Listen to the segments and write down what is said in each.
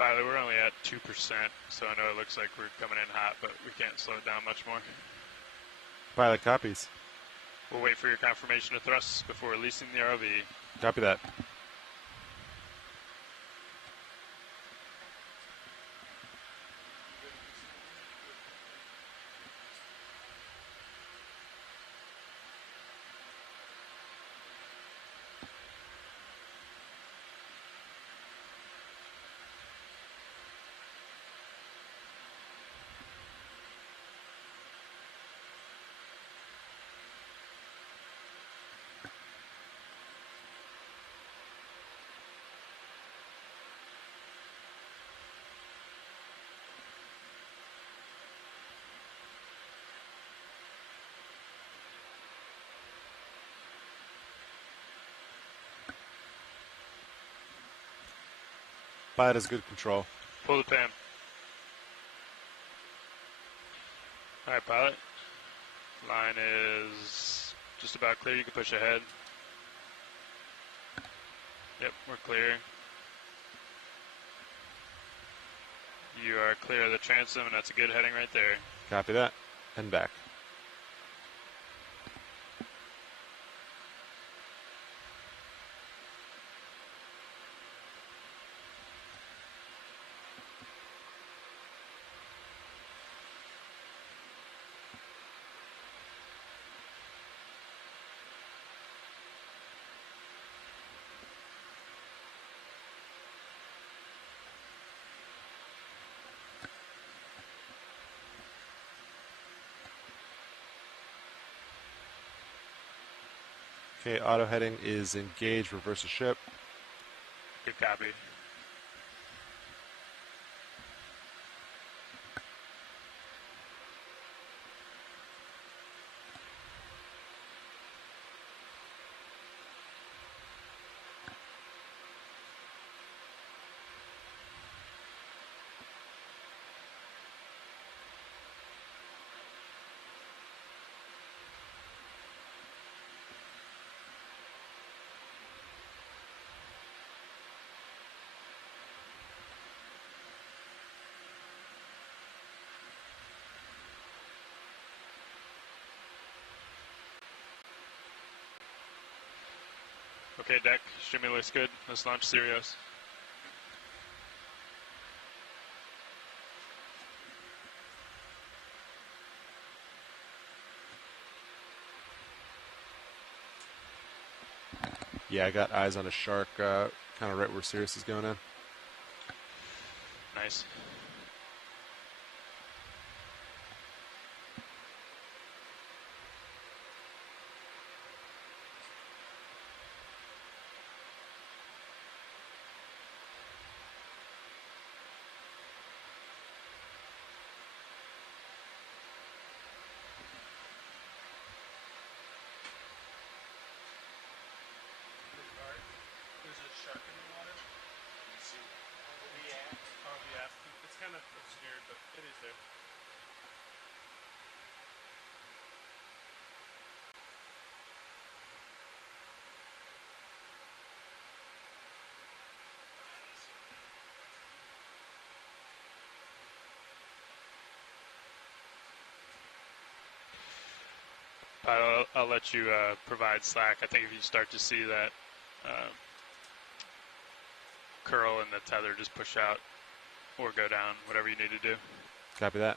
Pilot, we're only at 2%, so I know it looks like we're coming in hot, but we can't slow it down much more. Pilot copies. We'll wait for your confirmation of thrusts before releasing the ROV. Copy that. Pilot has good control. Pull the PAM. All right, pilot. Line is just about clear. You can push ahead. Yep, we're clear. You are clear of the transom, and that's a good heading right there. Copy that. And back. Okay, auto heading is engaged, reverse the ship. Good copy. Okay, deck. Streaming looks good. Let's launch Sirius. Yeah, I got eyes on a shark, kind of right where Sirius is going in. Nice. There's a shark in the water. You see? Oh, yeah. It's kind of obscured, but it is there. I'll let you provide slack. I think if you start to see that curl and the tether, just push out or go down, whatever you need to do. Copy that.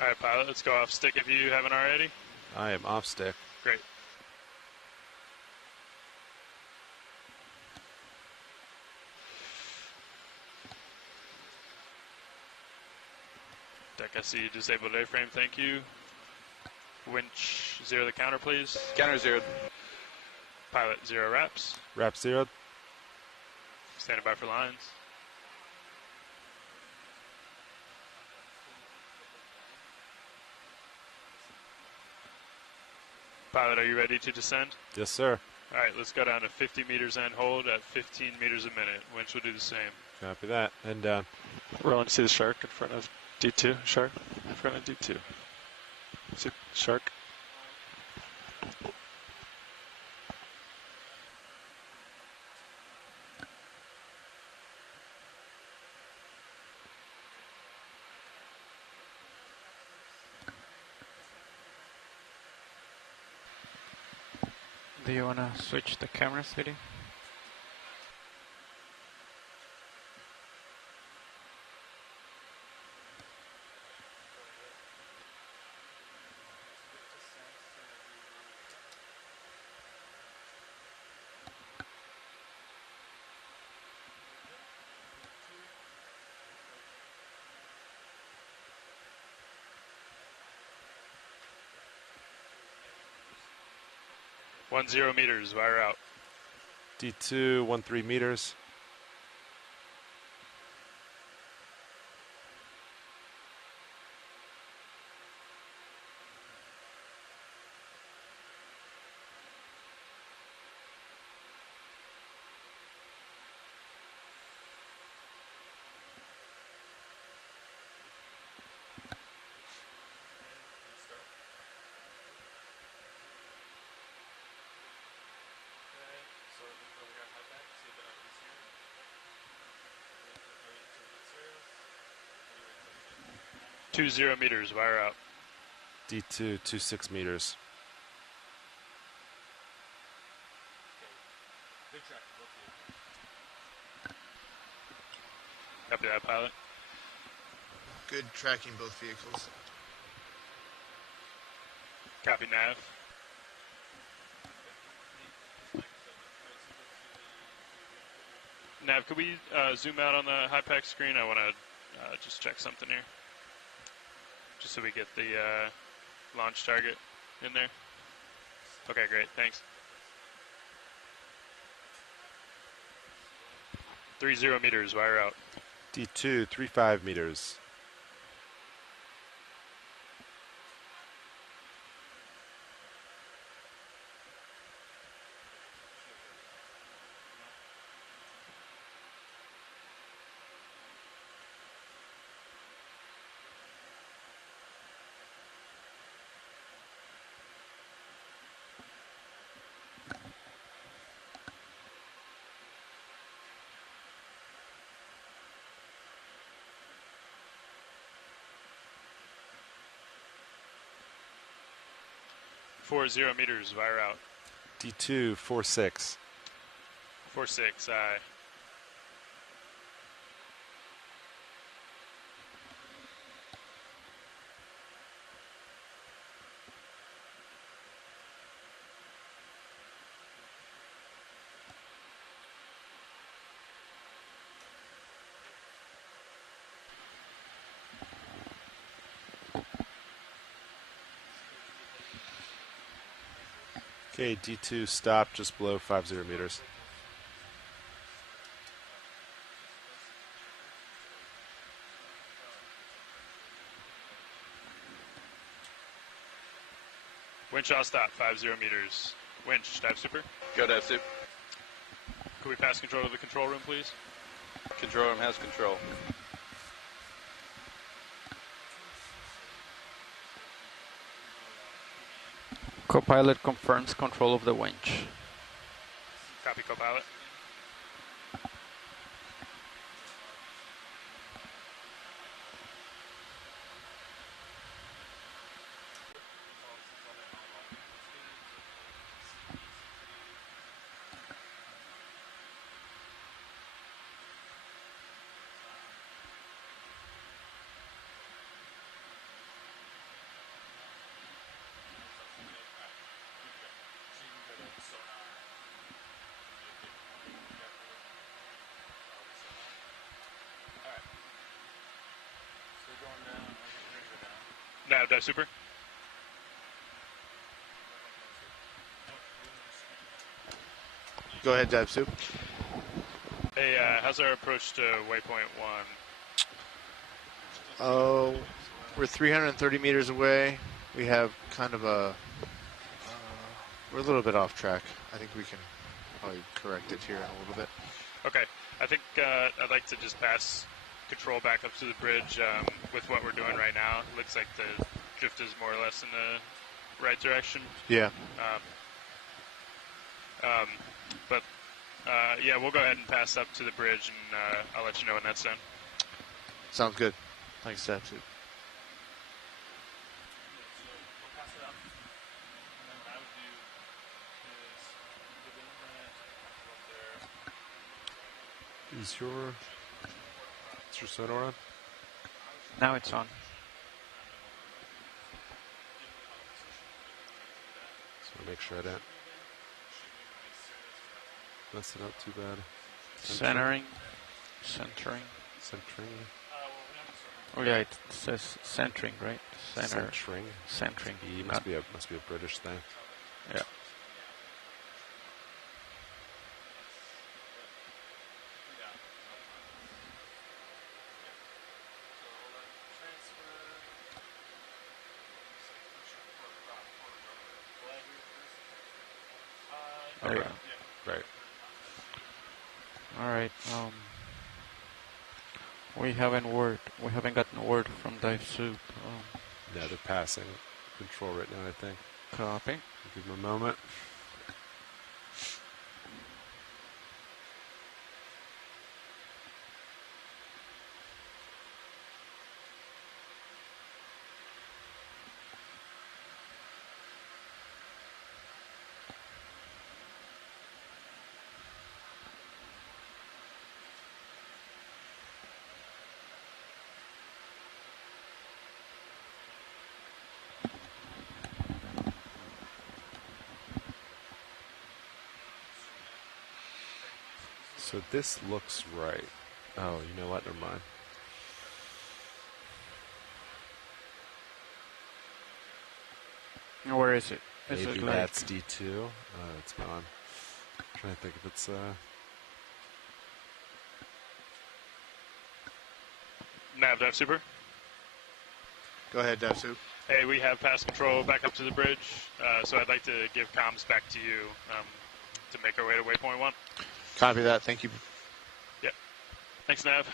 All right, pilot, let's go off stick if you haven't already. I am off stick. Great. Deck SC disabled airframe, thank you. Winch 0 the counter, please. Counter 0. Pilot 0 wraps. Wrap 0. Standing by for lines. Pilot, are you ready to descend? Yes, sir. All right, let's go down to 50 meters and hold at 15 meters a minute. Winch will do the same. Copy that. And down. Rolling to see the shark in front of D2. Shark in front of D2. See shark. Do you want to switch the camera setting? One 0 meters, wire out. D2, 13 meters. Two 0 meters, wire out. D2, 26 meters. Copy that, pilot. Good tracking both vehicles. Copy nav. Nav, could we zoom out on the high-pack screen? I want to just check something here. Just so we get the launch target in there. Okay, great, thanks. 30 meters, wire out. D2, 35 meters. Four 0 meters, wire out. D2, 46. 46, aye. Okay, D2 stop just below 50 meters. Winch all stop, 50 meters. Winch, dive super. Go dive soup. Could we pass control to the control room, please? Control room has control. Co-pilot confirms control of the winch. Copy, co-pilot. Nav, dive super. Go ahead, dive soup. Hey, how's our approach to waypoint 1? Oh, we're 330 meters away. We have kind of a... we're a little bit off track. I think we can probably correct it here in a little bit. Okay, I think I'd like to just pass control back up to the bridge with what we're doing right now. It looks like the drift is more or less in the right direction. Yeah. But yeah, we'll go ahead and pass up to the bridge, and I'll let you know when that's done. Sounds good. Thanks, dive soup. Is your sonar on? Now it's on. Just want to make sure I don't mess it up too bad. Centering. Centering. Oh yeah, it says centering, right? Centering. Centering. It must be a British thing. Yeah. Okay. Yeah. Right. All right. We haven't gotten word from Dive Soup. Yeah, they're passing control right now, I think. Copy. Give them a moment. So this looks right. Oh, you know what? Never mind. Where is it? Is Maybe it like that's D2. It's gone. I'm trying to think if it's Nav, dive super. Go ahead, dive soup. Hey, we have pass control back up to the bridge, so I'd like to give comms back to you to make our way to waypoint 1. Copy that. Thank you. Yep. Thanks, Nav.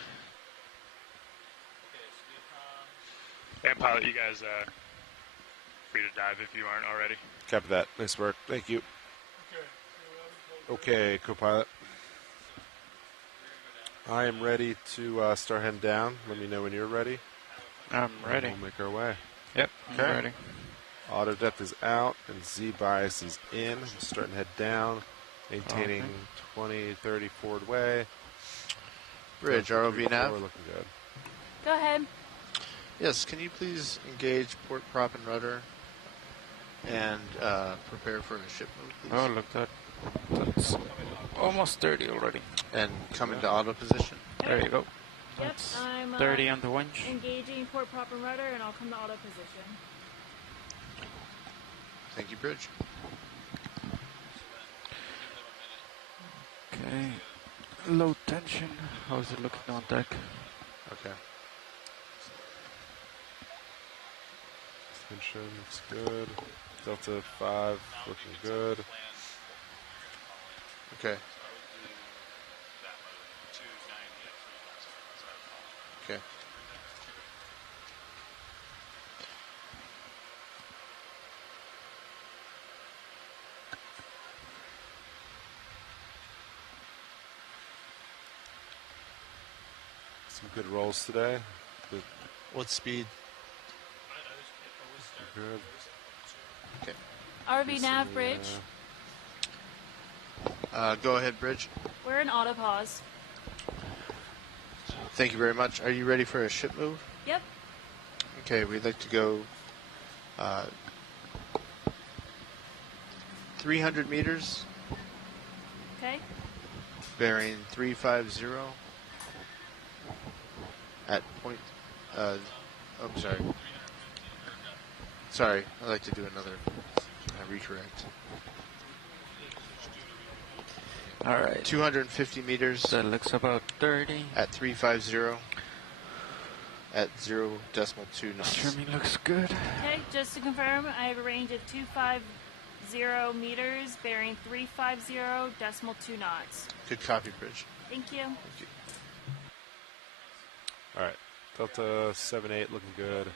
And pilot, you guys free to dive if you aren't already. Copy that. Nice work. Thank you. Okay, co-pilot. I am ready to start heading down. Let me know when you're ready. I'm ready. We'll make our way. Yep, Okay. I'm ready. Auto depth is out and Z bias is in. I'm starting to head down. Maintaining 20, 30 forward way. Bridge, ROV nav. Looking good. Go ahead. Yes, can you please engage port prop and rudder and prepare for a ship move, please? Oh, look, that's almost 30 already. And come into auto position. There you go. Yep, That's I'm 30 on the winch. engaging port prop and rudder, and I'll come to auto position. Thank you, Bridge. Okay. Low tension. How's it looking on deck? Okay. Tension looks good. Delta 5 looking good. Okay. Okay. Some good rolls today. Good. What speed? Good. Okay. RV nav bridge. Go ahead, Bridge. We're in auto pause. Thank you very much. Are you ready for a ship move? Yep. Okay, we'd like to go 300 meters, Okay. bearing 350 at point. I'm sorry. Sorry, I'd like to do another recorrect. All right. 250 meters That looks about 30. at 350 at 0.2 knots. Trimming looks good. Okay, just to confirm, I have a range of 250 meters, bearing 350.2 knots. Good copy, Bridge. Thank you. Thank you. All right. Delta 78 looking good.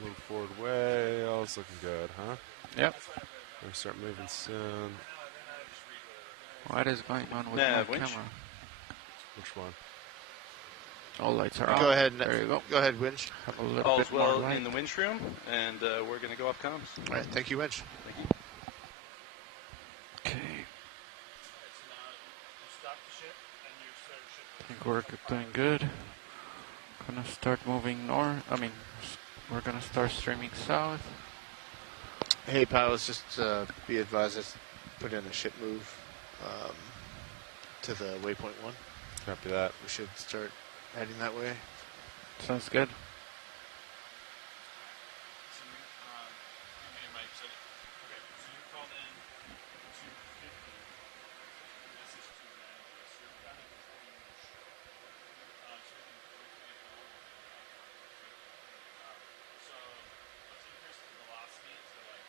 Move forward way. All's looking good, huh? Yep. We're gonna start moving soon. What is going on with Nav my winch. camera? Which one? All lights are on. Go ahead. There you go. Go ahead, Winch. Have a little All's bit more well light. in the winch room, and we're going to go off comms. All right. Thank you, Winch. Thank you. Okay. Stop the ship and you start ship. I think we're doing good. Gonna start moving north. We're gonna start streaming south. Hey, pilots, just be advised, let's put in a ship move to the waypoint 1. Copy that. We should start heading that way. Sounds good. So let's increase the velocity to like,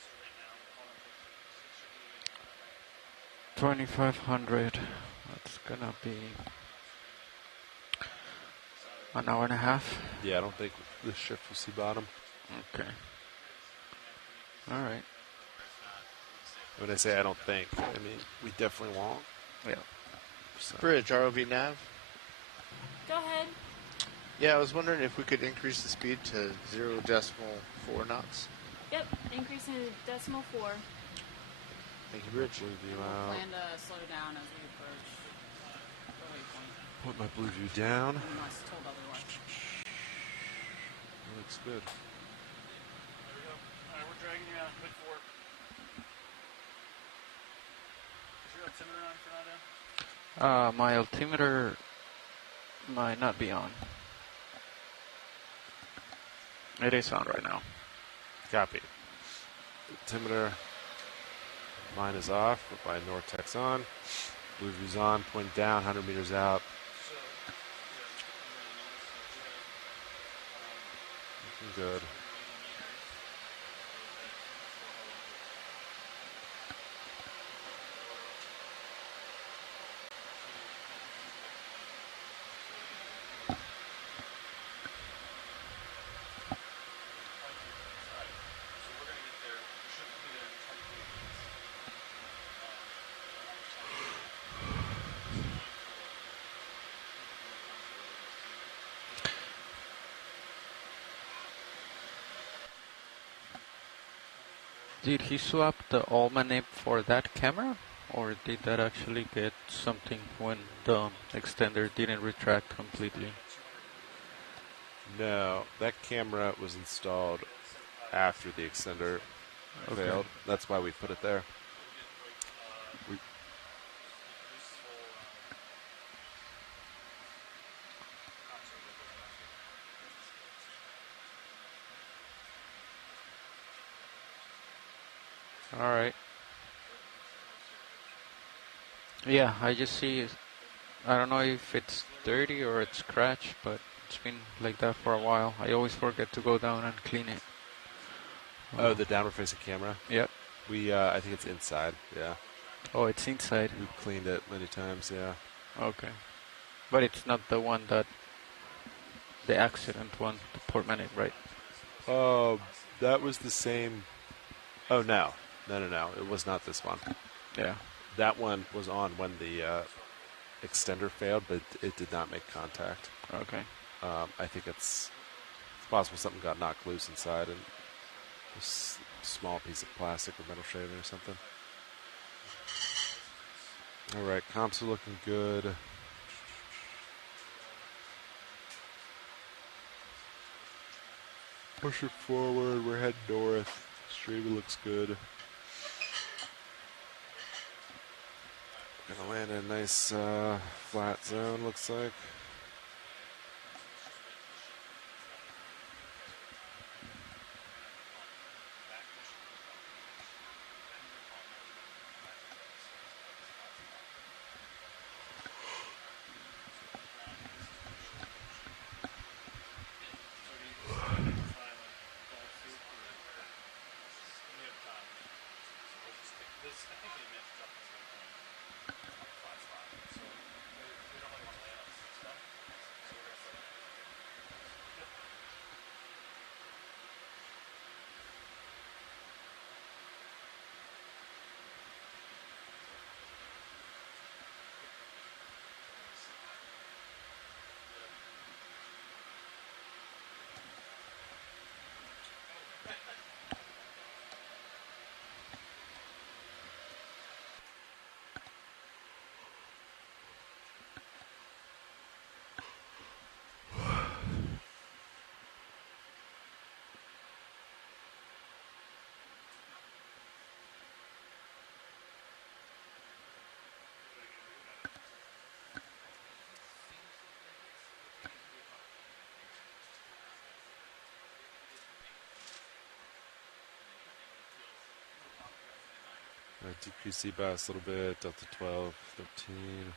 so right now, call it 2,500. That's gonna be an hour and a half. Yeah, I don't think this shift will see bottom. Okay. All right. When I say I don't think, I mean we definitely won't. Yeah. So, Bridge, ROV nav. Go ahead. Yeah, I was wondering if we could increase the speed to 0.4 knots. Yep, increasing to decimal 4. Thank you, Bridge. blue view We'll out. plan to slow down as we approach the waypoint, Put my blue view down. unless told otherwise. That looks good. There we go. Alright, we're dragging you out. Mid 4. Is your altimeter on for now, Dan? My altimeter might not be on. It is on right now. Copy. Altimeter. Mine is off, but my Nortex on. Blue view's on, point down, 100 meters out. Looking good. Did he swap the Unnamed for that camera? Or did that actually get something when the extender didn't retract completely? No, that camera was installed after the extender failed. That's why we put it there. Alright. Yeah, I just see, I don't know if it's dirty or it's scratched, but it's been like that for a while. I always forget to go down and clean it. Oh, the downward facing camera? Yep. We, I think it's inside, yeah. Oh, it's inside. We've cleaned it many times, yeah. Okay. But it's not the one that, the accident one, the portmanteau, right? That was the same. Oh, no. No. It was not this one. Yeah. That one was on when the extender failed, but it did not make contact. Okay. I think it's possible something got knocked loose inside and a small piece of plastic or metal shaving or something. All right, comps are looking good. Push it forward. We're heading north. Streamer looks good. Gonna land in a nice flat zone, looks like. I think they meant to drop this one from flat spot. So they don't really want to land on this stuff. So we're gonna put it. Yep. Decrease seabass a little bit, Delta 12, 13.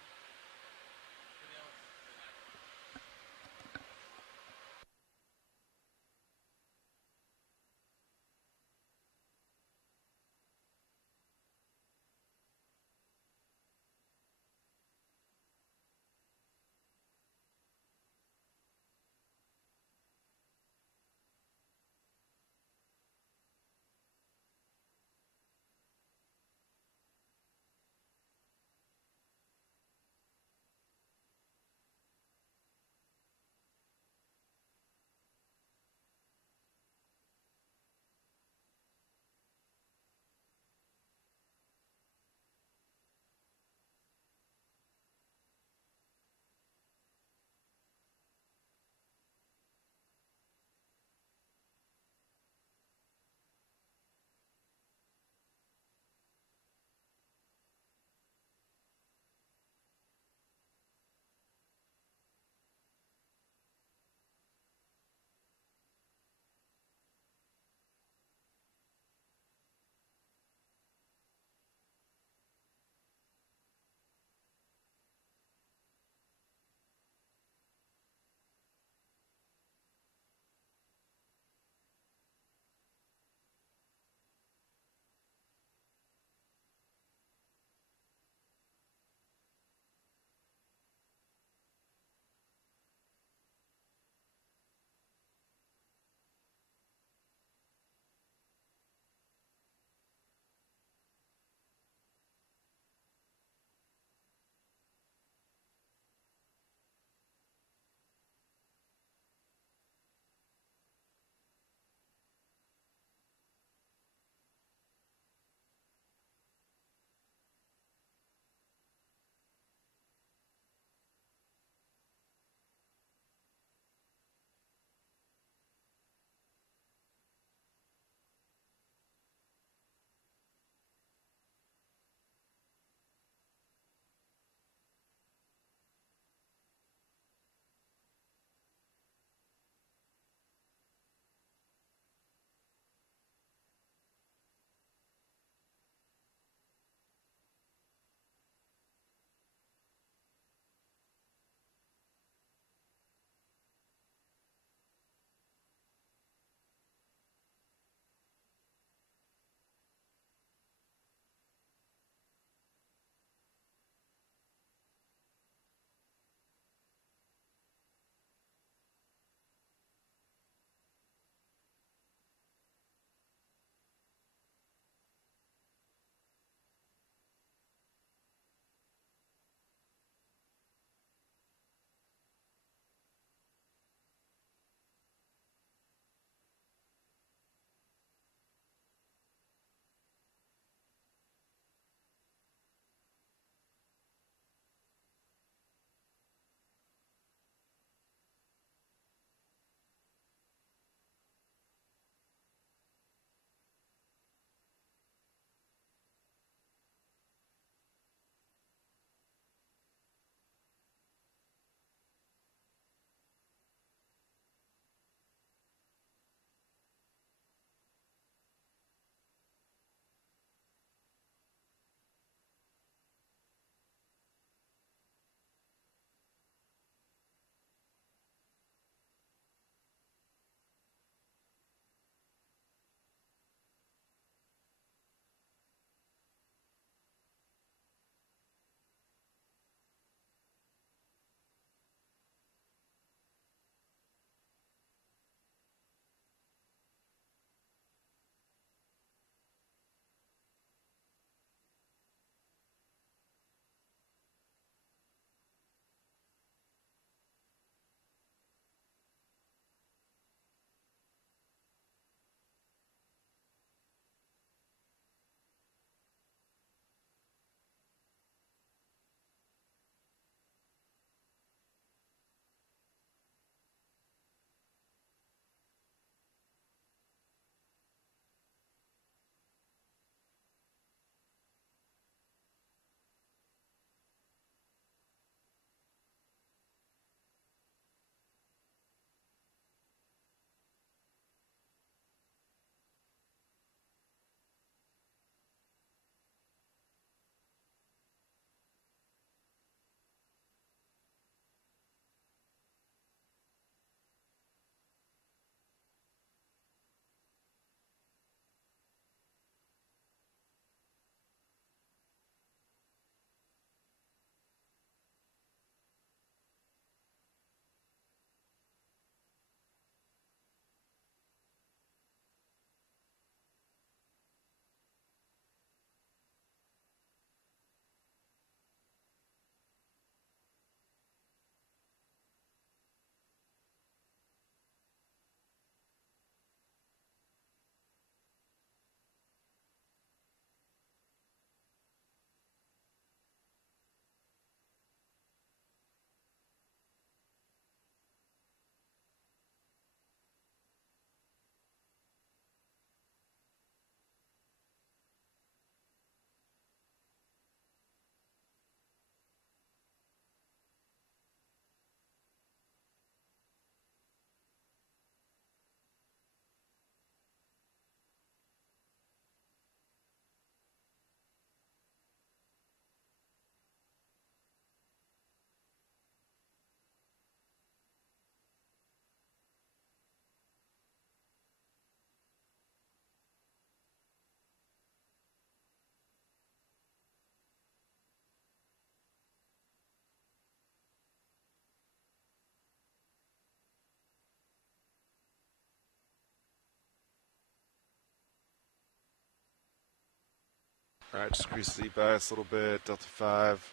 Alright, just increase the bias a little bit. Delta 5.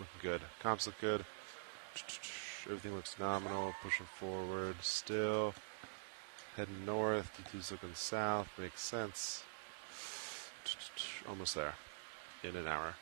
Looking good. Comps look good. Everything looks nominal. Pushing forward. Still. Heading north. D2's looking south. Makes sense. Almost there. In an hour.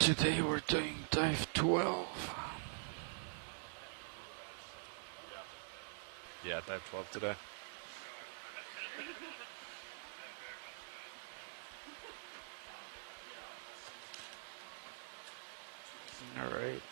Today we're doing dive 12. Yeah, dive 12 today. All right.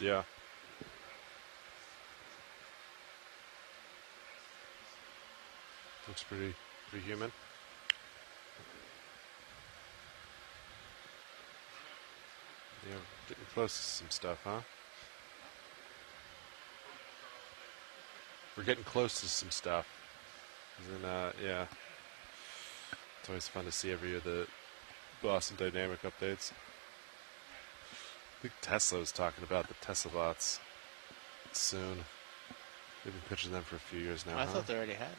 Yeah. Looks pretty human. Yeah, getting close to some stuff, huh? We're getting close to some stuff. And yeah. It's always fun to see every year the Boston Dynamic updates. I think Tesla was talking about the Tesla bots soon. They've been pitching them for a few years now. I thought they already had them.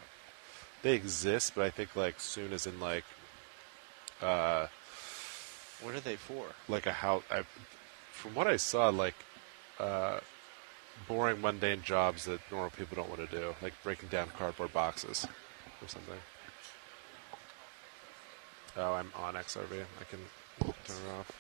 They exist, but I think like soon as in like What are they for? like a house. From what I saw, like boring, mundane jobs that normal people don't want to do, like breaking down cardboard boxes or something. Oh, I'm on XRV. I can turn it off.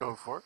Go for it.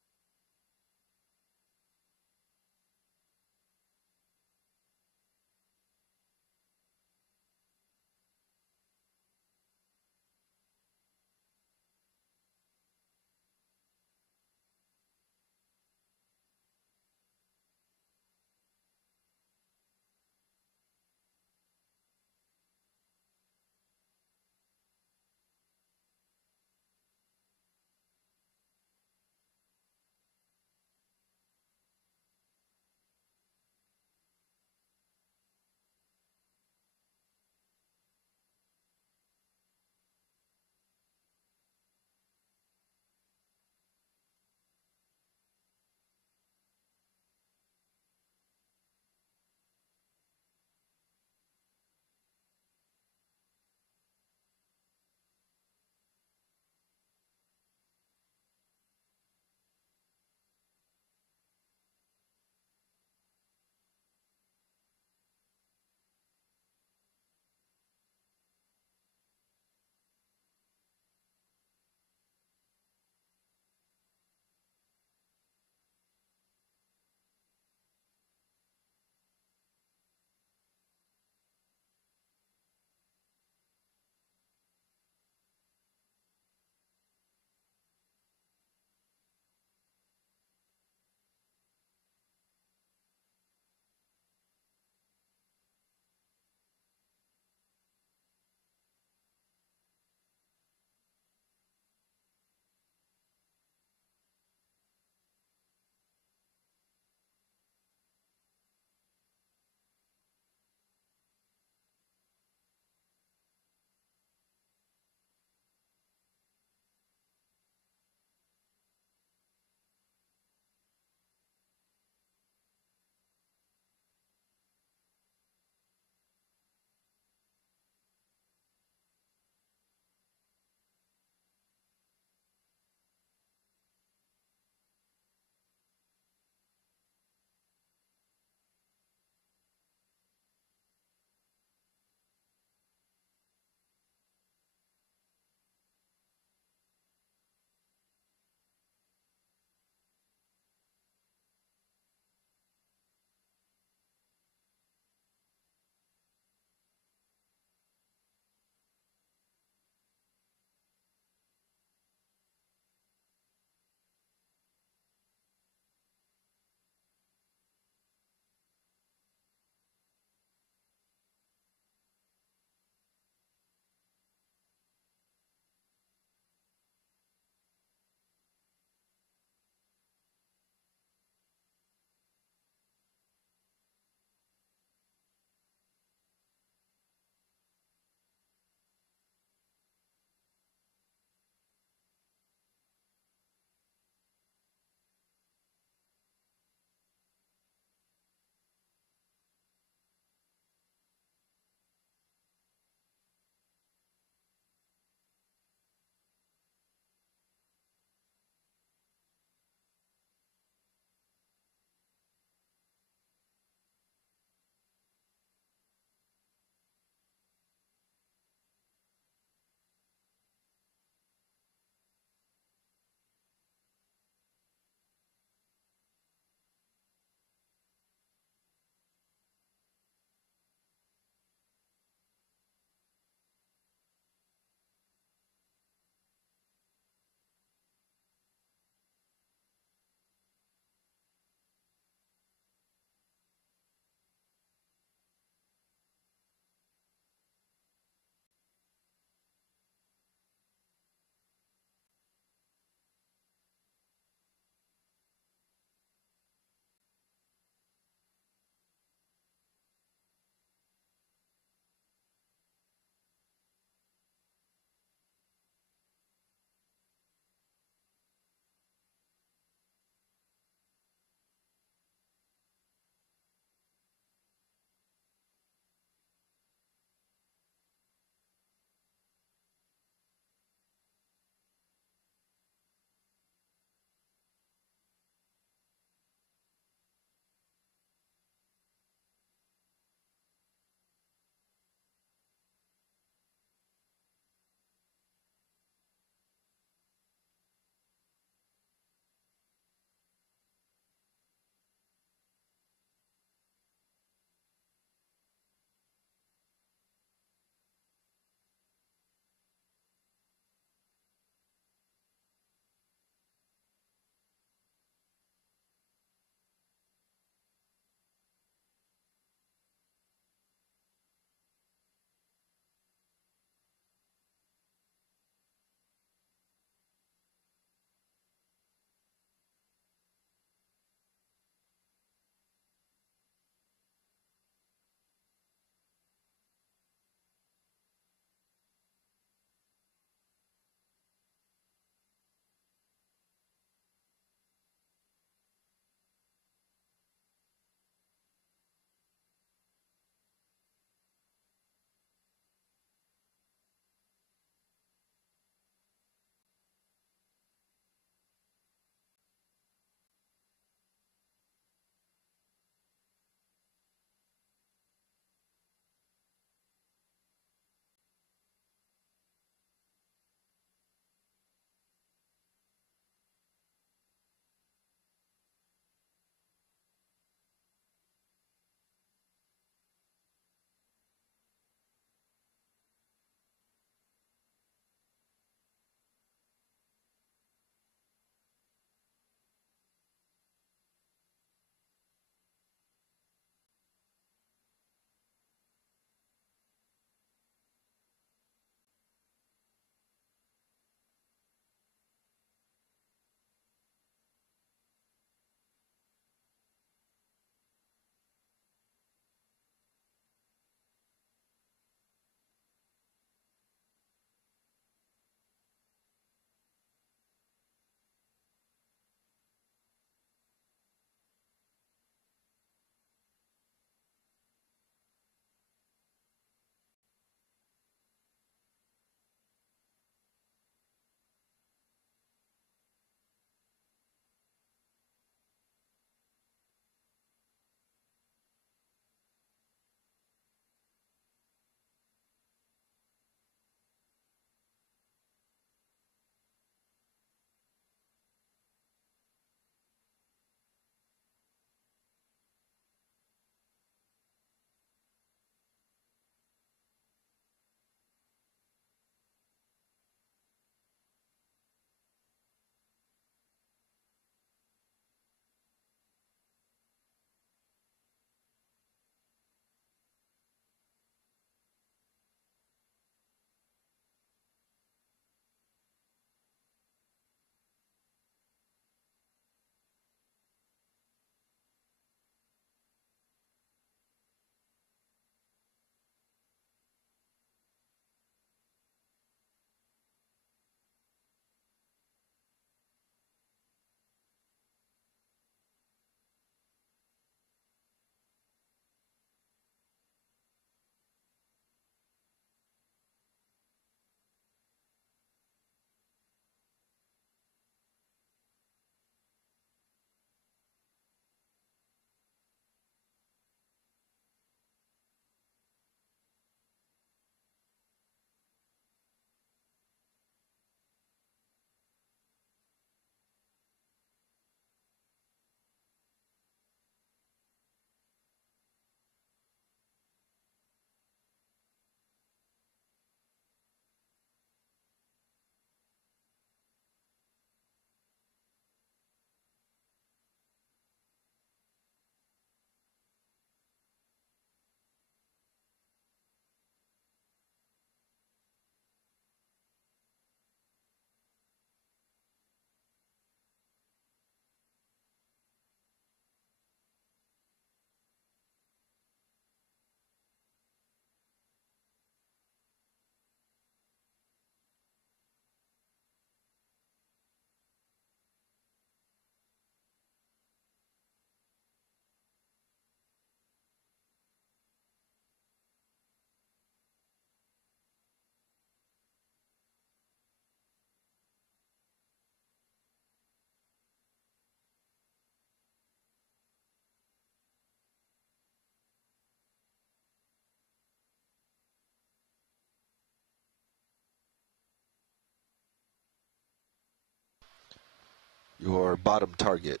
your bottom target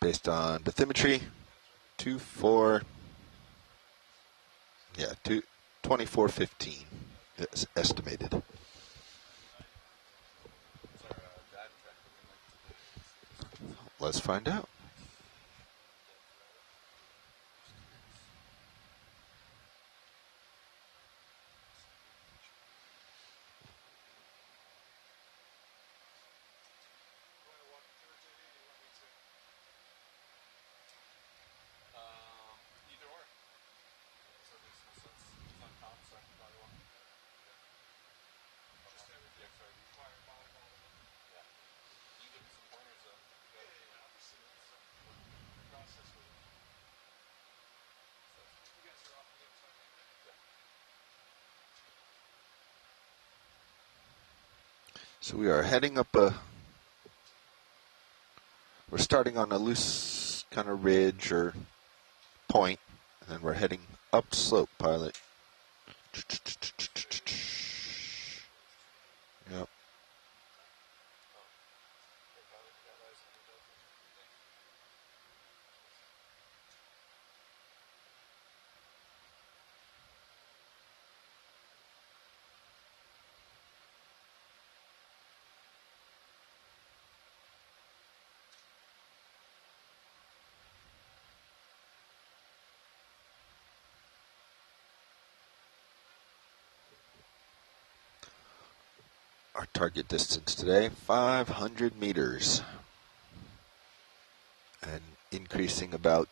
based on bathymetry. 2415 is estimated. Let's find out. So we are heading up we're starting on a loose kind of ridge or point, and then we're heading up slope, pilot. Yep. Our target distance today, 500 meters. And increasing about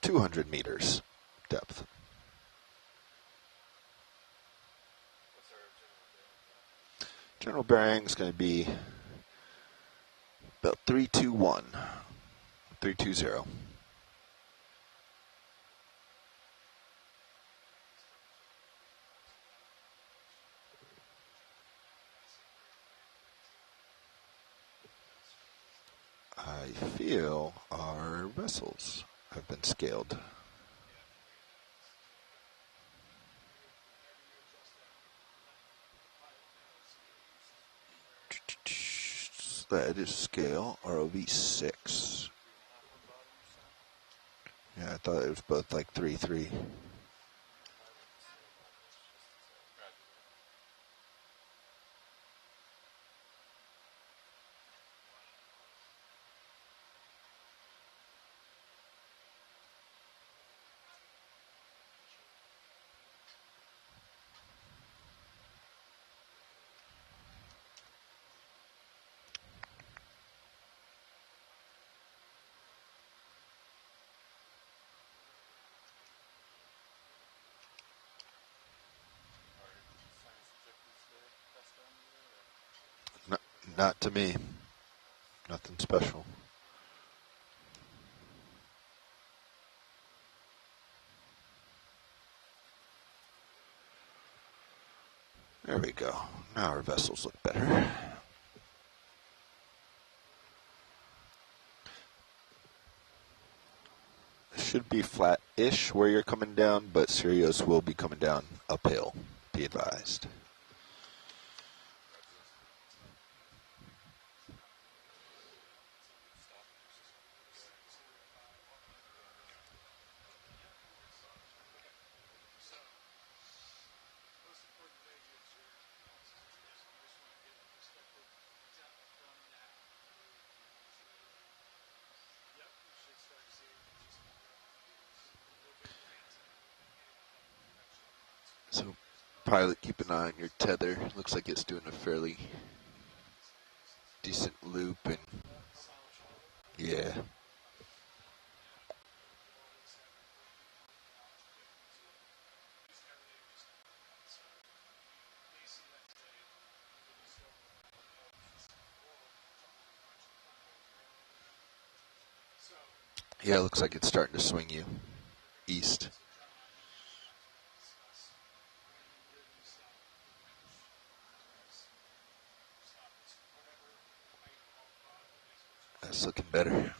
200 meters depth. General bearing is going to be about 320. I feel our vessels have been scaled. That is scale ROV 6. Yeah, I thought it was both like 3-3. Not to me. Nothing special. There we go. Now our vessels look better. Should be flat-ish where you're coming down, but Sirius will be coming down uphill. Be advised. So, pilot, keep an eye on your tether. Looks like it's doing a fairly decent loop, and yeah. Yeah, it looks like it's starting to swing you east. That's looking better.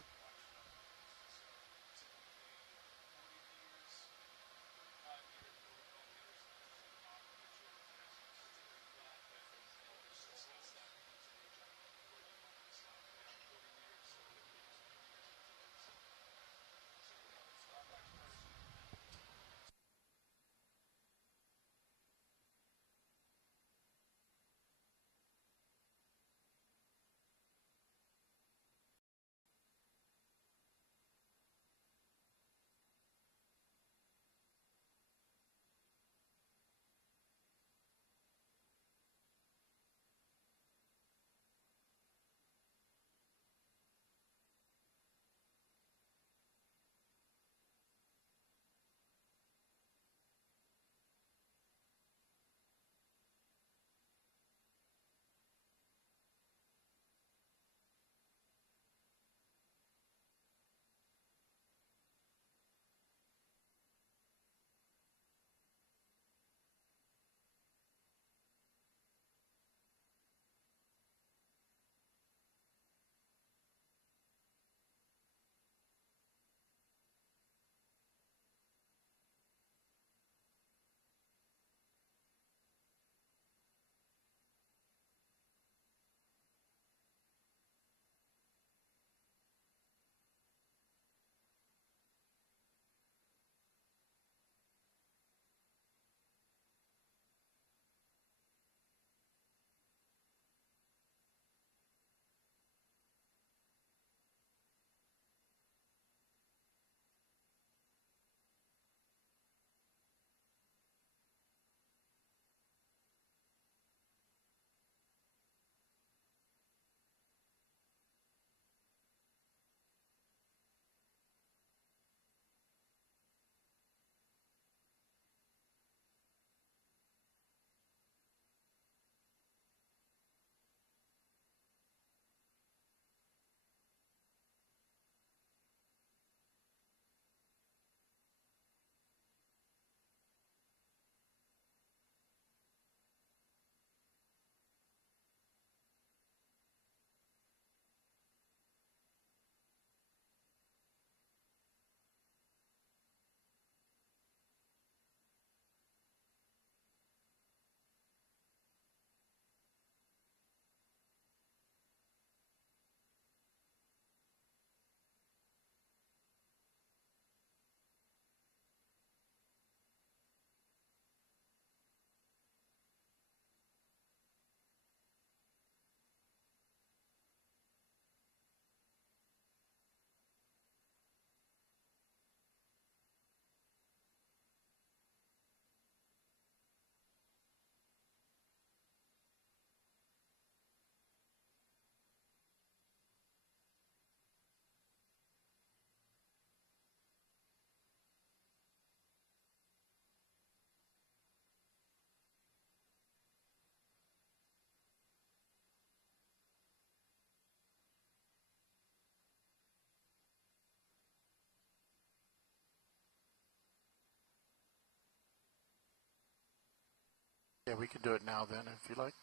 Yeah, we can do it now then if you like.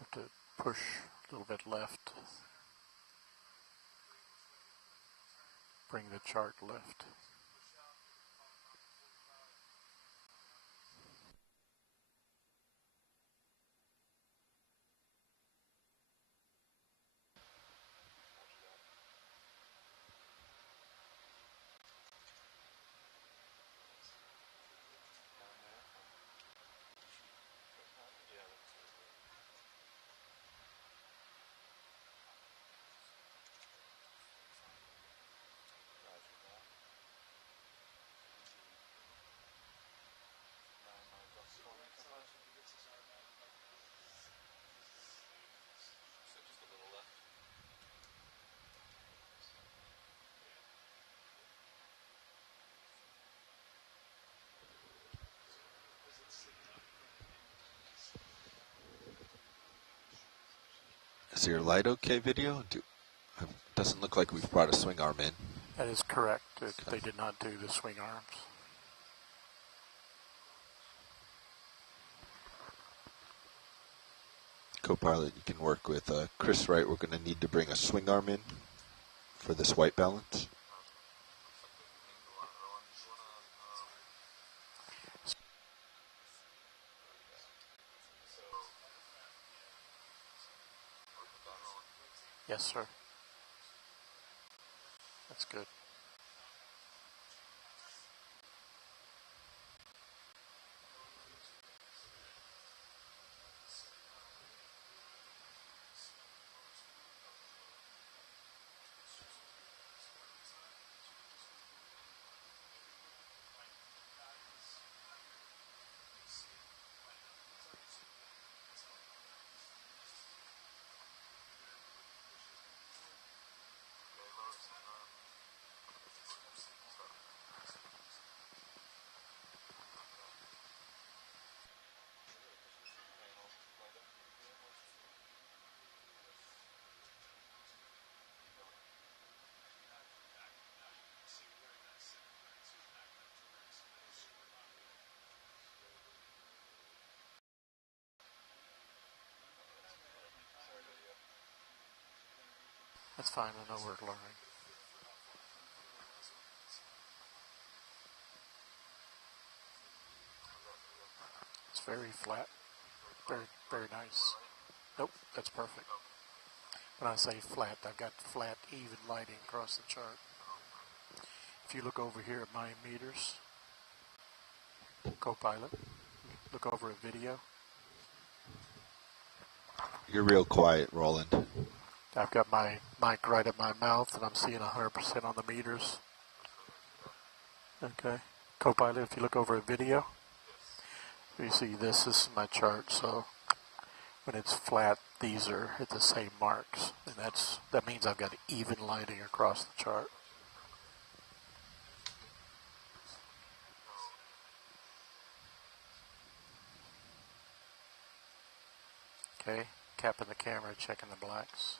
Have to push a little bit left. Bring the chart left. Is your light okay, video? Doesn't look like we've brought a swing arm in. That is correct. They did not do the swing arms. Co-pilot, you can work with Chris Wright. We're going to need to bring a swing arm in for this white balance. Yes, sir. That's good. That's fine. I know we're learning. It's very flat. Very, very nice. Nope, that's perfect. When I say flat, I've got flat, even lighting across the chart. If you look over here at my meters, co-pilot, look over a video. You're real quiet, Roland. I've got my mic right at my mouth, and I'm seeing 100% on the meters. Okay. Co-pilot, if you look over a video, you see this is my chart, so when it's flat, these are at the same marks, and that means I've got even lighting across the chart. Okay, capping the camera, checking the blacks.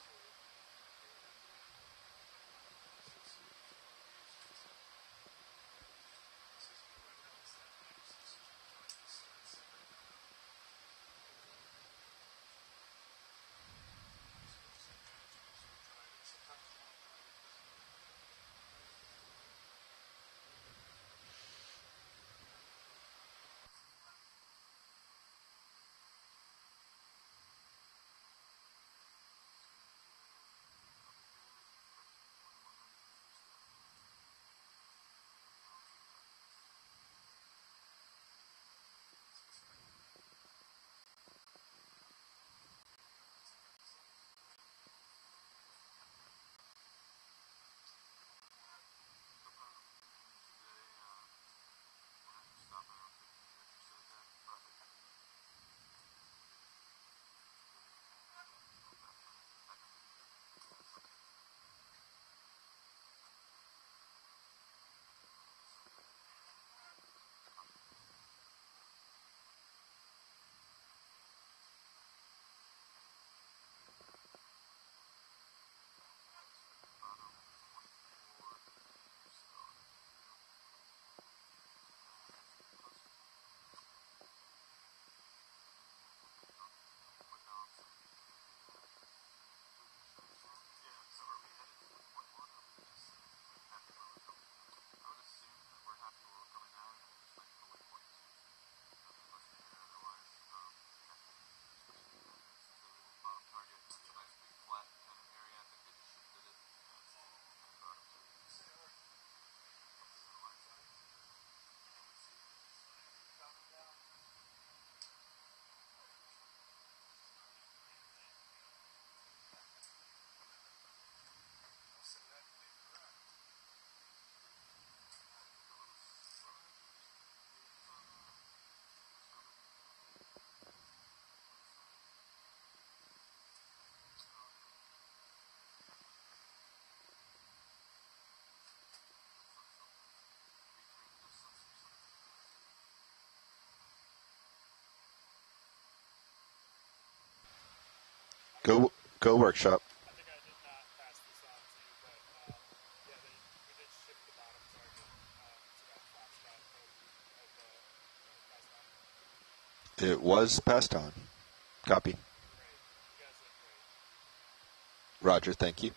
Go workshop. I think I did not pass this on to you, but yeah, we did shift the bottom target to that flat spot of It was passed on. Copy. great. You guys did great. Roger, thank you.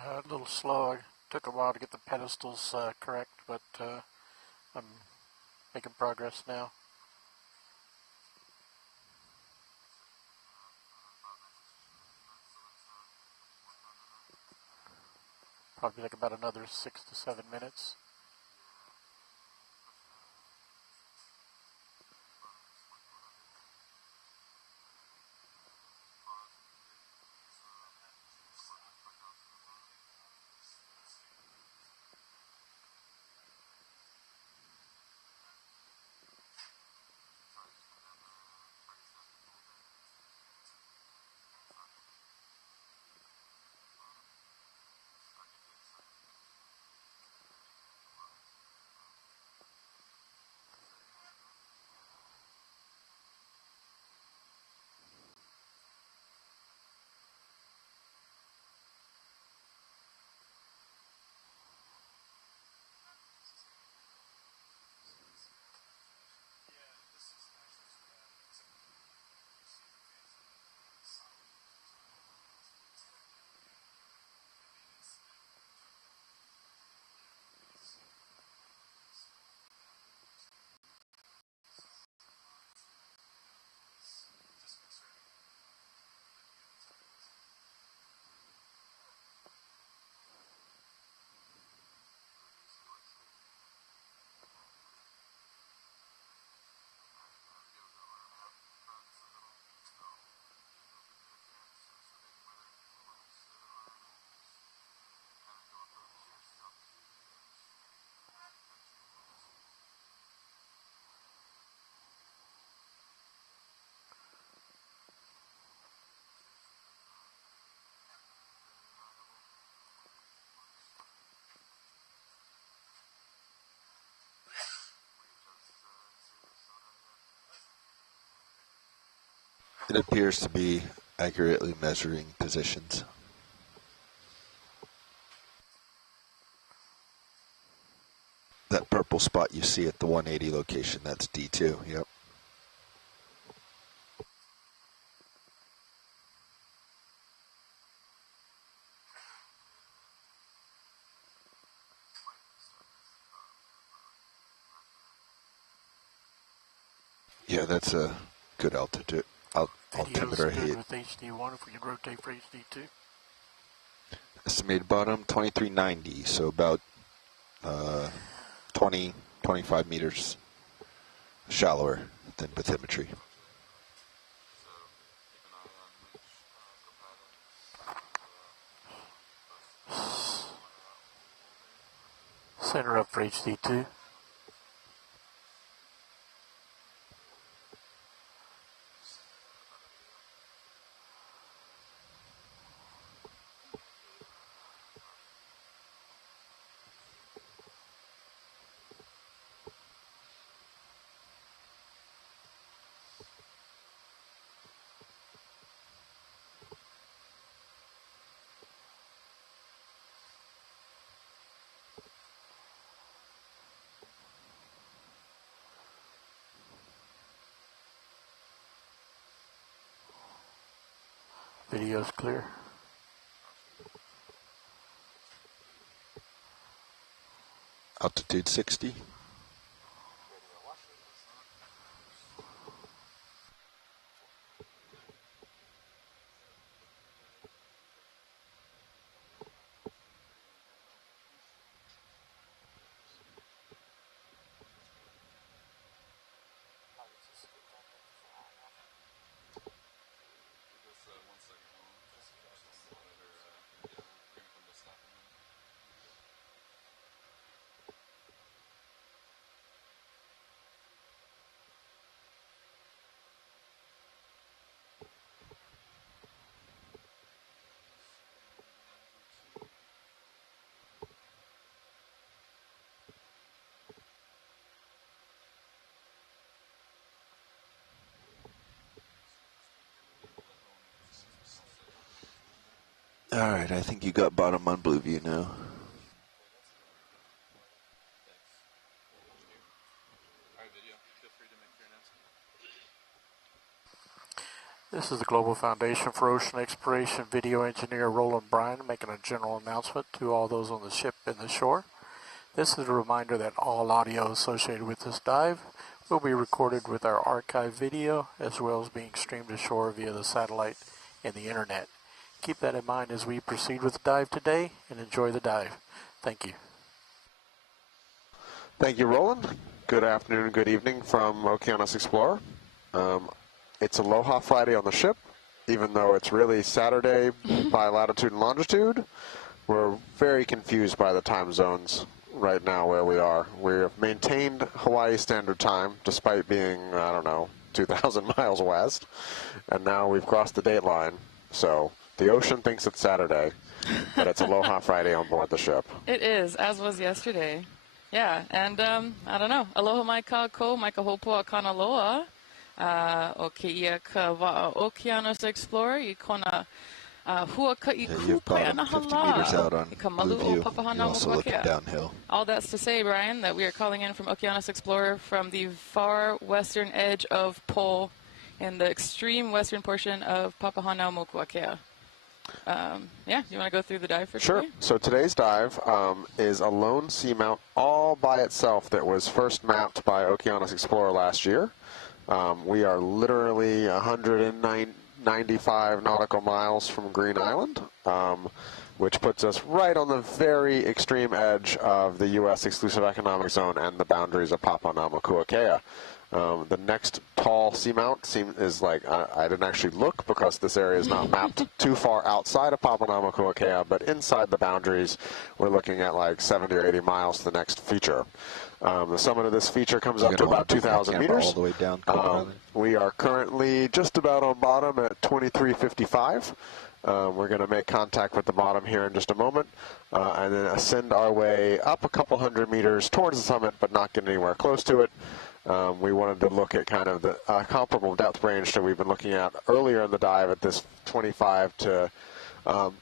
A little slow. It took a while to get the pedestals correct, but I'm making progress now. Probably like about another 6 to 7 minutes. It appears to be accurately measuring positions. That purple spot you see at the 180 location, that's D2, yep. Yeah, that's a good altimeter Video's height. good with HD1 if we can rotate for HD2. Estimated bottom 2390, so about 20, 25 meters shallower than bathymetry. Center up for HD2. Video's clear. Altitude 60. All right, I think you got bottom on Blueview now. This is the Global Foundation for Ocean Exploration video engineer Roland Bryan making a general announcement to all those on the ship and the shore. This is a reminder that all audio associated with this dive will be recorded with our archive video as well as being streamed ashore via the satellite and the internet. Keep that in mind as we proceed with the dive today and enjoy the dive. Thank you. Thank you, Roland. Good afternoon, good evening from Okeanos Explorer. It's Aloha Friday on the ship, even though it's really Saturday by latitude and longitude. We're very confused by the time zones right now where we are. We've maintained Hawaii Standard Time despite being, 2,000 miles west, and now we've crossed the date line. So the ocean thinks it's Saturday, but it's Aloha Friday on board the ship. It is, as was yesterday. Yeah, and aloha mai ka ko, mai ka hopua kanaloa. Okeia ka wa'a Okeanos Explorer I kona hua ka I kupai ana hala I ka malu o Papahānaumokuākea. Downhill. All that's to say, Brian, that we are calling in from Okeanos Explorer from the far western edge of Pole in the extreme western portion of Papahānaumokuākea. You want to go through the dive for Sure. today? So today's dive is a lone seamount all by itself that was first mapped by Okeanos Explorer last year. We are literally 195 nautical miles from Green Island, which puts us right on the very extreme edge of the U.S. exclusive economic zone and the boundaries of Papahānaumokuākea. The next tall seamount is like, I didn't actually look because this area is not mapped too far outside of Papahānaumokuākea, but inside the boundaries, we're looking at like 70 or 80 miles to the next feature. The summit of this feature comes up to about 2,000 meters. All the way down. We are currently just about on bottom at 2355. We're going to make contact with the bottom here in just a moment, and then ascend our way up a couple hundred meters towards the summit, but not get anywhere close to it. We wanted to look at kind of the comparable depth range that we've been looking at earlier in the dive at this 25 to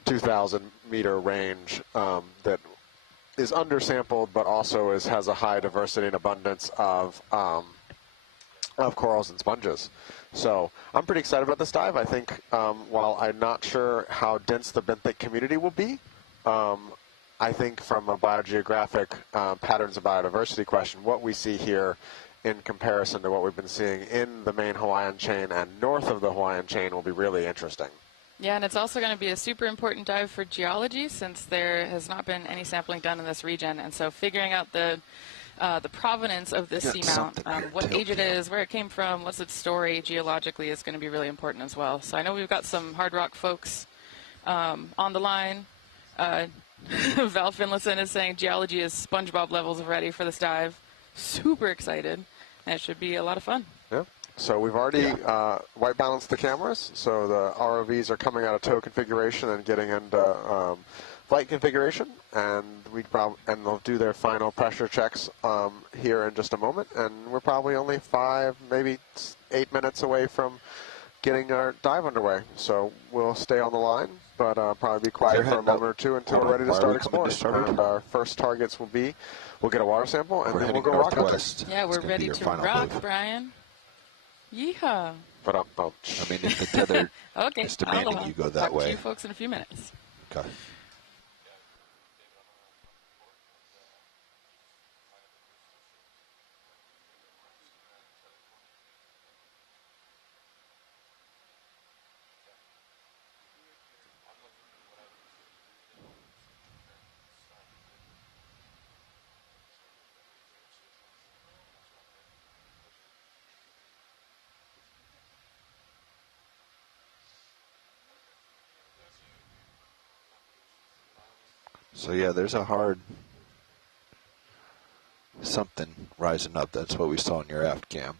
2,000 meter range that is undersampled, but also has a high diversity and abundance of corals and sponges. So I'm pretty excited about this dive. I think while I'm not sure how dense the benthic community will be, I think from a biogeographic patterns of biodiversity question, what we see here in comparison to what we've been seeing in the main Hawaiian chain and north of the Hawaiian chain will be really interesting. Yeah, and it's also going to be a super important dive for geology since there has not been any sampling done in this region. And so figuring out the provenance of this seamount, what age it is, where it came from, what's its story geologically is going to be really important as well. So I know we've got some hard rock folks on the line. Val Finlayson is saying geology is SpongeBob levels ready for this dive. Super excited. And it should be a lot of fun. Yeah. So we've already white balanced the cameras. So the ROVs are coming out of tow configuration and getting into flight configuration, and they'll do their final pressure checks here in just a moment. And we're probably only 5, maybe 8 minutes away from getting our dive underway. So we'll stay on the line, but probably be quiet for a moment or two until we're ready to start exploring. And our first targets will be, we'll get a water sample, and then we'll go rock hunting. Yeah, we're ready to rock, Brian. Yeehaw. I mean, if the tether okay, is demanding you go that way. Talk to you folks in a few minutes. Okay. So yeah, there's a hard something rising up. That's what we saw in your aft cam.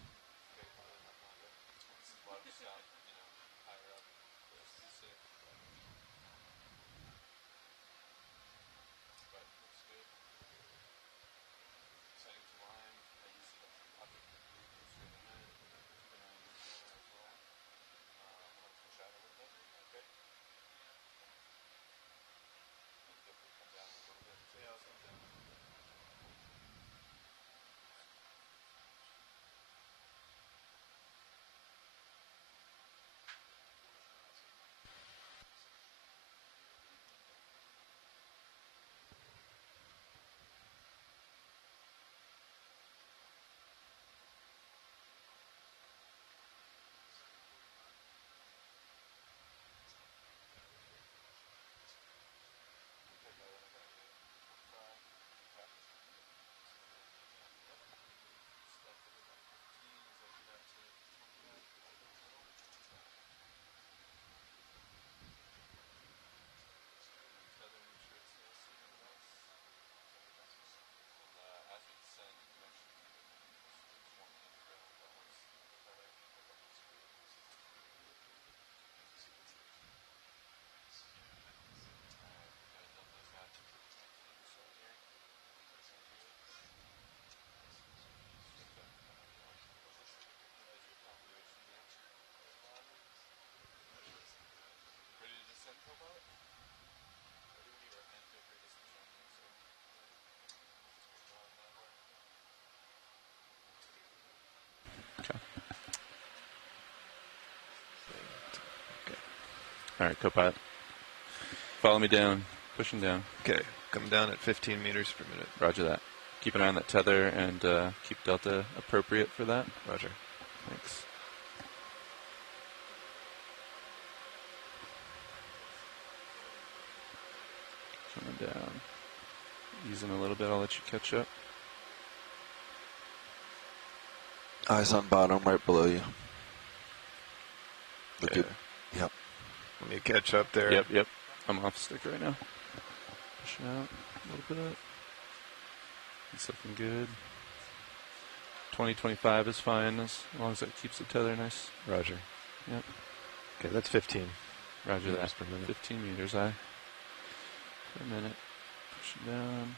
All right, co-pilot. Follow me down. Pushing down. Okay. Come down at 15 meters per minute. Roger that. Keep an eye on that tether and keep delta appropriate for that. Roger. Thanks. Coming down. Easing a little bit. I'll let you catch up. Eyes on bottom, right below you. Okay. Yep. Let me catch up there. Yep. I'm off stick right now. Pushing out a little bit up. It's looking good. 20-25 is fine as long as that keeps the tether nice. Roger. Yep. Okay, that's 15. Roger that. Per minute. 15 meters per minute. Pushing down.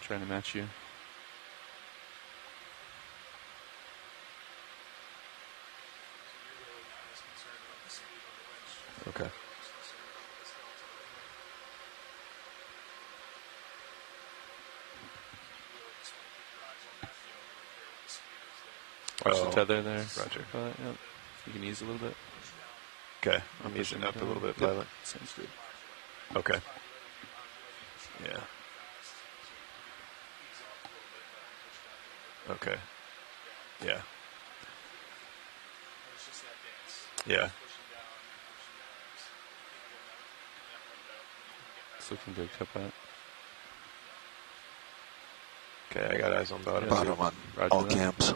Trying to match you. Okay. Watch the tether there. Roger. Yep. You can ease a little bit. Okay. I'm easing up a little bit, Yep. pilot. Sounds good. Okay. Yeah. Okay. Yeah. Yeah. It's looking good, Cuphead. Okay, I got eyes on bottom. Bottom on Roger all that. cams.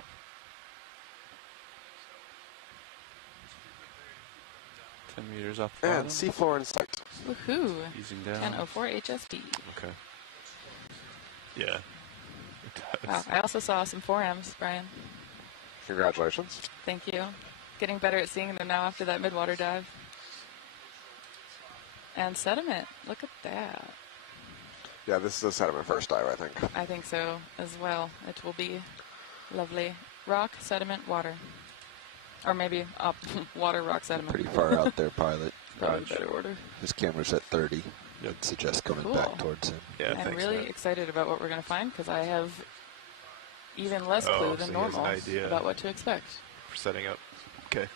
10 meters off the And bottom. seafloor in sight. Woohoo! Easing down. 1004 HSP. Okay. Yeah. Wow, I also saw some 4Ms, Brian. Congratulations. Thank you. Getting better at seeing them now after that midwater dive. And sediment. Look at that. Yeah, this is a sediment first dive, I think. I think so as well. It will be lovely. Rock, sediment, water. Or maybe up water, rock, sediment. Pretty far out there, pilot. Probably better order. His camera's at 30. I'd suggest coming Cool. back towards him. Yeah, I'm thanks, really Matt. excited about what we're going to find because I have even less Oh, clue so than he has an normal idea. about what to expect. For setting up. Okay.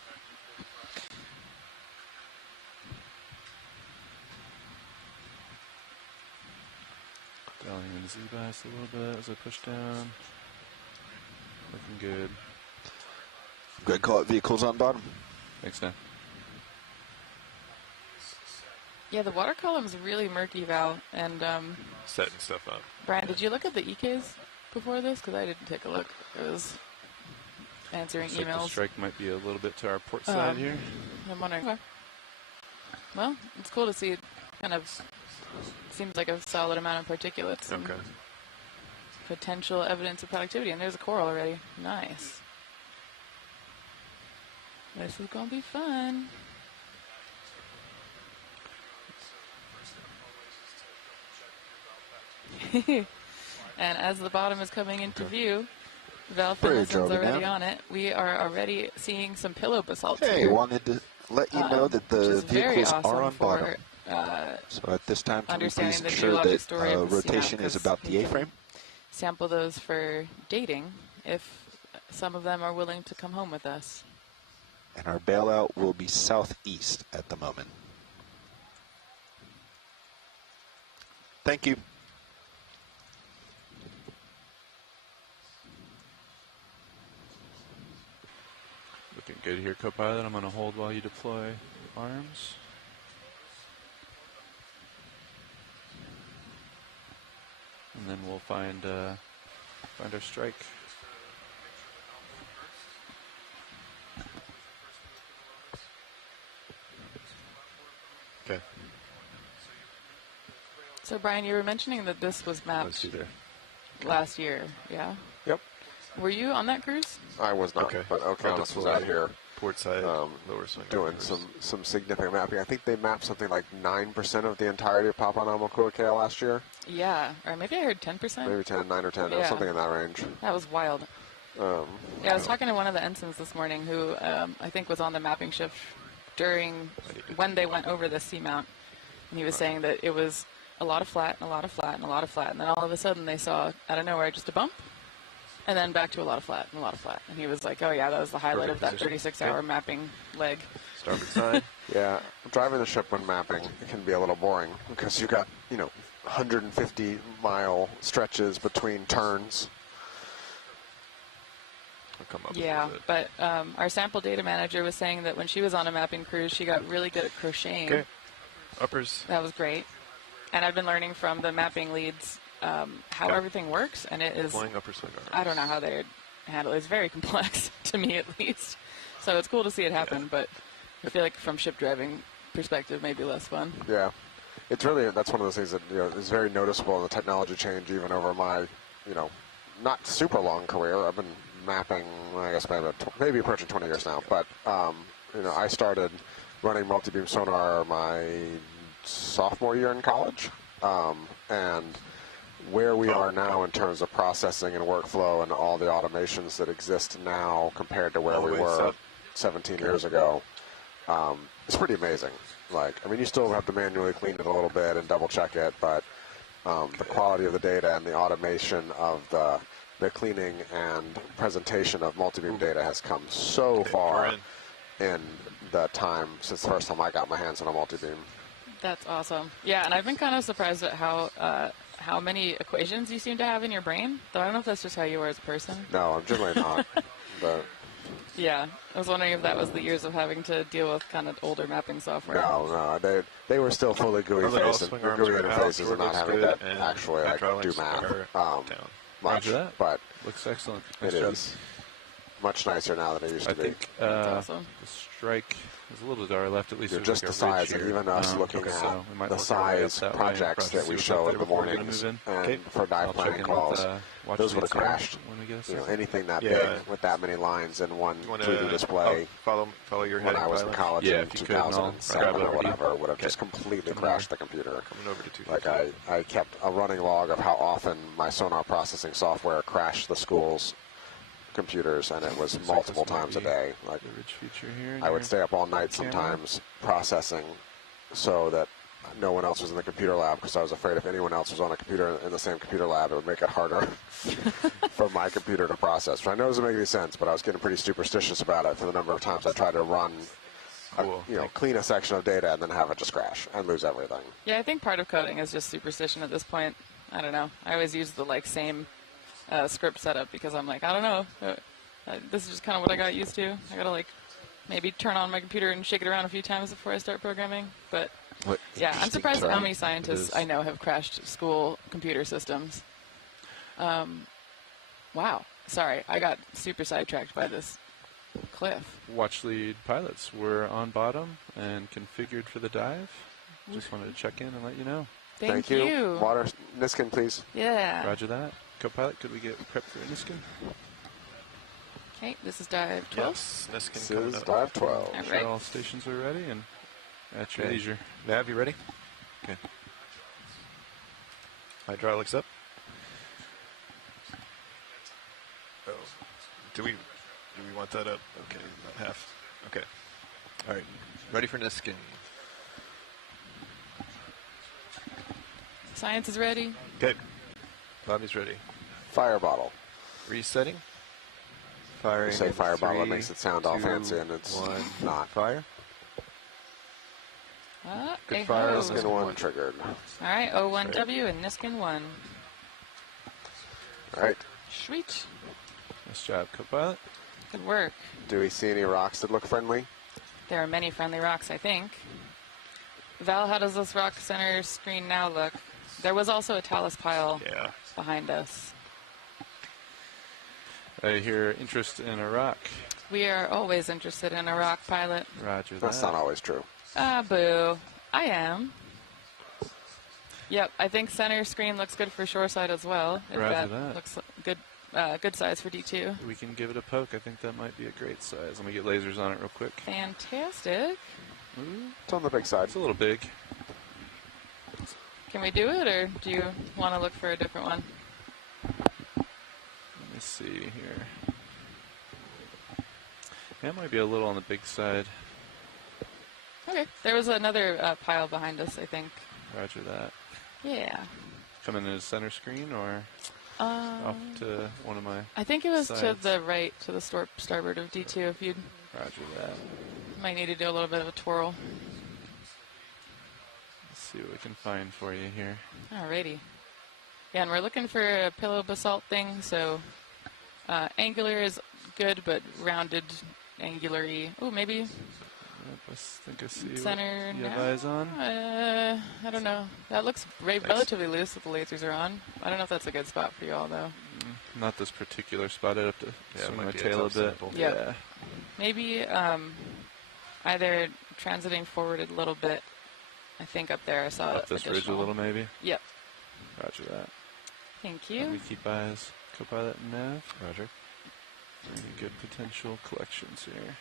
Dialing in Z-bias a little bit as I push down. Looking good. Greg, call it vehicles on bottom. Thanks, Dan. Yeah, the water column's really murky, Val. And Setting stuff up. Brian, did you look at the EKs before this? Because I didn't take a look. I was answering Looks like the emails. strike might be a little bit to our port side here. I'm wondering. Okay. Well, it's cool to see it kind of seems like a solid amount of particulates. and Okay. Potential evidence of productivity. And there's a coral already. Nice. This is going to be fun. And as the bottom is coming into view, Val Bridge Finlayson's over already now. on it. We are already seeing some pillow basalt Hey, here. wanted to let you know that which the is very vehicles awesome are on for, bottom. So at this time, can we understanding please the ensure geologic that story of the rotation Seamount, is 'cause about we the can A-frame? Sample those for dating if some of them are willing to come home with us. And our bailout will be southeast at the moment. Thank you. Looking good here, Copilot. I'm going to hold while you deploy arms. And then we'll find our strike. Okay. So Brian, you were mentioning that this was Let's mapped see there. last year, yeah? Yep. Were you on that cruise? I was not, Okay. but Okeanos was out here Port side, lower swing. doing some significant mapping. I think they mapped something like 9% of the entirety of Papahānaumokuākea last year. Yeah, or maybe I heard 10%. Maybe 10, 9 or 10, or Yeah. something in that range. That was wild. Yeah, I was talking to one of the ensigns this morning who I think was on the mapping shift during when they went over the Seamount, and he was saying that it was a lot of flat and a lot of flat and a lot of flat, and then all of a sudden they saw out of nowhere just a bump, and then back to a lot of flat and a lot of flat, and he was like, "Oh yeah, that was the highlight of that 36-hour mapping leg." Starboard side. Yeah, driving the ship when mapping can be a little boring because you got 150-mile stretches between turns. I'll come up Yeah, a little bit. but our sample data manager was saying that when she was on a mapping cruise, she got really good at crocheting. Okay. Uppers. That was great. And I've been learning from the mapping leads how Okay. everything works, and it is, Flying upper swing arms. I don't know how they handle it. It's very complex, to me at least. So it's cool to see it happen, but I feel like from ship driving perspective, maybe less fun. Yeah, it's really, that's one of those things that is very noticeable in the technology change even over my not super long career. I've been mapping, I guess maybe approaching 20 years now, but I started running multi-beam sonar my sophomore year in college, and where we are now in terms of processing and workflow and all the automations that exist now compared to where we were 17 years ago, it's pretty amazing. You still have to manually clean it a little bit and double check it, but the quality of the data and the automation of the the cleaning and presentation of multi-beam data has come so far in the time since the first time I got my hands on a multi-beam. That's awesome. Yeah, and I've been kind of surprised at how many equations you seem to have in your brain. Though I don't know if that's just how you are as a person. No, I'm generally not. But yeah, I was wondering if that was the years of having to deal with kind of older mapping software. No, they were still fully GUI interfaces and not having to actually do math much. But looks excellent. It is much nicer now than it used to be. That's awesome. The strike is a little to our left, at least. Just the size, and even us looking at the size projects that we show in the mornings and for dive planning calls, those would have crashed. Anything that big with that many lines in one 3D display. Follow your head. When I was in college in 2007 or whatever, would have just completely crashed the computer. Like I kept a running log of how often my sonar processing software crashed the school's computers, and it was multiple times a day. Like I would stay up all night sometimes processing so that no one else was in the computer lab, because I was afraid if anyone else was on a computer in the same computer lab, it would make it harder for my computer to process. Which I know doesn't make any sense, but I was getting pretty superstitious about it for the number of times I tried to run clean a section of data and then have it just crash and lose everything. Yeah, I think part of coding is just superstition at this point. I don't know. I always use the same script setup because I'm like, I don't know. This is just kind of what I got used to. I gotta maybe turn on my computer and shake it around a few times before I start programming. But yeah, I'm surprised at how many scientists I know have crashed school computer systems. Wow. Sorry, I got super sidetracked by this cliff. Watch lead pilots were on bottom and configured for the dive. Just wanted to check in and let you know. Thank you. Water, Niskin, please. Yeah. Roger that. Co-pilot, could we get prepped for Niskin? Okay, this is dive 12. Yes, Niskin this is dive 12. All right. All stations are ready and at your leisure. Nav, you ready? Okay. Hydraulics up. Oh, do we want that up? Okay, about half. Okay. All right, ready for Niskin. Science is ready. Okay. Bobby's ready. Fire bottle. Resetting. Firing. You say fire bottle, it makes it sound all fancy, and it's not. Fire. Good fire. Niskin 1 triggered. All right, O1W and Niskin 1. All right. Sweet. Nice job, co-pilot. Good work. Do we see any rocks that look friendly? There are many friendly rocks, I think. Val, how does this rock center screen now look? There was also a talus pile behind us. I hear interest in a rock. We are always interested in a rock, pilot. Roger that. That's not always true. Boo. I am. Yep, I think center screen looks good for shoreside as well. If Roger that that. looks good, good size for D2. We can give it a poke. I think that might be a great size. Let me get lasers on it real quick. Fantastic. It's on the big side. It's a little big. Can we do it, or do you want to look for a different one? Let me see here. That might be a little on the big side. Okay. There was another pile behind us, I think. Roger that. Yeah. Coming in the center screen or off to one of my I think it was sides? to the right, to the starboard of D2, if you'd... Roger that. Might need to do a little bit of a twirl. Let's see what we can find for you here. Alrighty. Yeah, and we're looking for a pillow basalt thing, so angular is good, but rounded, angular-y. Oh, maybe... Yep, I think I see center what you have now? eyes on. I don't know. That looks relatively loose if the lasers are on. I don't know if that's a good spot for you all, though. Not this particular spot. I'd have to swing my might be a tail a tough bit. sample. Yep. Yeah. Maybe either transiting forward a little bit. I think up there I saw Up this ridge a little, maybe? Yep. Roger that. Thank you. We keep eyes. Co-pilot and nav. Roger. Any good potential collections here.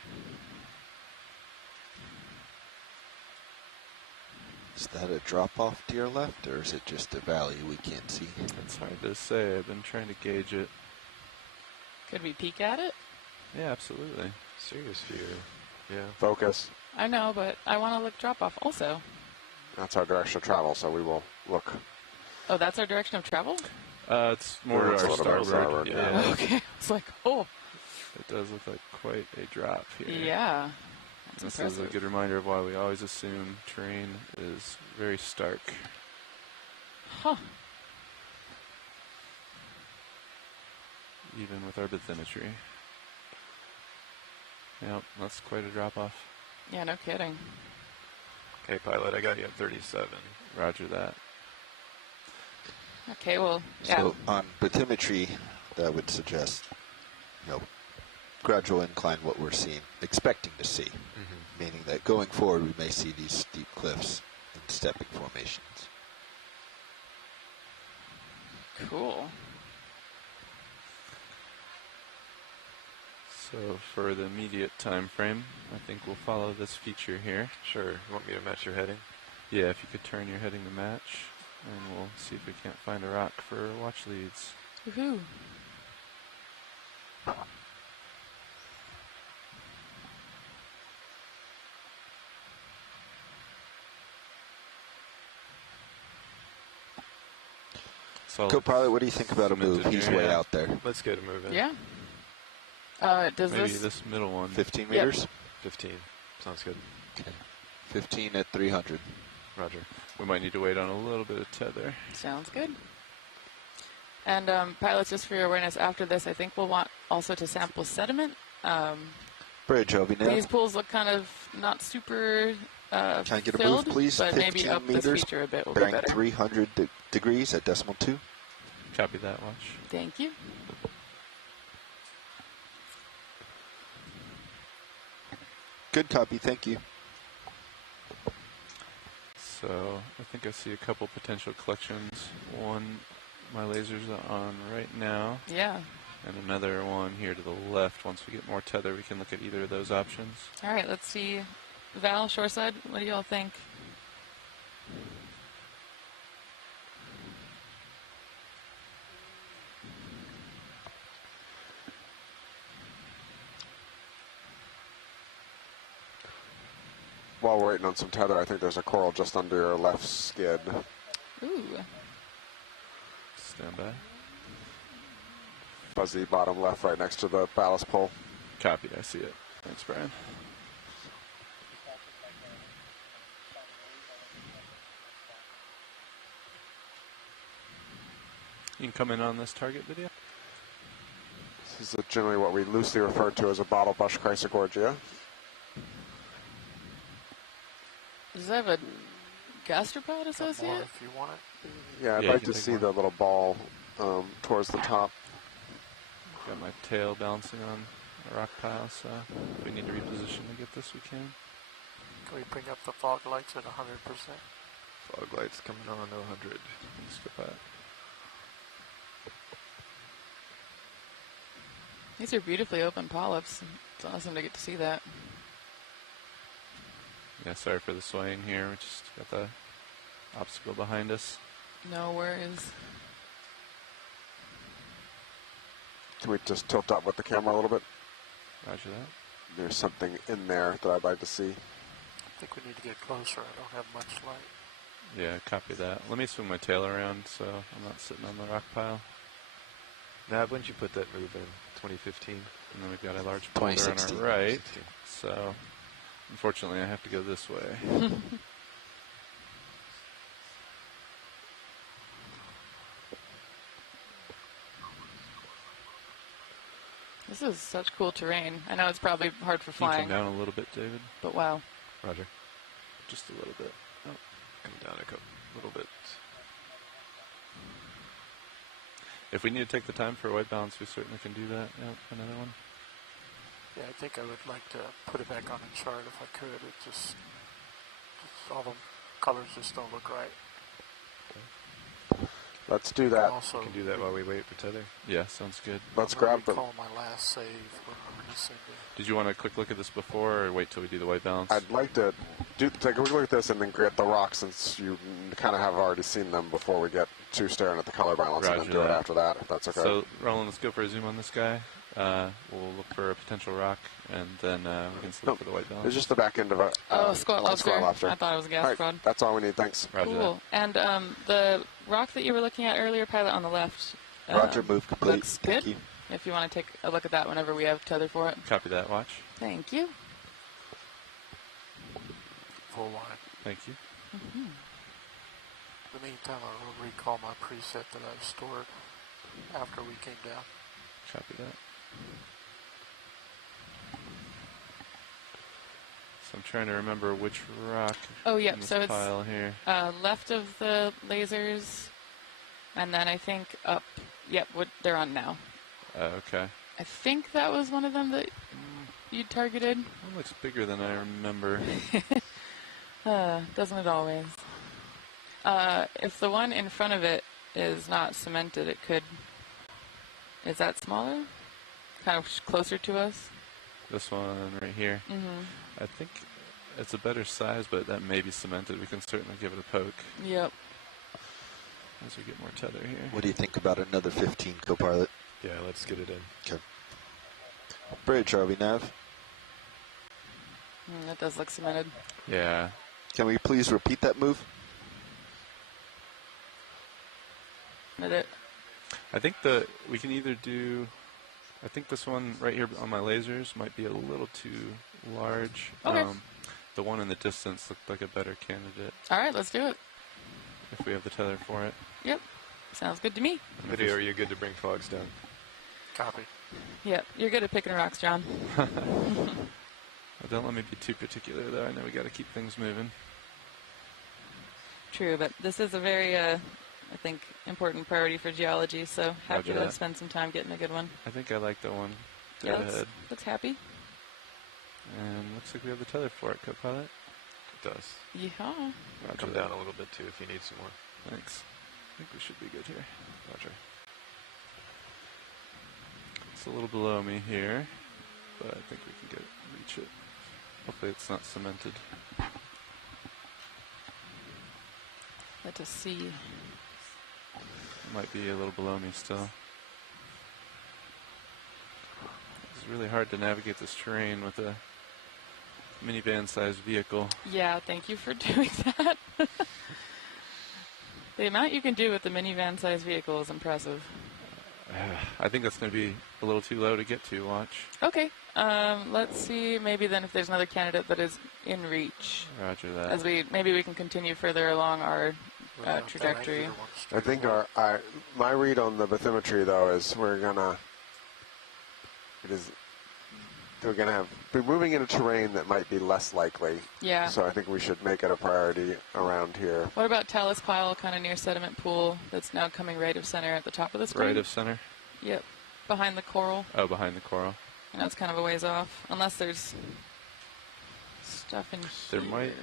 Is that a drop-off to your left, or is it just a valley we can't see? It's hard to say. I've been trying to gauge it. Could we peek at it? Yeah, absolutely. Serious view. Yeah. Focus. I know, but I want to look drop off also. That's our direction of travel, so we will look. Oh, that's our direction of travel? It's more It's a our little more starboard. starboard, Yeah. Okay. It's like, oh. It does look like quite a drop here. Yeah. That's This impressive. is a good reminder of why we always assume terrain is very stark. Huh. Even with our bathymetry. Yep, that's quite a drop off. Yeah, no kidding. Okay, pilot, I got you at 37. Roger that. Okay, well, yeah. So on bathymetry, that would suggest, gradual incline, what we're seeing, expecting to see, meaning that going forward we may see these steep cliffs and stepping formations. Cool. So for the immediate time frame, I think we'll follow this feature here. Sure. You want me to match your heading? Yeah, if you could turn your heading to match, and we'll see if we can't find a rock for watch leads. Woohoo. So Co-pilot, what do you think about a zoom into move? He's here. way out there. Let's get a move in. Yeah. Does Maybe this... this middle one. 15 meters? 15. Sounds good. Okay. 15 at 300. Roger. We might need to wait on a little bit of tether. Sounds good. And pilots, just for your awareness, after this, I think we'll want also to sample sediment. Bridge, Obi now. These pools look kind of not super Can I get a filled, move, please? but 15 maybe up meters, this feature a bit will be bearing better. 300 degrees at decimal 2. Copy that, watch. Thank you. Good copy, thank you. So I think I see a couple potential collections. One, my laser's on right now. Yeah. And another one here to the left. Once we get more tether, we can look at either of those options. All right, let's see. Val, shoreside, what do y'all think? While we're waiting on some tether, I think there's a coral just under your left skid. Ooh. Stand by. Fuzzy bottom left right next to the ballast pole. Copy, I see it. Thanks, Brian. You can come in on this target video. This is generally what we loosely refer to as a bottle bush chrysogorgia. Does it have a gastropod associated? If you want it. Yeah, I'd Yeah, like you to can see take the little ball towards the top. Got my tail bouncing on a rock pile, so if we need to reposition to get this, we can. Can we bring up the fog lights at 100%? Fog lights coming on 100. Skip that. These are beautifully open polyps. It's awesome to get to see that. Yeah, sorry for the swaying here. We just got the obstacle behind us. No worries. Can we just tilt up with the camera a little bit? Roger that. There's something in there that I'd like to see. I think we need to get closer. I don't have much light. Yeah, copy that. Let me swing my tail around so I'm not sitting on the rock pile. Nav, when'd you put that move in? 2015? And then we've got a large boulder on 2016. our right. So, unfortunately, I have to go this way. This is such cool terrain. I know it's probably hard for Can you flying, come down a little bit, David? but wow. Roger. Just a little bit. Oh. Come down a little bit. If we need to take the time for a white balance, we certainly can do that. Yep, another one. Yeah, I think I would like to put it back on the chart if I could. It just all the colors just don't look right. Let's do that. Also, We can do that while we wait for tether. Yeah, sounds good. Let's I grab the. recall my last save when we sent it. Did you want a quick look at this before, or wait till we do the white balance? I'd like to take a look at this and then get the rocks, since you kind of have already seen them before we get to staring at the color balance, and Roger then do it that. after that, if that's okay. So, Roland, let's go for a zoom on this guy. we'll look for a potential rock, and then we can look for the white balance. It's just the back end of a squat lobster. squat lobster. I thought it was a gas All right, prod. that's all we need. Thanks. Roger Cool. And the rock that you were looking at earlier, pilot on the left. Roger, move complete. Looks Thank good. you. If you want to take a look at that whenever we have tether for it. Copy that. Watch. Thank you. Full line. Thank you. Mm-hmm. In the meantime, I will recall my preset that I've stored after we came down. Copy that. So I'm trying to remember which rock. Oh, yep. In this So pile it's here. Left of the lasers, and then I think up. Yep, what they're on now. Okay. I think that was one of them that you targeted. That looks bigger than I remember. Doesn't it always? If the one in front of it is not cemented, it could. Is that smaller? Kind of closer to us? This one right here. Mm-hmm. I think it's a better size, but that may be cemented. We can certainly give it a poke. Yep. As we get more tether here. What do you think about another 15, co-pilot? Yeah, let's get it in. Okay. Bridge, are we, Nav? That does look cemented. Yeah. Can we please repeat that move? Did it? I think we can either do. I think this one right here on my lasers might be a little too large. Okay. The one in the distance looked like a better candidate. All right, let's do it. If we have the tether for it. Yep. Sounds good to me. Video, are you good to bring fogs down? Copy. Yep. You're good at picking rocks, John. Don't let me be too particular, though. I know we got to keep things moving. True, but this is a very, I think, important priority for geology, so happy Roger to that. spend some time getting a good one. I think I like that one. Yeah, Dead ahead. looks happy. And looks like we have the tether for it, co-pilot. It does. Yeehaw. Roger Come that. down a little bit, too, if you need some more. Thanks. I think we should be good here. Roger. It's a little below me here, but I think we can reach it. Hopefully it's not cemented. Let us see. It might be a little below me still. It's really hard to navigate this terrain with a minivan-sized vehicle. Yeah, thank you for doing that. The amount you can do with the minivan-sized vehicle is impressive. I think that's going to be a little too low to get to. Watch. Okay. Let's see. Maybe then if there's another candidate that is in reach. Roger that. As maybe we can continue further along our trajectory. I think my read on the bathymetry though is we're gonna be moving in a terrain that might be less likely. Yeah. So I think we should make it a priority around here. What about talus pile, kind of near sediment pool, that's now coming right of center at the top of the screen? Right of center? Yep. Behind the coral. Oh, behind the coral. I know it's kind of a ways off, unless there's stuff in There here. might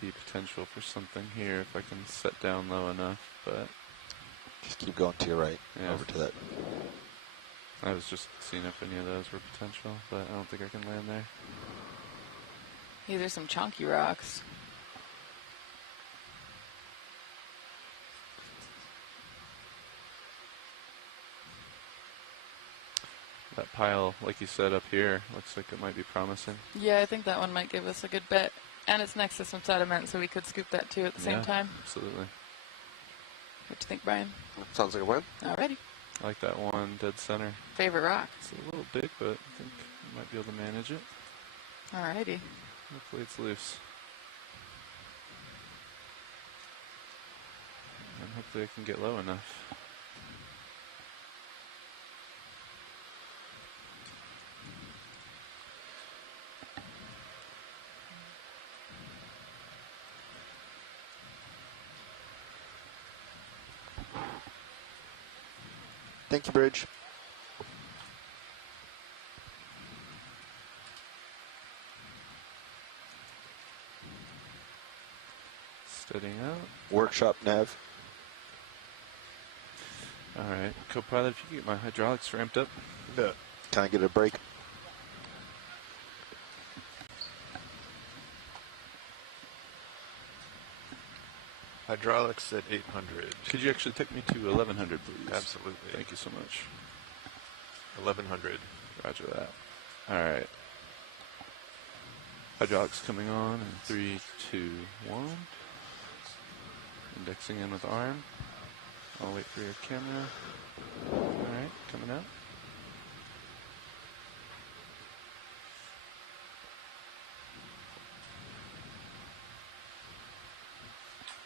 be potential for something here if I can set down low enough, but... Just keep going to your right, Yeah. over to that. I was just seeing if any of those were potential, but I don't think I can land there. These are some chunky rocks. That pile, like you said, up here, looks like it might be promising. Yeah, I think that one might give us a good bet. And it's next to some sediment, so we could scoop that too at the same time. Absolutely. What do you think, Brian? Sounds like a win. Alrighty. I like that one, dead center. Favorite rock. It's a little big, but I think we might be able to manage it. Alrighty. Hopefully it's loose. And hopefully I can get low enough. Thank you, Bridge. Steadying out. Workshop nav. Alright, co-pilot, if you can get my hydraulics ramped up. Yeah. Can I get a break? Hydraulics at 800. Could you actually take me to 1100, please? Absolutely. Thank you so much. 1100. Roger that. All right. Hydraulics coming on in 3, 2, 1. Indexing in with arm. I'll wait for your camera. All right, coming out.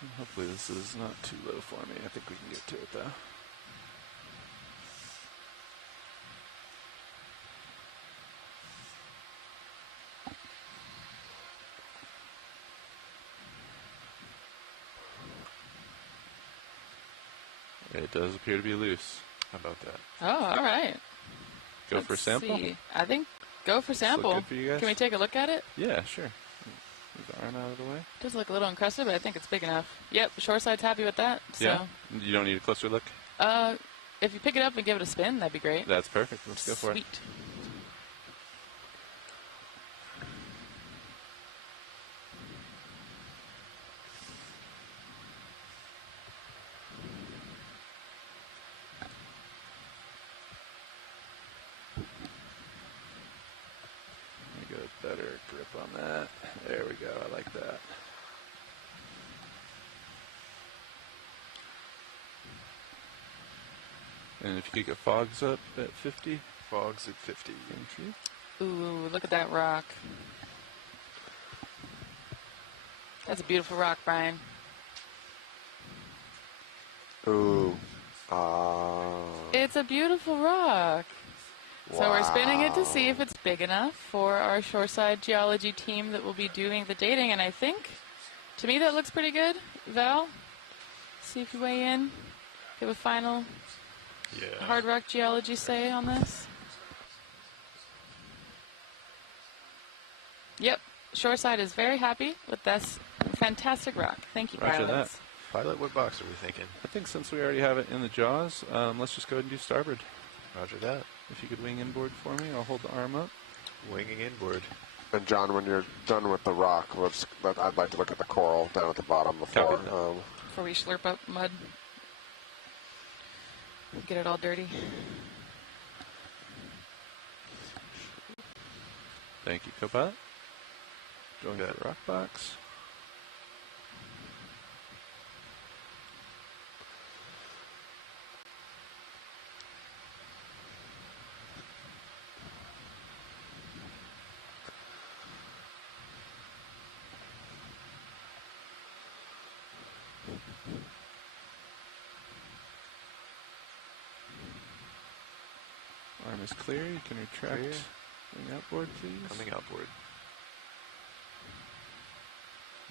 And hopefully this is not too low for me. I think we can get to it though. It does appear to be loose. How about that? Oh, all right. Go for a sample? See. I think go for sample. Good for you guys? Can we take a look at it? Yeah, sure. Move the arm out of the way. Does look a little encrusted, but I think it's big enough. Yep, shoreside's happy with that. So. Yeah. You don't need a closer look? If you pick it up and give it a spin, that'd be great. That's perfect. Let's go for it. Sweet. Get a better grip on that. There we go. I like that. And if you could get fogs up at 50. Fogs at 50. Thank you. Ooh, look at that rock. That's a beautiful rock, Brian. Ooh. It's a beautiful rock. So we're spinning it to see if it's big enough for our shoreside geology team that will be doing the dating. And I think, to me, that looks pretty good. Val, see if you weigh in. Give a final hard rock geology say on this. Yep, shoreside is very happy with this fantastic rock. Thank you, Roger pilots. that. Pilot, what box are we thinking? I think since we already have it in the jaws, let's just go ahead and do starboard. Roger that. If you could wing inboard for me, I'll hold the arm up. Winging inboard. And John, when you're done with the rock, I'd like to look at the coral down at the bottom before. Before we slurp up mud. Get it all dirty. Thank you, co-pilot. Going to the rock box. Arm is clear. You can retract. Clear. Wing outboard, please. Coming outboard.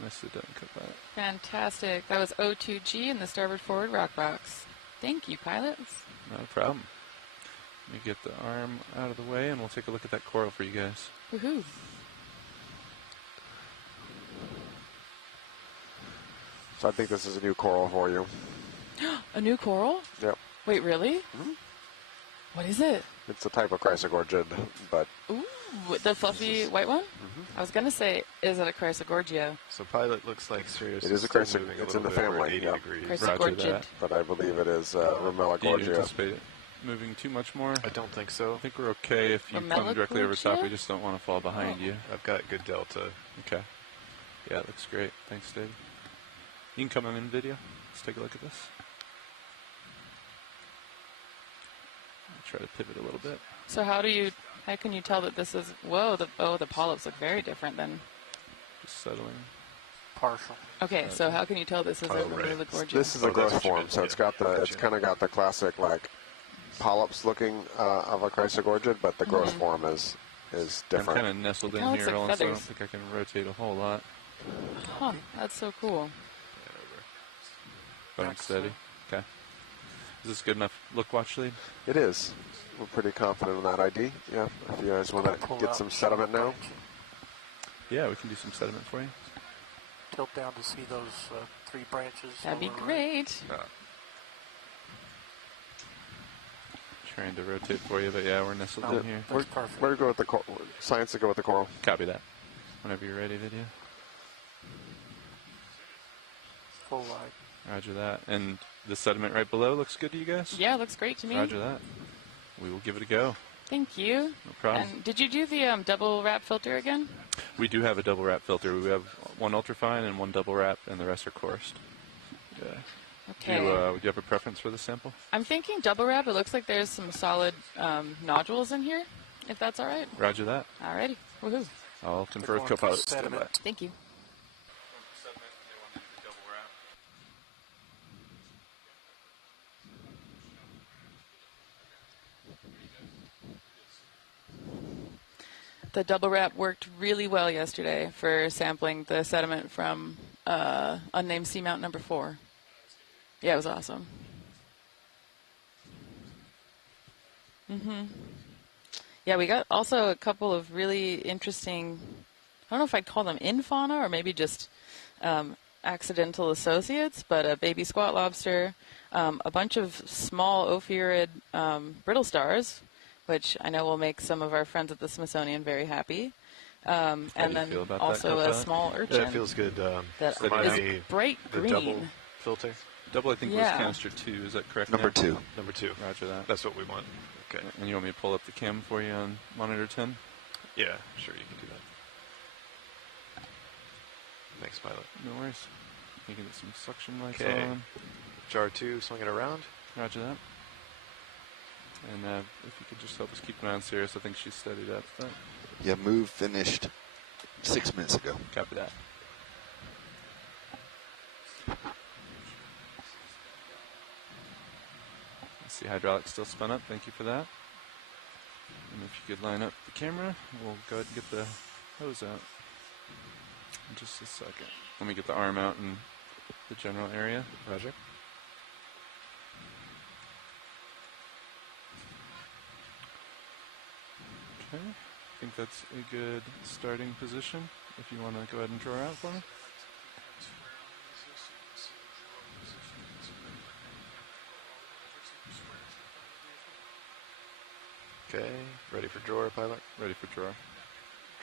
Nicely done, co-pilot. Fantastic. That was O2G in the starboard forward rock box. Thank you, pilots. Not a problem. Let me get the arm out of the way, and we'll take a look at that coral for you guys. Woohoo. So I think this is a new coral for you. A new coral? Yep. Wait, really? Mm-hmm. What is it? It's a type of chrysogorgid, but... Ooh, the fluffy white one? I was going to say, is it a chrysogorgia? So pilot looks like seriously. It is a chrysogorgia. It's in the family. 80 degrees. Chrysogorgid. But I believe it is Do you Rumellagorgia. anticipate it moving too much more? I don't think so. I think we're okay if you come directly over top. We just don't want to fall behind you. I've got good delta. Okay. Yeah, it looks great. Thanks, Dave. You can come in video. Let's take a look at this. I'll try to pivot a little bit. So how can you tell that this is, whoa, the polyps look very different than. Just settling. Partial. Okay, so how can you tell this is a Rumellagorgia? This is a growth form, so it's got it's kind of got the classic like polyps looking of a chrysogorgid, but the growth form is different. I'm kind of nestled in here also. I don't think I can rotate a whole lot. Huh, that's so cool. But I'm steady. Okay. Is this good enough look watch lead? It is. We're pretty confident in that ID. Yeah. If you guys want to get some sediment now. Yeah, we can do some sediment for you. Tilt down to see those 3 branches. That'd be great. Trying to rotate for you, but yeah, we're nestled in here. That's perfect. Where to go with the science to go with the coral? Copy that. Whenever you're ready, video. Full wide. Roger that. And the sediment right below looks good to you guys? Yeah, looks great to me. Roger that. We will give it a go. Thank you. No problem. And did you do the double wrap filter again? We do have a double wrap filter. We have one ultrafine and one double wrap, and the rest are coursed. Yeah. Okay. Do you have a preference for the sample? I'm thinking double wrap. It looks like there's some solid nodules in here, if that's all right. Roger that. Alrighty. Woohoo. I'll confer with Copilot. Stand by. Thank you. The double wrap worked really well yesterday for sampling the sediment from Unnamed Seamount number 4. Yeah, it was awesome. Yeah, we got also a couple of really interesting, I don't know if I'd call them in fauna or maybe just accidental associates, but a baby squat lobster, a bunch of small ophiorid brittle stars, which I know will make some of our friends at the Smithsonian very happy. And then also a small urchin. Yeah, it feels good. That is bright green. Double filter. Double, I think, was canister 2. Is that correct? Number 2. Number 2. Roger that. That's what we want. Okay. And you want me to pull up the cam for you on monitor 10? Yeah, sure, you can do that. Thanks, pilot. No worries. You can get some suction lights Okay. on. Jar 2, swing it around. Roger that. And if you could just help us keep an eye on Sirius, I think she's steadied up. But Yeah, move finished 6 minutes ago. Copy that. I see hydraulics still spun up. Thank you for that. And if you could line up the camera, we'll go ahead and get the hose out in just a second. Let me get the arm out in the general area. Roger. Okay, I think that's a good starting position. If you want to go ahead and draw out for me. Okay, ready for drawer, pilot? Ready for drawer.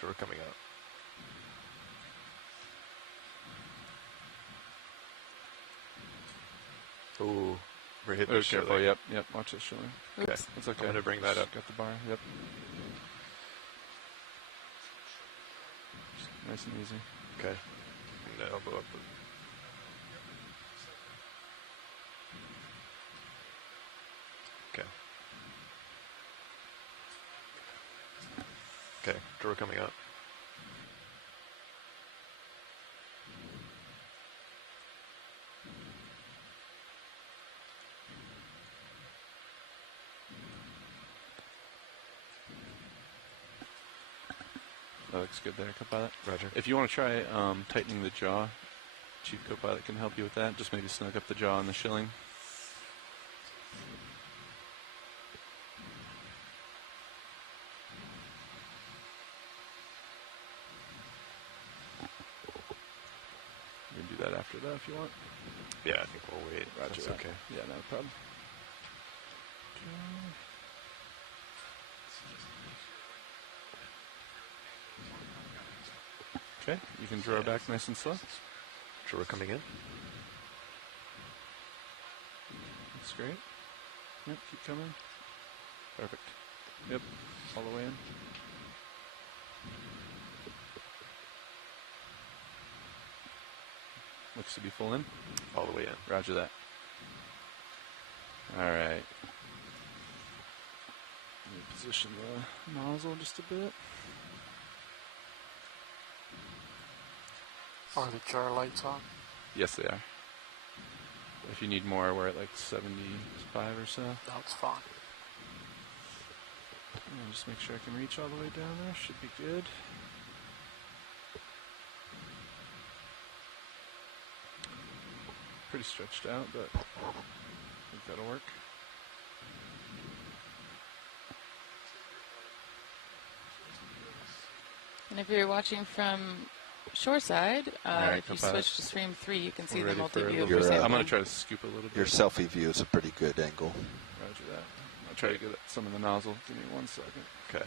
Drawer coming out. Ooh, we're hitting the careful, shilling. yep, watch it shilling. Okay, That's okay. I'm going to bring that up. Got the bar, yep. Nice and easy. Okay, bring the elbow up. Okay. Okay, drawer coming out. That looks good there, Copilot. Roger. If you want to try tightening the jaw, Chief Copilot can help you with that. Just maybe snug up the jaw and the shilling. You can do that after that if you want. Yeah, I think we'll wait. Roger. That's that. okay. Yeah, no problem. Okay, you can draw back nice and slow. Drawer coming in. That's great. Yep, keep coming. Perfect. Yep, all the way in. Looks to be full in. All the way in. Roger that. All right. Let me position the nozzle just a bit. Are the jar lights on? Yes, they are. If you need more, we're at like 75 or so. No, it's fine. And just make sure I can reach all the way down there. Should be good. Pretty stretched out, but I think that'll work. And if you're watching from shoreside, Right, if you Copilot. switch to stream 3, you can see We're the ready for a multi-view of little your bit. I'm sampling. going to try to scoop a little bit. Your selfie view is a pretty good angle. Roger that. I'll try to get at some of the nozzle. Give me 1 second. Okay.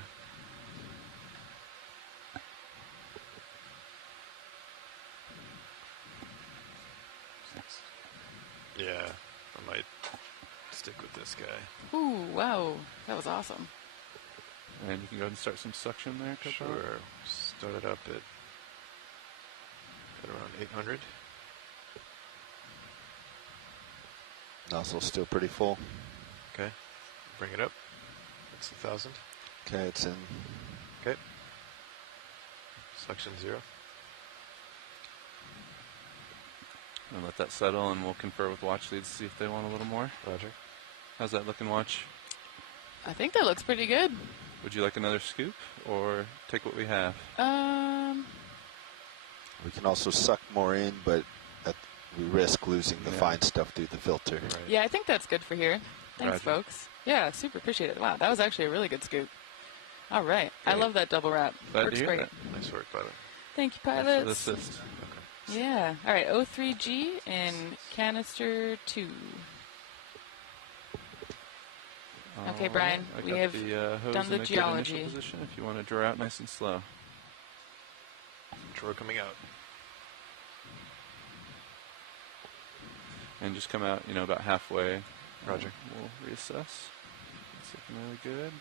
Yeah, I might stick with this guy. Ooh, wow. That was awesome. And you can go ahead and start some suction there, Co-Pilot. Sure. Start it up at around 800. Nozzle's still pretty full. Okay. Bring it up. It's 1,000. Okay, it's in. Okay. Suction 0. And let that settle, and we'll confer with watch leads to see if they want a little more. Roger. How's that looking, watch? I think that looks pretty good. Would you like another scoop, or take what we have? We can also suck more in, but we risk losing the fine stuff through the filter. Right. Yeah, I think that's good for here. Thanks, Roger. folks. Yeah, super appreciate it. Wow, that was actually a really good scoop. All right. I Great. love that double wrap. Glad to Works hear great. that. Nice work, pilot. Thank you, Thanks pilots. for the assist. Yeah. All right, O3G and canister 2. Okay, Brian, I we got have the, hose done in the a good geology. initial position if you want to draw out nice and slow. Draw coming out. And just come out, about halfway. Roger. We'll reassess. It's looking really good.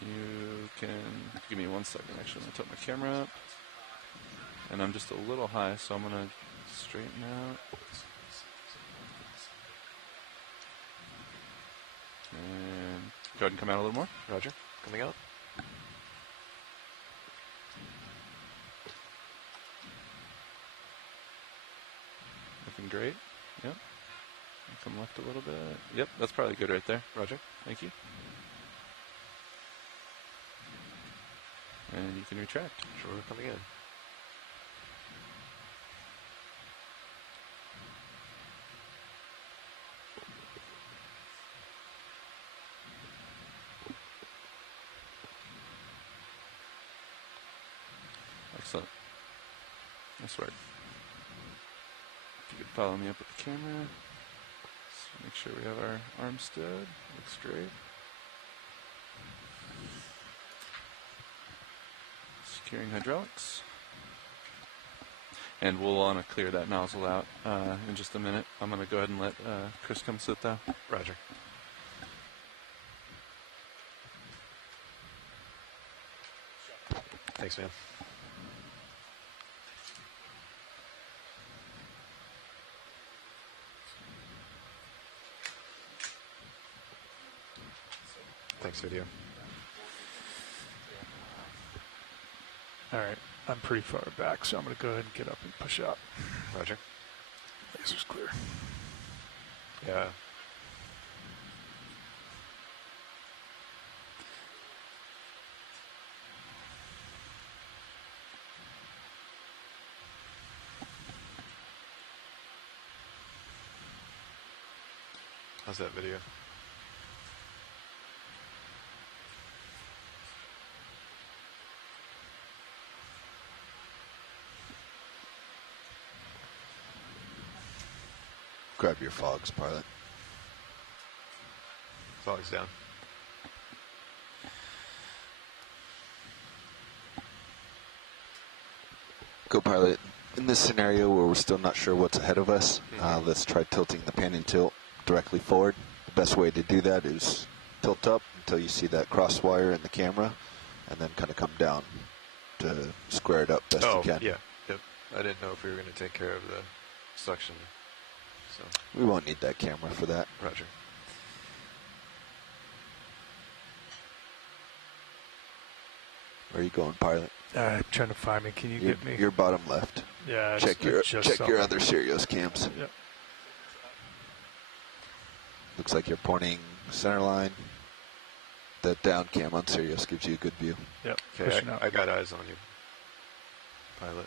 You can give me 1 second. Actually, I'm gonna tilt my camera up, and I'm just a little high, so I'm gonna straighten out. And go ahead and come out a little more. Roger. Coming out. Looking great. Yep. Come left a little bit. Yep, that's probably good right there. Roger. Thank you. And you can retract. Sure, coming in. Excellent. Nice work. If you could follow me up with the camera. So make sure we have our arm stood. Looks great. Securing hydraulics. And we'll want to clear that nozzle out in just a minute. I'm going to go ahead and let Chris come sit though. Roger. Thanks, man. Thanks, video. All right, I'm pretty far back, so I'm going to go ahead and get up and push out. Roger. Laser's clear. Yeah. How's that video? Grab your fogs, pilot. Fog's down. Go, pilot. In this scenario where we're still not sure what's ahead of us, let's try tilting the pan and tilt directly forward. The best way to do that is tilt up until you see that cross wire in the camera, and then kind of come down to square it up best you can. Yeah. Yep. I didn't know if we were going to take care of the suction. So. We won't need that camera for that. Roger. Where are you going, pilot? Trying to find me. Can you get me? Your bottom left. Yeah. Check your other Sirius cams. Yep. Looks like you're pointing center line. The down cam on Sirius gives you a good view. Yep. Okay, I got eyes on you, pilot.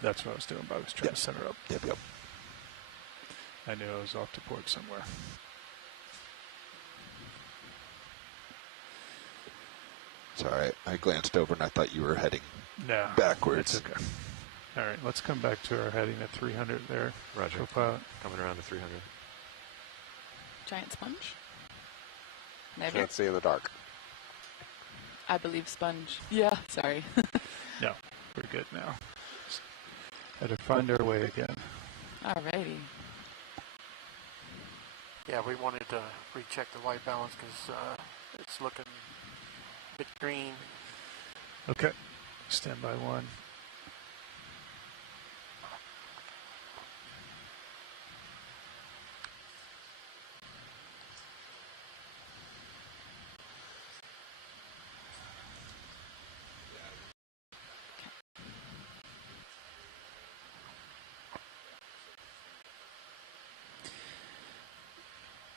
That's what I was doing, but I was trying to center up. Yep. I knew I was off to port somewhere. It's all right. I glanced over and I thought you were heading No, backwards. It's okay. All right, let's come back to our heading at 300 there. Roger. Co-pilot. Coming around to 300. Giant sponge? Maybe. Can't see in the dark. I believe sponge. Yeah, sorry. No, we're good now. Had to find our way again. Alrighty. Yeah, we wanted to recheck the white balance because it's looking Bit green. Okay. Stand by 1.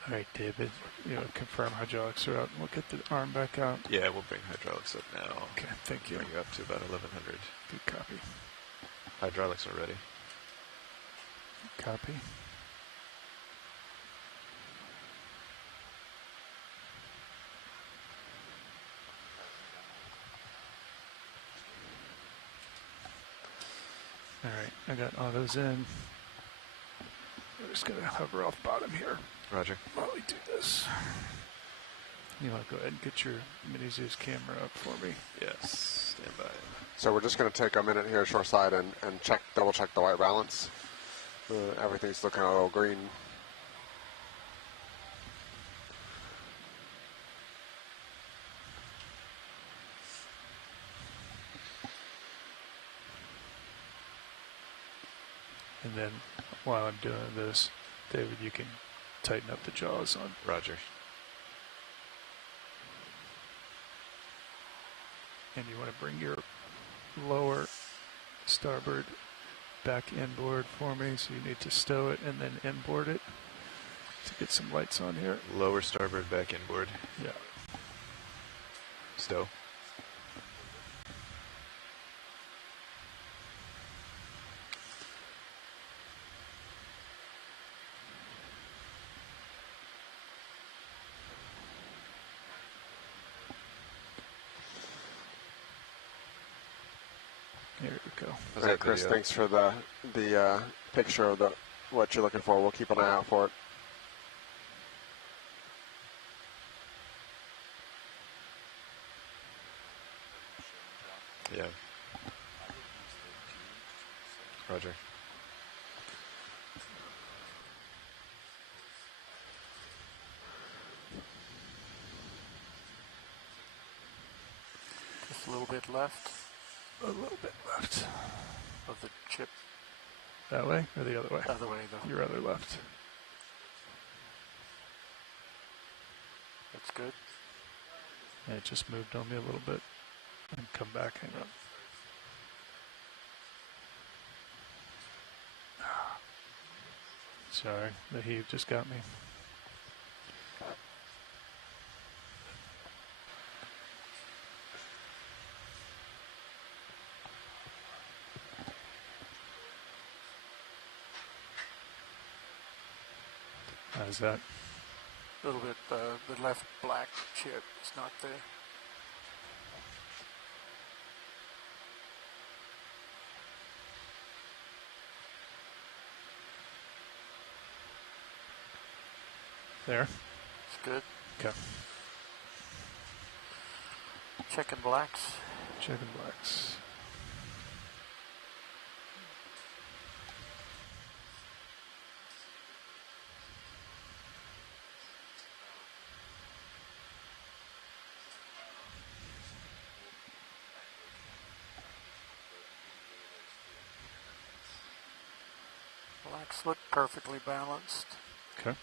All right, David, confirm hydraulics are out. We'll get the arm back out. Yeah, we'll bring hydraulics up now. Okay, thank you. Bring you up to about 1100. Good copy. Hydraulics are ready. Copy. All right, I got autos in. We're just going to hover off bottom here. Roger. While we do this. You want to go ahead and get your mini Zeus camera up for me? Yes, stand by. So we're just going to take a minute here shoreside and double check the white balance. Everything's looking a little green. And then while I'm doing this, David, you can tighten up the jaws on. Roger. And you want to bring your lower starboard back inboard for me. So you need to stow it and then inboard it to get some lights on here. Lower starboard back inboard. Yeah. Stow. There we go. All right, Chris, thanks for the picture of what you're looking for. We'll keep an eye out for it. Yeah. Roger. Just a little bit left. A little bit left. Of the chip. That way or the other way? Other way, though. Your other left. That's good. Yeah, it just moved on me a little bit. And come back, hang on. Sorry, the heave just got me. How's that? A little bit, the left black chip is not there. There? It's good. Okay. Checking blacks. Checking blacks. Blacks look perfectly balanced. Okay.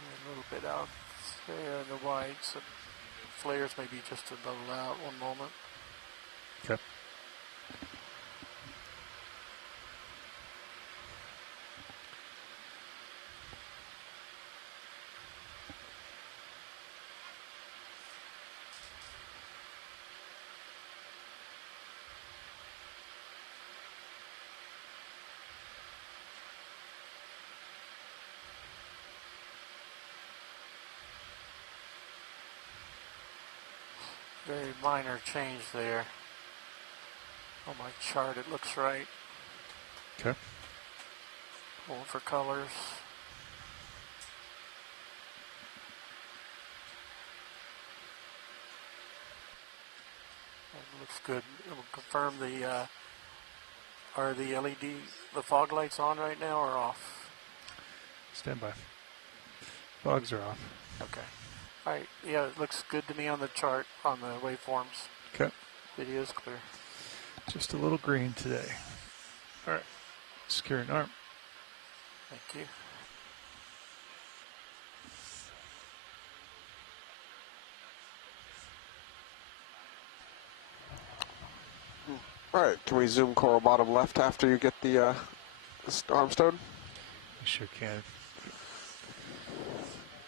A little bit out there in the whites and flares maybe just a little out one moment. Okay. Very minor change there. On my chart it looks right. Okay. Pulling for colors. looks good. We'll confirm are the LED, the fog lights on right now or off? Stand by. Fogs are off. Okay. All right. Yeah, it looks good to me on the chart, on the waveforms. Okay. Video's clear. Just a little green today. All right. Secure an arm. Thank you. All right, can we zoom coral bottom left after you get the arm stowed? We sure can.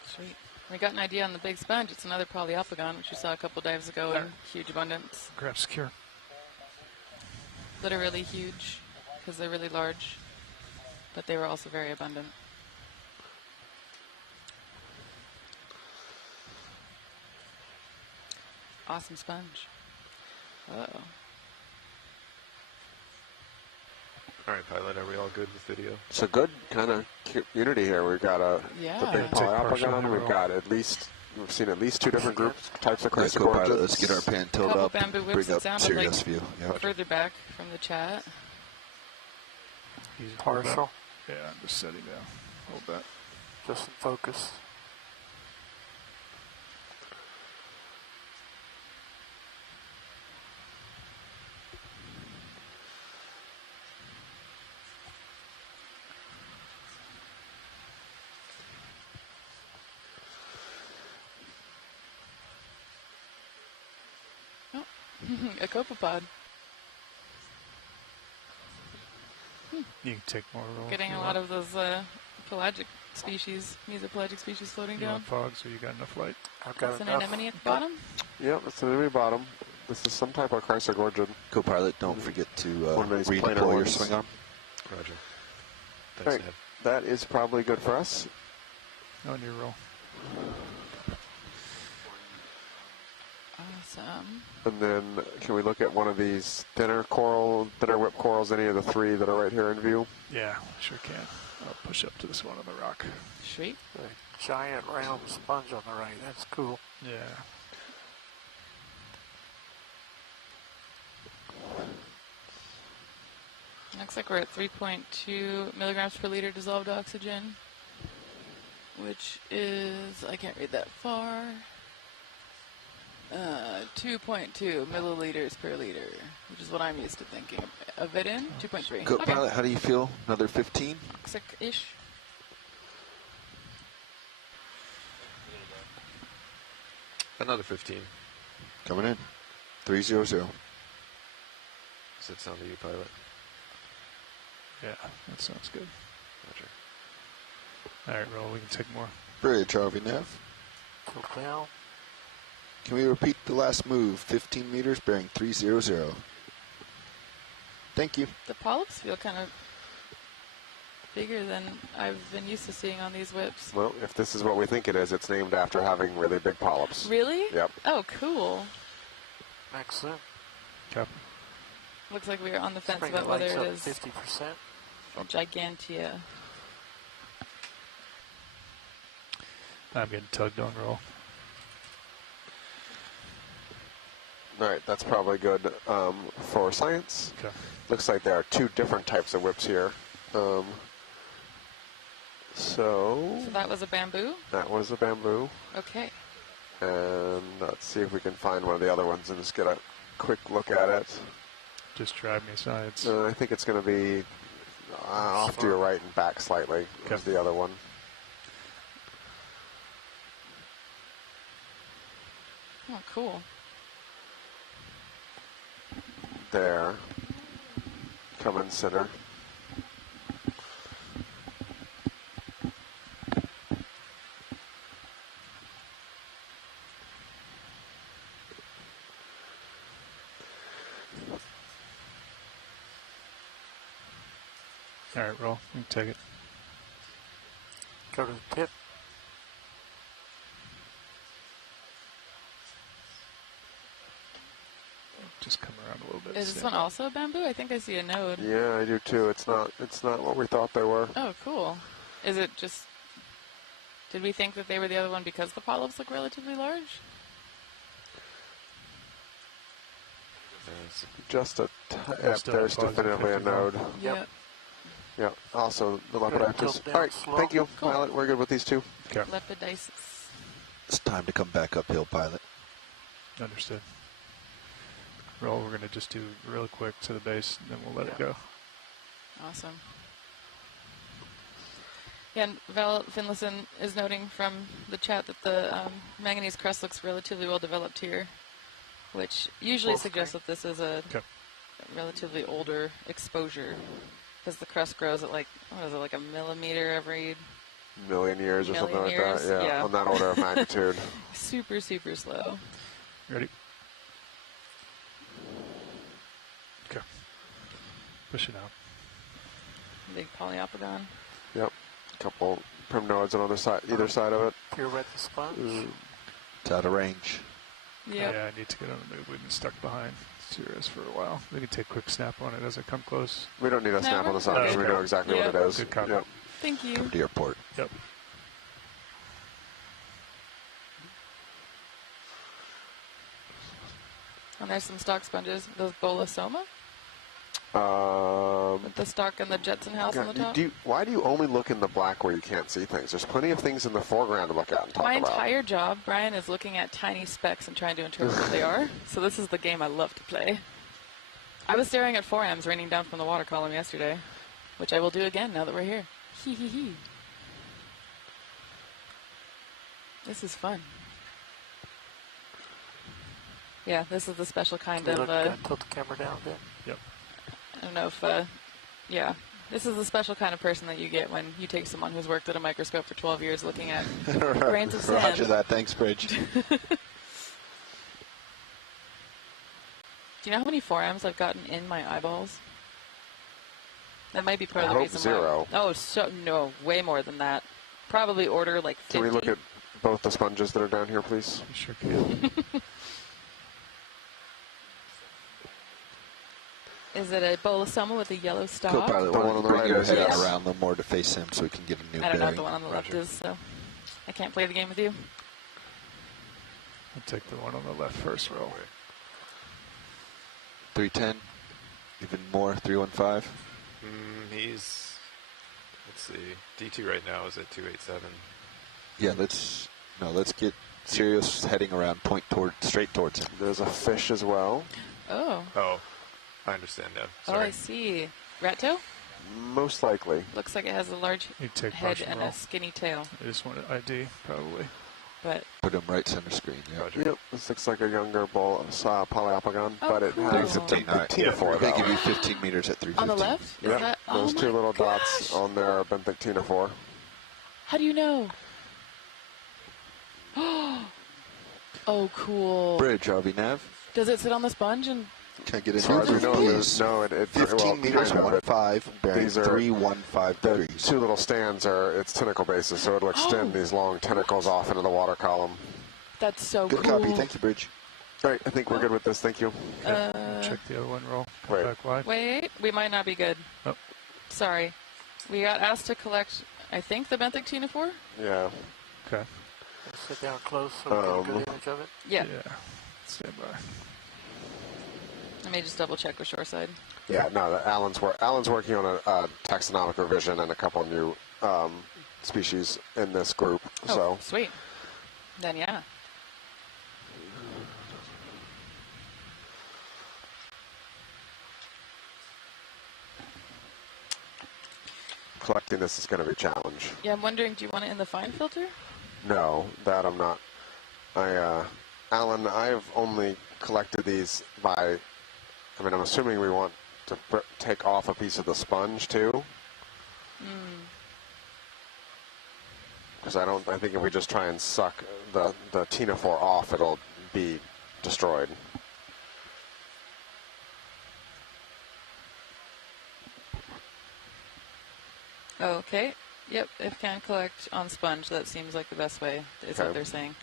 Sweet. We got an idea on the big sponge. It's another Papahānaumokuākea, which we saw a couple dives ago in huge abundance. Grab secure. Literally huge, because they're really large, but they were also very abundant. Awesome sponge. Uh-oh. All right, pilot, are we all good with video? So good kind of unity here. We've got the big Papahānaumokuākea. We've got we've seen at least 2 different groups, types of crazy gorges. Let's get our pan tilt up and bring up serious view. Yep. Further back from the chat. Partial. Yeah, I'm just setting down. Hold that. Just in focus. A copepod. You can take more rolls. Getting a lot of those pelagic species, mesopelagic species floating you down. Want fogs, or you got enough light? I've got an anemone at the bottom? Yep, it's an anemone bottom. This is some type of chrysogorgid. Co-pilot, don't forget to redeploy your swing arm. Roger. Thanks, Right. Ned. That is probably good for us. On your roll. Awesome. And then can we look at one of these thinner whip corals, any of the 3 that are right here in view? Yeah, sure can. I'll push up to this one on the rock. Sweet. A giant round sponge on the right. That's cool. Yeah. Looks like we're at 3.2 milligrams per liter dissolved oxygen, which is, I can't read that far, 2.2 milliliters per liter, which is what I'm used to thinking of it in. 2.3. Go, okay. Pilot, how do you feel? Another 15? Toxic-ish. Another 15. Coming in. 300. Does that sound to you, pilot? Yeah, that sounds good. Roger. All right, roll. We can take more. Bridge, RV Nav. Go down. Can we repeat the last move? 15 meters, bearing 300. Thank you. The polyps feel kind of bigger than I've been used to seeing on these whips. Well, if this is what we think it is, it's named after having really big polyps. Really? Yep. Oh, cool. Excellent. Copy. Looks like we are on the fence about whether it is 50%. a gigantea. I'm getting tugged on roll. All right, that's probably good for science. Okay. Looks like there are 2 different types of whips here. So that was a bamboo? That was a bamboo. Okay. And let's see if we can find one of the other ones and just get a quick look at it. Just drive me science. I think it's going to be off to your right and back slightly. Okay. Is the other one. Oh, cool. There. Come and center. All right, roll. You can take it. Go to the tip. Just come around a little bit. Is this one also a bamboo? I think I see a node. Yeah, I do too. It's not what we thought they were. Oh, cool. Is it just... Did we think that they were the other one because the polyps look relatively large? Just a Just a there's positive definitely a 50 node. Yep. Yep. Also the leoparditis. tilt down All right. slow. Thank you, Cool. Pilot. We're good with these two. Okay. Lepidisis. It's time to come back uphill, pilot. Understood. Roll, we're going to just do real quick to the base, and then we'll let it go. Awesome. Yeah, and Val Finlayson is noting from the chat that the manganese crust looks relatively well developed here, which usually suggests that this is a relatively older exposure, because the crust grows at like, what is it, like a millimeter every Million years or something like years? that. Yeah, on that order of magnitude. super, super slow. Ready? Okay. Push it out. Big polyopogon. Yep. Couple prim nodes on either side of it. Pirouette the sponge. It's out of range. Yep. Yeah, I need to get on the move. We've been stuck behind Cirrus for a while. We can take a quick snap on it as I come close. We don't need a snap on the side because we know exactly what it is. Good copy. Yep. Thank you. From the airport. Yep. And there's some stock sponges. Those Bolosoma? With the stock and the Jetson house on the top? Why do you only look in the black where you can't see things? There's plenty of things in the foreground to look at and talk My about. entire job, Brian, is looking at tiny specks and trying to interpret what they are. So this is the game I love to play. I was staring at 4Ms raining down from the water column yesterday, which I will do again now that we're here. Hee hee hee. This is fun. Yeah, this is the special kind of... tilt the camera down a bit. Yep. I don't know if... yeah. This is the special kind of person that you get when you take someone who's worked at a microscope for 12 years looking at grains of sand. Roger that. Thanks, Bridge. Do you know how many 4Ms I've gotten in my eyeballs? That might be part of the reason zero. why. Oh, no, way more than that. Probably order like 50. Can we look at both the sponges that are down here, please? You sure can. Is it a Bolosoma with a yellow stalk? Co-pilot, The why one don't on you the bring right your is, head yes. around them more to face him so we can get a new I don't know what bearing. the one on the left is, so I can't play the game with you. I'll take the one on the left first roll. 310, even more, 315. He's, let's see, D2 right now is at 287. Yeah, let's get Sirius heading around, straight towards him. There's a fish as well. Oh. Oh, I understand now. Oh, Sorry. I see. Rat tail? Most likely. Looks like it has a large You take head motion and roll. a skinny tail. I just want an ID, probably. But Put him right center screen. Yeah. Yep, this looks like a younger polyopogon, Oh, but it cool. has 315. All right. ctenophore, They though. give you 15 meters at 315. on the left? Is Yep, that, those oh two my little gosh. dots on there are benthic ctenophore. How do you know? Oh, cool. Bridge, RV Nav. Does it sit on the sponge and Can I get As far as we know, there's no, it 15 meters, kind of, but 1.5, bearing these are 315 the degrees. two little stands are its tentacle bases, so it'll extend these long tentacles off into the water column. that's so Good cool. copy. Thank you, Bridge. All right, I think we're good with this. Thank you. Check the other one roll. Come Wait. back wide. Wait, we might not be good. Oh. Sorry. We got asked to collect, I think, the benthic ctenophore? Yeah. Okay. Sit down close so we get a good image of it. Yeah. Yeah. Stand by. Let me just double check with shoreside. Yeah, no, Alan's working on a taxonomic revision and a couple new species in this group. Oh, So sweet. Then yeah. collecting this is going to be a challenge. Yeah, I'm wondering, do you want it in the fine filter? No, that I'm not. Alan, I've only collected these by, I mean, I'm assuming we want to take off a piece of the sponge too. Because I think if we just try and suck the ctenophore off, it'll be destroyed. Okay. Yep, if can collect on sponge, that seems like the best way, is what they're saying.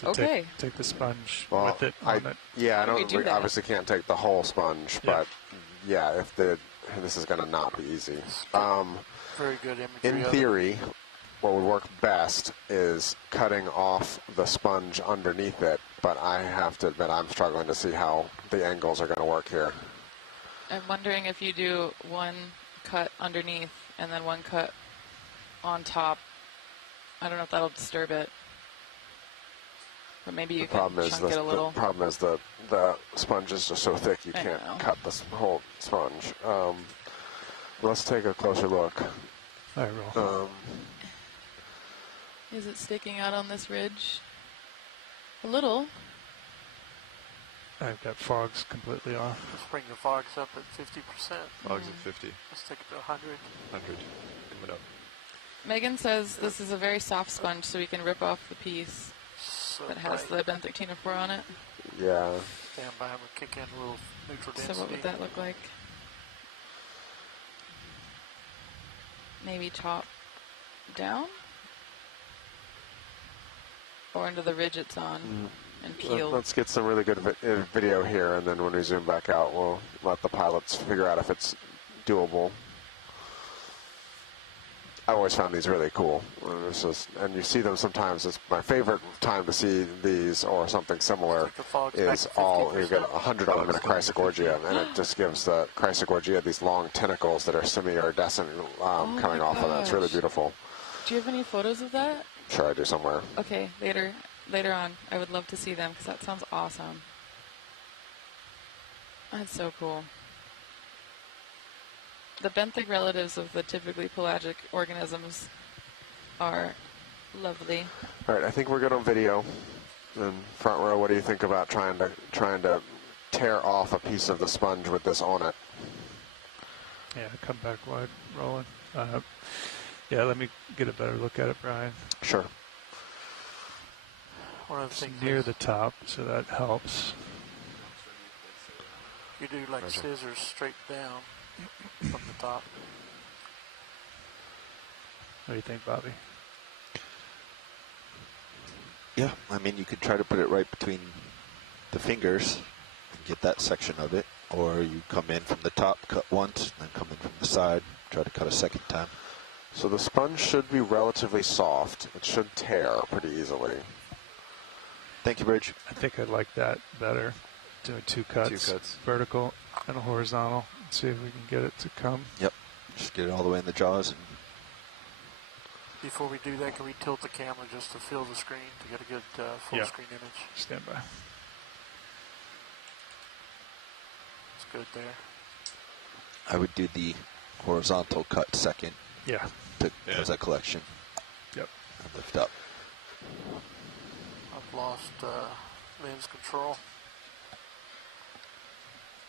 So Okay. Take the sponge Well, with it on it. Yeah, How do we do we that? obviously can't take the whole sponge, Yeah. but yeah, this is going to not be easy. Very good imagery. In theory, what would work best is cutting off the sponge underneath it but I have to admit I'm struggling to see how the angles are going to work here. I'm wondering if you do one cut underneath and then one cut on top. I don't know if that'll disturb it. But maybe you can chunk it a little. The problem is the sponge is just so thick you can't cut the whole sponge. Let's take a closer look. All right, roll. Is it sticking out on this ridge? A little. I've got fogs completely off. Let's bring the fogs up at 50%. Fogs at 50. Let's take it to 100. 100. Coming up. Megan says this is a very soft sponge, so we can rip off the piece that has the benthic 4 on it. Yeah. Stand by, I'm going to kick in a little neutral density. So what would that look like? Maybe top down? Or into the ridge it's on and peel. Let's get some really good video here, and then when we zoom back out, we'll let the pilots figure out if it's doable. I always found these really cool. And you see them sometimes. It's my favorite time to see these or something similar is you get 100 of them in a Chrysogorgia, and it just gives the Chrysogorgia these long tentacles that are semi-iridescent coming off of it. It's really beautiful. Do you have any photos of that? Sure, I do somewhere. Okay, later on. I would love to see them because that sounds awesome. That's so cool. The benthic relatives of the typically pelagic organisms are lovely. All right, I think we're good on video. And front row, what do you think about trying to tear off a piece of the sponge with this on it? Yeah, come back wide, rolling. Yeah, let me get a better look at it, Brian. Sure. One of the things near the top, so that helps. You do like scissors straight down from the top. What do you think, Bobby? Yeah, I mean, you could try to put it right between the fingers and get that section of it, or you come in from the top, cut once, and then come in from the side, try to cut a second time. So the sponge should be relatively soft. It should tear pretty easily. Thank you, Bridge. I think I'd like that better. Doing two cuts, vertical and a horizontal. See if we can get it to come. Yep. Just get it all the way in the jaws. And before we do that, can we tilt the camera just to fill the screen to get a good full screen image? Stand by. It's good there. I would do the horizontal cut second. Yeah. As a collection. Yep. And lift up. I've lost lens control.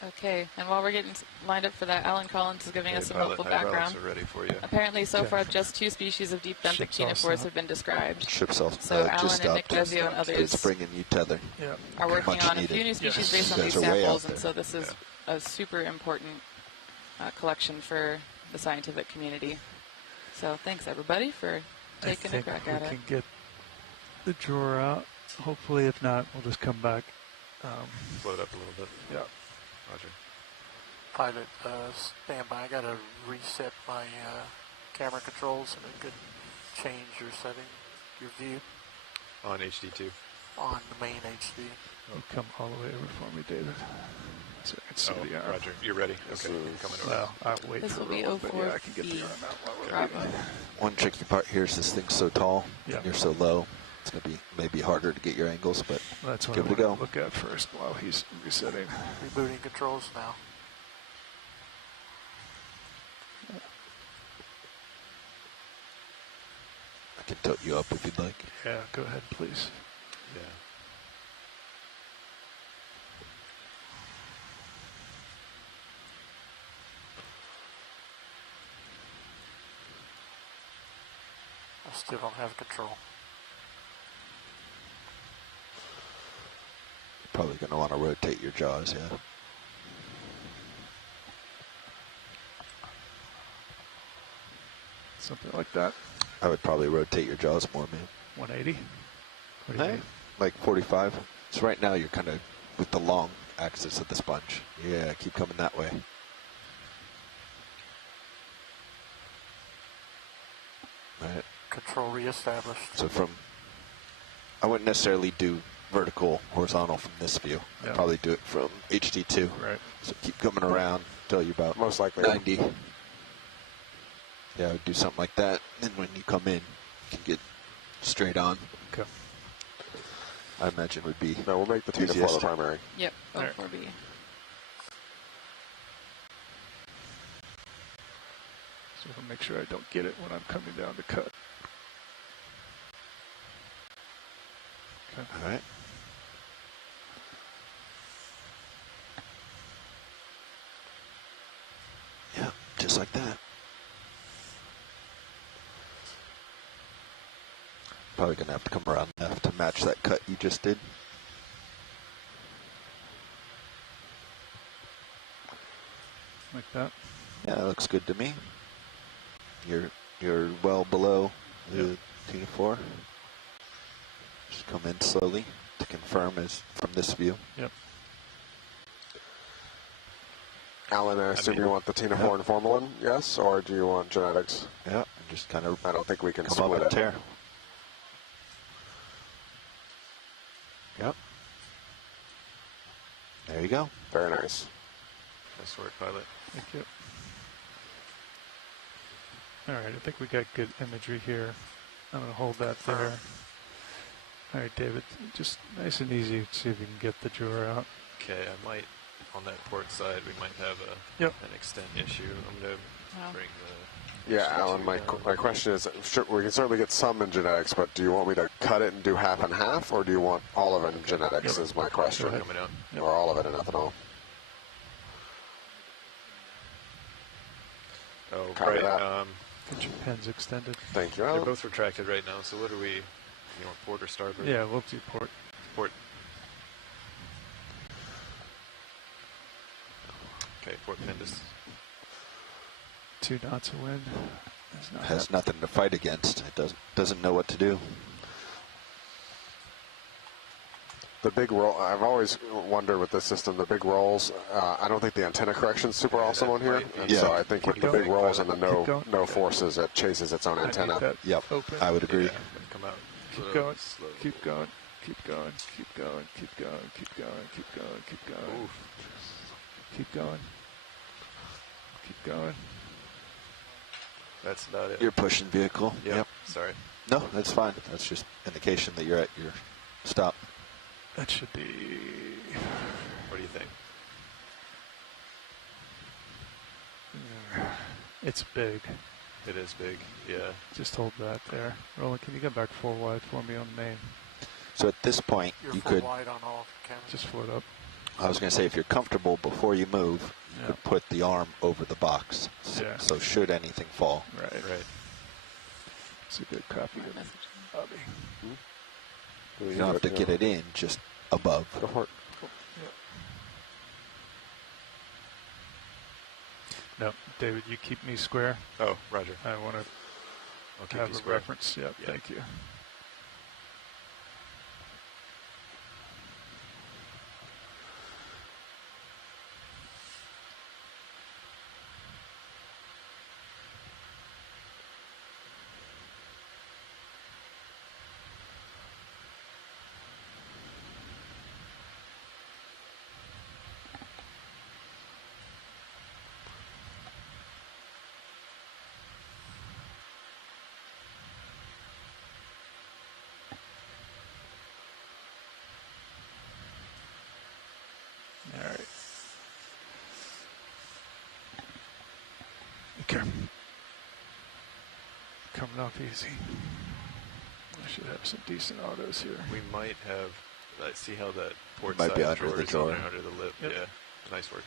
Okay, and while we're getting lined up for that, Alan Collins is giving us some helpful background. Are ready for you. Apparently, so far, just 2 species of deep benthic ctenophores have been described. Ships all so Alan just and Nick stopped. Dezio and others It's bringing you tether. are working on a few new species based on these samples, and so this is a super important collection for the scientific community. So thanks, everybody, for taking a crack at it. I think we can get the drawer out. Hopefully, if not, we'll just come back. Float up a little bit. Yeah. Roger. Pilot, stand by. I got to reset my camera controls and I could change your setting, your view. On HD2. On the main HD. You come all the way over for me, David. So I can see the arm. Roger. You're ready. Okay. Coming over. Well, I'll wait this for will be 04. Yeah, I can get the arm out while we're waiting. One tricky part here is this thing's so tall Yeah. and you're so low. It's going to be maybe harder to get your angles, but that's what give I it a go. want to look at first while he's resetting. Rebooting controls now. I can tilt you up if you'd like. Yeah, go ahead, please. Yeah. I still don't have control. You're probably going to want to rotate your jaws, yeah. Something like that. I would probably rotate your jaws more, man. 180? What do you mean? Like 45. So right now you're kind of with the long axis of the sponge. Yeah, keep coming that way. All right. Control reestablished. So I wouldn't necessarily do vertical, horizontal from this view. Yeah. I'd probably do it from HD2. Right. So keep coming around until you're about most likely 90. Yeah, I would do something like that. And when you come in, you can get straight on. Okay. I imagine would be. No, we'll make the T to 4 the primary. Yep, go All right. 4B. So I'll make sure I don't get it when I'm coming down to cut. Okay. All right. Yeah, just like that. Probably gonna have to come around left to match that cut you just did. Like that? Yeah, that looks good to me. You're well below the T 4. Just come in slowly to confirm is from this view. Yep. Alan, I assume you want the Tina 4 and formalin, yes? Or do you want genetics? Yeah, and just kind of. I don't think we can come split up and it. tear. Yep. There you go. Very nice. Nice work, pilot. Thank you. All right, I think we got good imagery here. I'm going to hold that there. All right, David, just nice and easy. See if you can get the drawer out. Okay, I might, on that port side, we might have an extent issue. I'm going to bring the... Yeah, Alan, my question is, sure, we can certainly get some in genetics, but do you want me to cut it and do half and half, or do you want all of it in genetics is my question. Coming out. Or all of it in ethanol. Oh, Copy right. that. Get your pens extended. Thank you, They're Alan. both retracted right now, so what do we... You want port or starboard? Yeah, we'll do port. Port. Okay, port Pendus. 2 knots of wind. Has nothing to fight against. It doesn't know what to do. The big roll, I've always wondered with this system, the big rolls, I don't think the antenna correction's super awesome on here. And so I think with the big rolls and the no forces, it chases its own antenna. Yep, open. I would agree. Come out. Keep going, keep going, keep going, keep going, keep going, keep going, keep going, keep going. Keep going. Keep going. That's about it. You're pushing vehicle. Yep. Sorry. No, that's fine. That's just indication that you're at your stop. That should be... What do you think? It's big. It is big, yeah. Just hold that there. Roland, can you go back 4 wide for me on the main? So at this point, You're you full could... wide on all cameras. Just float up. I was going to say, if you're comfortable before you move, you could put the arm over the box. So should anything fall. Right. Right. It's a good copy of Bobby. You don't have to get it in, just above. Go for it. No, David, you keep me square. Oh, roger. I want I'll to keep have you a square. reference. Yep, thank you. All right. Okay. Coming off easy. I should have some decent autos here. We might have... see how that port Might side be under drawer the is drawer. under the lip. Yep. Yeah. Nice work.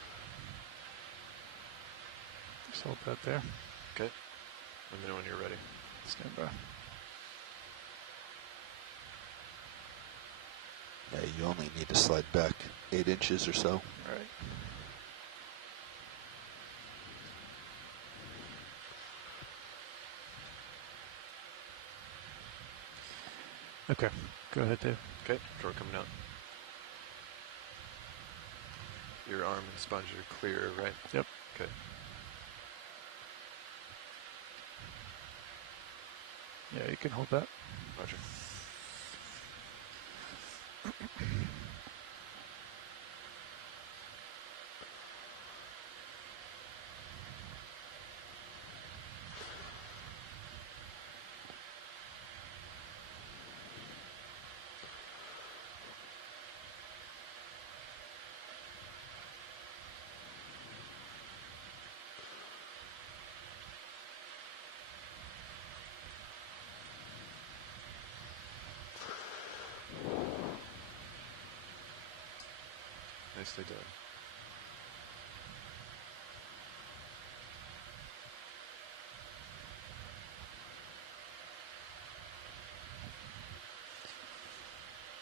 Just hold that there. Okay. Let me know when you're ready. Stand by. Yeah, you only need to slide back 8 inches or so. Right. Okay, go ahead, Dave. Okay, drawer coming out. Your arm and sponge are clear, right? Yep. Okay. Yeah, you can hold that. Roger. Nicely done.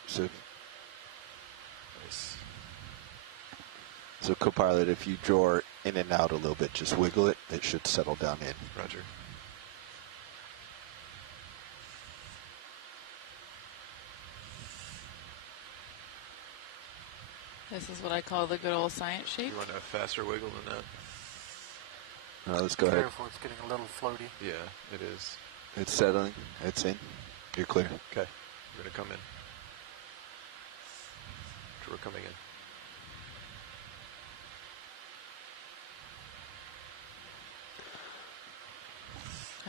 So, Nice. so co-pilot, if you draw in and out a little bit, just wiggle it. It should settle down in. Roger. This is what I call the good old science shake. You want a faster wiggle than that? Let's go ahead. Careful, it's getting a little floaty. Yeah, it is. It's settling. It's in. You're clear. Okay. We're going to come in. We're coming in.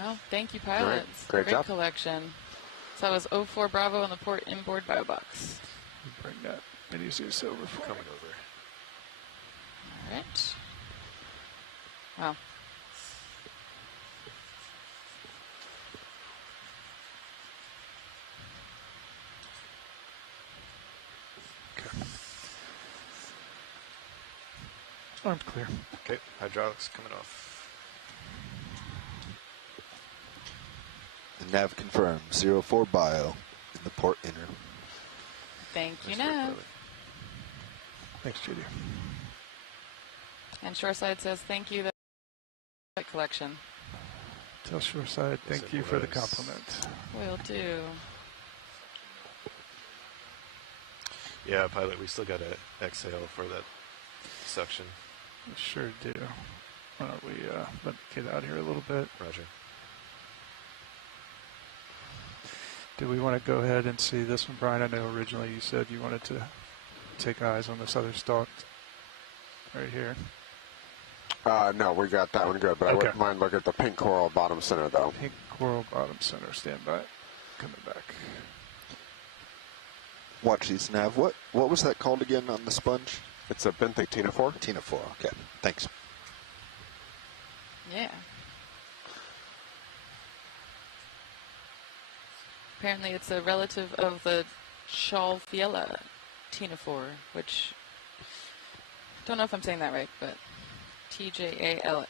Oh, thank you, pilots. Great job. Collection. So that was 04 Bravo on the port inboard bio box. Bring that mini Zeus over for Coming over. All right. Wow. Arms clear. Okay, hydraulics coming off. The nav confirmed. 04 bio in the port inner. Thank you, Nice work, Nav. pilot. Thanks, Judy. And Shoreside says thank you, that collection. Tell Shoreside thank you for the compliment. Will do. Yeah, pilot, we still got to exhale for that suction. We sure do. Why don't we let me get out here a little bit. Roger. Do we want to go ahead and see this one, Brian? I know originally you said you wanted to take eyes on this other stalk right here. No, we got that one good, but I wouldn't mind looking at the pink coral bottom center, though. Pink coral bottom center, stand by. Coming back. Watch these, Nav. What was that called again on the sponge? It's a benthic ctenophore. Ctenophore, okay. Thanks. Yeah. Apparently it's a relative of the Chalfiella ctenophore, which, don't know if I'm saying that right, but TJALFIELLA.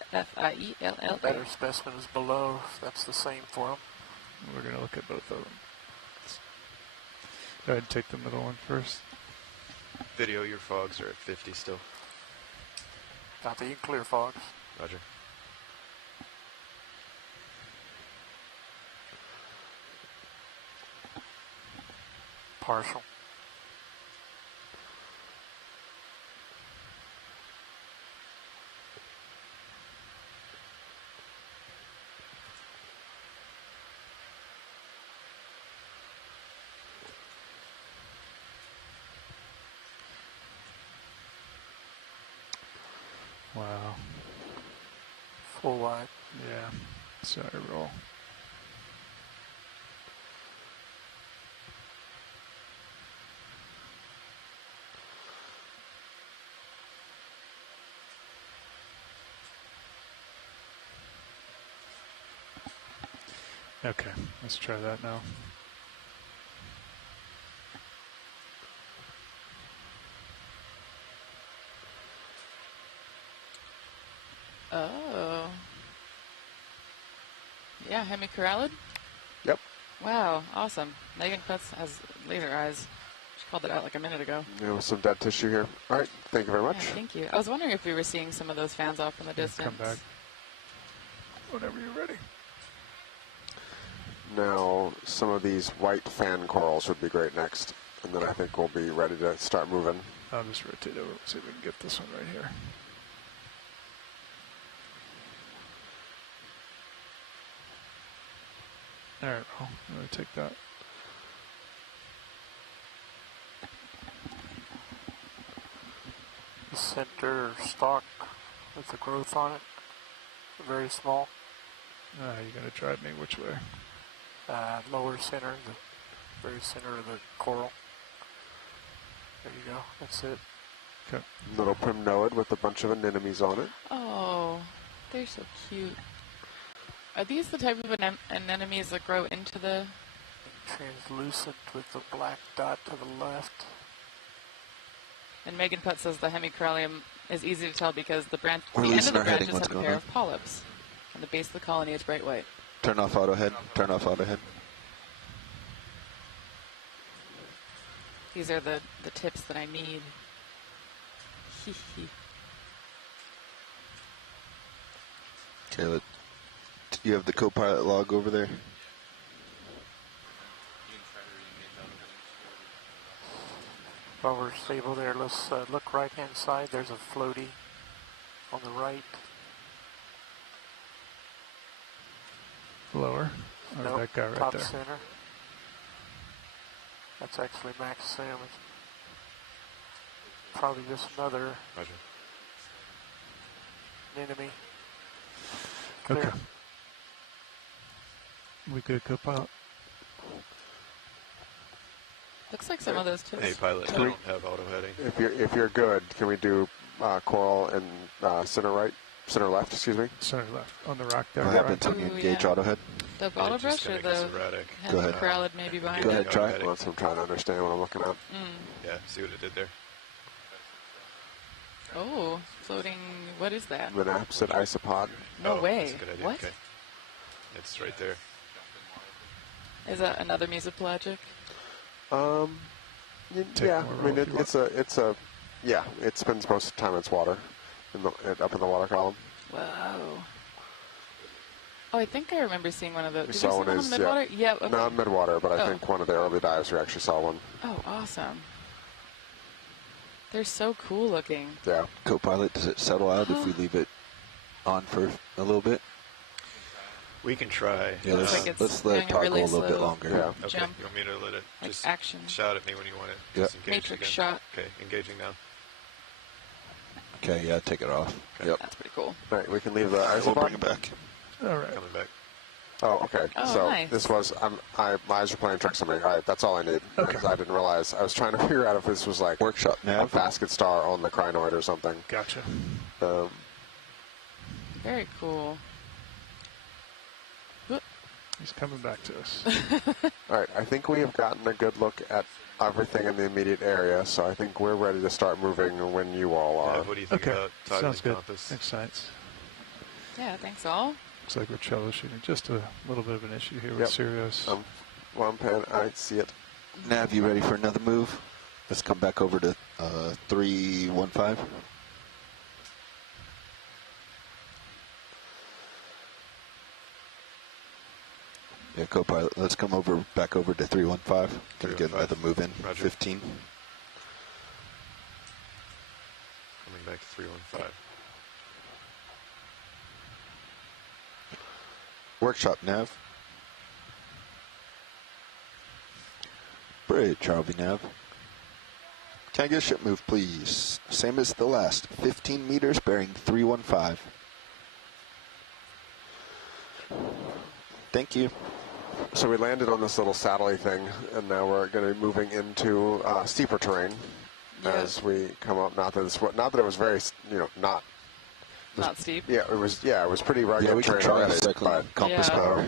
Better specimen is below, if that's the same for them. We're going to look at both of them. Go ahead and take the middle one first. Video, your fogs are at 50 still. Copy, clear fogs. Roger. Partial. Wow. Full wide. Yeah. Sorry, roll. Okay, let's try that now. Oh. Yeah, hemicorallid? Yep. Wow, awesome. Megan Putz has laser eyes. She called it out like a minute ago. There was some dead tissue here. All right, thank you very much. Yeah, thank you. I was wondering if we were seeing some of those fans off in the distance. Come back. Whenever you're ready. Now, some of these white fan corals would be great next. And then I think we'll be ready to start moving. I'll just rotate over. See if we can get this one right here. All right, well, I'm going to take that. The center stalk with the growth on it, very small. You're going to drive me which way? Lower center, the very center of the coral. There you go, that's it. Okay. Little primnoid with a bunch of anemones on it. Oh, they're so cute. Are these the type of anemones that grow into the... Translucent with the black dot to the left. And Megan Putt says the hemicorallium is easy to tell because the end of losing the our heading. branches What's have a going pair on? of polyps. And the base of the colony is bright white. Turn off auto head. Turn off auto head. These are the tips that I need. Okay, you have the co-pilot log over there? While we're stable there, let's look right-hand side. There's a floaty on the right. Lower. Or Nope, that guy right top there. center. That's actually Max Sim. It's probably just another enemy. Clear. Okay. We good, co-pilot? Looks like some of those tips. Hey, pilot, I don't have auto heading. If you're good, can we do coral and center left, excuse me? Center left, on the rock there. What happens when you engage auto head? The auto brush or the Go ahead. hemicorallid maybe behind Go it? ahead, try it. That's what I'm trying to understand what I'm looking at. Yeah, see what it did there? Oh, floating, what is that? The napsid isopod. No way. That's a good idea. What? Okay. It's right there. Is that another mesopelagic? Yeah, I mean it spends most of the time in its water, up in the water column. Whoa. Oh, I think I remember seeing one of those. We Did saw you see one one is in midwater? Yeah. Okay. Not midwater, but I Oh. think one of the early dives we actually saw one. Oh, awesome. They're so cool looking. Yeah. Co-pilot, does it settle out if we leave it on for a little bit? We can try. Yeah, let's let it toggle a little bit longer. Yeah. Okay, Jump. you want me to let it Like just action. shout at me when you want it? Yep. Just engage Matrix again. shot. Okay, engaging now. Okay, yeah, take it off. Okay. Yep. That's pretty cool. All right, we can leave the We'll isopod. bring it back. All right. Coming back. Oh, okay. Oh, so nice. this was my eyes were playing tricks on me. All right, that's all I need. Okay. I didn't realize. I was trying to figure out if this was like Workshop a nav. basket star on the crinoid or something. Gotcha. Very cool. He's coming back to us. All right, I think we have gotten a good look at everything in the immediate area, so I think we're ready to start moving when you all are. What do you think Okay. about tide Sounds and good. compass? Thanks, science. Yeah, thanks all. Looks like we're troubleshooting. Just a little bit of an issue here with Yep. Sirius. One pan, I see it. Nav, you ready for another move? Let's come back over to 315. Yeah, co-pilot, let's come back over to 315. Gonna get another move in. Roger. 15. Coming back to 315. Workshop nav. Bridge, Harvey nav. Can I get a ship move, please? Same as the last. 15 meters, bearing 315. Thank you. So we landed on this little satellite thing, and now we're going to be moving into steeper terrain as we come up. Not that it was very, not steep. Yeah, it was pretty rugged. Yeah, we can terrain try already, cycling but- compass Yeah. power.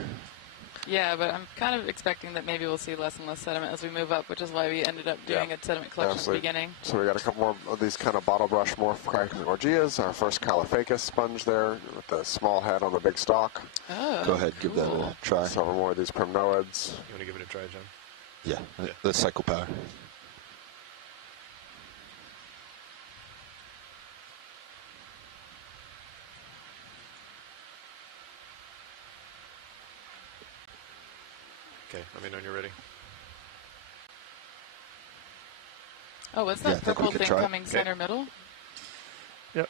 Yeah, but I'm kind of expecting that maybe we'll see less and less sediment as we move up, which is why we ended up doing a sediment collection at the beginning. So we got a couple more of these kind of bottle brush Morphicrygorgias. Our first Caulophacus sponge there with the small head on the big stalk. Oh, Go ahead, give that a try. Several more of these Primnoids. You want to give it a try, John? Yeah, let's cycle power. Okay, let me know when you're ready. Oh, what's Yeah, I that think we purple could thing try. coming center middle? Yep.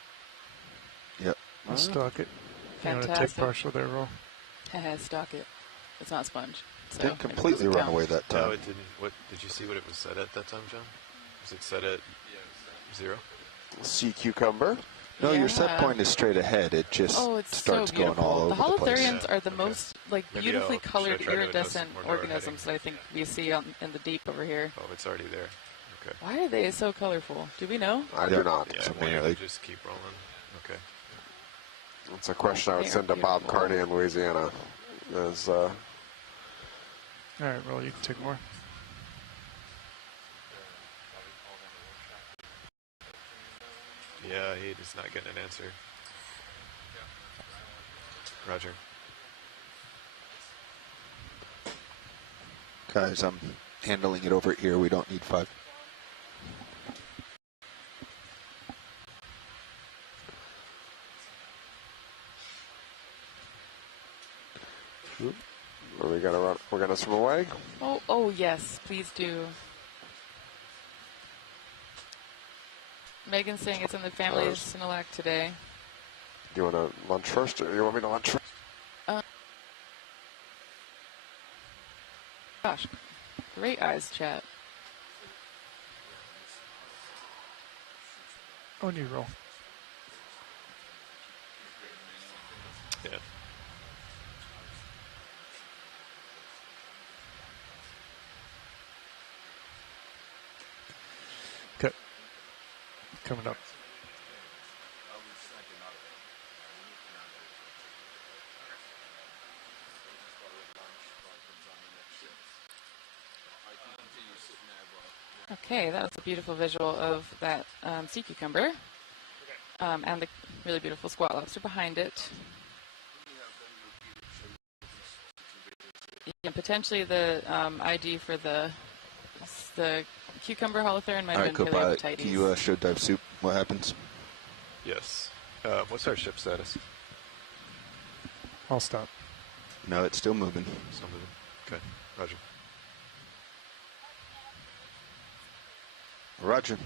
Yep. I'll stock it. You want to take Fantastic. partial there, roll? Stock it. It's not sponge. So Didn't completely run away that No, time. it didn't. What did you see? What it was set at that time, John? Was it set at 0? Sea cucumber. No, your set Yeah. point is straight ahead. It just Oh, it's starts so going beautiful. all over the the place. holothurians are the most Maybe beautifully I'll- should I colored try to adjust iridescent more to our organisms that I think we see in the deep over here. Oh, it's already there. Okay. Why are they so colorful? Do we know? I do not. Yeah, So why don't we mainly- just keep rolling. Okay. It's a question I would They are send to Bob beautiful. Carney in Louisiana. All right, roll. You can take more. Yeah, he is not getting an answer. Roger. Guys, I'm handling it over here. We don't need 5. Are we gonna run? We're gonna swim away. Oh yes, please do. Megan's saying it's in the family of Sinilac today. Do you want to lunch first, or you want me to lunch first? Gosh, great eyes, chat. On you roll. Yeah. Okay. Coming up. Okay, that was a beautiful visual of that sea cucumber and the really beautiful squat lobster behind it. Yeah, potentially the ID for the cucumber holothurian might All have right, been Copa, Paleobatites. can you show Dive Soup what happens? Yes. What's our ship status? I'll stop. No, it's still moving. Still moving. Okay. Roger. Roger.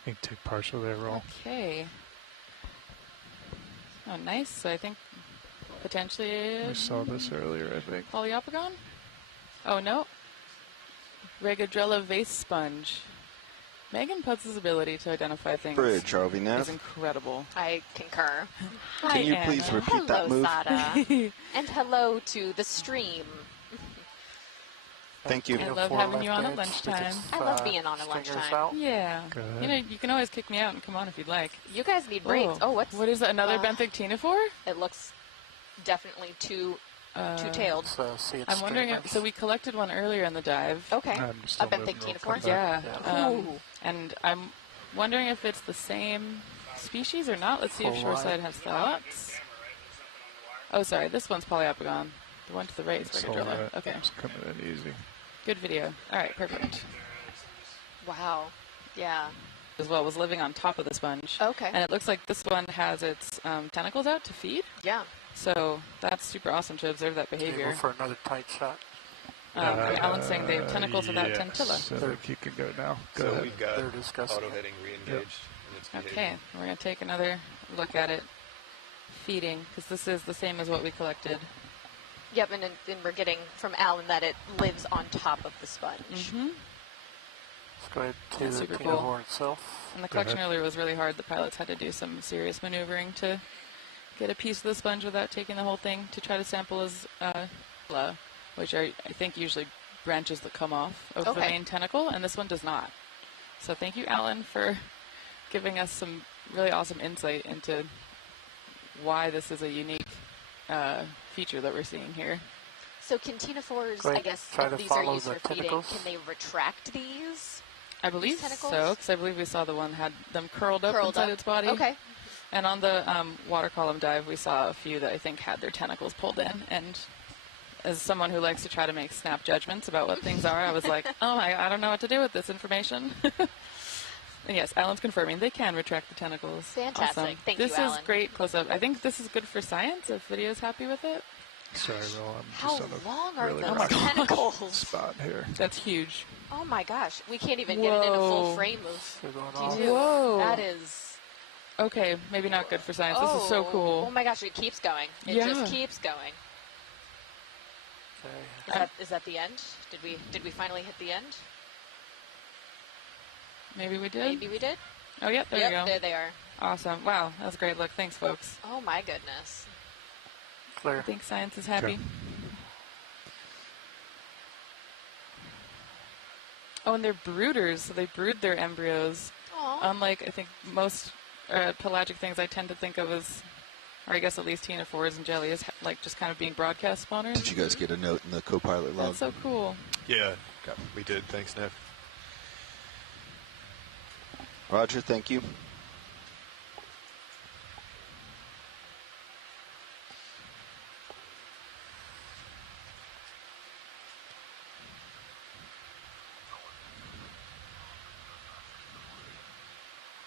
I think take partial there, roll. Okay. Oh, nice. So I think potentially We saw this earlier, I think. Poliopogon? Oh, no. Regadrella vase sponge. Megan Putz's ability to identify things Bridge, RV Nav. is incredible. I concur. Can you please repeat that move? Sada. And hello to the stream. Thank you. I love having you on at lunchtime. I love being on at lunchtime. Yeah. Go ahead. You know, you can always kick me out and come on if you'd like. You guys need breaks. Oh, what's... What is that, another benthic ctenophore? It looks definitely two-tailed. I'm wondering if, so we collected one earlier in the dive. Okay. A benthic ctenophore? Yeah. Ooh. And I'm wondering if it's the same species or not. Let's see if Shoreside has thoughts. Oh, sorry. This one's Poliopogon. The one to the right is Regadrella. Okay. It's coming in easy. Good video. All right, perfect. Wow. Yeah. As well, was living on top of the sponge. Okay. And it looks like this one has its tentacles out to feed. Yeah. So that's super awesome to observe that behavior. Table for another tight shot. Alan's saying they have tentacles without tentilla. So I think you can go now. Go So ahead. we've got They're discussing auto it. heading re-engaged. And it's Okay, behaving. we're going to take another look at it feeding, because this is the same as what we collected. Yep, and then we're getting from Alan that it lives on top of the sponge. Mm-hmm. Let's go ahead to That's the super ctenophore cool. itself. And the collection earlier was really hard. The pilots had to do some serious maneuvering to get a piece of the sponge without taking the whole thing to try to sample as which are, I think, usually branches that come off of the main tentacle, and this one does not. So thank you, Alan, for giving us some really awesome insight into why this is a unique feature that we're seeing here. So ctenophores, Go I ahead, guess, try if to these are follow used the for feeding, tentacles. can they retract these? I believe tentacles? so, because I believe we saw the one had them curled up Curled inside up. its body. Okay. And on the water column dive, we saw a few that I think had their tentacles pulled in. And as someone who likes to try to make snap judgments about what things are, I was like, oh my, I don't know what to do with this information. And yes, Alan's confirming they can retract the tentacles. Fantastic. Awesome. Thank this you, is Alan. great close-up. I think this is good for science if video's happy with it. Sorry, Will. I'm How just on a long are really those rough tentacles? spot here. That's huge. Oh my gosh, we can't even get it in a full frame of They're going off. T2. Whoa. That is... Okay, maybe not good for science. This is so cool. Oh my gosh, it keeps going. It Yeah. just keeps going. Okay. Is that the end? Did we finally hit the end? Maybe we did. Maybe we did. Oh, yep, there Yep, you go. there they are. Awesome. Wow, that was a great look. Thanks, folks. Oh my goodness. Clear. I think science is happy. Okay. Oh, and they're brooders, so they brood their embryos. Aw. Unlike, I think, most pelagic things I tend to think of as or I guess at least ctenophores and jellies, like just kind of being broadcast spawners. Did you guys get a note in the co-pilot log? That's so cool. Yeah, we did. Thanks, Nev. Roger, thank you.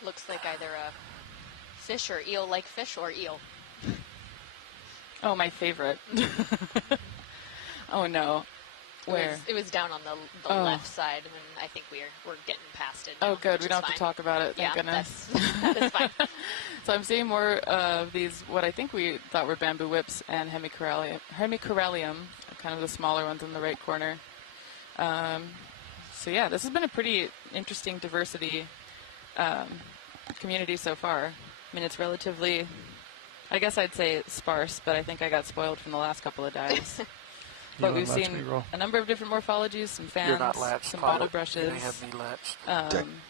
Looks like either a fish or eel, like fish or eel. Oh, my favorite. Oh no. Where? It was down on the left side, and I think we're getting past it now, Oh, good. We don't have to talk about it. Thank goodness. That's fine. So I'm seeing more of these, what I think we thought were bamboo whips and hemicorallium, kind of the smaller ones in the right corner. So yeah, this has been a pretty interesting diversity community so far. I mean, it's relatively, I guess I'd say sparse, but I think I got spoiled from the last couple of dives. But we've seen a number of different morphologies, some fans, some bottle brushes. You have me latched.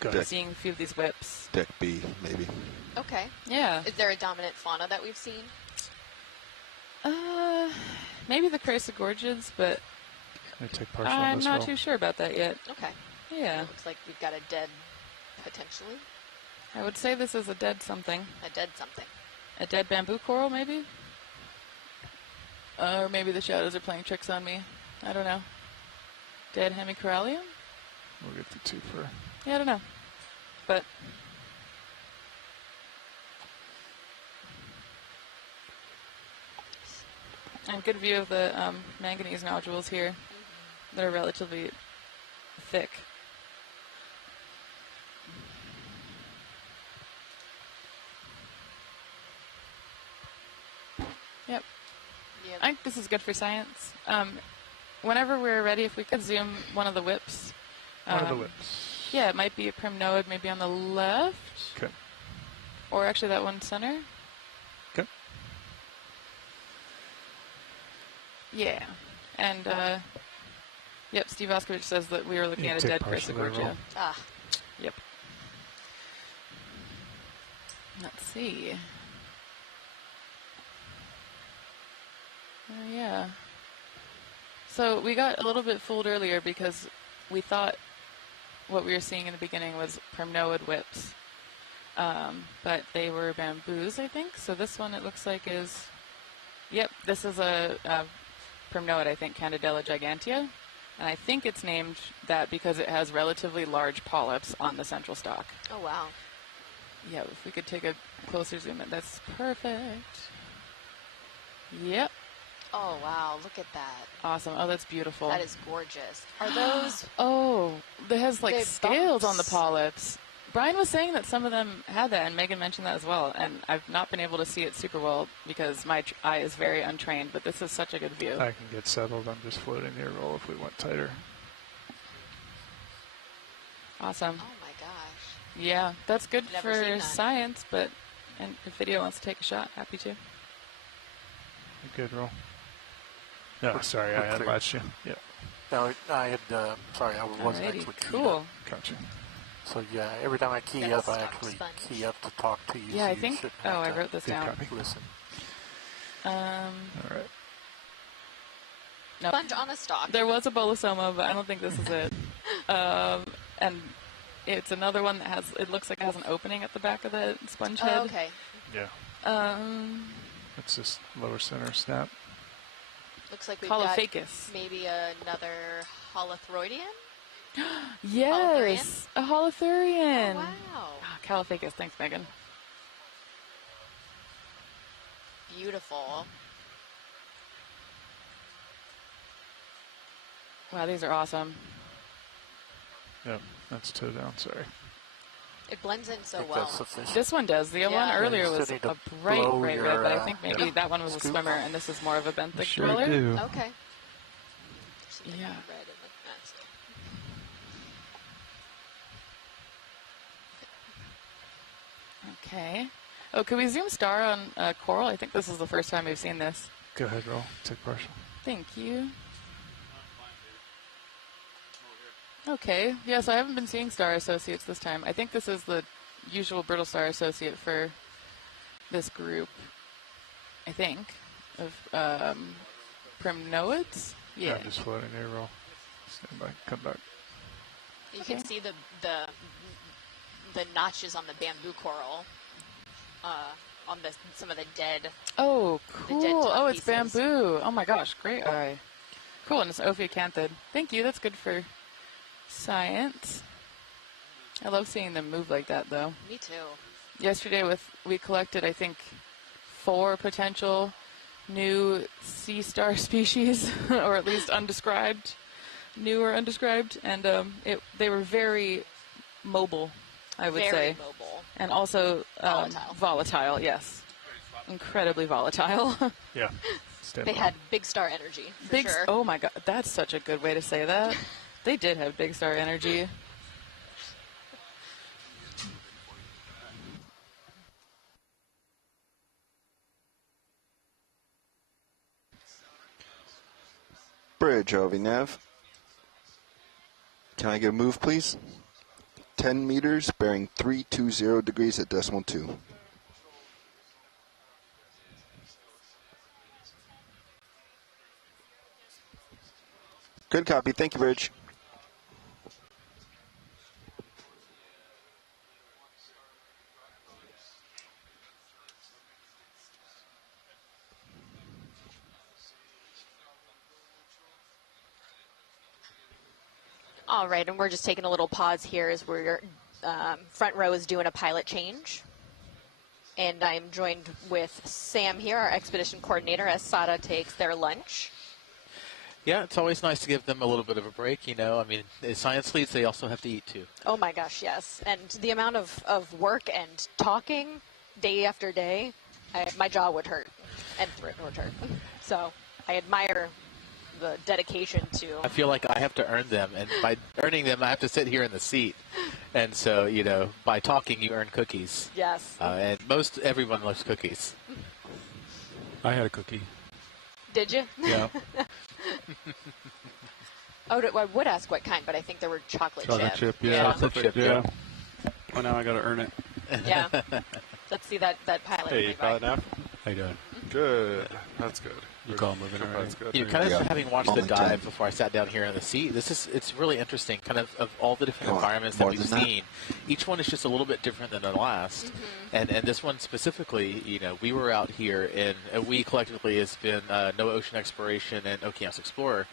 We're seeing a few of these whips. Deck B, maybe. Okay. Yeah. Is there a dominant fauna that we've seen? Maybe the Chrysogorgids, but I'm not too sure about that yet. Okay. Yeah. It looks like we've got a dead, potentially. I would say this is a dead something. A dead something. A dead bamboo coral, maybe? Or maybe the shadows are playing tricks on me. I don't know. Dead hemicorallium? We'll get the two for... Yeah, I don't know. But... and good view of the manganese nodules here that are relatively thick. Yep. I think this is good for science. Whenever we're ready, if we could zoom one of the whips. One of the whips. Yeah, it might be a primnoid, maybe on the left. Okay. Or actually that one center. Okay. Yeah. And, yep, Steve Oskovich says that we were looking at a dead Chrysogorgia. Ah. Yep. Let's see. Yeah. So we got a little bit fooled earlier because we thought what we were seeing in the beginning was primnoid whips. But they were bamboos, I think. So this one, it looks like is... Yep, this is a primnoid, I think, Candidella gigantea. And I think it's named that because it has relatively large polyps on the central stalk. Oh, wow. Yeah, if we could take a closer zoom in. That's perfect. Yep. Oh, wow. Look at that. Awesome. Oh, that's beautiful. That is gorgeous. Are those... Oh, it has like scales on the polyps. Brian was saying that some of them had that, and Megan mentioned that as well. And I've not been able to see it super well because my eye is very untrained, but this is such a good view. I can get settled. I'm just floating near roll if we went tighter. Awesome. Oh, my gosh. Yeah, that's good Never for seen that. science, but and if video wants to take a shot, happy to. Good roll. No, sorry, I had watched you. Yeah. No, I had, sorry, I wasn't Alrighty, actually keyed cool. up. Gotcha. So, yeah, every time I key up, I actually key up to talk to you. Yeah, so I you think. shouldn't Oh, have I to wrote this down. Listen. All right. No. Sponge on a stalk. There was a bolosoma, but I don't think this is it. And it's another one that has, it looks like it has an opening at the back of the sponge head. Oh, okay. Yeah. That's just lower center snap. Looks like we've got Caulophacus. maybe another holothroidian? Yes, a holothurian. Oh, wow. Oh, Caulophacus. Thanks, Megan. Beautiful. Wow, these are awesome. Yep, that's toe down, sorry. It blends in so well. This one does. The one earlier was a bright red, but I think maybe yep. that one was a swimmer, and this is more of a benthic Sure driller. do. Okay. Yeah. Red in the mask. Okay. Oh, could we zoom star on coral? I think this is the first time we've seen this. Go ahead, roll. Take partial. Thank you. Okay. Yeah, so I haven't been seeing star associates this time. I think this is the usual brittle star associate for this group. I think, of primnoids. Yeah. I'm just floating here, roll. Stand by. Come back. You can see the notches on the bamboo coral on some of the dead. Oh, the dead cool. top Oh, it's pieces. bamboo. Oh my gosh, great eye. Cool, and it's Ophiacanthid. Thank you. That's good for science. I love seeing them move like that, though. Me too. Yesterday, we collected, I think, 4 potential new Seastar species, or at least undescribed, new or undescribed, and they were very mobile, I would say. Very mobile. And also volatile, yes. Incredibly volatile. Yeah. They had big star energy, for Big, sure. oh my god, that's such a good way to say that. They did have big star energy. Bridge, Nav. Can I get a move, please? 10 meters, bearing 320 degrees at decimal 2. Good copy. Thank you, Bridge. All right, and we're just taking a little pause here as we're front row is doing a pilot change. And I'm joined with Sam here, our expedition coordinator, as Sada takes their lunch. Yeah, it's always nice to give them a little bit of a break, you know. I mean, as science leads, they also have to eat, too. Oh, my gosh, yes. And the amount of work and talking day after day, my jaw would hurt and throat would hurt. So I admire the dedication to... I feel like I have to earn them, and by earning them, I have to sit here in the seat. And so, you know, by talking, you earn cookies. Yes. And everyone loves cookies. I had a cookie. Did you? Yeah. I would ask what kind, but I think there were chocolate chip. Yeah. Chocolate chip, yeah. Well, now I got to earn it. Yeah. Let's see that pilot. Hey, pilot nav. How you doing? Good. That's good. You call moving already. That's good. You know, kind of having watched the dive before I sat down here in the seat, it's really interesting, kind of all the different environments that we've seen. Each one is just a little bit different than the last. And this one specifically, you know, we were out here, and we collectively has been NOAA Ocean Exploration and Okeanos Explorer,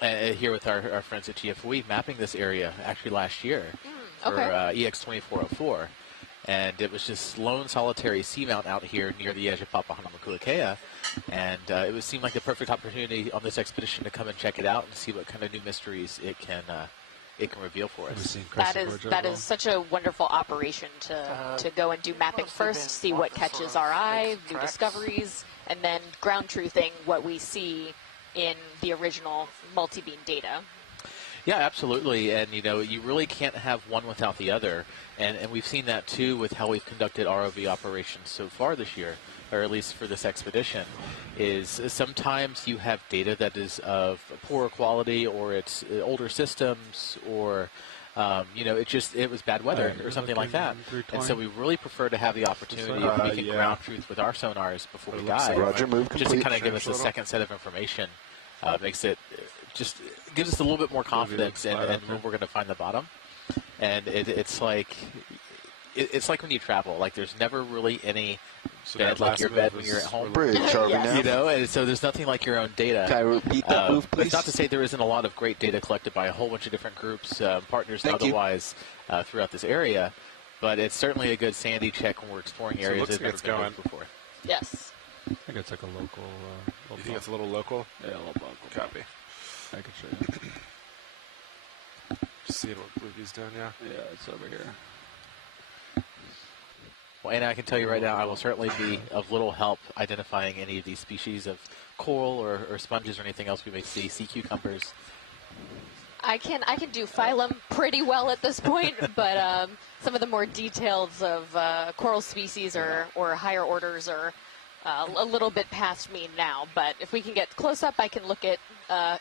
here with our friends at GFOE, mapping this area actually last year for EX2404. And it was just lone solitary seamount out here near the edge of Papahānaumokuākea. And it seemed like the perfect opportunity on this expedition to come and check it out and see what kind of new mysteries it can reveal for us. That is such a wonderful operation to go and do mapping first, see what catches our eye, new discoveries, and then ground truthing what we see in the original multi-beam data. Yeah, absolutely. And, you know, you really can't have one without the other. And we've seen that, too, with how we've conducted ROV operations so far this year, or at least for this expedition, is sometimes you have data that is of poorer quality, or it's older systems, or, you know, it was bad weather or something like that. And so we really prefer to have the opportunity if we can ground truth with our sonars before we dive. Roger, move complete. Just to kind of give us a second set of information. Makes it just gives us a little bit more confidence in when we're going to find the bottom. And it's like when you travel. Like there's never really any bed like your bed when you're at home. Bridge, you know, and so there's nothing like your own data. Can I repeat that move, please? It's not to say there isn't a lot of great data collected by a whole bunch of different groups, partners and otherwise, throughout this area. But it's certainly a good sanity check when we're exploring areas that we've never been before. Yes. I think it's like a local. You think it's a little local? Yeah, a little local. Copy. I can show you. Just seeing what Ruby's doing, yeah? Yeah, it's over here. Well, and I can tell you right now, I will certainly be of little help identifying any of these species of coral or sponges or anything else we may see, sea cucumbers. I can do phylum pretty well at this point, but some of the more details of coral species or higher orders are a little bit past me now. But if we can get close up, I can look at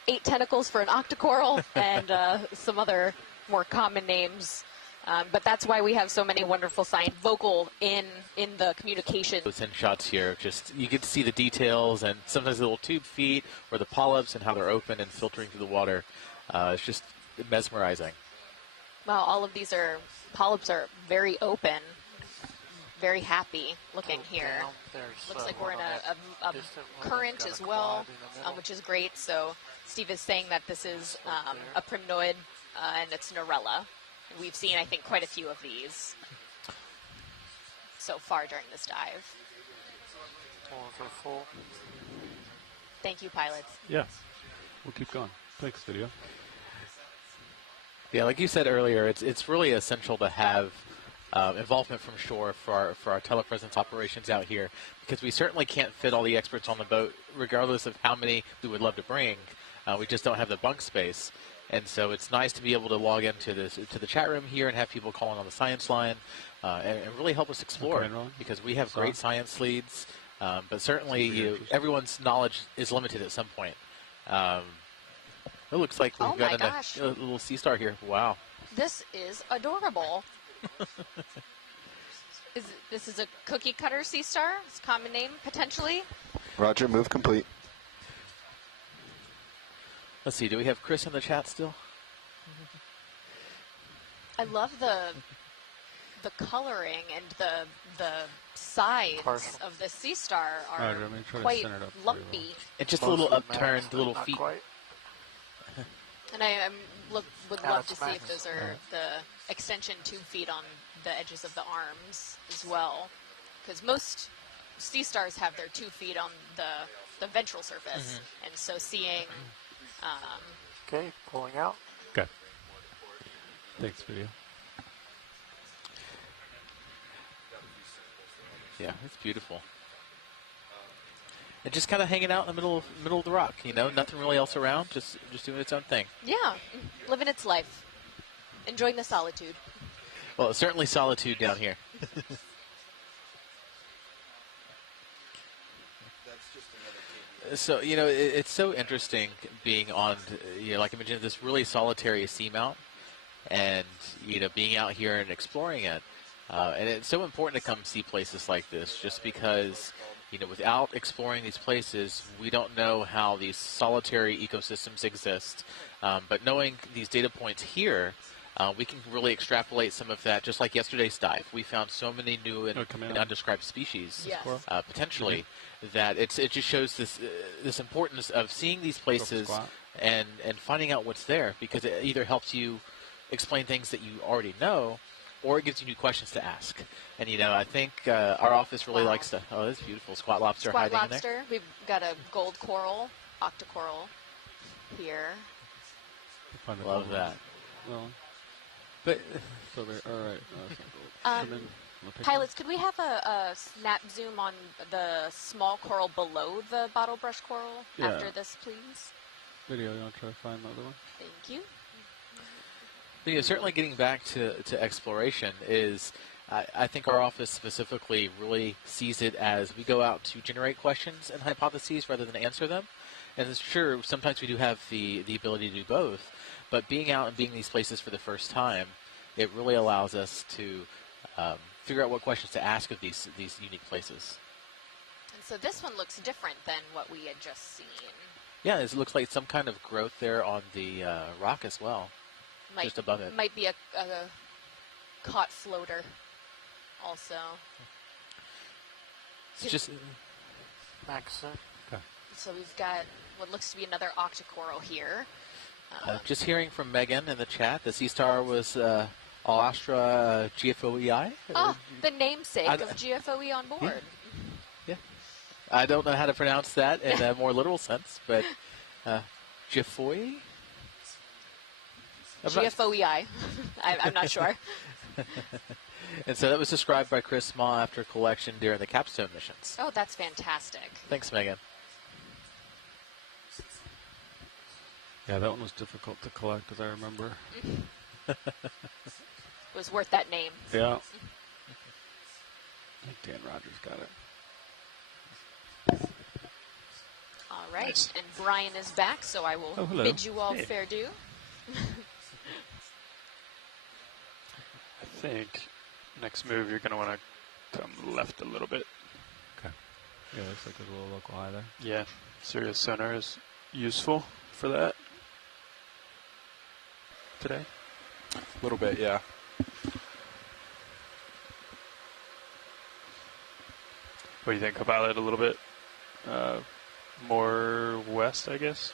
8 tentacles for an octocoral and some other more common names But that's why we have so many wonderful vocal in the communication. Those in shots here, just you get to see the details and sometimes the little tube feet or the polyps and how they're open and filtering through the water. It's just mesmerizing. Well, all of these polyps are very open, very happy looking here. Looks like we're in a current as well, which is great. So Steve is saying that this is a primnoid and it's Norella. We've seen, I think, quite a few of these so far during this dive. Thank you, pilots. Yeah, we'll keep going. Thanks, video. Yeah, like you said earlier, it's really essential to have involvement from shore for our telepresence operations out here, because we certainly can't fit all the experts on the boat, regardless of how many we would love to bring. We just don't have the bunk space. And so it's nice to be able to log into the chat room here and have people calling on the science line and really help us explore, because we have great science leads, but certainly everyone's knowledge is limited at some point. It looks like we've got a little Seastar here. Wow. This is adorable. This is a cookie cutter Seastar? It's a common name, potentially? Roger, move complete. Let's see, do we have Chris in the chat still? I love the coloring and the sides of the Seastar are quite lumpy. And just a little upturned, little feet. And I would love to see if those are the extension tube feet on the edges of the arms as well, because most Seastars have their tube feet on the ventral surface, and so seeing. Okay, pulling out. Okay. Thanks, video. Yeah, it's beautiful. And just kind of hanging out in the middle of the rock, you know, nothing really else around, just doing its own thing. Yeah, living its life, enjoying the solitude. Well, it's certainly solitude down here. So, you know, it's so interesting being on, you know, like I mentioned, this really solitary seamount, and, you know, being out here and exploring it. And it's so important to come see places like this, just because, you know, without exploring these places, we don't know how these solitary ecosystems exist. But knowing these data points here, we can really extrapolate some of that, just like yesterday's dive. We found so many new and undescribed species, potentially, that it just shows this importance of seeing these places and finding out what's there, because it either helps you explain things that you already know, or it gives you new questions to ask. And, you know, I think our office really likes to... Oh, that's beautiful. Squat lobster hiding in there. We've got a gold coral, octocoral here. Love that. Well, but all right. Pilots, could we have a snap zoom on the small coral below the bottle brush coral after this, please? Video, you want to try to find the other one? Thank you. But, you know, certainly getting back to exploration is, I think our office specifically really sees it as we go out to generate questions and hypotheses rather than answer them. And it's sure, sometimes we do have the ability to do both, but being out and being in these places for the first time, it really allows us to figure out what questions to ask of these unique places. And so this one looks different than what we had just seen. Yeah, it looks like some kind of growth there on the rock as well, just above it. Might be a caught floater also. It's just... Max. So we've got what looks to be another octocoral here. Just hearing from Megan in the chat, the Seastar was Astra GFOEI. Oh, the namesake of GFOE on board. Yeah. I don't know how to pronounce that in a more literal sense, but GFOE? GFOEI. I'm not sure. And so that was described by Chris Ma after collection during the capstone missions. Oh, that's fantastic. Thanks, Megan. Yeah, that one was difficult to collect, as I remember. It was worth that name. Yeah. I think Dan Rogers got it. All right, nice. And Brian is back, so I will bid you all fair due. think next move you're going to want to come left a little bit. Okay. Yeah, looks like there's a little local high there. Yeah, Sirius sonar is useful for that today. A little bit, yeah. What do you think, Copilot? A little bit more west, I guess?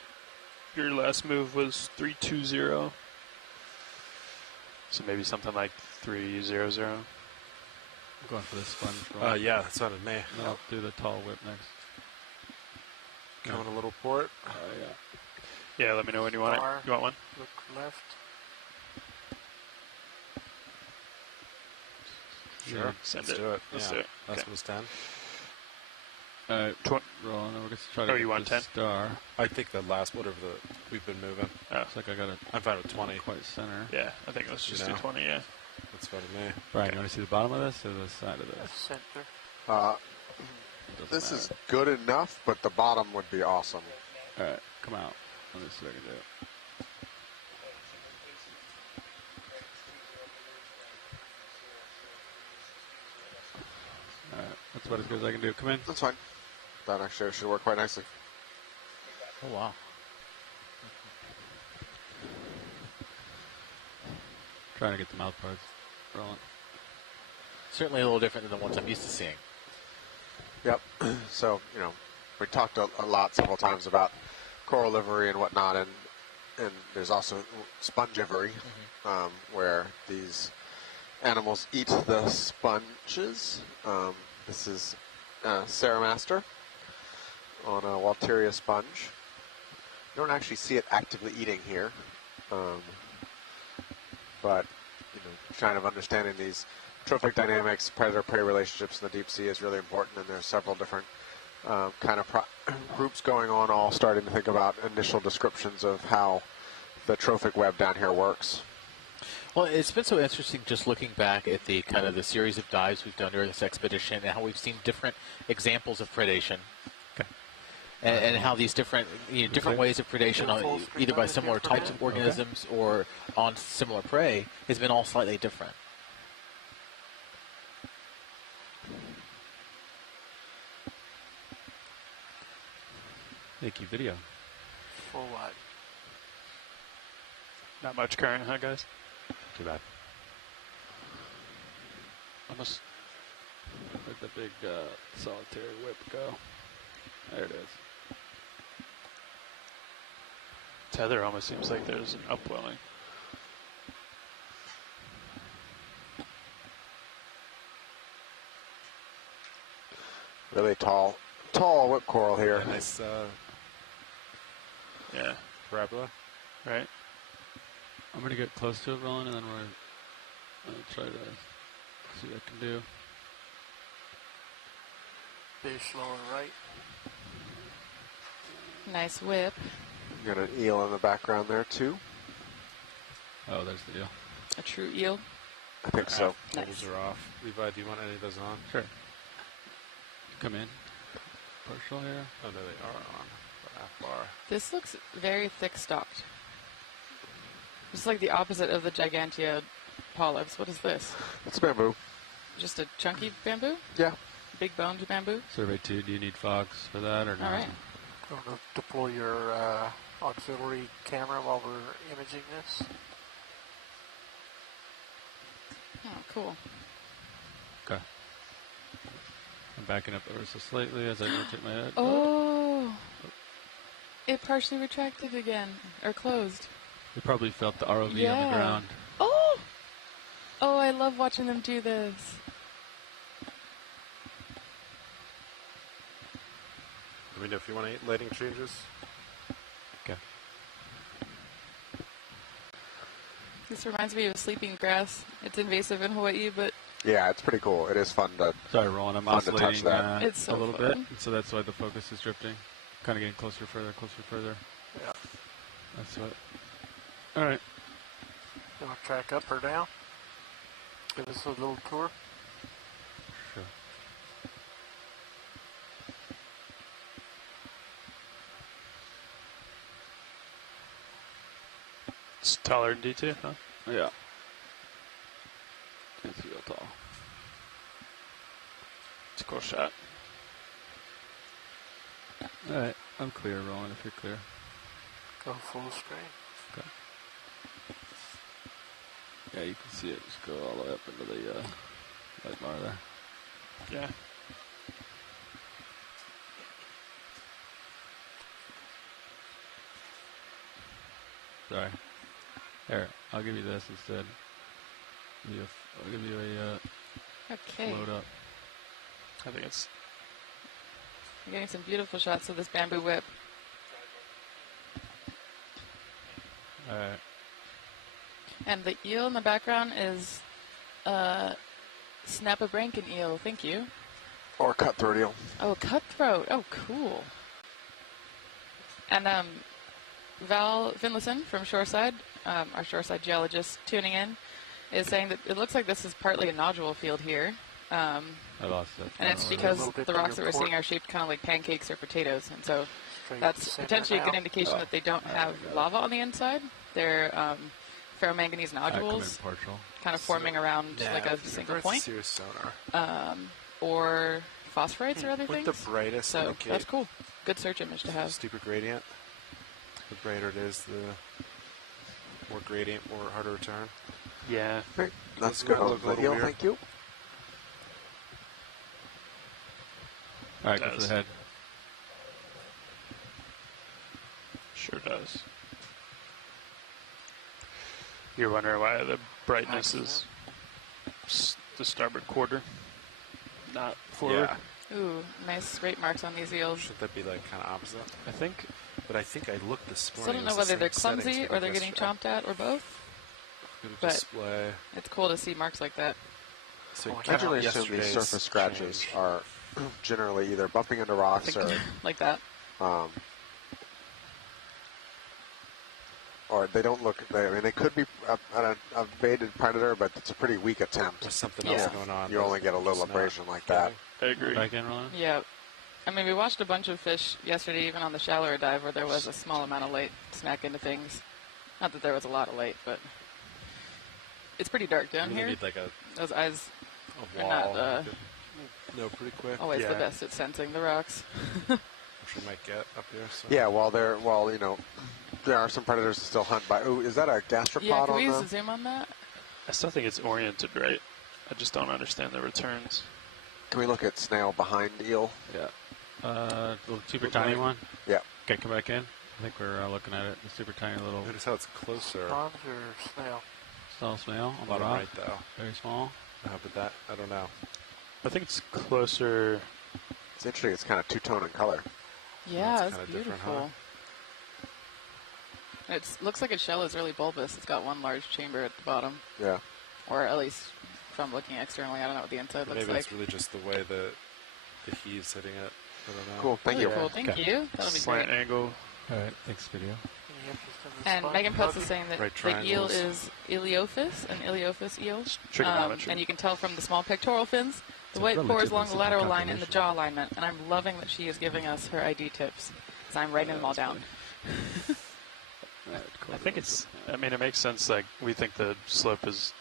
Your last move was 320. So maybe something like 300. I'm going for this sponge. Yeah, that sounded me. And I'll do the tall whip next. Coming a little port. Yeah. Yeah, let me know when you want it. You want one? Look left. Sure. Send Let's it. do it. Let's yeah. do it. Last Okay. was 10. Alright, rolling. We're going to try to Oh, get you want this 10? star. I think the last, whatever we've been moving. Oh. Looks like I got it. I'm fine with 20. Quite center. Yeah, I think let's just do 20, yeah. That's fine with me. Brian, you want to see the bottom of this or the side of this? Center. This is good enough, but the bottom would be awesome. Alright, come out. Let me see what I can do. Alright, that's about as good as I can do. Come in. That's fine. That actually should work quite nicely. Oh, wow. Trying to get the mouth parts rolling. Certainly a little different than the ones I'm used to seeing. Yep. So, we talked a lot several times about coral livery and whatnot, and there's also spongivery, where these animals eat the sponges. This is Ceramaster on a Walteria sponge. You don't actually see it actively eating here, but kind of understanding these trophic dynamics, predator-prey relationships in the deep sea is really important, and there's several different kind of groups going on, all starting to think about initial descriptions of how the trophic web down here works. Well, it's been so interesting just looking back at the kind of the series of dives we've done during this expedition and how we've seen different examples of predation. Okay. And how these different ways of predation, either by similar types of organisms or on similar prey, has been all slightly different. Thank you, video. Full wide. Not much current, huh, guys? Too bad. Almost let the big solitary whip go. There it is. Tether almost seems like there's an upwelling. Really tall whip coral here. Nice, yeah, parabola. Right. I'm going to get close to it, rolling, and then we're going to try to see what I can do. Fish lower right. Nice whip. You got an eel in the background there too. Oh, there's the eel. A true eel. I think so. Tables are off. Levi, do you want any of those on? Sure. Come in. Partial here. Oh, no, they are on. Half bar. This looks very thick stalked. It's like the opposite of the Gigantea polyps. What is this? It's bamboo. Just a chunky bamboo? Yeah. Big boned bamboo? Survey 2, do you need fogs for that or not? All right. Going to deploy your auxiliary camera while we're imaging this. Oh, cool. Okay. I'm backing up ever so slightly as I rotate my head. Oh. It partially retracted again. Or closed. You probably felt the ROV on the Yeah. ground. Oh! Oh, I love watching them do this. Let me know if you want any lighting changes. Okay. This reminds me of sleeping grass. It's invasive in Hawaii, but Yeah, it's pretty cool. It is fun to. Sorry, Roland. I'm fun to touch oscillating that. It's so a little fun. bit, so that's why the focus is drifting. Kind of getting closer, further, closer, further. Yeah. That's what. All right. You want to track up or down? Give us a little tour. Sure. It's taller than D2, huh? Yeah. Yeah. shot. All right, I'm clear, Roland, if you're clear. Go full screen. Okay. Yeah, you can see it. Just go all the way up into the light bar there. Yeah. Sorry. Here, I'll give you this instead. I'll give you a Okay. float up. I think it's... You're getting some beautiful shots of this bamboo whip. All right. And the eel in the background is Snapper-Branken eel. Thank you. Or cutthroat eel. Oh, cutthroat. Oh, cool. And Val Finlayson from Shoreside, our Shoreside geologist tuning in, is saying that it looks like this is partly a nodule field here. I lost it. And it's because the rocks that we're seeing are shaped kind of like pancakes or potatoes. And so that's potentially a good indication that they don't have lava on the inside. They're ferromanganese nodules kind of forming around like a single point. Or phosphorites or other things. The brightest so that's cool. Good search image to have. Steeper gradient. The brighter it is, the more gradient, more harder to turn. Yeah. That's good. Eel, thank you. All right, go for the head. Sure does. You're wondering why the brightness is the starboard quarter, not forward? Yeah. Ooh, nice rate marks on these eels. Should that be like kind of opposite? I think. But I think I looked this morning. Still don't know whether they're clumsy or they're getting chomped at or both. But display. It's cool to see marks like that. So I generally assume these surface scratches are generally either bumping into rocks or like that. Or they don't look. I mean, they could be a baited predator, but it's a pretty weak attempt. There's something else going on. You only get a little abrasion like that. I agree. Back in, Ron? Yeah. I mean, we watched a bunch of fish yesterday, even on the shallower dive, where there was a small amount of light smack into things. Not that there was a lot of light, but it's pretty dark down here. Need like those eyes a are wall. not No, pretty quick. always the best at sensing the rocks. Which we might get up here. So. Yeah, while you know, there are some predators that still hunt by. Ooh, is that a gastropod yeah, can we on use a zoom on that? I still think it's oriented right. I just don't understand the returns. Can we look at snail behind eel? Yeah. The super tiny one? Yeah. Okay, come back in. I think we're looking at it. The super tiny little. Notice how it's closer. Bronze or snail? Small snail on the bottom rock. right, though. Very small. But that, I don't know. I think it's closer. It's interesting. It's kind of two-tone in color. Yeah, it's beautiful. It looks like its shell is really bulbous. It's got one large chamber at the bottom. Yeah. Or at least from looking externally, I don't know what the inside looks Maybe like. it's really just the way the heave's hitting it. I don't know. Cool, thank you. Cool, thank you. That'll be Slant great. angle. All right, thanks, video. And Megan Putz is saying that Right the eel triangles. is Iliophis, an Iliophis eel. Trigonometry. And you can tell from the small pectoral fins, the a white pores relatively along the simple lateral line and the calculation. jaw alignment. And I'm loving that she is giving us her ID tips, because I'm writing them all down. I think it's, I mean, it makes sense. Like, we think the slope is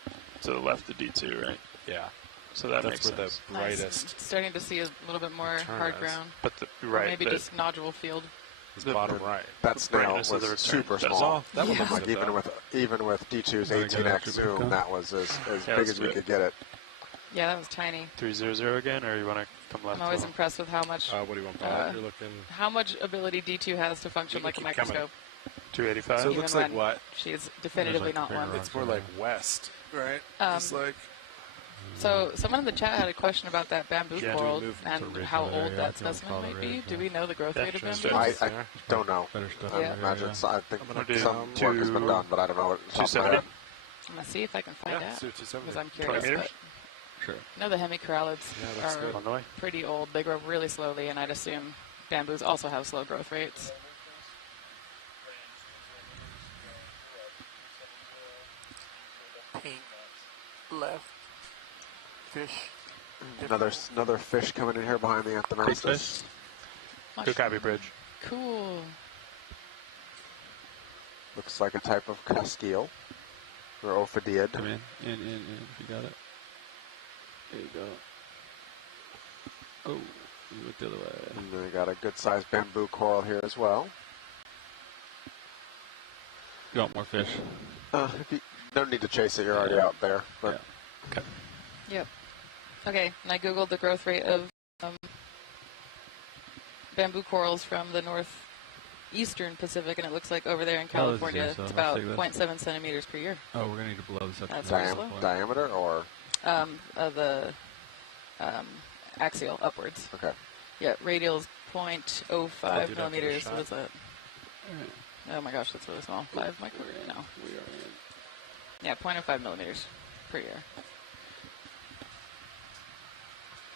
to the left of D2, right? Yeah. So that That's makes where sense. the brightest. Starting to see a little bit more Turn hard is. ground. But Or right, maybe but just nodule field. Is bottom right. That snail brightness of the was return super does small. all. That would Yeah. look Like even with D2's Wanna get 18x a zoom, quick that was as Yeah, big let's as we do it. could get it. Yeah, that was tiny. 300 again, or you want to come left? I'm always a little? impressed with how much What do you want, Bob? You're looking. how much ability D2 has to function You like a can keep coming. microscope. 285. So it Even looks like when what? She is definitively There's like not bigger one. rocks. It's more like west, right? It's like. So someone in the chat had a question about that bamboo Yeah. coral Move and to how ridge old area, that if you wanna specimen call it might be. ridge, Do we know the growth rate of That's bamboo? just- I don't know. Better stuff. Yeah. Imagine, I think I'm gonna do some work has been done, but I don't know what. 270. I'm gonna see if I can find out so 270. because I'm 20 curious. meters? But Sure. I know the hemicorallids Yeah, that's are good. On the way. pretty old. They grow really slowly, and I'd assume bamboos also have slow growth rates. Pink left fish. Another fish coming in here behind the Big fish. Anthemostus. Kukabi Bridge. Cool. Looks like a type of casquille or ophidiid. Come in. In, if you got it. There you go. Oh, we went the other way. And then we got a good-sized bamboo coral here as well. You want more fish? If you don't need to chase it, you're already out there. But yeah. Okay. Yep. Okay, and I googled the growth rate of bamboo corals from the northeastern Pacific, and it looks like over there in California, it's about 0.7 centimeters per year. Oh, we're gonna need to blow this up. That's diameter or the axial upwards. Okay. Yeah, radial is 0.05 millimeters. What is that? Right. Oh my gosh, that's really small. 5 micro? No. We are in. Yeah, 0.05 millimeters per year.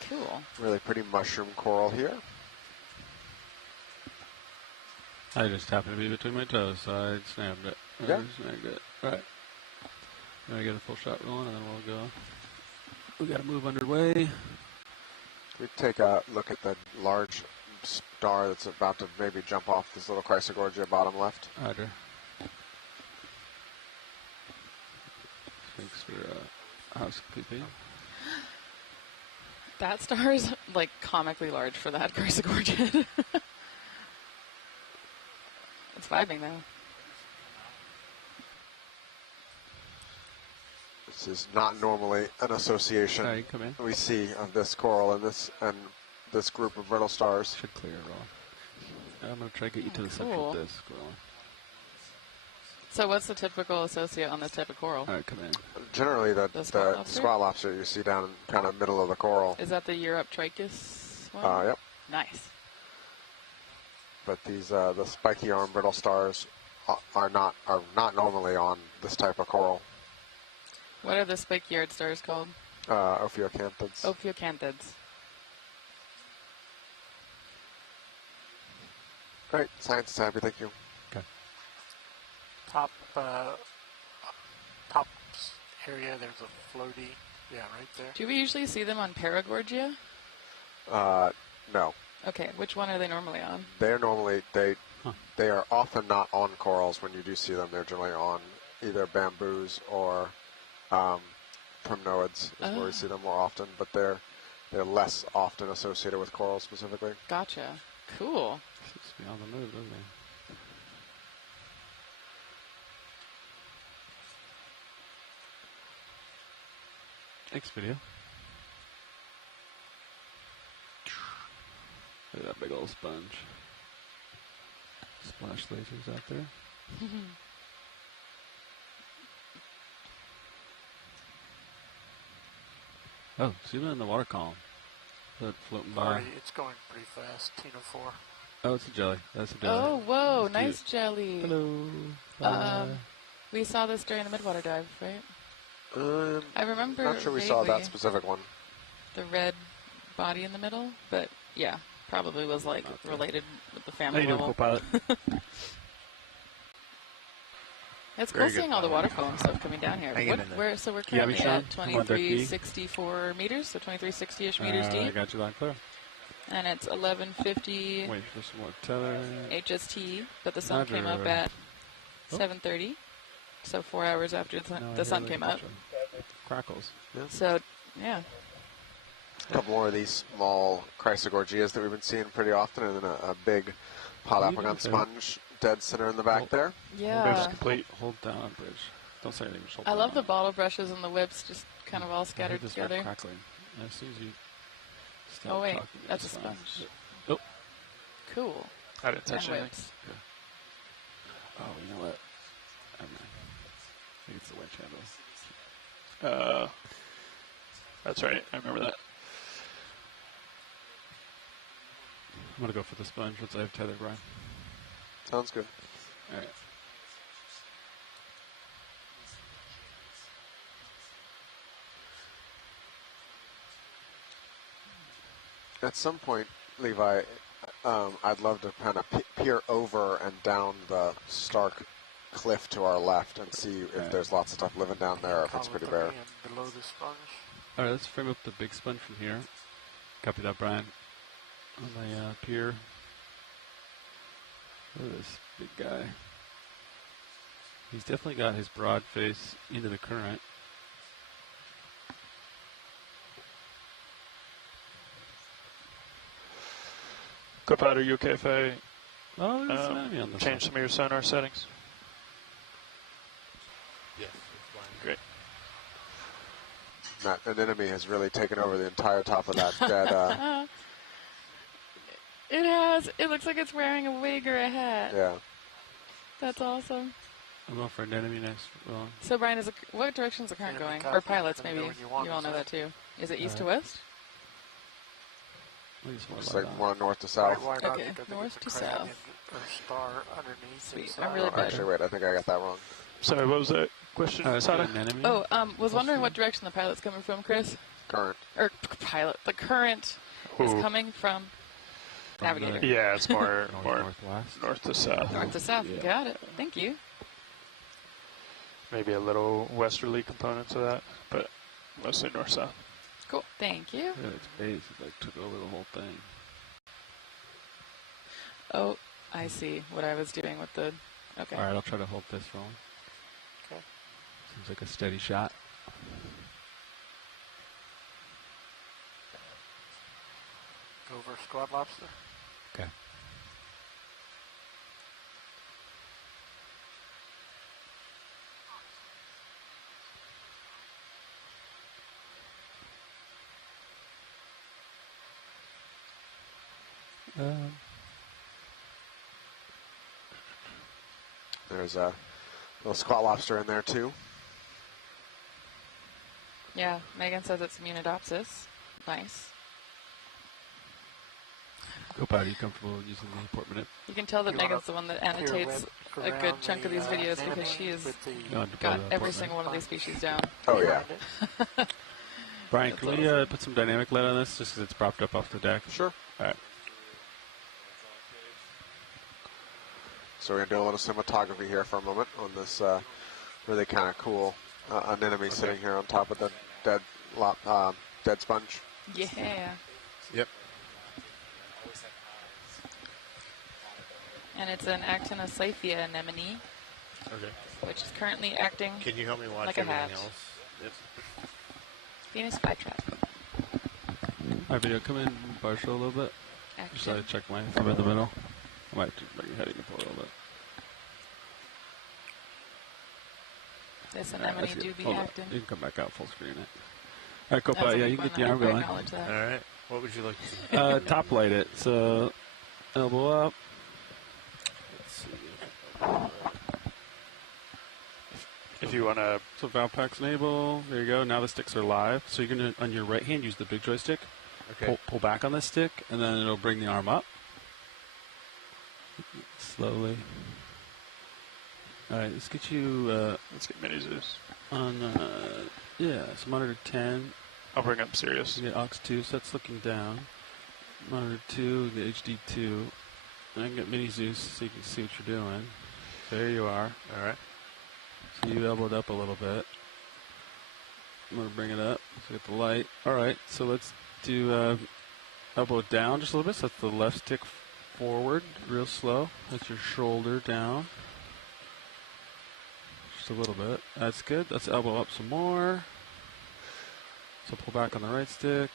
Cool. Really pretty mushroom coral here. I just happened to be between my toes, so I snagged it. Yeah. Snagged it. Right. Then I get a full shot rolling, and then we'll go. We got to move underway. We take a look at the large star that's about to maybe jump off this little Chrysogorgia bottom left. Roger. Thanks for housekeeping. That star is like comically large for that Chrysogorgia. It's vibing though. This is not normally an association we see of this coral and this group of brittle stars. Should clear it all. I'm going to try to get you to the central disc. So what's the typical associate on this type of coral? All right, come in. Generally the squat lobster you see down in kind of middle of the coral. Is that the Europe-trichus one? Yep. Nice. But these the spiky arm brittle stars are not normally on this type of coral. What are the spiky-eared stars called? Ophiocanthids. Ophiocanthids. Great, science is happy. Thank you. Okay. Top area. There's a floaty. Yeah, right there. Do we usually see them on Paragorgia? No. Okay, which one are they normally on? They're normally they are often not on corals. When you do see them, they're generally on either bamboos or primnoids is where we see them more often, but they're less often associated with coral specifically. Gotcha. Cool. Seems to be on the move, doesn't he? Thanks, video. Look at that big old sponge. Splash lasers out there. Oh, see them in the water column. That floating by. It's going pretty fast. Tino 4. Oh, it's a jelly. That's a jelly. Oh, whoa, That's nice cute. jelly. Hello. We saw this during the midwater dive, right? I remember. Not sure we saw that specific one. The red body in the middle, but yeah, probably was like related with the family How you doing, level. co-pilot? It's cool seeing all the water column stuff coming down here. So we're currently at 2364 meters, so 2360-ish meters deep. I got you loud clear. And it's 1150 Wait for some more tether. HST, but the sun came up at 7:30, so 4 hours after the sun came up. Crackles. Yeah. So, yeah. A couple more of these small Chrysogorgias that we've been seeing pretty often, and then a big Papahānaumokuākea sponge dead center in the back there. Yeah. Hold down, bridge. Don't say anything. Just hold I down. love the bottle brushes and the whips just kind of all scattered this together. crackling. As soon as you stop Oh wait, talking, that's a it's fine. sponge. Oh. Cool. I didn't touch And anything. whips. Oh, you know what? I think it's the winch handle. That's right. I remember that. I'm going to go for the sponge once I have tethered Brian. Sounds good. All right. At some point, Levi, I'd love to kind of peer over and down the stark cliff to our left and see if there's lots of stuff living down there, or if it's pretty bare. Below the sponge. All right, let's frame up the big sponge from here. Copy that, Brian. On the pier. Look at this big guy. He's definitely got his broad face into the current. Co-pilot, are you okay if I change some of your sonar settings? Yes, Great. That anemone has really taken over the entire top of that. It has. It looks like it's wearing a wig or a hat. Yeah. That's awesome. I'm going for an enemy next. Well, So, Brian, what direction is the current going? Or pilots, maybe. You all know that, too. Is it east to west? It's like more north to south. Okay, north to south. Star underneath. Sweet. I'm really bad. Actually, wait, I think I got that wrong. Sorry, what was that question? an enemy. Oh, was wondering what direction the pilot's coming from, Chris? Current. Or pilot. The current is coming from navigator. Yeah, it's more northwest. North to south. North to south. Yeah. Got it. Thank you. Maybe a little westerly component to that, but mostly north-south. Cool. Thank you. Yeah, its base is like took over the whole thing. Oh, I see what I was doing with the... Okay. All right, I'll try to hold this rolling. Okay. Seems like a steady shot. Go over squad lobster. Okay. There's a little squat lobster in there too. Yeah, Megan says it's Immunodopsis. Nice. Co-pilot, are you comfortable using the port minute? You can tell that Megan's the one that annotates a good chunk of these videos because she has got every single one of these species down. Oh, yeah. Brian, can we put some dynamic light on this just because it's propped up off the deck? Sure. All right. So we're going to do a little cinematography here for a moment on this really kind of cool anemone sitting here on top of the dead sponge. Yeah. Yep. And it's an Actinocyphia anemone. Okay. Which is currently acting Can you help me watch like a everything hat. else? Yep. Venus flytrap. All right, video, come in partial a little bit. Action. Just let it check my thumb in the middle. I might just bring your heading up a little bit. This All right, anemone that's do good. be Hold on. acting. You can come back out full screen it. All right, That's Copa, a yeah, good you can one. get the I arm hope I going. acknowledge that. All right. What would you like to see? Top light it. So, elbow up. Let's see. If you want to... So valve packs enable. There you go. Now the sticks are live. So you're going to, on your right hand, use the big joystick. Okay. Pull back on the stick, and then it'll bring the arm up. Slowly. All right, let's get you... let's get mini Zeus. On, yeah, so monitor 10. I'll bring up Sirius. You get aux 2, so that's looking down. Monitor 2, the HD 2. And I can get mini Zeus so you can see what you're doing. There you are. All right. So you elbowed up a little bit. I'm going to bring it up. So get the light. All right, so let's do elbow down just a little bit. So that's the left stick forward, real slow. That's your shoulder down. Just a little bit. That's good. Let's elbow up some more. So pull back on the right stick.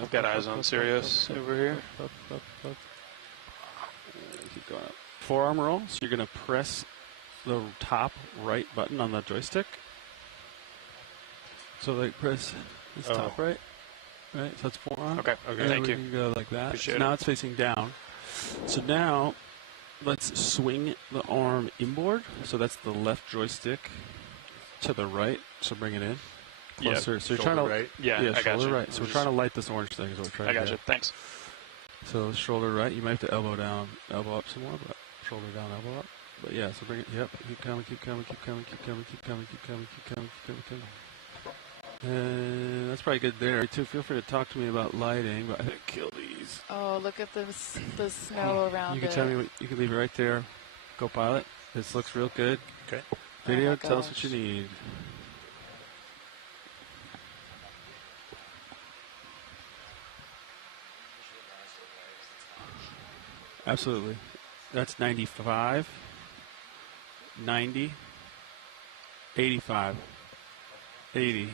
I've got eyes on Sirius over here. Up. Keep going up. Forearm roll. So you're going to press the top right button on the joystick. So like press this top right. Right, so that's forearm. Okay, And thank we you. can go like that. Appreciate So it. now it's facing down. So now let's swing the arm inboard. So that's the left joystick to the right. So bring it in. Yeah, Closer. So you're shoulder trying to right. Yeah, I got shoulder you. right. So we're trying to light this orange thing. Is what we're trying I to got do. you. Thanks. So shoulder right. You might have to elbow down, elbow up some more, but shoulder down, elbow up. But yeah, so bring it. Yep. Keep coming. And that's probably good there too. Feel free to talk to me about lighting, but I think kill these. Oh, look at this, the snow around You can it. tell me what you can leave it right there. Go pilot. This looks real good. Okay. Video, Oh my tell us what gosh. you need. Absolutely. That's 95, 90, 85, 80.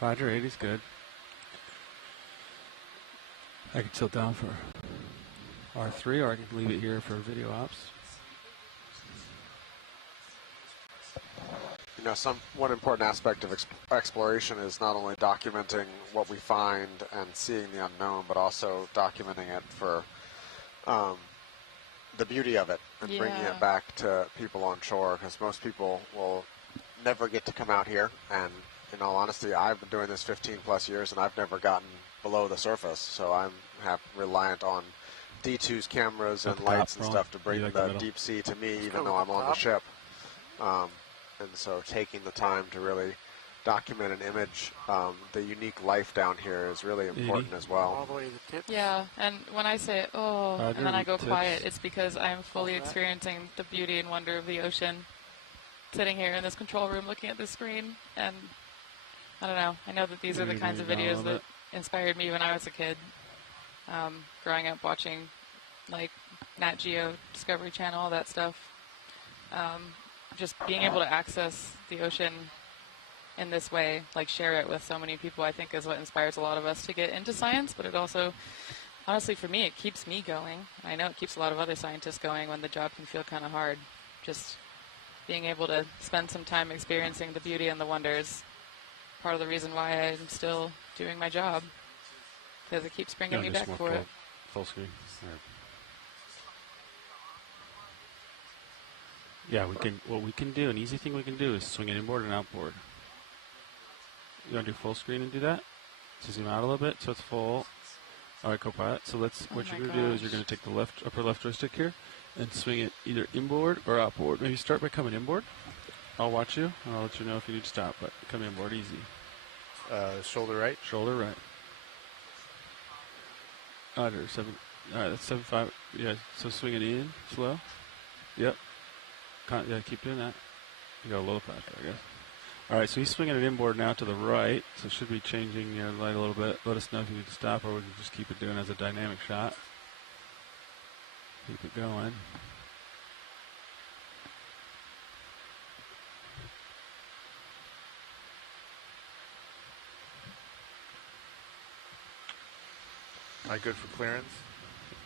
Roger, 80's good. I can tilt down for R3, or I can leave it here for video ops. You know, one important aspect of exploration is not only documenting what we find and seeing the unknown, but also documenting it for the beauty of it and bringing it back to people on shore, because most people will never get to come out here. And in all honesty, I've been doing this 15 plus years and I've never gotten below the surface, so I'm reliant on D2's cameras and lights and stuff to bring the deep sea to me, even though I'm on the ship. And so taking the time to really document and image the unique life down here is really important as well. All the way to the tips. Yeah, and when I say, oh, and then I go quiet, it's because I'm fully experiencing the beauty and wonder of the ocean, sitting here in this control room looking at the screen. And I don't know, I know that these are the kinds of videos that inspired me when I was a kid, growing up watching like Nat Geo, Discovery Channel, all that stuff. Just being able to access the ocean in this way, like share it with so many people, I think is what inspires a lot of us to get into science. But it also, honestly, for me, it keeps me going. I know it keeps a lot of other scientists going when the job can feel kind of hard. Just being able to spend some time experiencing the beauty and the wonders, part of the reason why I'm still doing my job, because it keeps bringing me back for it. Full screen. Yeah, we can. What we can do, an easy thing we can do is swing it inboard and outboard. You want to do full screen and do that? To zoom out a little bit so it's full. All right, Copilot. So what you're going to do is you're going to take the upper left joystick here and swing it either inboard or outboard. Maybe start by coming inboard. I'll watch you and I'll let you know if you need to stop. But come inboard easy. Shoulder right. Shoulder right. Under 7. All right, that's 7.5. Yeah. So swing it in slow. Yep. Yeah, keep doing that. You got a little faster, I guess. All right, so he's swinging it inboard now to the right, so should be changing your light a little bit. Let us know if you need to stop, or we can just keep it doing as a dynamic shot. Keep it going. Am I good for clearance?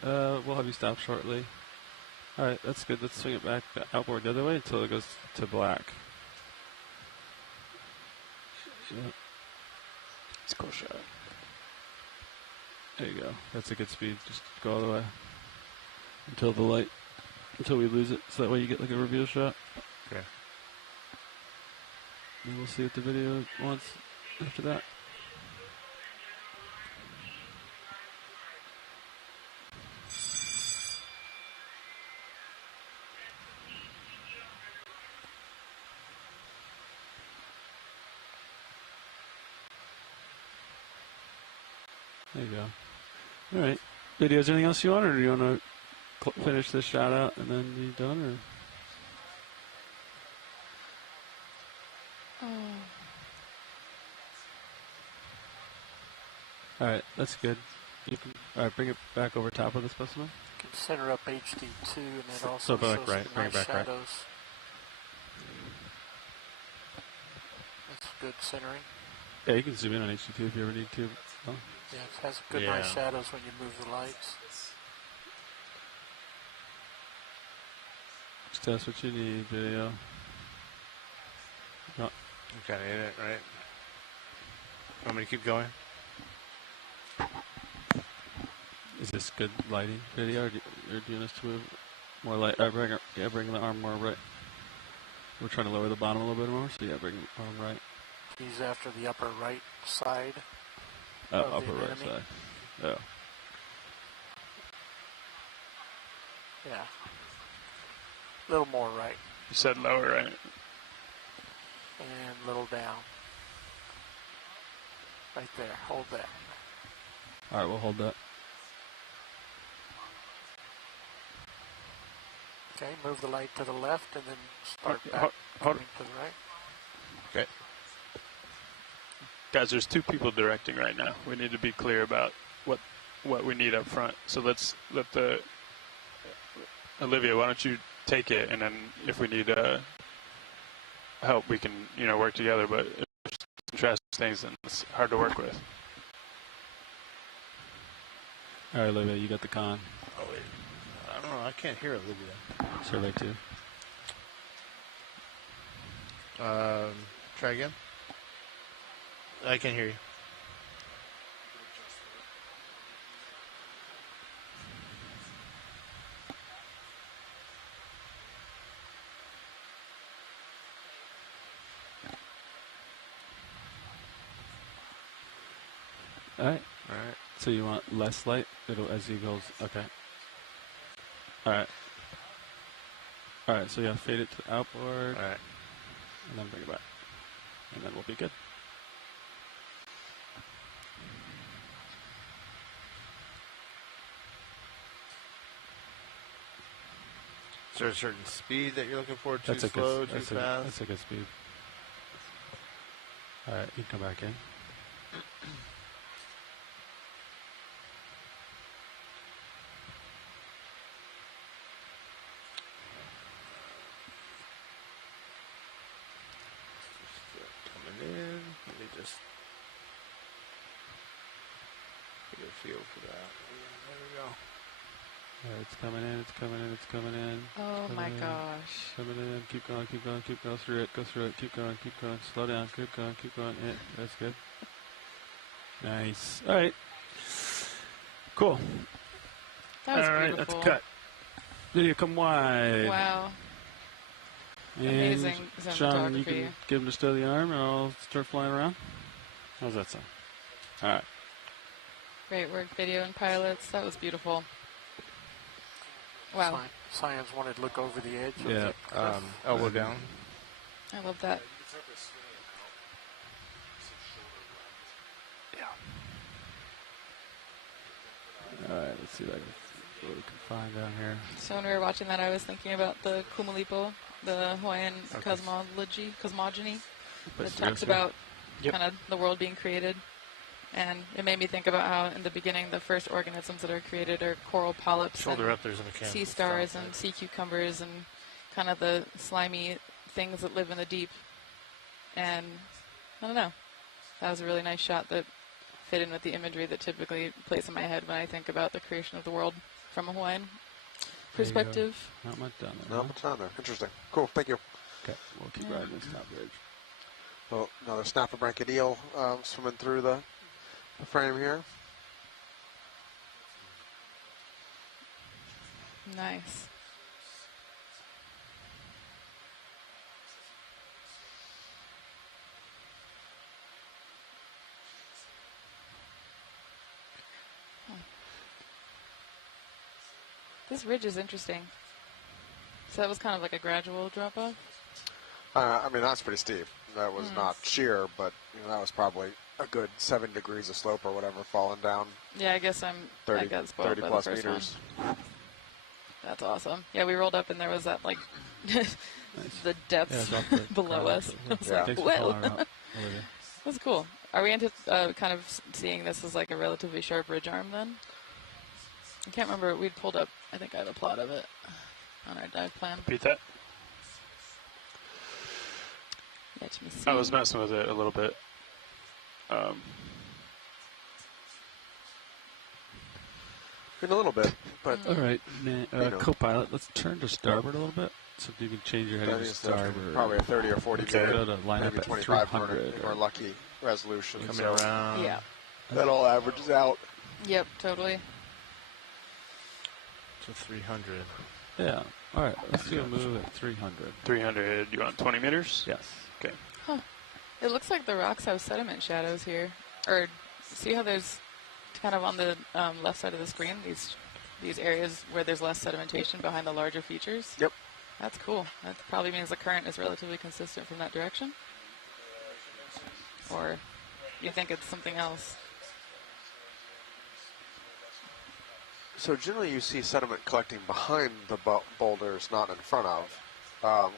We'll have you stop shortly. All right, that's good. Let's swing it back outboard the other way until it goes to black. Yep. It's a cool shot. There you go. That's a good speed. Just go all the way until we lose it. So that way you get like a reveal shot. Okay. And we'll see what the video wants after that. There you go. All right. Video, is there anything else you want, or do you want to finish this shot out and then be done? Or? All right, that's good. You can, all right, bring it back over top of the specimen. You can center up HD2 and then also so back right. Bring nice it back shadows. right. That's good centering. Yeah, you can zoom in on HD2 if you ever need to. Oh. Yeah, it has good nice shadows when you move the lights. Just test what you need, video. Oh. You kind of hit it, right? Want me to keep going? Is this good lighting, video, or do you want us to move more light? Bring the arm more right. We're trying to lower the bottom a little bit more, so yeah, bring the arm right. He's after the upper right side. Upper right side. Oh. Yeah. A little more right. You said lower right. And a little down. Right there. Hold that. All right, we'll hold that. Okay, move the light to the left and then start back coming to the right. Okay. Guys, there's two people directing right now. We need to be clear about what we need up front. So let's let Olivia, why don't you take it, and then if we need help, we can work together. But if it's contrast things, then it's hard to work with. All right, Olivia, you got the con. Oh wait. can't hear Olivia. Survey 2. Try again. I can hear you. All right. So you want less light? It'll as you goes. Okay. All right. So yeah, fade it to outboard. All right. And then bring it back, and then we'll be good. Is there a certain speed that you're looking for? Too That's slow, good, too fast? That's a good speed. All right, you can come back in. Coming in. Let me just get a feel for that. There we go. It's coming in, it's coming in, it's coming in. Oh my gosh. Coming in, keep going, keep going, keep going through it, go through it, keep going, slow down, keep going, yeah, that's good. Nice. Alright. Cool. That was Alright, beautiful. that's cut. Video come wide. Wow. And Amazing Sean, you cinematography. can give him to stow the arm and I'll start flying around. How's that sound? Alright. Great work, video and pilots. That was beautiful. Wow. Science wanted to look over the edge. Yeah. Elbow down. I love that. Alright, let's see what we can find down here. So when we were watching that, I was thinking about the Kumalipo, the Hawaiian cosmogony that talks about kind of the world being created. And it made me think about how in the beginning the first organisms that are created are coral polyps Shoulder and up, there's a mechanical sea stars and sea cucumbers and kind of the slimy things that live in the deep. And I don't know. That was a really nice shot that fit in with the imagery that typically plays in my head when I think about the creation of the world from a Hawaiian perspective. Not much down there. Not much down there. Interesting. Cool. Thank you. Okay, we'll keep riding this top bridge. Well, another snapper branchied eel swimming through the frame here. Nice. This ridge is interesting. So that was kind of like a gradual drop off? I mean, that's pretty steep. That was not sheer, but that was probably a good 7 degrees of slope or whatever falling down. Yeah, I guess I got spoiled 30 by plus the first meters. one. That's awesome. Yeah, we rolled up and there was that like the depths below us. I was like, whoa. That's cool. Are we into kind of seeing this as like a relatively sharp ridge arm then? I can't remember. We'd pulled up. I think I have a plot of it on our dive plan. Repeat that. Let me see. I was messing with it a little bit. In a little bit, but all right, co-pilot. Let's turn to starboard a little bit, so you can change your heading to starboard. Probably a 30 or 40 okay. minute, To line maybe up at 25 300. if we're lucky resolution. Coming around. Yeah. That all averages out. Yep, totally. To 300. Yeah. All right. Let's do a move at 300. 300. You want 20 meters? Yes. Okay. Huh. It looks like the rocks have sediment shadows here. Or see how there's kind of on the left side of the screen these areas where there's less sedimentation behind the larger features? Yep. That's cool. That probably means the current is relatively consistent from that direction. Or you think it's something else? So generally you see sediment collecting behind the boulders, not in front of,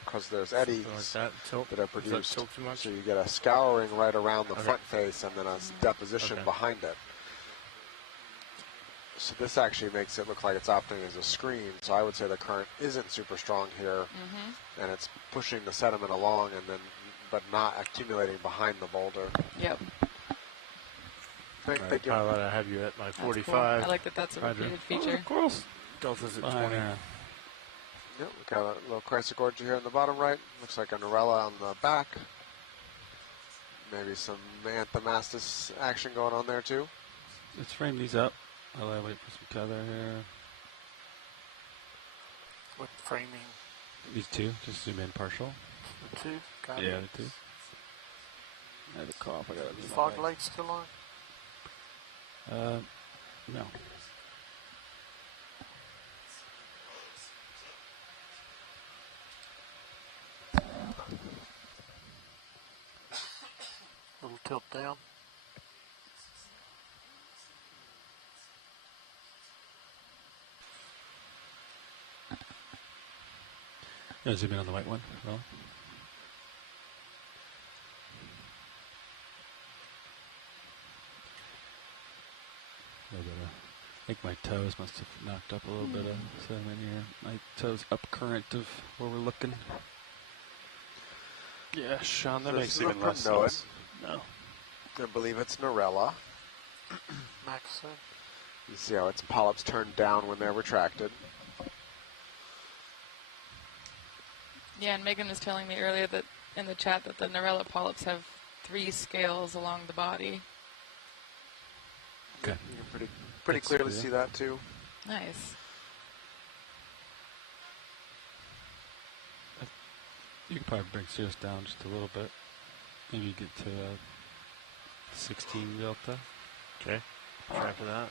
because there's eddies like that are produced. Does that tilt too much? So you get a scouring right around the front face and then a deposition behind it. So this actually makes it look like it's opting as a screen. So I would say the current isn't super strong here, and it's pushing the sediment along, and then but not accumulating behind the boulder. Yep. Thank you. Pilot, I have you at my 45. Cool. I like that that's a repeated feature. Of course. Delta's at 20. Yep, we got a little Chrysogorgia here in the bottom right. Looks like a Norella on the back. Maybe some Anthomastus action going on there too. Let's frame these up. I'll wait for some tether here. What framing? These two, just zoom in partial. The two? Got Yeah, it. the two. I have a cough. I got Is fog light still on? No. Little tilt down. Yeah, zoom in on the white one. Well. I think my toes must have knocked up a little bit of sediment here. My toes up current of where we're looking. Yeah, Sean, that So makes this is even a less Prognoid. sense. No. I believe it's Norella. Max said. You see how its polyps turn down when they're retracted. Yeah, and Megan was telling me earlier that in the chat that the Norella polyps have 3 scales along the body. Okay. You can pretty clearly see that too. Nice. You could probably bring Cirrus down just a little bit. Maybe get to 16 delta. Okay. Try for that.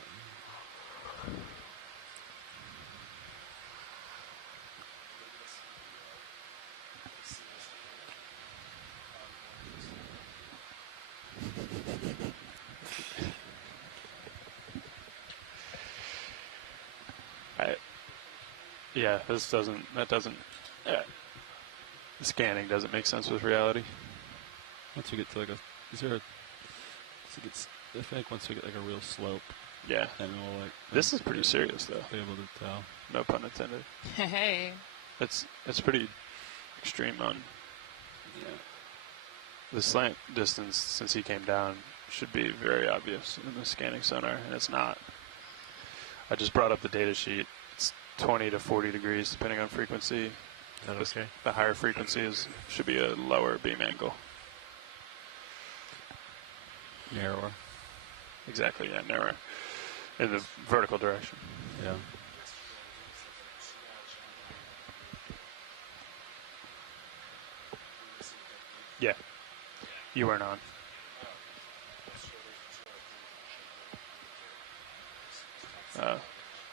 Yeah, the scanning doesn't make sense with reality. Once we get to like I think once we get like a real slope. Yeah. Then we'll like. This is pretty serious though. Be able to tell. No pun intended. Hey. It's pretty extreme on. Yeah. The slant distance since he came down should be very obvious in the scanning sonar, and it's not. I just brought up the data sheet. It's 20 to 40 degrees depending on frequency. Is that okay? The higher frequency should be a lower beam angle. Narrower. Exactly, yeah, narrower. In the vertical direction. Yeah. Yeah. You weren't on.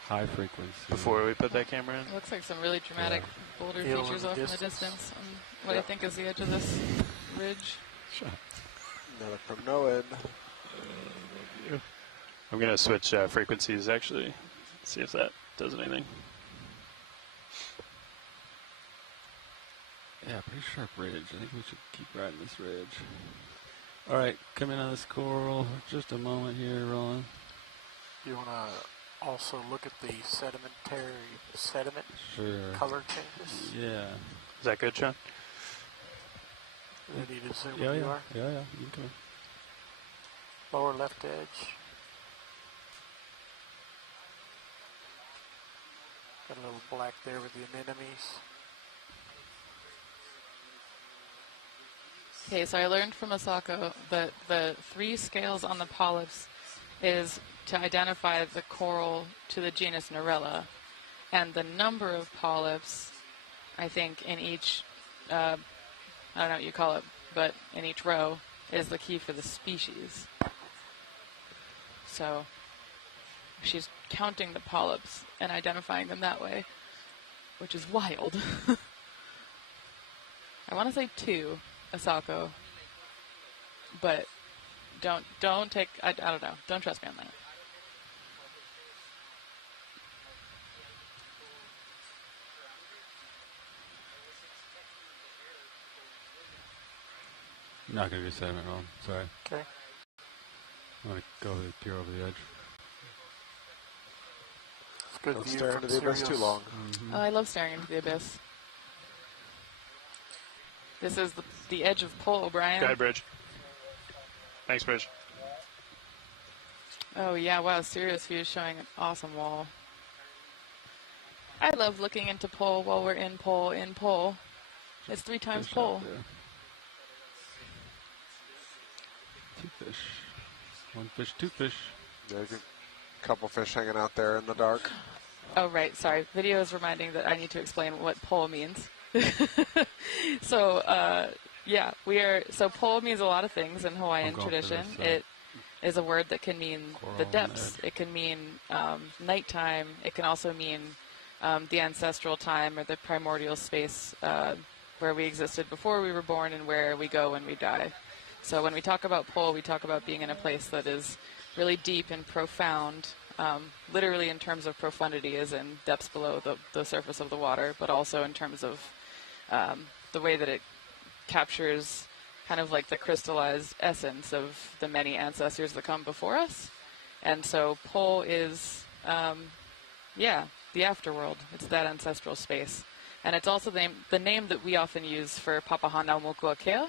High frequency. Before we put that camera in? It looks like some really dramatic boulder features off in the distance on what I think is the edge of this ridge. Another Prognoid. I'm going to switch frequencies, actually. See if that does anything. Yeah, pretty sharp ridge. I think we should keep riding this ridge. All right, come in on this coral. Just a moment here, Roland. You want to also look at the sediment Sure. color changes? Yeah. Is that good, Sean? Ready to zoom Yeah, where yeah. you are? Yeah, yeah. You can come in. Lower left edge. Got a little black there with the anemones. Okay, so I learned from Asako that the 3 scales on the polyps is to identify the coral to the genus Norella, and the number of polyps, I think, in each, I don't know what you call it, but in each row is the key for the species. So she's counting the polyps and identifying them that way, which is wild. I want to say 2, Asako, but don't take, I don't know, don't trust me on that. I'm not going to do sediment wrong. Sorry. Okay. I want to go peer over the edge. It's good Don't view stare from into the abyss Sirius. too long. Oh, I love staring into the abyss. This is the edge of Pole O'Brien. Guide bridge. Thanks, Bridge. Oh yeah, wow, Sirius View is showing an awesome wall. I love looking into pole while we're in pole. It's 3 times pole. 2 fish. 1 fish, 2 fish. There's a couple fish hanging out there in the dark. Oh, right. Sorry. Video is reminding that I need to explain what pole means. So, yeah, so pole means a lot of things in Hawaiian tradition. It is a word that can mean the depths. It can mean nighttime. It can also mean the ancestral time or the primordial space where we existed before we were born and where we go when we die. So when we talk about pole, we talk about being in a place that is really deep and profound, literally in terms of profundity, as in depths below the surface of the water, but also in terms of the way that it captures kind of like the crystallized essence of the many ancestors that come before us. And so pole is, the afterworld. It's that ancestral space. And it's also the name that we often use for Papahānaumokuākea.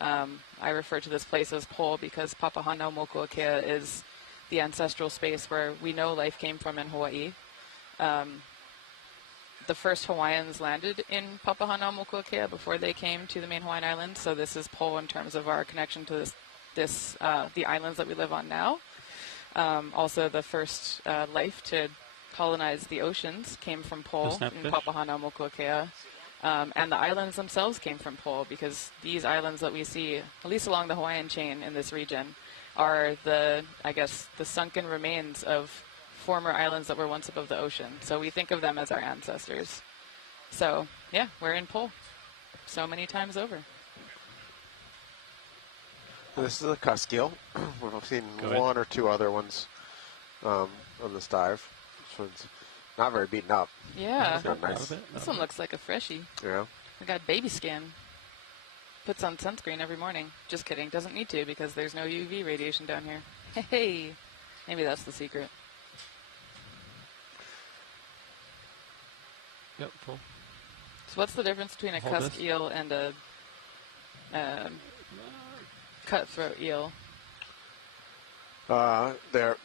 I refer to this place as pole because Papahānaumokuākea is the ancestral space where we know life came from in Hawaii. The first Hawaiians landed in Papahānaumokuākea before they came to the main Hawaiian Islands, so this is pole in terms of our connection to the islands that we live on now. Also, the first life to colonize the oceans came from pole in Papahānaumokuākea. And the islands themselves came from pole because these islands that we see, at least along the Hawaiian chain in this region, are the sunken remains of former islands that were once above the ocean. So we think of them as our ancestors. So, yeah, we're in pole so many times over. This is a cusk-eel. We've seen one or two other ones on this dive. This one's not very beaten up. Yeah. Nice. This one looks like a freshie. Yeah. I got baby skin. Puts on sunscreen every morning. Just kidding. Doesn't need to because there's no UV radiation down here. Hey. Maybe that's the secret. Yep, full. So what's the difference between a cusk eel and a cutthroat eel? The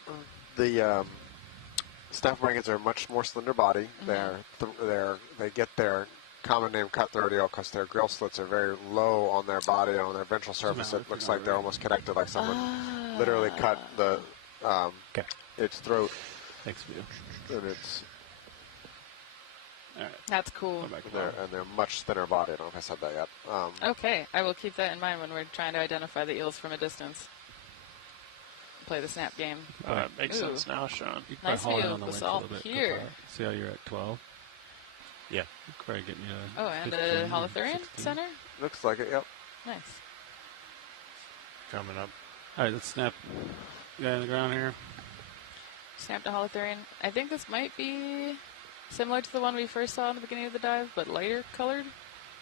snapper-wingeds are much more slender body. They get their common name cutthroat eel because their gill slits are very low on their body and on their ventral surface. It looks like they're almost connected, like someone literally cut its throat. Thanks, Vito. And it's That's cool. and they're much thinner body. I don't know if I said that yet. Okay, I will keep that in mind when we're trying to identify the eels from a distance. Play the snap game. Makes sense now, Sean. Nice view of the salt here. See how you're at 12? Yeah. You could probably get me a and a holothurian center? Looks like it, yep. Nice. Coming up. All right, let's snap guy on the ground here. Snapped a holothurian. I think this might be similar to the one we first saw in the beginning of the dive, but lighter colored.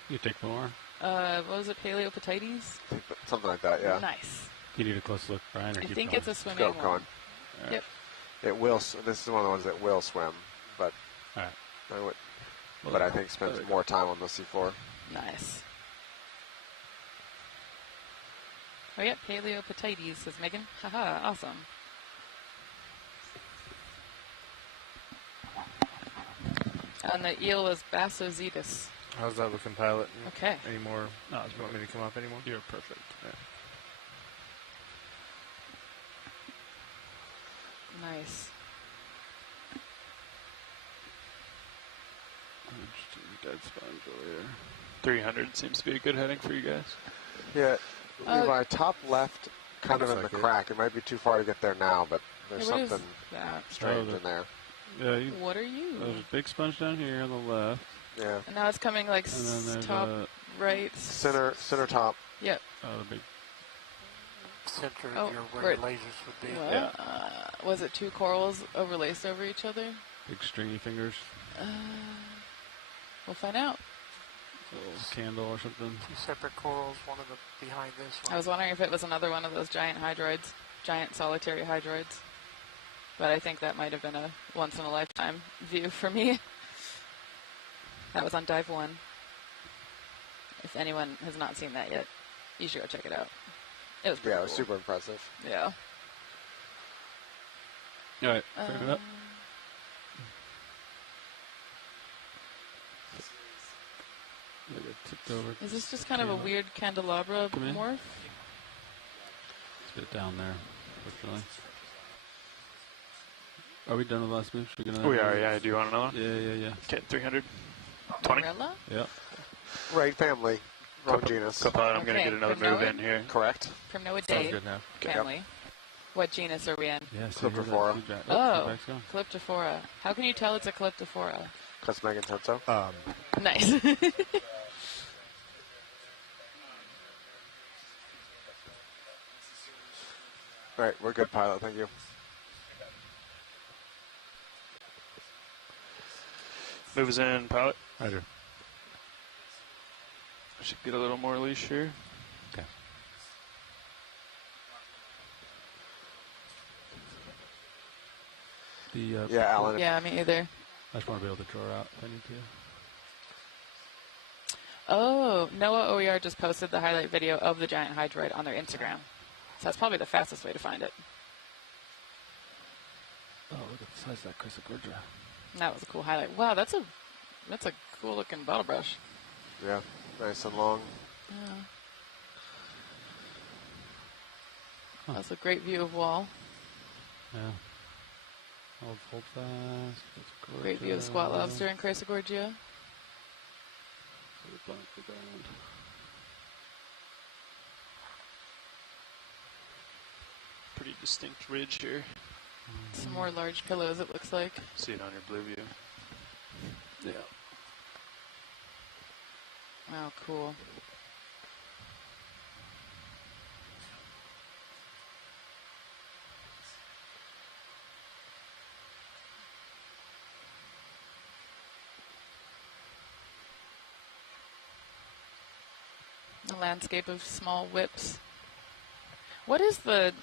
You take more. What was it, Papahānaumokuākea? Something like that, yeah. Nice. You need a close look, Brian, or I keep think going? it's a swimming one. Going. Yep. It will. This is one of the ones that will swim, but I think spends more time on the seafloor. Nice. Oh, yeah, Papahānaumokuākea, says Megan. Haha, awesome. And the eel was Bassozetus. How's that looking, pilot? Okay. Any more? No, do you want me to come up anymore? You're perfect. Yeah. Nice. Dead sponge over here. 300 seems to be a good heading for you guys. Yeah, my top left, kind of in the like crack. It might be too far to get there now, but there's Hey, what is something that? strange in there. Yeah. What are you? There's a big sponge down here on the left. Yeah. And now it's coming like And then there's top right. Center top. Yep. The big. Center Oh, of your where right. your lasers would be. Well, was it 2 corals overlaced over each other? Big stringy fingers. We'll find out. A little candle or something. 2 separate corals, one of the behind this one. I was wondering if it was another one of those giant hydroids, giant solitary hydroids. But I think that might have been a once-in-a-lifetime view for me. That was on dive 1. If anyone has not seen that yet, you should go check it out. It was pretty it was cool. super impressive. Yeah. All right, turn it up. They get tipped over. Is this just kind of a weird candelabra morph? Let's get it down there, unfortunately. Are we done with the last move? We are, yeah. Do you want another one? Yeah. Okay, 300. 20. Umbrella? Yeah. Right family. Wrong genus. I'm going to get another move in here. Correct. From Noah Day good now. family. Yep. What genus are we in? Yeah, Calyptrophora. Oh, Calyptrophora. How can you tell it's a Calyptrophora? Because Megan said so. Nice. All right, we're good, pilot. Thank you. Move is in, pilot. Roger. I should get a little more leash here. Okay. The Alan. Yeah, me either. I just want to be able to draw out if I need to. Oh, Noah OER just posted the highlight video of the giant hydroid on their Instagram. So that's probably the fastest way to find it. Oh, look at the size of that Chrysogorgia. That was a cool highlight. Wow, that's a cool looking bottle brush. Yeah, nice and long. Yeah. That's a great view of wall. Yeah. Hold fast. Great view of squat lobster and Chrysogorgia. Pretty distinct ridge here. Some more large pillows, it looks like. See it on your blue view. Yeah. Oh, cool. A landscape of small whips. What is the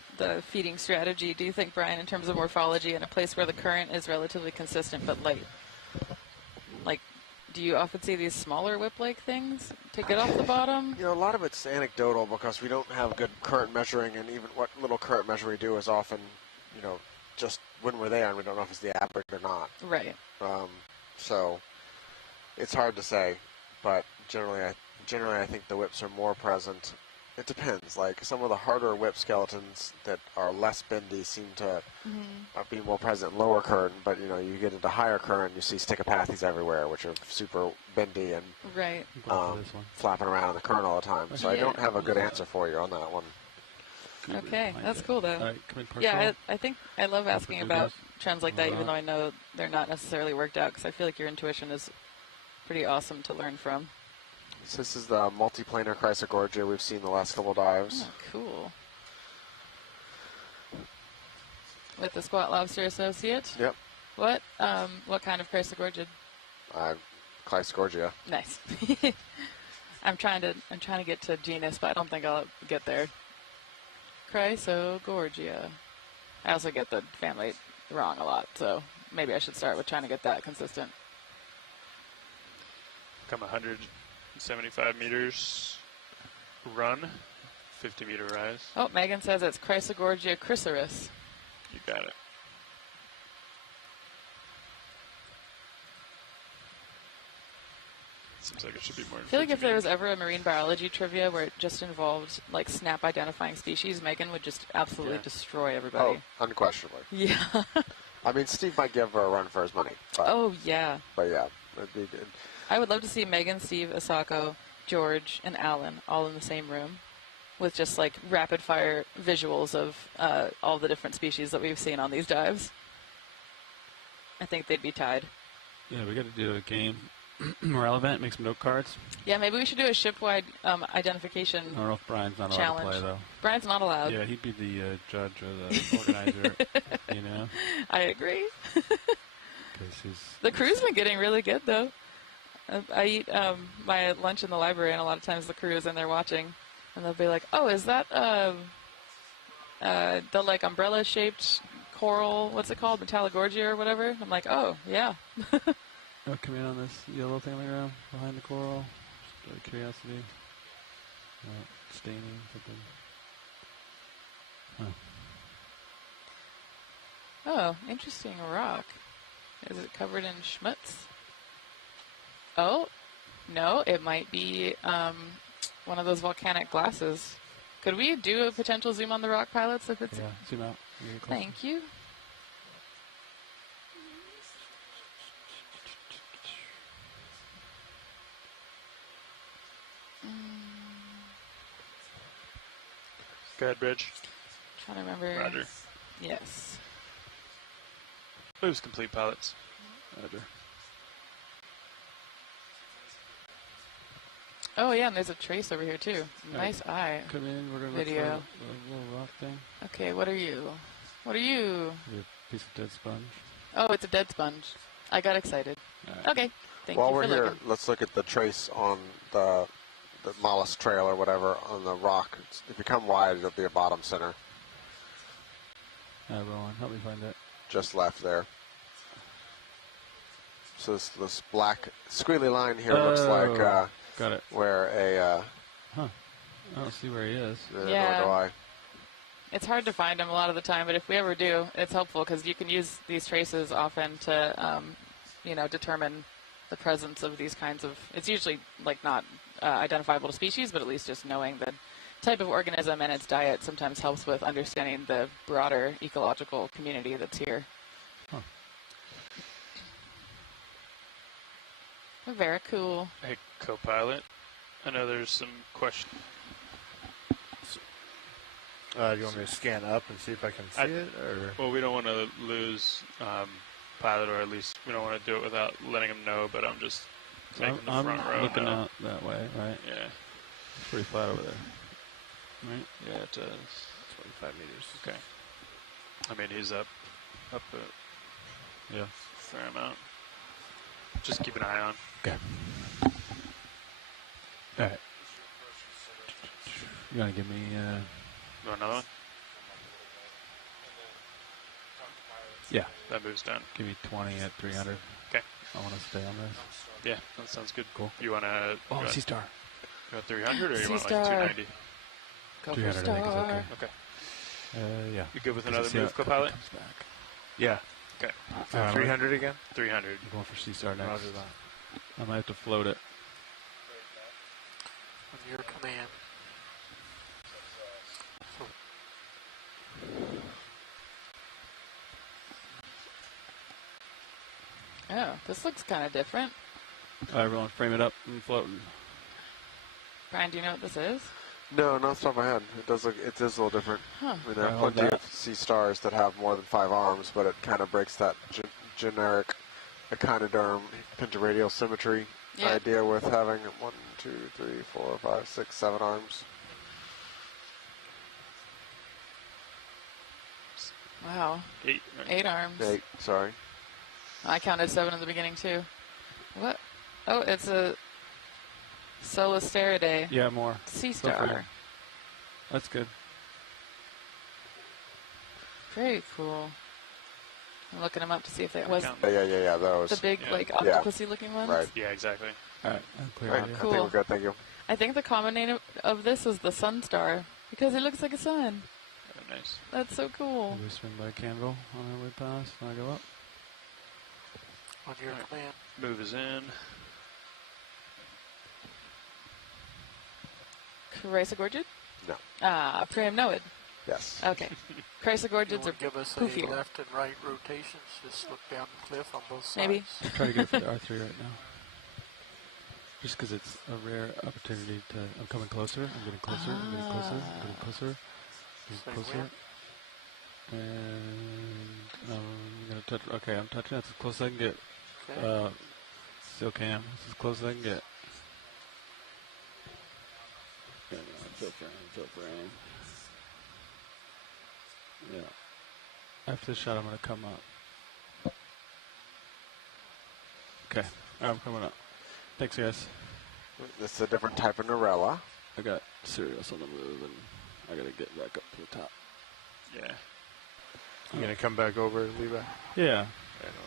feeding strategy, do you think, Brian, in terms of morphology in a place where the current is relatively consistent but light? Like, do you often see these smaller whip-like things to get off the bottom? You know, a lot of it's anecdotal because we don't have good current measuring, and even what little current measure we do is often, you know, just when we're there, and we don't know if it's the average or not. Right. So it's hard to say, but generally I think the whips are more present. It depends. Like some of the harder whip skeletons that are less bendy seem to be more present in lower current, but you know, you get into higher current, you see stichopathies everywhere, which are super bendy and flapping around in the current all the time. So I don't have a good answer for you on that one. Okay, that's cool though. Right, yeah, I think I love asking about trends like that, even though I know they're not necessarily worked out, because I feel like your intuition is pretty awesome to learn from. So this is the multiplanar Chrysogorgia we've seen the last couple dives. Oh, cool. With the Squat Lobster Associate? Yep. What kind of Chrysogorgia? Chrysogorgia. Nice. I'm trying to get to genus, but I don't think I'll get there. Chrysogorgia. I also get the family wrong a lot, so maybe I should start with trying to get that consistent. Come 175 meters run, 50 meter rise. Oh, Megan says it's Chrysogorgia chrysaris. You got it. Seems like it should be more. I feel like if there was ever a marine biology trivia where it just involved like snap identifying species, Megan would just absolutely destroy everybody. Oh, unquestionably. Yeah. I mean, Steve might give her a run for his money. But, oh, yeah. But yeah, it'd be good. I would love to see Megan, Steve, Asako, George, and Alan all in the same room with just like rapid fire visuals of all the different species that we've seen on these dives. I think they'd be tied. Yeah, we got to do a game morale event, make some note cards. Yeah, maybe we should do a ship-wide identification challenge. I don't know if Brian's not allowed to play, though. Brian's not allowed. Yeah, he'd be the judge or the organizer, you know? I agree. He's the crew's been getting really good, though. I eat my lunch in the library, and a lot of times the crew is in there watching, and they'll be like, "Oh, is that the like umbrella-shaped coral? What's it called, Metallogorgia or whatever?" I'm like, "Oh, yeah." Oh, come in on this yellow thing on the ground behind the coral. Just out of curiosity. Staining something. Oh, interesting rock. Is it covered in schmutz? Oh, No, it might be one of those volcanic glasses. Could we do a potential zoom on the rock pilots if it's... Yeah, zoom out. Thank you. Go ahead, Bridge. Trying to remember. Roger. Yes. Moves complete, pilots. Roger. Oh yeah, and there's a trace over here too. Nice eye. Come in. We're gonna look Video. for a little rock thing. Okay, what are you? What are you? A piece of dead sponge. Oh, it's a dead sponge. I got excited. Right. Okay. Thank While you we're for here, looking. let's look at the trace on the mollusk trail or whatever on the rock. If you come wide, it'll be a bottom center. Rowan, help me find it. Just left there. So this black squiggly line here looks like got it. where a... Huh. I don't see where he is. Yeah. Nor do I. It's hard to find them a lot of the time, but if we ever do, it's helpful because you can use these traces often to, determine the presence of these kinds of. It's usually like not identifiable to species, but at least just knowing the type of organism and its diet sometimes helps with understanding the broader ecological community that's here. Huh. Very cool. Hey, co-pilot. I know there's some questions. Do you want me to scan up and see if I can see it? Or? Well, we don't want to lose pilot, or at least we don't want to do it without letting him know, but I'm just taking the front row. I'm looking now. out that way, right? Yeah. It's pretty flat over there. Right? Yeah, it does. 25 meters. Okay. I mean, he's up a fair amount. Just keep an eye on. Okay. All right. You want to give me... You want another one? Yeah. That moves down. Give me 20 at 300. Okay. I want to stay on this. Yeah, that sounds good. Cool. You want to... Oh, Seastar. You want 300 or you want like Seastar. 290? Go 300 for I think is star. okay. Okay. Yeah. You good with 'Cause another see how move, it co-pilot? comes back. Yeah. Okay. 300 again? 300. I'm going for Seastar next. Roger that. I might have to float it. On your command. Oh, this looks kind of different. All right, everyone, frame it up and floating. Brian, do you know what this is? No, not off the top of my head. It is a little different. Huh. I mean, there are Hold plenty that. of sea stars that have more than 5 arms, but it kind of breaks that generic echinoderm pentaradial symmetry Yeah. idea with having 1, 2, 3, 4, 5, 6, 7 arms. Wow. 8. 8 arms. 8, sorry. I counted 7 in the beginning too. What? Oh, it's a Solasteridae. Yeah, more. Seastar. That's good. Very cool. I'm looking them up to see if they was Yeah, those. the big like octopusy looking ones. Right. Yeah, exactly. All right, I'm clear. Right. on you. Cool. I think we're good, thank you. I think the common name of this is the Sunstar because it looks like a sun. Very nice. That's so cool. We swing by Canville on our way past when I go up. On your command. Move is in. Chrysogorgid? No. Papahānaumokuākea. Yes. Okay. You Chrysogorgids are want to give us a poofier. left and right rotations? Just look down the cliff on both sides. Maybe. I'm trying to get it for the R3 right now. Just because it's a rare opportunity to... I'm coming closer. I'm getting closer. I'm getting closer. I'm getting closer. Say Getting closer. And I'm going to touch... Okay, I'm touching. That's as close as I can get. Okay. Still cam. That's as close as I can get. Yeah, filtering. Yeah. After the shot, I'm going to come up. Okay. I'm coming up. Thanks, guys. This is a different type of Norella. I got Sirius on the move, and I got to get back up to the top. Yeah. You going to come back over, Levi? Yeah.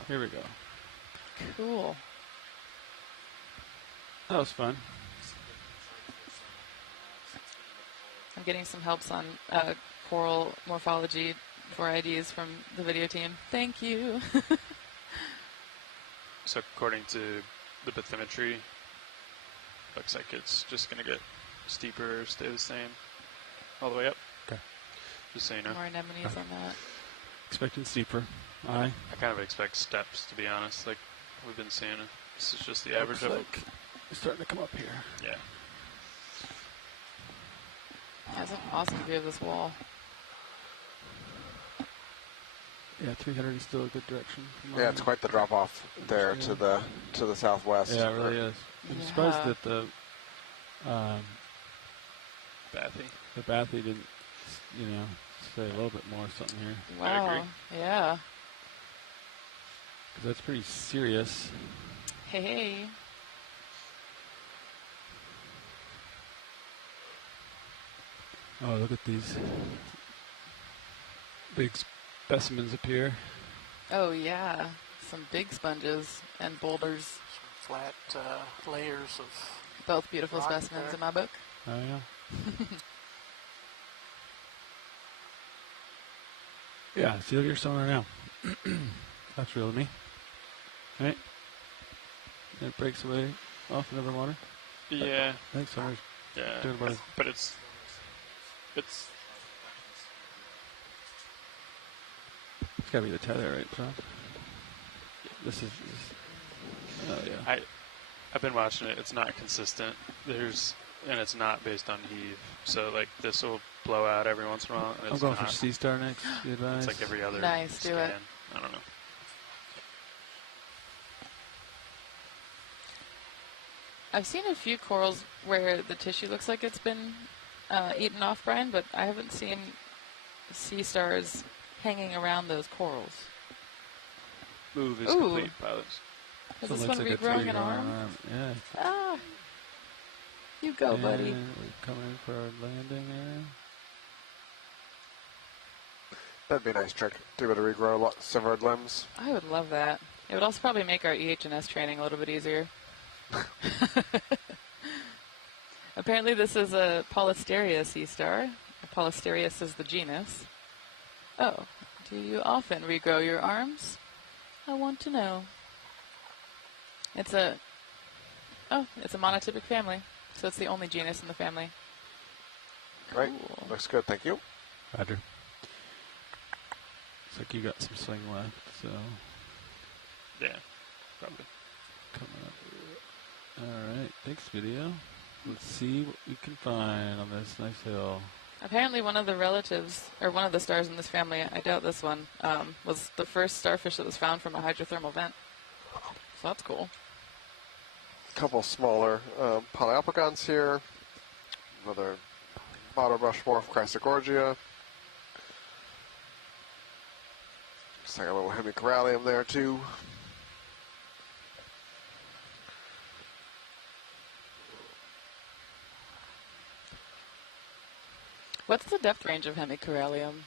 Here we go. Cool. That was fun. I'm getting some helps on coral morphology for IDs from the video team. Thank you. So according to the bathymetry, Looks like it's just going to get steeper or stay the same all the way up. Okay. Just so you know. More anemones on that. Expecting steeper. Aye. I kind of expect steps, to be honest. Like we've been seeing. This is just the average of it. It's starting to come up here. Yeah. That's an awesome view of this wall. Yeah, 300 is still a good direction. Yeah, it's quite the drop off there to the southwest. Yeah, it really is. I'm surprised that the Bathy didn't, say a little bit more something here. Wow. Yeah. Because that's pretty serious. Hey. Oh, look at these big specimens up here. Oh, yeah. Some big sponges and boulders. Some flat layers of both beautiful rock specimens there. in my book. Oh, yeah. Yeah, see what you're sonar now. That's real to me. Right? And it breaks away off in the water. Yeah. Thanks, sorry. Yeah. But it's gotta be the tether, right, John? This is. Oh yeah. I've been watching it. It's not consistent. And it's not based on heave. So like this will blow out every once in a while. And I'm going for Seastar next. You advise? It's like every other. Nice, scan. do it. I don't know. I've seen a few corals where the tissue looks like it's been eaten off, Brian, but I haven't seen sea stars hanging around those corals. Move is Ooh. complete, pilots. Is this one regrowing an arm? Yeah. Ah. You go, buddy. We're coming for our landing there. That'd be a nice trick. To be able to regrow severed limbs. I would love that. It would also probably make our EH&S training a little bit easier. Apparently this is a Polysteria sea star. Polysterias is the genus. Oh, do you often regrow your arms? I want to know. It's a monotypic family, so it's the only genus in the family. Great. Cool. Looks good, thank you. Roger. Looks like you got some swing left, so. Yeah, probably. Coming up. Alright, thanks video. Let's see what we can find on this nice hill. Apparently one of the relatives, or one of the stars in this family, I doubt this one, was the first starfish that was found from a hydrothermal vent. So that's cool. A couple smaller Papahānaumokuākea here. Another bottle brush morph Chrysogorgia. Looks like a little hemicorallium there too. What's the depth range of hemicorallium?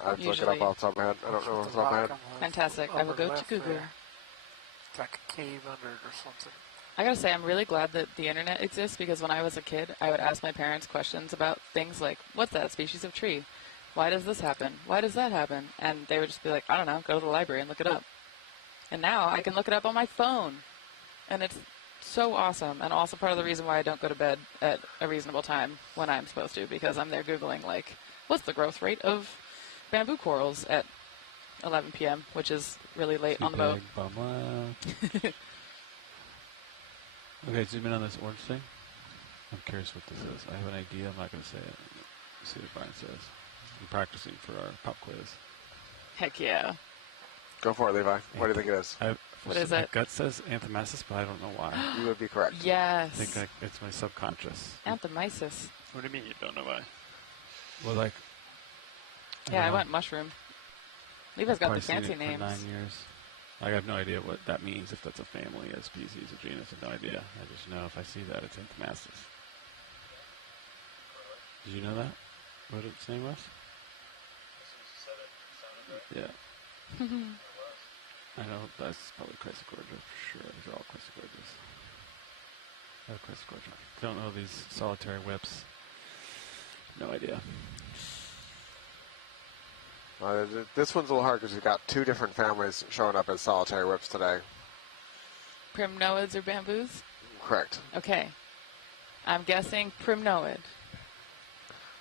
I have to look it up off the top of my head. I don't know off the top of my head. Fantastic. I will go to Google. It's like a cave under it or something. I gotta say, I'm really glad that the internet exists, because when I was a kid, I would ask my parents questions about things like, what's that species of tree? Why does this happen? Why does that happen? And they would just be like, I don't know, go to the library and look it up. And now I can look it up on my phone. And it's so awesome, and also part of the reason why I don't go to bed at a reasonable time when I'm supposed to, because I'm there Googling, like, what's the growth rate of bamboo corals at 11 p.m., which is really late on the boat. Okay, zoom in on this orange thing. I'm curious what this is. I have an idea. I'm not going to say it. Let's see what Brian says. I'm practicing for our pop quiz. Heck yeah. Go for it, Levi. What do you think it is? What is my it? gut says anthemysis, but I don't know why. You would be correct. Yes. I think it's my subconscious. Anthemysis. What do you mean you don't know why? Well, like... Yeah, I went mushroom. Levi's got the I've probably fancy seen it names. for 9 years. Like, I have no idea what that means, if that's a family, a species, a genus. I have no idea. I just know if I see that, it's anthemysis. Did you know that? What its name was? Yeah. I know that's probably Chrysogorgia for sure. These are all Chrysogorgias. Oh, Chrysogorgia. Don't know these solitary whips. No idea. This one's a little hard because you've got two different families showing up as solitary whips today. Primnoids or bamboos? Correct. Okay. I'm guessing primnoid.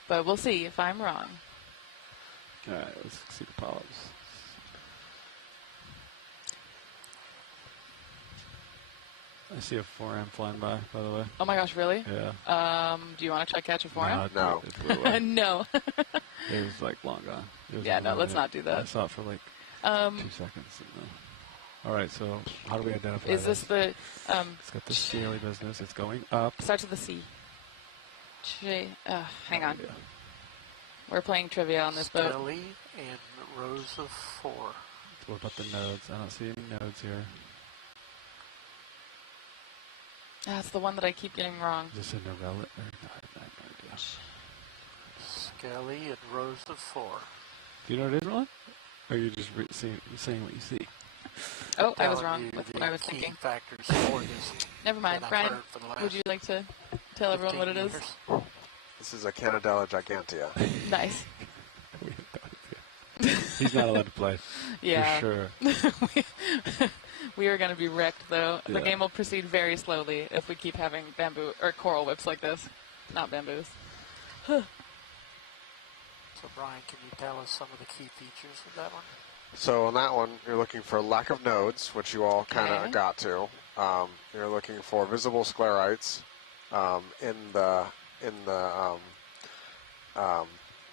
But we'll see if I'm wrong. All right, let's see the polyps. I see a 4M flying by the way. Oh my gosh, really? Yeah. Do you want to try catch a 4M? No. It flew away. No. It was like long gone. Yeah, no, let's not do that. I saw it for like 2 seconds. All right, so how do we identify Is this the... it's got the scaly business. It's going up. Starts with the C. Hang on. We're playing trivia on this boat. Skelly and rows of 4. What about the nodes? I don't see any nodes here. That's the one that I keep getting wrong. Is this a novella? I have no idea. Skelly and rows of 4. Do you know what it is, Ron? Or are you just saying what you see? Oh, I was wrong with what I was thinking. Factors for this. Never mind. Brian, would you like to tell everyone what it is? This is a Canadella gigantea. Nice. He's not allowed to play. Yeah. For sure. We are going to be wrecked, though. Yeah. The game will proceed very slowly if we keep having bamboo or coral whips like this. Not bamboos. So, Brian, can you tell us some of the key features of that one? So on that one, you're looking for lack of nodes, which you all kind of Okay. got to. You're looking for visible sclerites in the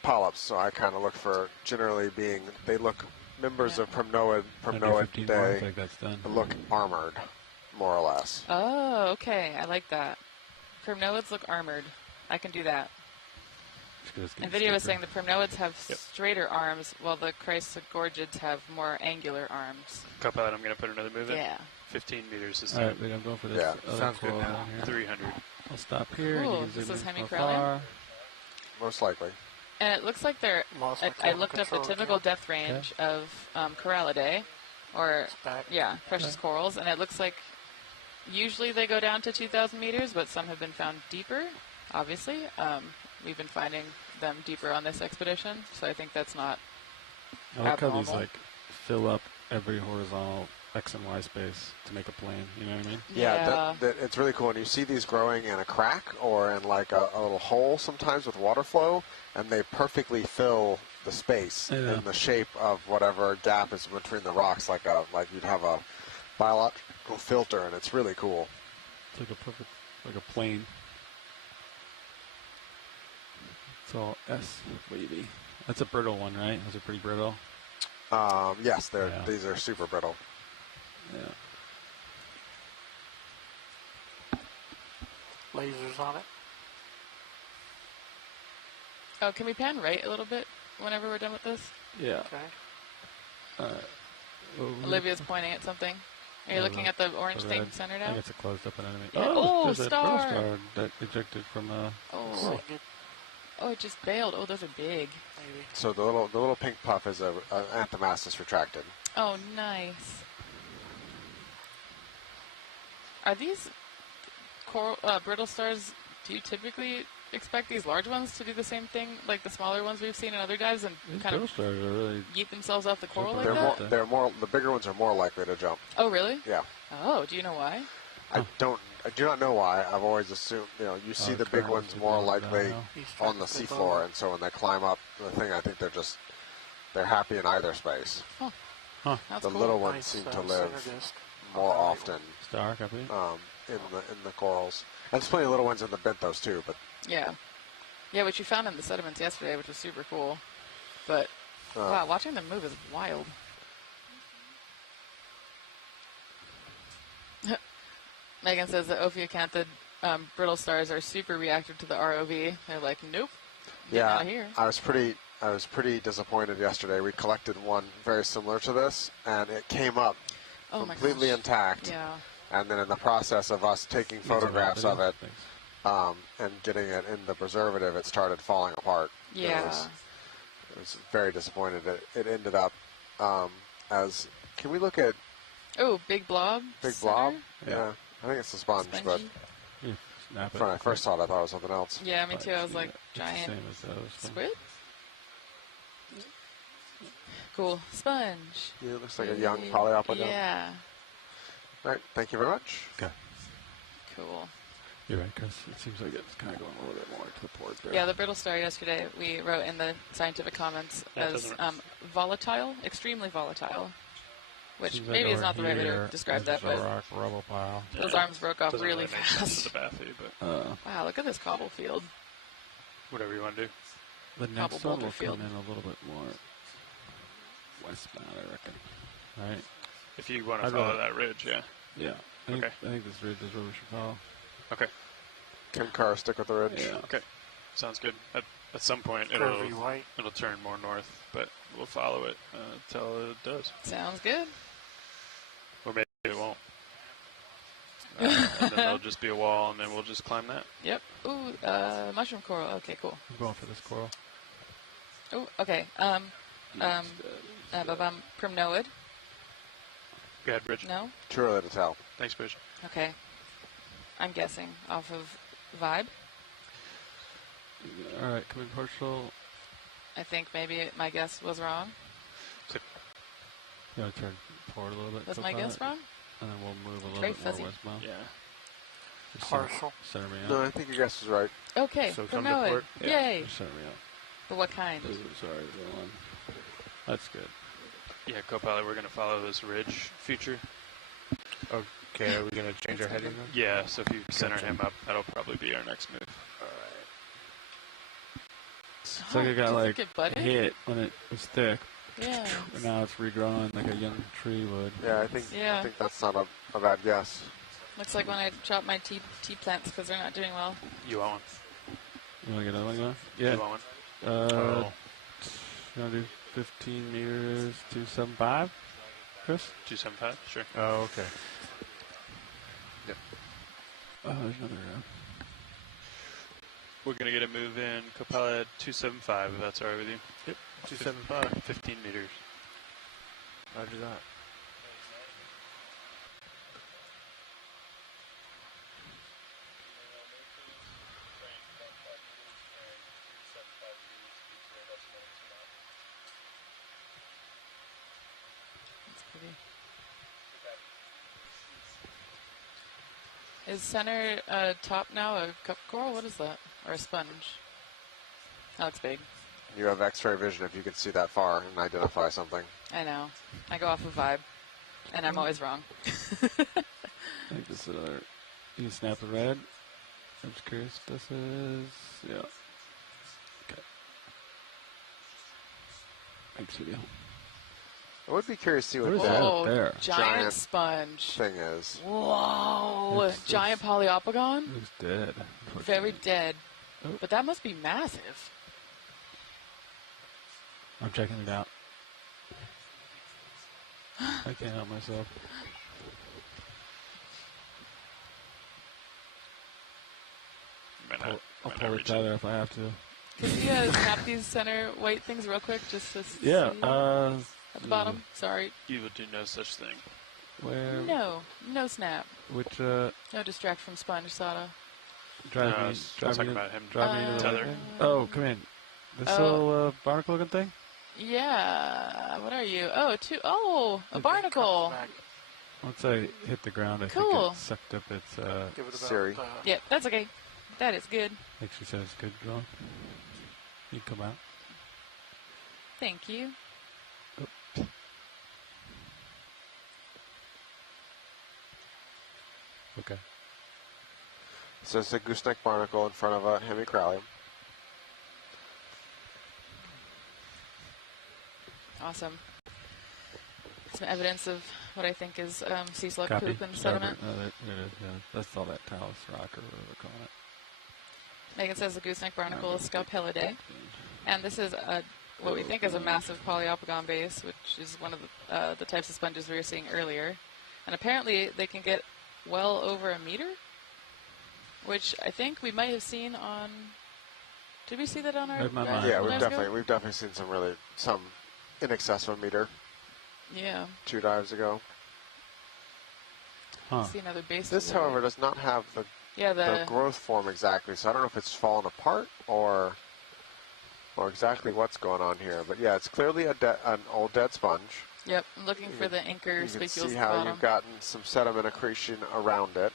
polyps. So I kind of look for generally being they look members of Primnoid Under 15 more, I day think that's done. look armored, more or less. Oh, okay. I like that. Primnoids look armored. I can do that. And video was saying the primnoids have straighter arms, while the chrysogorgids have more angular arms. Cup out, I'm going to put another move in. Yeah. 15 meters this All time. right, wait, I'm going for this. Yeah, other sounds good coral now. down here. 300. I'll stop here. Cool. And you can This zoom is in from hemicorallian? afar. Most likely. And it looks like they're... I looked up the typical depth range of Corallidae, or, precious corals, and it looks like usually they go down to 2,000 meters, but some have been found deeper, obviously. We've been finding them deeper on this expedition, so I think that's not I like how abnormal. these like fill up every horizontal X and Y space to make a plane. You know what I mean? Yeah, it's really cool. And you see these growing in a crack or in like a little hole sometimes with water flow, and they perfectly fill the space in the shape of whatever gap is between the rocks, like you'd have a biological filter, and it's really cool. It's like a perfect, like a plane. It's all S wavy. That's a brittle one, right? Those are pretty brittle. Yes, these are super brittle. Yeah. Lasers on it. Oh, can we pan right a little bit whenever we're done with this? Yeah. Okay. Olivia's pointing at something. Are you looking at the orange thing center I now? think it's a closed up enemy. Yeah. Oh, Oh, there's star. a brittle star that ejected from a... Oh, it just bailed. Oh, those are big. So the little pink puff is an Anthomastus retracted. Oh, nice. Are these coral, brittle stars, do you typically expect these large ones to do the same thing like the smaller ones we've seen in other dives and These kind brittle of stars are really... yeet themselves off the coral like They're that? they're more. The bigger ones are more likely to jump. Oh, really? Yeah. Oh, do you know why? I do not know why. I've always assumed, you see the big ones more likely on the seafloor, and so when they climb up the thing, I think they're happy in either space. Huh. That's The cool. little ones seem to live more often Star, copy. in the corals. And there's plenty of little ones in the benthos too, but Yeah. Yeah, which you found in the sediments yesterday, which was super cool. But, wow, watching them move is wild. Megan says that Ophiacanthid brittle stars are super reactive to the ROV. They're like, nope, not here. I was pretty disappointed yesterday. We collected one very similar to this, and it came up completely intact. Yeah. And then in the process of us taking photographs of it and getting it in the preservative, it started falling apart. Yeah. It was very disappointed. It ended up as, can we look at Oh, big blob? Big center? blob? Yeah. I think it's a sponge, Spongy? but when I first saw it, I thought it was something else. Yeah, me too. I was like, giant Same as those. squid? Cool. Sponge. Yeah, it looks like a young polyopodon. Yeah. All right, thank you very much. Okay. Cool. You're right, Chris. It seems like it's kind of going a little bit more to the port there. Yeah, the brittle star yesterday we wrote in the scientific comments as volatile, extremely volatile, which seems maybe like is not the right way to describe that, but rock rubble pile. those arms broke off Doesn't really make sense fast. to the bathy, but Wow, look at this cobble field. whatever you want to do. The next Cobble one will boulder field. come in a little bit more westbound, I reckon. Right? If you want to follow that ridge, yeah. Yeah. I think this ridge is where we should follow. Okay. Concur, stick with the ridge. Yeah. Okay. Sounds good. At some point, it'll turn more north, but we'll follow it until it does. Sounds good. Or maybe it won't. And then there'll just be a wall, and then we'll just climb that. Yep. Ooh, mushroom coral. Okay, cool. I'm going for this coral. Oh, okay. Primnoid. Go ahead, Bridge. No? Too early to tell. Thanks, Bridge. Okay. I'm guessing off of vibe. All right, come in partial. I think maybe my guess was wrong. You want to turn forward a little bit? Was my guess wrong? And then we'll move a little Very bit more fuzzy. westbound. Yeah. Just Partial. Center me up. No, I think your guess is right. Okay, So come to Primnoid. port? Yay. Just center me up. But what kind? Ooh, sorry, wrong one. That's good. Yeah, co-pilot, we're going to follow this ridge feature. Okay, are we going to change our heading then? Yeah, so if you center him up, that'll probably be our next move. It's like it got does it like get budded? hit when it was thick. Yeah. And now it's regrowing like a young tree would. Yeah, I think that's not a bad guess. Looks like when I chop my tea plants because they're not doing well. You want one? You want to get another one going? Yeah. You want one? You want to do 15 meters, 275? Chris? 275, sure. Oh, okay. Yep. Oh, there's another. We're going to get a move in co-pilot 275, if that's all right with you. Yep, 275. 15 meters. Roger that. That's pretty. Is center top now a cup coral? What is that? Or a sponge? That looks big. You have X-ray vision if you can see that far and identify something. I know. I go off of vibe. And I'm always wrong. I think this is another. You can snap the red. I'm just curious. This is. Yeah. Okay. Thanks, video. I would be curious to see what What is that Whoa, there? giant sponge. thing is. Whoa, It's giant polyopogon? Looks dead. Very dead. Oh. But that must be massive. I'm checking it out. I can't help myself. I'll pull it tighter if I have to. Could you snap these center white things real quick just to Yeah. see? At the bottom? Sorry. You will do no such thing. Where? No snap. Which? No distract from sponge soda. Drive No, I me. was Drive talking me. about him. Drive me into the Tether. light. Oh, come in. This little barnacle-looking thing. Yeah. What are you? Oh, a barnacle. Once I hit the ground, I Cool. think it sucked up its. Give it about, Siri. Yeah, that's okay. That is good. I think she said it's good, girl. You can come out. Thank you. Okay. So it's a gooseneck barnacle in front of a hemicralium. Awesome. Some evidence of what I think is sea slug Copy. poop and sediment. There it is. Yeah. That's all that talus rock or whatever they're calling it. Megan says the gooseneck barnacle is Scalpellidae. And this is what we think is a massive polyopogon base, which is one of the types of sponges we were seeing earlier. And apparently they can get well over a meter, which I think we might have seen on. Did we see that on our? Yeah, we've definitely seen some in excess of a meter. Yeah. 2 dives ago. Huh. See another base. This, however, does not have the growth form exactly, so I don't know if it's fallen apart or exactly what's going on here. But yeah, it's clearly an old dead sponge. Yep, I'm looking for the anchor You can spicules see at the how bottom. you've gotten some sediment accretion around it.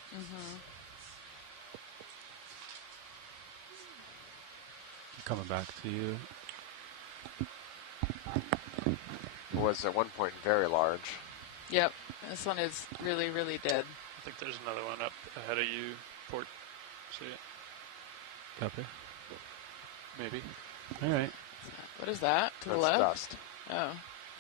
coming back to you. It was at one point very large. Yep. This one is really, really dead. I think there's another one up ahead of you, port. See it? Copy. Maybe. All right. What is that? To the That's left? dust. Oh.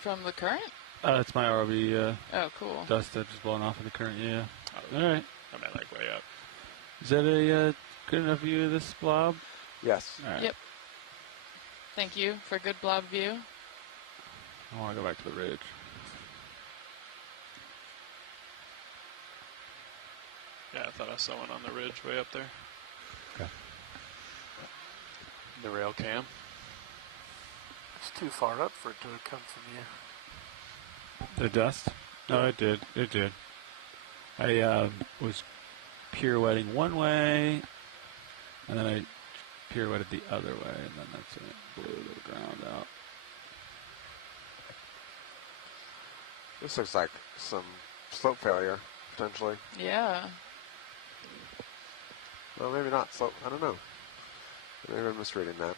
From the current? It's my ROV Oh, cool. dust that's just blowing off in the current, yeah. Oh, All right. I meant like way up. Is that a good enough view of this blob? Yes. All right. Yep. Thank you for good blob view. I want to go back to the ridge. Yeah, I thought I saw one on the ridge way up there. Okay. The rail cam. It's too far up for it to come from you. The dust? No, it did. It did. I was pirouetting one way, and then I pirouetted the other way, and then that's when it blew the ground out. This looks like some slope failure, potentially. Yeah. Well, maybe not slope. I don't know. Maybe I'm misreading that.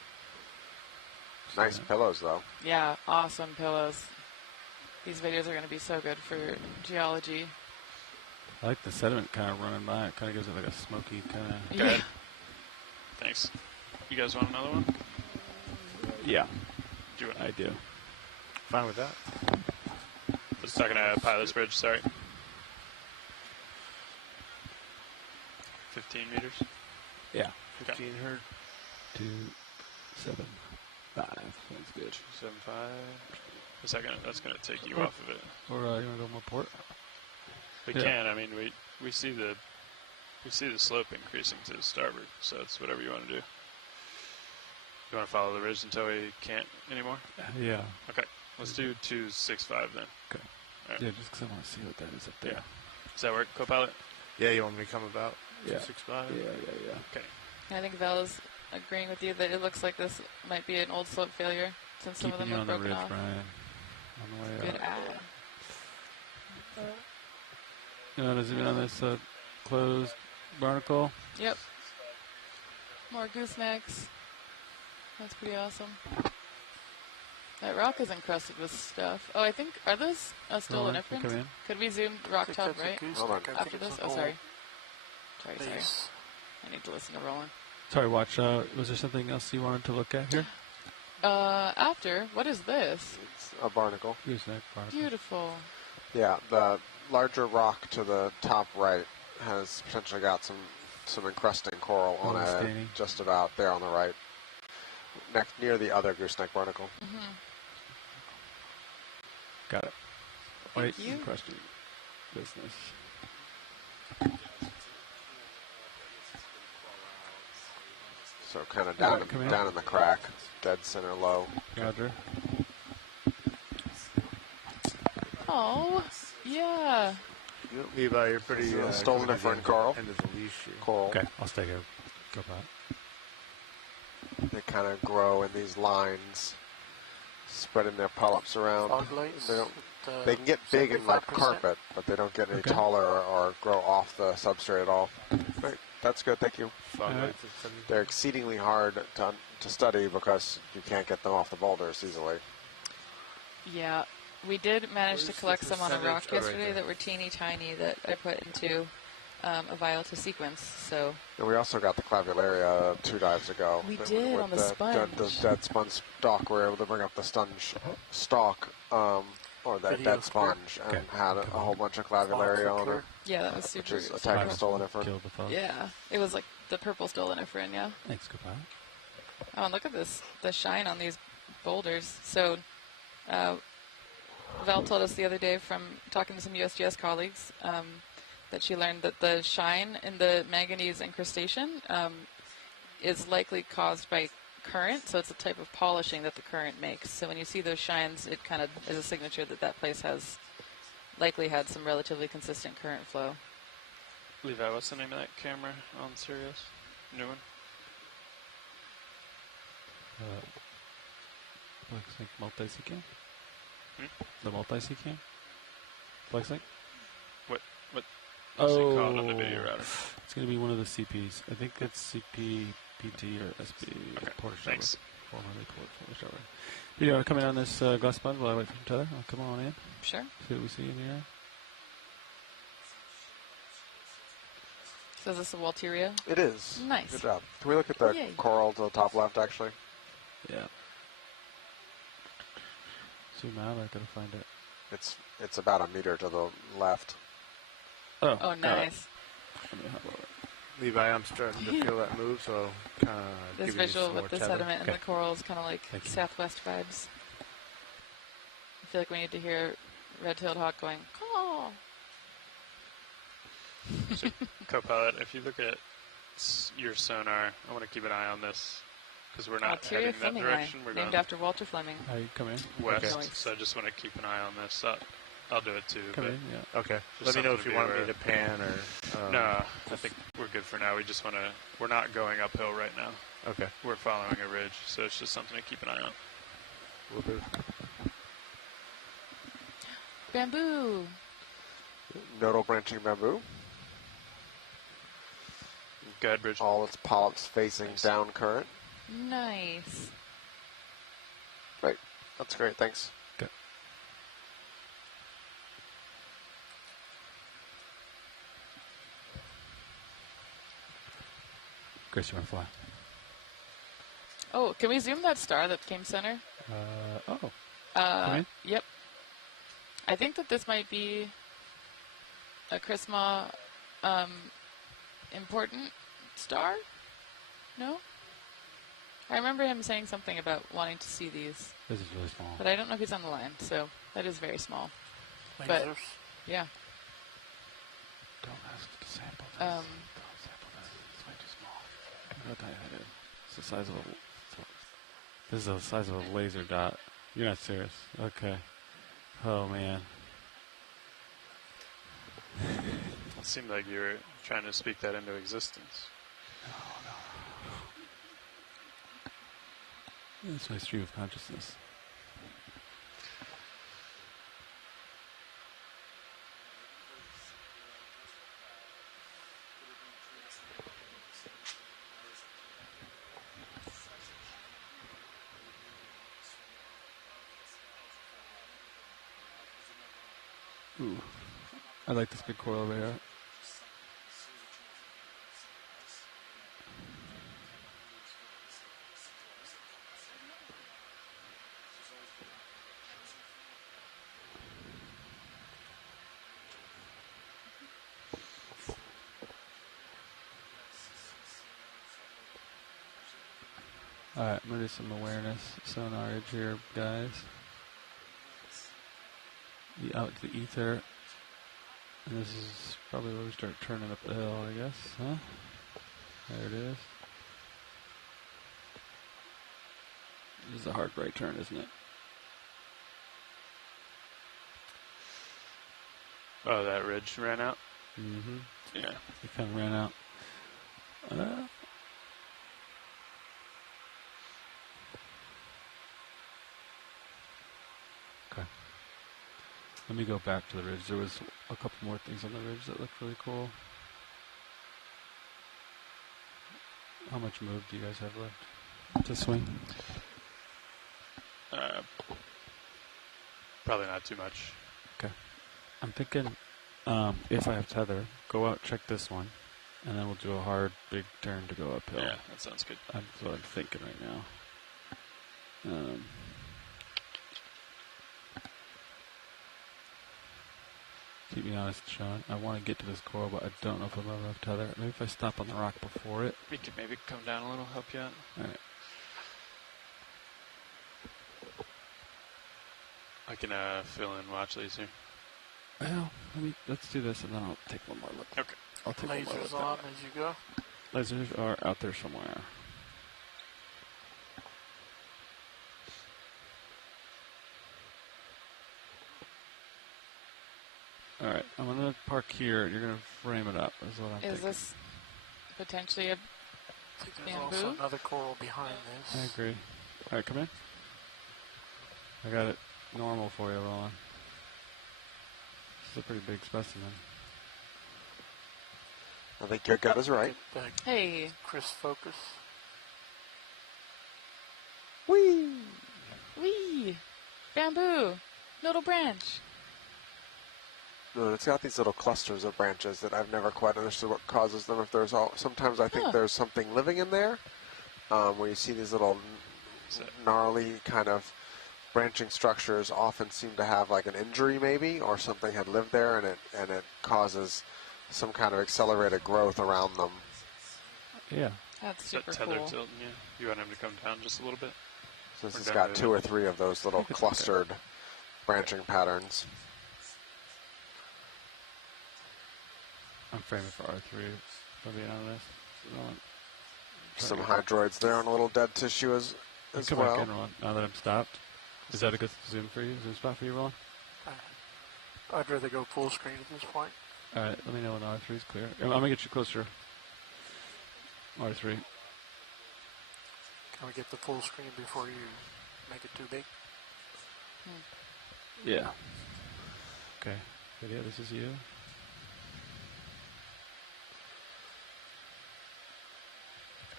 Nice pillows, though. Yeah, awesome pillows. These videos are going to be so good for geology. I like the sediment kind of running by. It kind of gives it like a smoky kind of... Yeah. Thanks. You guys want another one? Yeah. Do you want? I do. Fine with that. Let's talk about Pilot's Bridge, sorry. 15 meters? Yeah. 15 hertz. 275. Sounds good. 275. That's gonna take you off of it. Or you want to go more port? We can. I mean, we see the slope increasing to the starboard, so it's whatever you want to do. You want to follow the ridge until we can't anymore? Yeah. Okay. Let's do 265 then. Okay. Right. Yeah, just because I want to see what that is up there. Yeah. Does that work, co-pilot? Yeah, you want me to come about Yeah. 265? Yeah. Okay. I think Bella's agreeing with you that it looks like this might be an old slope failure since some of them Keeping you have on the broken ridge, off. Brian. On the way Good up. eye. You want to zoom in on this closed barnacle? Yep. More goosenecks. That's pretty awesome. That rock is encrusted with stuff. Oh, I think, are those still Roland, inference? come in. Could we zoom rock think top, that's a right? gooseneck. Hold on. I think After it's this? an Oh, old sorry. Sorry. base. I need to listen to Roland. Sorry, watch. Was there something else you wanted to look at here? After, what is this? It's a barnacle. Gooseneck barnacle. Beautiful. Yeah, the larger rock to the top right has potentially got some encrusting coral on it, staining. just about there on the right, near the other gooseneck barnacle. Mm-hmm. Got it. Thank White you. encrusting business. So kind of down come in. down in the crack, dead center low. Roger. Oh, yeah. Levi, you're pretty... Stolen coming it for to the coral. End of the leash here. Coral. Okay, I'll stay here. Go back. They kind of grow in these lines, spreading their polyps around. Fog lights. They can get big in like 75%. carpet, but they don't get any Okay. taller or grow off the substrate at all. Right, that's good. Thank you. Fog Alright. lights at 70. They're exceedingly hard to study because you can't get them off the boulders easily. Yeah. We did manage to Where's collect the some on a rock percentage? Oh, right yesterday there. that were teeny tiny that I put into a vial to sequence. So And we also got the clavularia 2 dives ago. We With did, on the sponge. The dead sponge stalk, we were able to bring up the stalk, or that Video dead sponge, and Okay. had a whole bunch of clavularia on it, yeah, that was which super. is a super type of helpful. stoloniferin. Killed the fog. Yeah, it was like the purple stoloniferin. Yeah. Thanks, goodbye. Oh, and look at this, the shine on these boulders. So, Val told us the other day from talking to some USGS colleagues that she learned that the shine in the manganese incrustation is likely caused by current. So it's a type of polishing that the current makes. So when you see those shines, it kind of is a signature that that place has likely had some relatively consistent current flow. Levi, what's the name of that camera on Sirius? New one? Flexlink multi-C-cam? Hmm? The multi-C-cam? Flexlink? What Oh, is it called on the video router? it's going to be one of the CPs. I think it's CP PT or SB Porter thanks. Formerly Porter Shower. Do you want to come in on this glass sponge while I wait for Tether? I'll come on in. Sure. See what we see in here. So is this a Walteria? It is. Nice. Good job. Can we look at the Yay. coral to the top left, actually? Yeah. Zoom out. I gotta find it. It's about a meter to the left. Oh, Oh, nice. Levi, I'm starting to feel that move, so kind of This visual with the sediment and the coral is kind of like Southwest vibes. I feel like we need to hear red-tailed hawk going, caw. So, co-pilot, if you look at your sonar, I want to keep an eye on this because we're not Walteria heading that Fleming direction. line, We're named going after Walter Fleming. You come in. west, Okay. so I just want to keep an eye on this. I'll do it too. Come but in, yeah. Okay. just Let me know something if you be want aware me to of. pan or... No, I think we're good for now. We just want to... We're not going uphill right now. Okay. We're following a ridge, so it's just something to keep an eye on. Will do. Bamboo. Nodal branching bamboo. Go ahead, Bridge. All its polyps facing down current. Nice. Right. That's great. Thanks. Okay. Grace, you want to fly? Oh, can we zoom that star that came center? Come in? Yep. I think that this might be a Chrisma important star? No? I remember him saying something about wanting to see these. This is really small. But I don't know if he's on the line, so that is very small. Lasers. But, yeah. Don't ask to sample this. Don't sample this. It's way too small. How tiny that is. It's the size of a... This is the size of a laser dot. You're not serious. Okay. Oh, man. It seemed like you were trying to speak that into existence. That's my stream of consciousness. Ooh, I like this big coral over here. Alright, I'm going to do some awareness sonarage here, guys. Out to the ether. And this is probably where we start turning up the hill, I guess, huh? There it is. This is a hard right turn, isn't it? Oh, that ridge ran out? Mm-hmm. Yeah. It kind of ran out. Okay. Let me go back to the ridge. There was a couple more things on the ridge that looked really cool. How much move do you guys have left to swing? Probably not too much. Okay. I'm thinking if I have tether, go out, check this one, and then we'll do a hard, big turn to go uphill. Yeah, that sounds good. That's what I'm thinking right now. Keep me honest, Sean. I want to get to this coral, but I don't know if I'm ever have tether. Maybe if I stop on the rock before it. We could maybe come down a little, help you out. All right. I can fill in watch these here. Well, let's do this, and then I'll take one more look. Okay. I'll take one more Lasers look. on as you go. Lasers are out there somewhere. All right, I'm going to park here. You're going to frame it up, is what I'm thinking. Is this potentially a I think there's bamboo? also another coral behind this. I agree. All right, come in. I got it normal for you, Roland. This is a pretty big specimen. I think your gut is right. Get Hey. Chris focus. Whee! Wee! Bamboo! Nodal branch. No, it's got these little clusters of branches that I've never quite understood what causes them. If there's sometimes I think there's something living in there, where you see these little gnarly kind of branching structures often seem to have like an injury maybe, or something had lived there and it causes some kind of accelerated growth around them. Yeah. That's super tether cool. tilting you. You want him to come down just a little bit? So this has got 2 or 3 of those little clustered branching patterns. I'm framing for R3. If I'm being honest. Some hydroids there on a little dead tissue as come well. back in, Roland, now that I'm stopped. Is that a good zoom for you? Zoom spot for you, Roland? I'd rather go full screen at this point. All right, let me know when R3 is clear. I'm going to get you closer. R3. Can we get the full screen before you make it too big? Yeah. Okay. Video, this is you.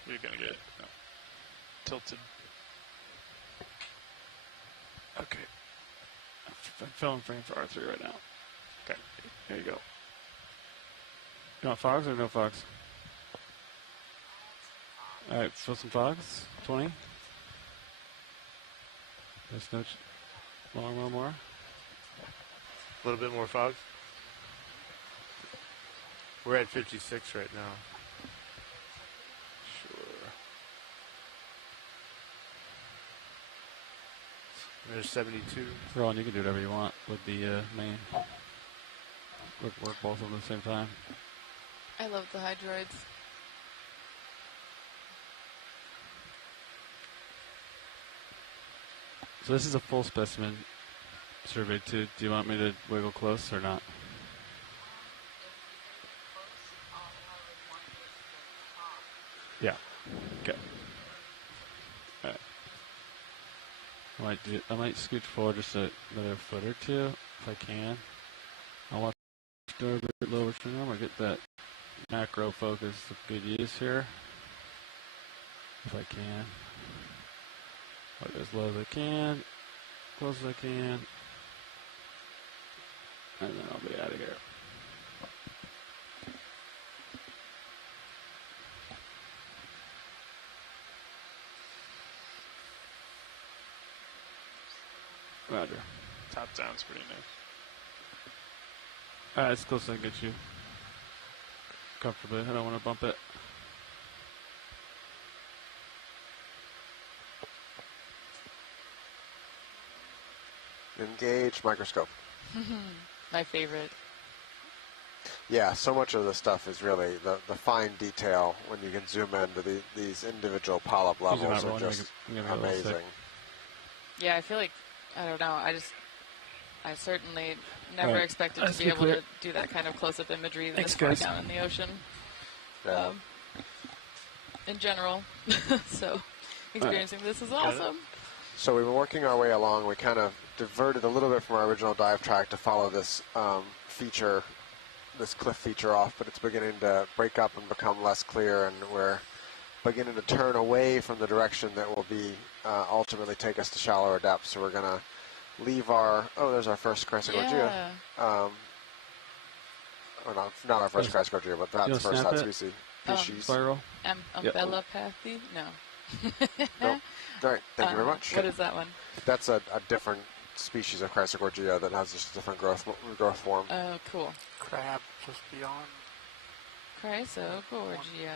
You're going to get tilted. Okay. I'm filming frame for R3 right now. Okay. Here you go. You want fogs or no fogs? All right, fill some fogs. 20. There's no one more. A little bit more fog. We're at 56 right now. Sure. There's 72. Ron, you can do whatever you want with the main. Work both of them at the same time. I love the hydroids. So this is a full specimen survey too. Do you want me to wiggle close or not? Yeah. Okay. All right. I might scooch forward just another foot or two if I can. I want to go a bit lower for now. I'm gonna get that macro focus of good use here if I can. I'll go as low as I can, close as I can, and then I'll be out of here. Roger. Top down's pretty nice. Alright, as close as I can get you comfortably. I don't want to bump it. Engage microscope. My favorite. Yeah, so much of this stuff is really the fine detail when you can zoom into these individual polyp levels are just amazing. Yeah, I feel like, I don't know, I certainly never Right. expected to be able to do that kind of close-up imagery this far down in the ocean. Yeah. In general. So, experiencing this is awesome. So we've been working our way along. We kind of diverted a little bit from our original dive track to follow this feature, this cliff feature off, but it's beginning to break up and become less clear, and we're beginning to turn away from the direction that will be ultimately take us to shallower depths. So we're going to leave our, there's our first Chrysogorgia. Or not our first Chrysogorgia, but that's the first hot species. Spiral. Umbellapathy? No. Nope. All right, thank you very much. What is that one? That's a different species of Chrysogorgia that has just a different growth form. Oh, cool. Crab just beyond. Chrysogorgia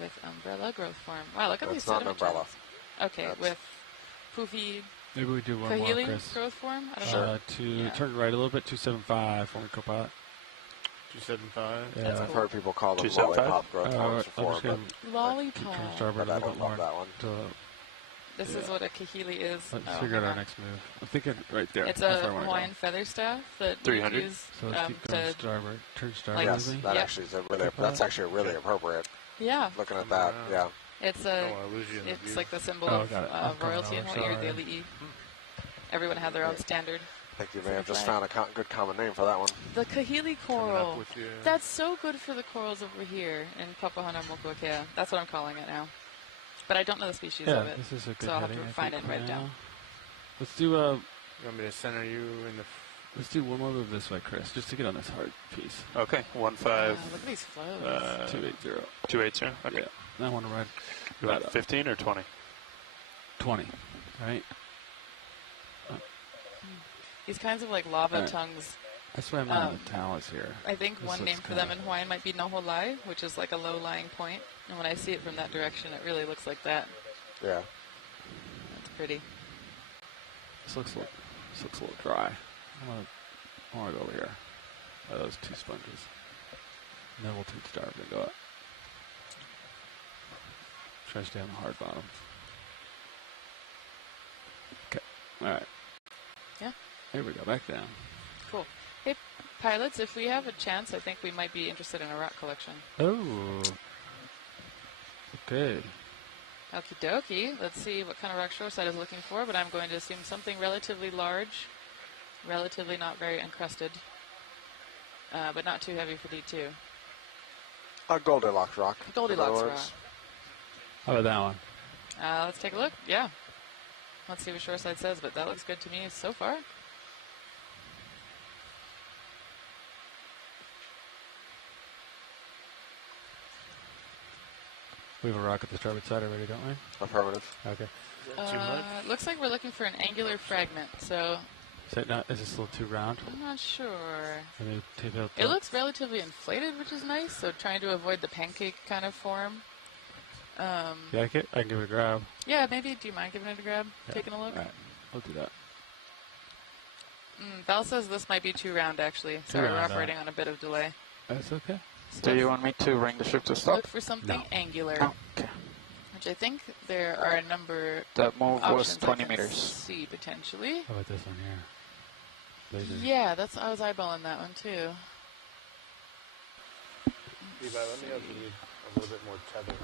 with umbrella growth form. Wow, look at these That's not an umbrella. Okay, with poofy Maybe we do one more, Kahili Chris. growth form? I don't know. Turn right a little bit, 275 for Copilot. 275? Yeah. I've heard people call them lollipop growth forms I'm before, just but gonna Lollipop. turn starboard but a I little don't bit love more. that one. This is what a kahili is. Let's figure out our next move. I'm thinking right there. It's That's a where I wanna go. Hawaiian feather staff that you 300. use So let's keep going to starboard. Turn starboard. like, Yes, that actually is that's actually really appropriate. Yeah. Looking at that, yeah. It's it's like the symbol of royalty in Hawaii, or the ali'i. Everyone had their own standard. I think you may have just found a good common name for that one. The kahili coral. That's so good for the corals over here in Papahānaumokuākea. That's what I'm calling it now. but I don't know the species Yeah, of it. this is a good so I'll have heading, to I find it think, and write it for down. now. Let's do You want me to center you in the... let's do one more move this way, Chris, just to get on this hard piece. Okay, 1-5. Look at these flows. 280. 280. Okay. Yeah, I want to ride. You want 15 or 20? 20. Right. These kinds of like lava Alright. tongues. That's why I'm on the talus here. I think This one looks name for them in kinda- Hawaiian might be Noholai, which is like a low-lying point. And when I see it from that direction, it really looks like that. Yeah. That's pretty. This looks a little dry. I want to go over here. By those two sponges. And then we'll take starboard and go up. Try to stay on the hard bottom. Okay. Alright. Yeah. Here we go. Back down. Cool. Hey, pilots, if we have a chance, I think we might be interested in a rock collection. Oh. Okay. Okie dokie. Let's see what kind of rock shoreside is looking for, but I'm going to assume something relatively large, relatively not very encrusted, but not too heavy for D2. A Goldilocks rock. Goldilocks in other rock. words. How about that one? Let's take a look. Yeah. Let's see what shoreside says, but that looks good to me so far. We have a rock at the starboard side already, don't we? Affirmative. Okay. Looks like we're looking for an angular fragment, so Is this a little too round? I'm not sure. Can they tape out It looks relatively inflated, which is nice, so trying to avoid the pancake kind of form. Yeah, I can give it a grab. Yeah, maybe. Do you mind giving it a grab? Yeah. Taking a look? All right. I'll do that. Val says this might be too round, actually. Sorry, we're round, operating on a bit of delay. That's okay. Do you want me to bring the ship to stop? Look for something No. angular. Okay. Which I think there are a number That move of was options I 20 can meters. see, potentially. How about this one here? Laser. Yeah, I was eyeballing that one, too. Levi, let me know if you need a little bit more tether.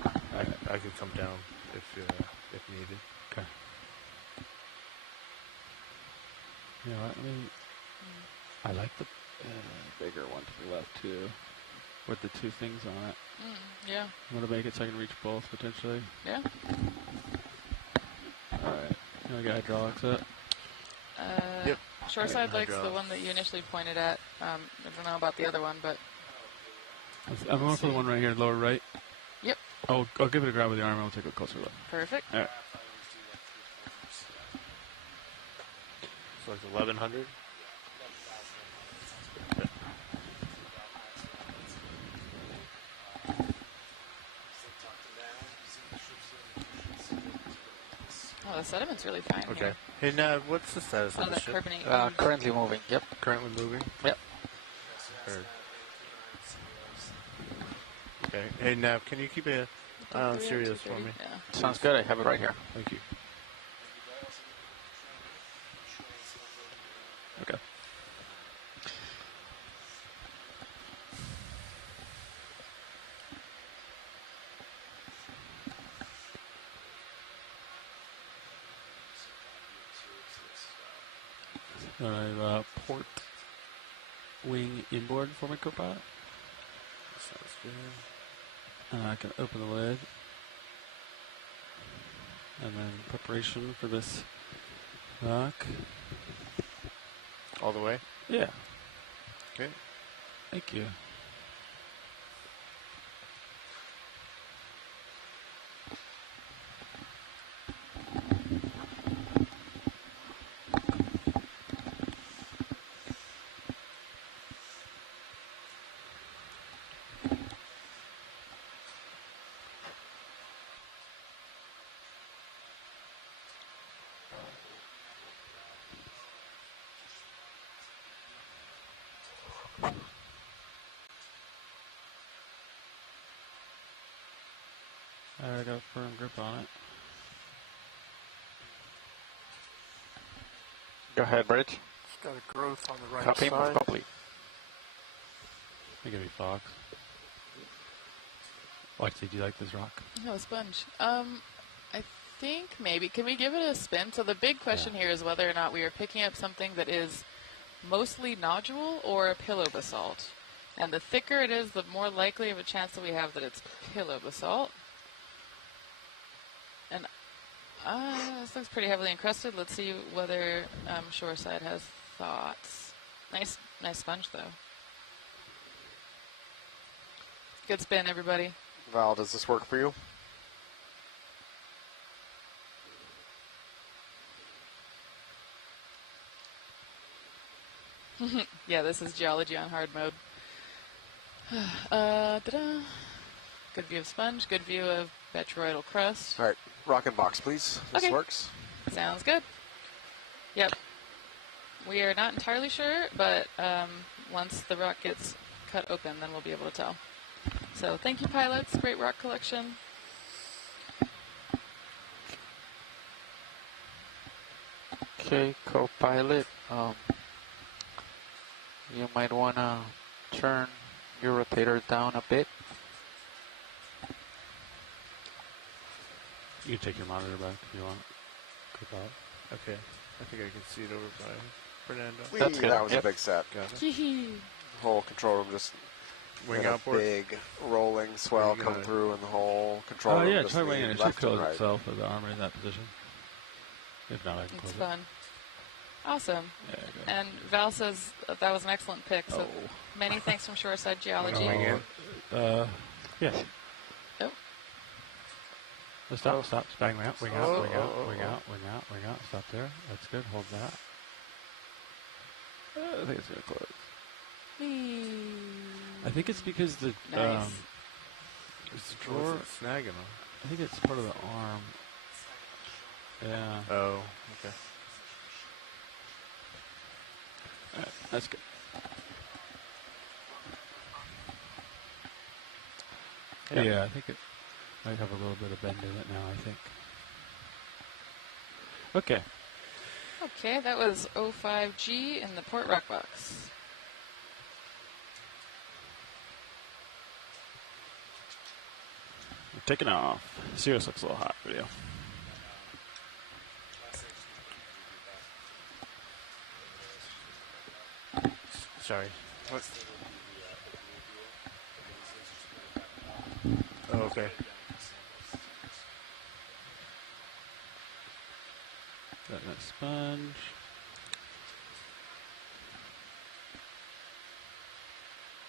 I could come down if needed. Okay. You know what? I like the bigger one to the left too, with the two things on it. Yeah. I'm gonna make it so I can reach both potentially. Yeah. All right. You want to get hydraulics up? Yep. Shoreside likes the Hydraulics. one that you initially pointed at. I don't know about the other one, but I'm going for the one right here, lower right. Yep. I'll give it a grab with the arm and we'll take a closer look. perfect. All right. So it's 1100. Oh, the sediment's really fine. Okay. Here. And what's the status Oh, of the the ship? carbonate. Currently moving, yep. Currently moving? Yep. Heard. Okay. Hey, Nav, can you keep an eye on Sirius for me? Yeah. Sounds good. I have it right here. Thank you. Okay. Port wing inboard for my co-pilot. Sounds good. And I can open the lid. And then preparation for this rock. All the way? Yeah. Okay. Thank you. I got a firm grip on it. Go ahead, Bridge. It's got a growth on the right Copy, move side. complete. I think it'd be Fox. Lexi, do you like this rock? Oh, a sponge. I think maybe. Can we give it a spin? So the big question here is whether or not we are picking up something that is mostly nodule or a pillow basalt. And the thicker it is, the more likely of a chance that we have that it's pillow basalt. And this looks pretty heavily encrusted. Let's see whether Shoreside has thoughts. Nice sponge, though. Good spin, everybody. Val, does this work for you? Yeah, this is geology on hard mode. Ta-da. Good view of sponge, good view of botryoidal crust. All right, rock and box, please. This Okay. works. Sounds good. Yep. We are not entirely sure, but once the rock gets cut open, then we'll be able to tell. So thank you, pilots. Great rock collection. Okay, co-pilot. You might want to turn your rotator down a bit. You can take your monitor back if you want. Click out. Okay. I think I can see it over by Fernando. That's good. That was a big set. Got it. Hee-hee. Whole control room just Wing had a outboard? big rolling swell You come got it. through, and the whole control Oh room yeah, just try winging it. leaned It should left and close right. itself with the armor in that position. If not, I can It's close fun. Awesome. There you go. And Val says that was an excellent pick. So many thanks from Shoreside Geology. Yeah. Oh. Let's stop. Bang out, wing out, wing out, wing out, wing out, wing out. Stop there. That's good. Hold that. I think it's gonna close. I think it's because the Nice. it's the What was drawer. it snagging them? I think it's part of the arm. Yeah. Oh, okay. Alright, that's good. Yeah, I think it might have a little bit of bend in it now, I think. Okay. Okay, that was 05G in the port rock box. We're taking off. Sirius looks a little hot for you. Sorry. What? Oh, okay. Got that sponge.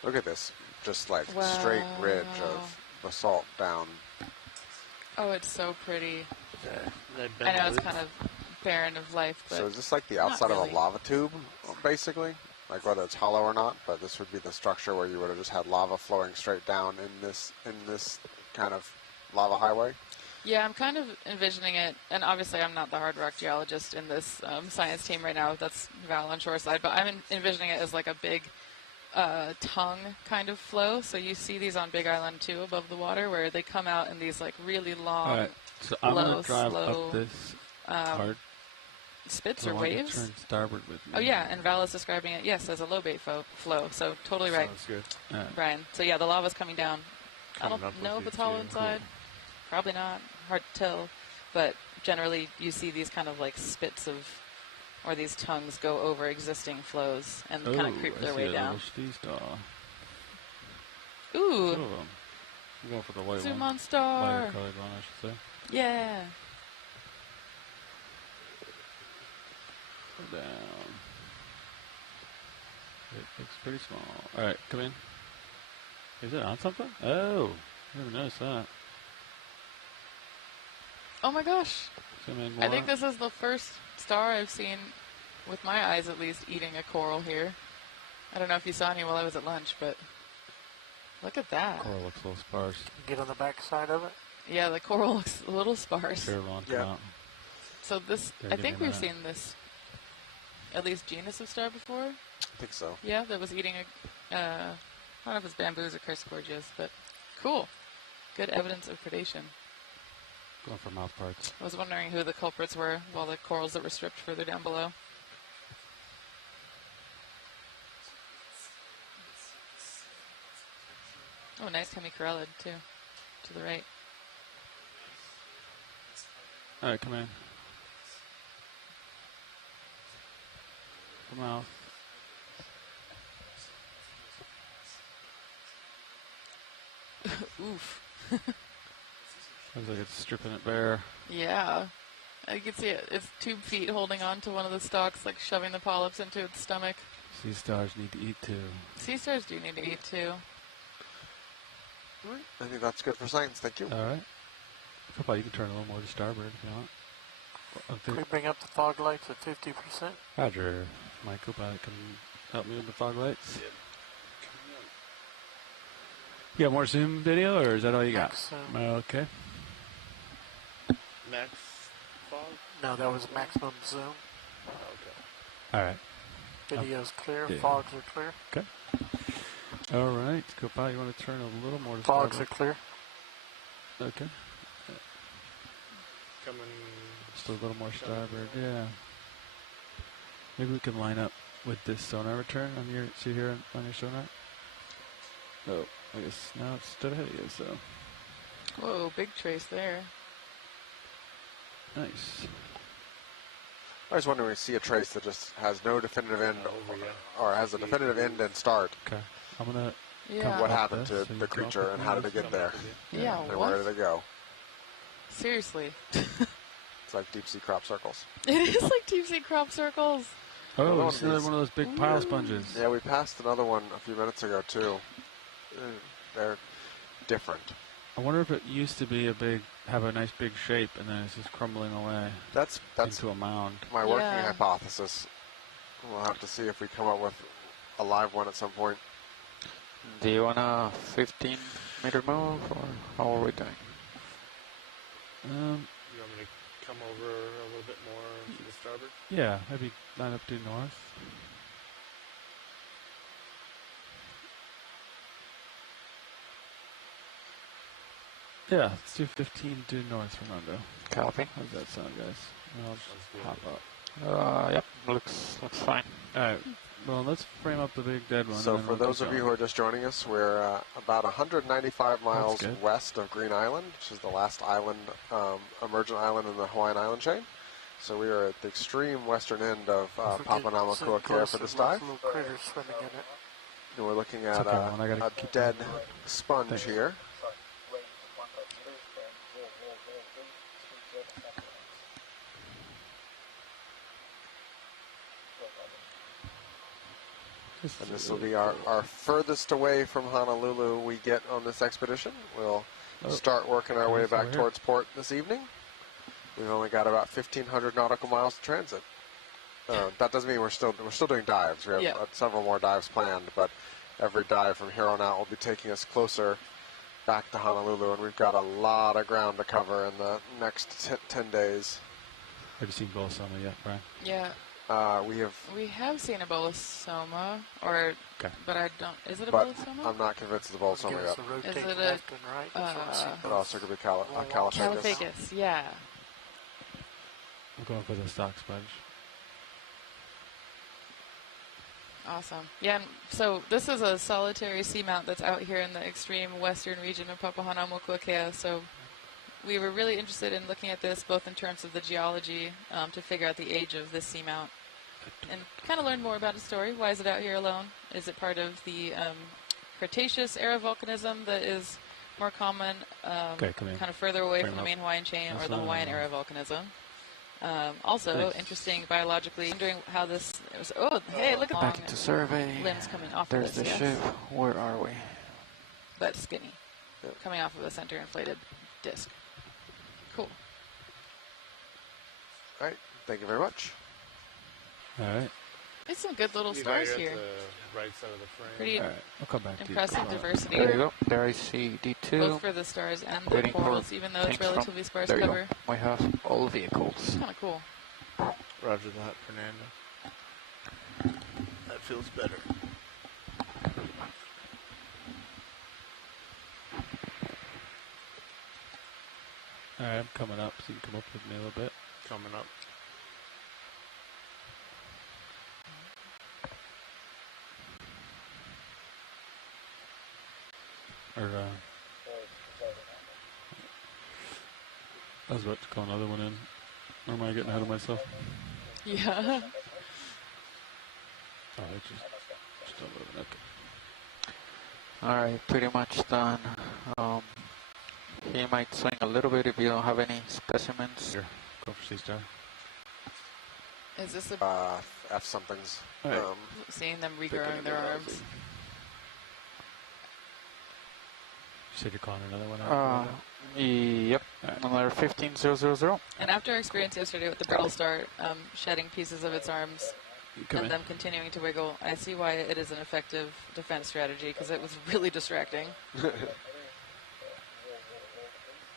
Look at this, just like straight ridge of basalt down. Oh, it's so pretty. That I know it's kind of barren of life, but So is this like the not outside really. of a lava tube, basically? Like whether it's hollow or not, but this would be the structure where you would have just had lava flowing straight down in this kind of lava highway. Yeah, I'm kind of envisioning it, and obviously I'm not the hard rock geologist in this science team right now. That's Val on Shoreside, but I'm envisioning it as like a big tongue kind of flow. So you see these on Big Island too, above the water, where they come out in these like really long, Alright, so I'm low, going to drive slow, up this hard. spits So or I want you to waves. turn starboard with me. Oh yeah, and Val is describing it, yes, as a low bait flow. So totally right, Sounds good. Alright. Brian. So yeah, the lava's coming down. I Coming don't up know with if it's you, hollow too. inside. Probably not. Hard to tell. But generally, you see these kind of like spits of, or these tongues go over existing flows and kind of creep their way down. Seastar. Ooh. Two of them. I'm going for the white Seamount one. star. Lighter colored one, I should say. Yeah. Go down. It looks pretty small. Alright, come in. Is it on something? Oh, I never noticed that. Oh my gosh. Zoom in I more. think this is the first star I've seen, with my eyes at least, eating a coral here. I don't know if you saw any while I was at lunch, but look at that. Coral looks a little sparse. Get on the back side of it. Yeah, the coral looks a little sparse. Sure, long come out. So this, They're I think getting we've that. seen this, at least genus of star before. I think so. Yeah, that was eating a, I don't know if it's bamboos or criscordias, but cool. Good evidence of predation. Going for mouth parts. I was wondering who the culprits were, while the corals that were stripped further down below. Oh, nice hemicorallid too, to the right. Alright, come in. Come out. Oof. Looks like it's stripping it bare. Yeah. You can see it. Its tube feet holding on to one of the stalks, like shoving the polyps into its stomach. Seastars need to eat too. Seastars do need to eat too. I think that's good for science. Thank you. All right. Papahānaumokuākea, you can turn a little more to starboard if you want. Can we bring up the fog lights at 50%? Roger. My co-pilot can help me with the fog lights. Yeah. You got more zoom video, or is that all you Max got? zoom. Okay. Max fog? No, that was maximum zoom. Okay. All right. Video's clear. Yeah. Fogs are clear. Okay. All right. Co-pilot, you want to turn a little more to Fogs starboard? are clear. Okay. Coming. Just a little more starboard, yeah. Maybe we can line up with this sonar return on your, see here on your sonar? Oh, I guess now it's stood ahead of you, so. Whoa, big trace there. Nice. I was wondering, we see a trace that just has no definitive end, or has a definitive end and start. Okay. I'm going Yeah. What happened to the creature and how did it get there? Yeah, And what? where did it go? Seriously. It's like deep sea crop circles. It is like deep sea crop circles. Oh, it's another one of those big pile sponges. Yeah, we passed another one a few minutes ago, too. They're different. I wonder if it used to be have a nice big shape, and then it's just crumbling away. That's into a mound. My working hypothesis. We'll have to see if we come up with a live one at some point. Do you want a 15-meter move, or how are we doing? You want me to come over a little bit more to the starboard? Yeah, maybe line up due north. Yeah, let's do 15 due north, Fernando. Copy. How's that sound, guys? I'll just hop up. Yep, looks fine. All right. Well, let's frame up the big dead one. So for those of you who are just joining us, we're about 195 miles west of Green Island, which is the last island, emergent island in the Hawaiian island chain. So we are at the extreme western end of Papahānaumokuākea for this dive. Little critters swimming in it. And we're looking at okay, a dead sponge here. And this will be our furthest away from Honolulu we get on this expedition. We'll start working our way back towards port this evening. We've only got about 1,500 nautical miles to transit. That doesn't mean we're still doing dives. We have several more dives planned, but every dive from here on out will be taking us closer back to Honolulu, and we've got a lot of ground to cover in the next 10 days. Have you seen Bolsoma yet, Brian? Yeah. We have seen a bolosoma, but I don't. Is it a but bolosoma? I'm not convinced it's a bolosoma yet. Is it left and right? It also could be Caliphacus. Caliphacus, yeah. I'm going for the stock sponge. Awesome. Yeah, and so this is a solitary seamount that's out here in the extreme western region of Papahānaumokuākea. So we were really interested in looking at this both in terms of the geology to figure out the age of this seamount and kind of learn more about its story. Why is it out here alone? Is it part of the Cretaceous era volcanism that is more common kind of further away from the main Hawaiian chain, or the Hawaiian era volcanism? Also, interesting biologically, wondering how this was. Oh, hey, look at Back into survey. Limbs coming off There's of this. the ship. Where are we? But skinny. Coming off of a center inflated disc. Cool. All right. Thank you very much. All right. It's some good little stars here. The right side of the frame. Pretty I'll come back impressive to you. diversity. There you go. There I see D2. Both for the stars and the corals, even though it's relatively sparse there cover. You go. We have all vehicles. Kind of cool. Roger that, Fernando. That feels better. All right, I'm coming up, so you can come up with me a little bit. Coming up. Or, I was about to call another one in. Or am I getting ahead of myself? Yeah. Oh, it's just unloading. Okay. Alright, pretty much done. He might swing a little bit if you don't have any specimens. Here, go for Seastar. Is this a F somethings? Right. Seeing them regrowing their arms. You said you're calling another one out? Yep, another 15000. And after our experience yesterday with the brittle star shedding pieces of its arms and them continuing to wiggle, I see why it is an effective defense strategy, because it was really distracting.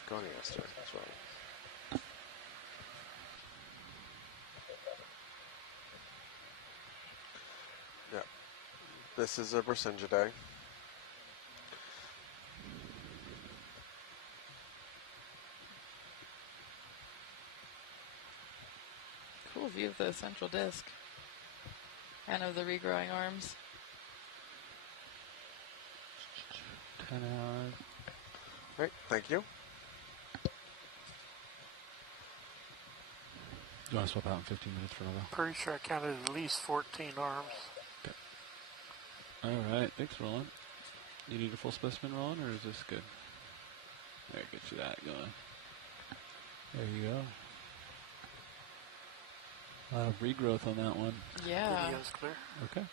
Going yesterday, that's right. Yeah. This is a Bersingidae. Cool view of the central disc and of the regrowing arms. 10 hours. Great, thank you. You want to swap out in 15 minutes for another? Pretty sure I counted at least 14 arms. Okay. All right, thanks, Roland. You need a full specimen, Roland, or is this good? There, get you that going. There you go. A lot of regrowth on that one. Yeah. Video's clear. Okay.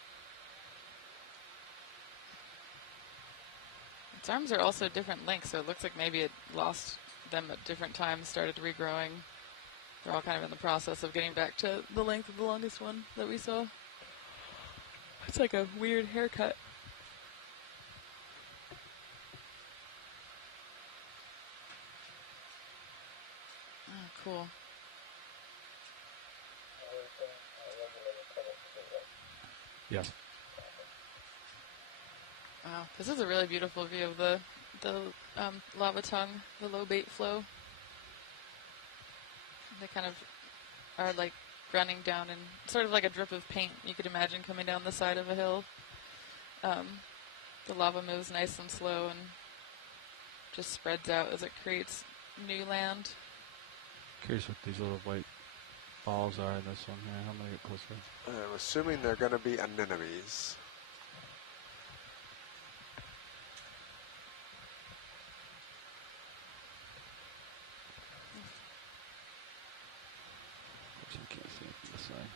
Its arms are also different lengths, so it looks like maybe it lost them at different times, started regrowing. They're all kind of in the process of getting back to the length of the longest one that we saw. It's like a weird haircut. Oh, cool. Yeah. Wow, this is a really beautiful view of the lava tongue, the low bait flow. They kind of are like running down in sort of like a drip of paint you could imagine coming down the side of a hill. The lava moves nice and slow and just spreads out as it creates new land. Curious what these little white balls are in this one here. How many get closer? I'm assuming they're going to be anemones. You can't see it from this side.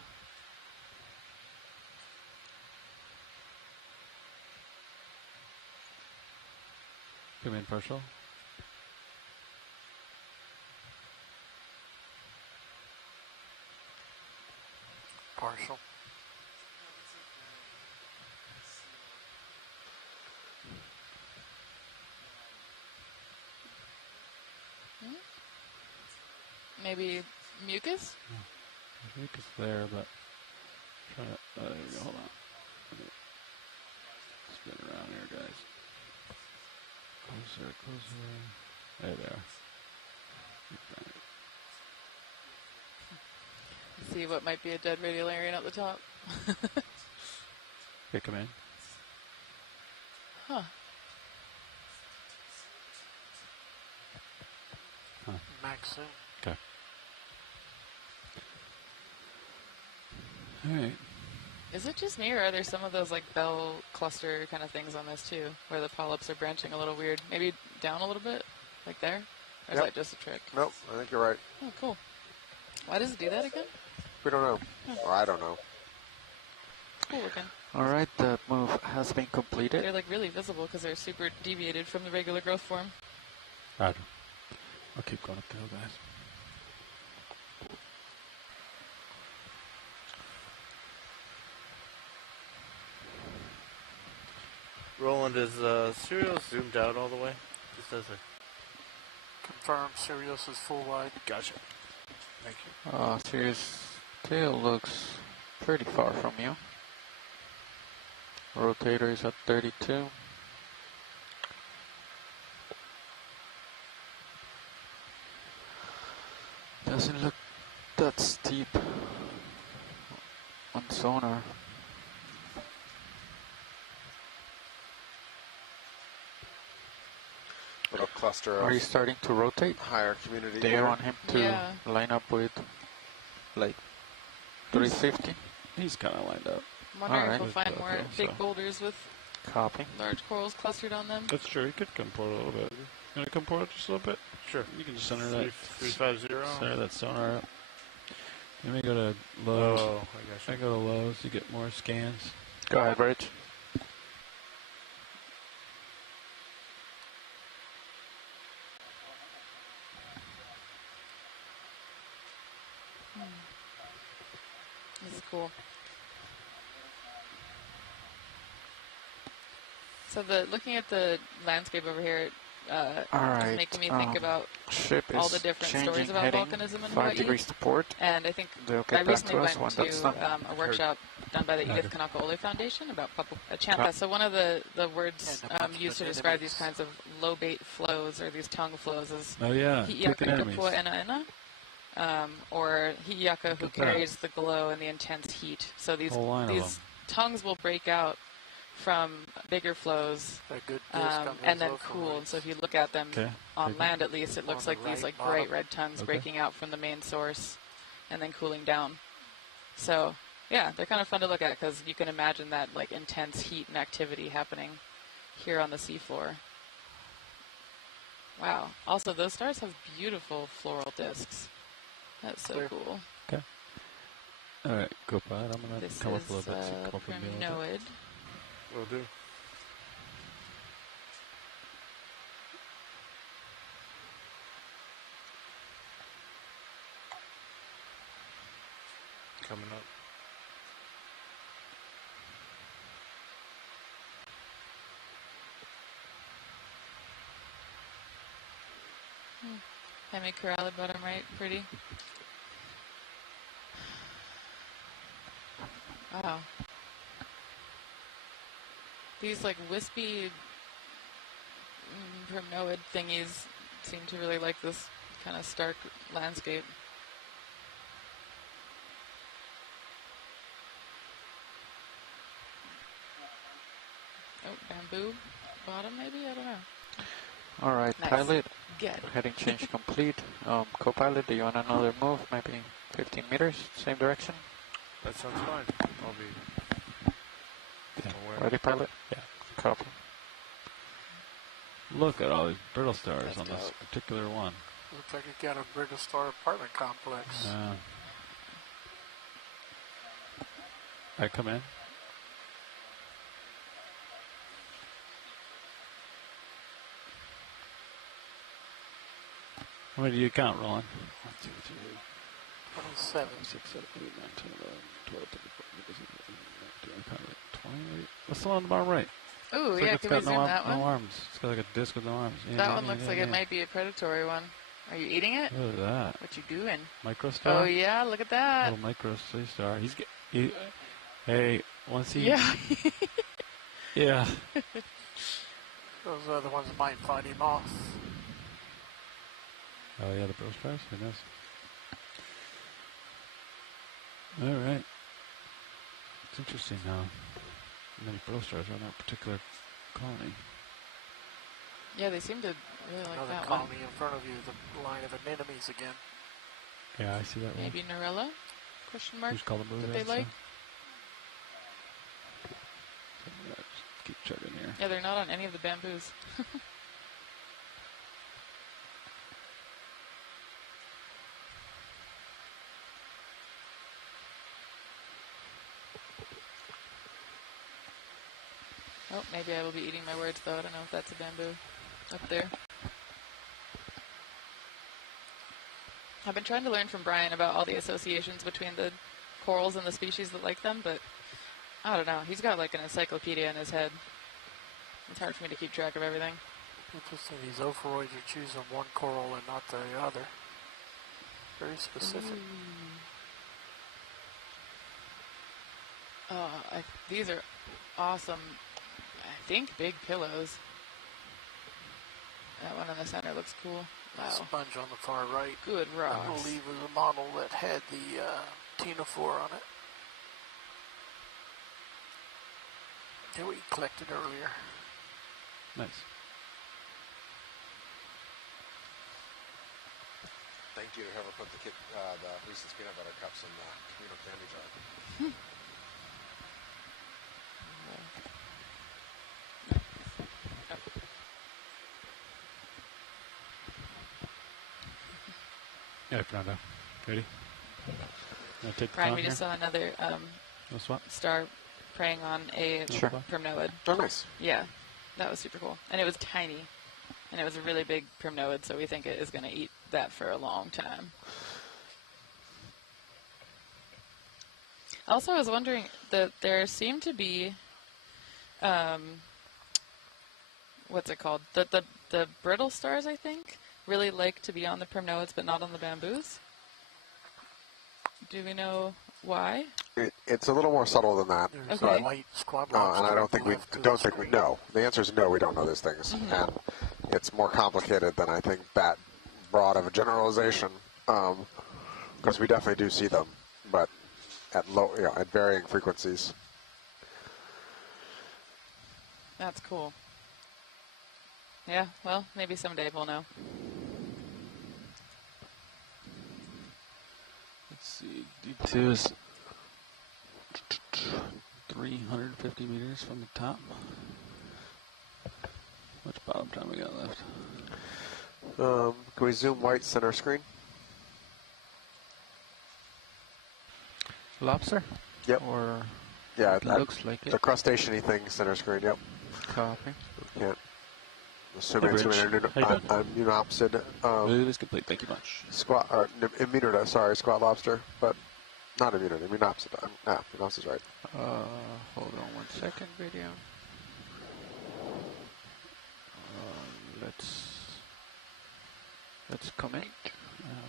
Come in partial. Partial. Maybe mucus? There's mucus there, but try to, there you go, hold on. Spin around here, guys. Closer, closer. There they are. See what might be a dead radiolarian at the top. Okay, come in. Huh. Huh. Max soon. Okay. All right. Is it just me, or are there some of those like bell cluster kind of things on this too, where the polyps are branching a little weird? Maybe down a little bit, like there? Or is that just a trick? Nope, I think you're right. Oh, cool. Why does it do that again? We don't know. Or I don't know. Cool looking. All right, that move has been completed. They're like really visible because they're super deviated from the regular growth form. I'll keep going up the hill, guys. Roland, is Sirius zoomed out all the way? Just as a Confirm Sirius is full wide. Gotcha. Thank you. Sirius tail looks pretty far from you. Rotator is at 32. Doesn't look that steep on sonar. Little cluster Are of you starting to rotate? higher community. Do you here. want him to line up with like 350? He's kind of lined up. I'm wondering if we'll find more big boulders with Copy. large corals clustered on them. That's true. He could come forward a little bit. Gonna come forward just a little bit? Sure. You can just center that. 350. Center that sonar up. Let me go to Lowe's. Oh, I I go to Lowe's to get more scans. Go ahead, Rich. This is cool. So looking at the landscape over here, is making me think about all the different stories about volcanism in Hawaii. 5 degrees to port. And I think I recently went to a workshop done by the Edith Kanakaole Foundation about Papahānaumokuākea. So one of the words used to describe these kinds of low bait flows or these tongue flows is hi'iaka or hi'iaka who carries the glow and the intense heat. So these tongues will break out from bigger flows and then cool. And so if you look at them on land, at least, it looks like these like bright red tongues breaking out from the main source and then cooling down. So yeah, they're kind of fun to look at because you can imagine that like intense heat and activity happening here on the seafloor. Wow. Also, those stars have beautiful floral discs. That's so cool. Okay. All right, co-pilot. I'm going to come up a little bit. Come up with me a little bit. Will do. Coming up. Hemi corralled bottom right, pretty. Wow. These like wispy primnoid thingies seem to really like this kind of stark landscape. Oh, bamboo bottom maybe? I don't know. All right, Nice. pilot. Good. Heading change complete. Co-pilot, do you want another move? Maybe 15 meters, same direction? That sounds fine. I'll be aware. Ready, pilot? Yeah. Copy. Look at all these brittle stars on this particular one. Looks like you got a Brittle Star apartment complex. I come in. How many do you count, Roland? 1, 2, 3, 27. 6, 7, 8, 9, 10, 11, 12, 13, 20. What's the one on the bottom right? Ooh, it's yeah, like can we zoom that no one? arms. It's got like a disc with no arms. Yeah, That one looks like it might be a predatory one. Are you eating it? Look at that. What you doing? Microstar? Oh, yeah, look at that. Little micro Seastar. Hey, once he... Yeah. Yeah. Those other ones might fight him off. Oh, yeah, the brittle stars? Who knows? All right. It's interesting how many brittle stars are in that particular colony. Yeah, they seem to really like Another that colony one. in front of you, the line of anemones again. Yeah, I see that one. Maybe Norella? Question mark? Who's called That they like? Just keep chugging here. Yeah, they're not on any of the bamboos. Oh, maybe I will be eating my words though. I don't know if that's a bamboo up there. I've been trying to learn from Brian about all the associations between the corals and the species that like them, but I don't know. He's got like an encyclopedia in his head. It's hard for me to keep track of everything. Interesting, these ophoroids are choosing one coral and not the other. Very specific. These are awesome. I think big pillows. That one in the center looks cool. Wow. Sponge on the far right. Good rocks. I believe was a model that had the ctenophore on it. That we collected earlier. Nice. Thank you to whoever put the Reese's peanut butter cups in the communal candy jar. Yeah, Fernando. Ready? Take the Ryan, time we here? just saw another No swap? star preying on a primnoid. Oh, nice. Yeah, that was super cool. And it was tiny. And it was a really big primnoid, so we think it is going to eat that for a long time. Also, I was wondering that there seem to be, what's it called? The brittle stars, I think, really like to be on the primnoids, but not on the bamboos. Do we know why? It's a little more subtle than that. Okay. But, White squad and I don't think we know. The answer is no. We don't know these things, and it's more complicated than I think that broad of a generalization. Because we definitely do see them, but at low, at varying frequencies. That's cool. Yeah, well, maybe someday we'll know. Let's see. D2 is 350 meters from the top. How much bottom time we got left? Can we zoom white center screen? Lobster? Yep. Or yeah, it looks like it. The crustacean-y thing center screen. Yep. Copy. Yeah. Assuming it's immune opposite. Move is complete. Thank you much. Squat or immunity. Sorry, squat lobster, but not immunity. Immune opposite. No, immune opposite is right. Hold on 1 second, video. Let's comment.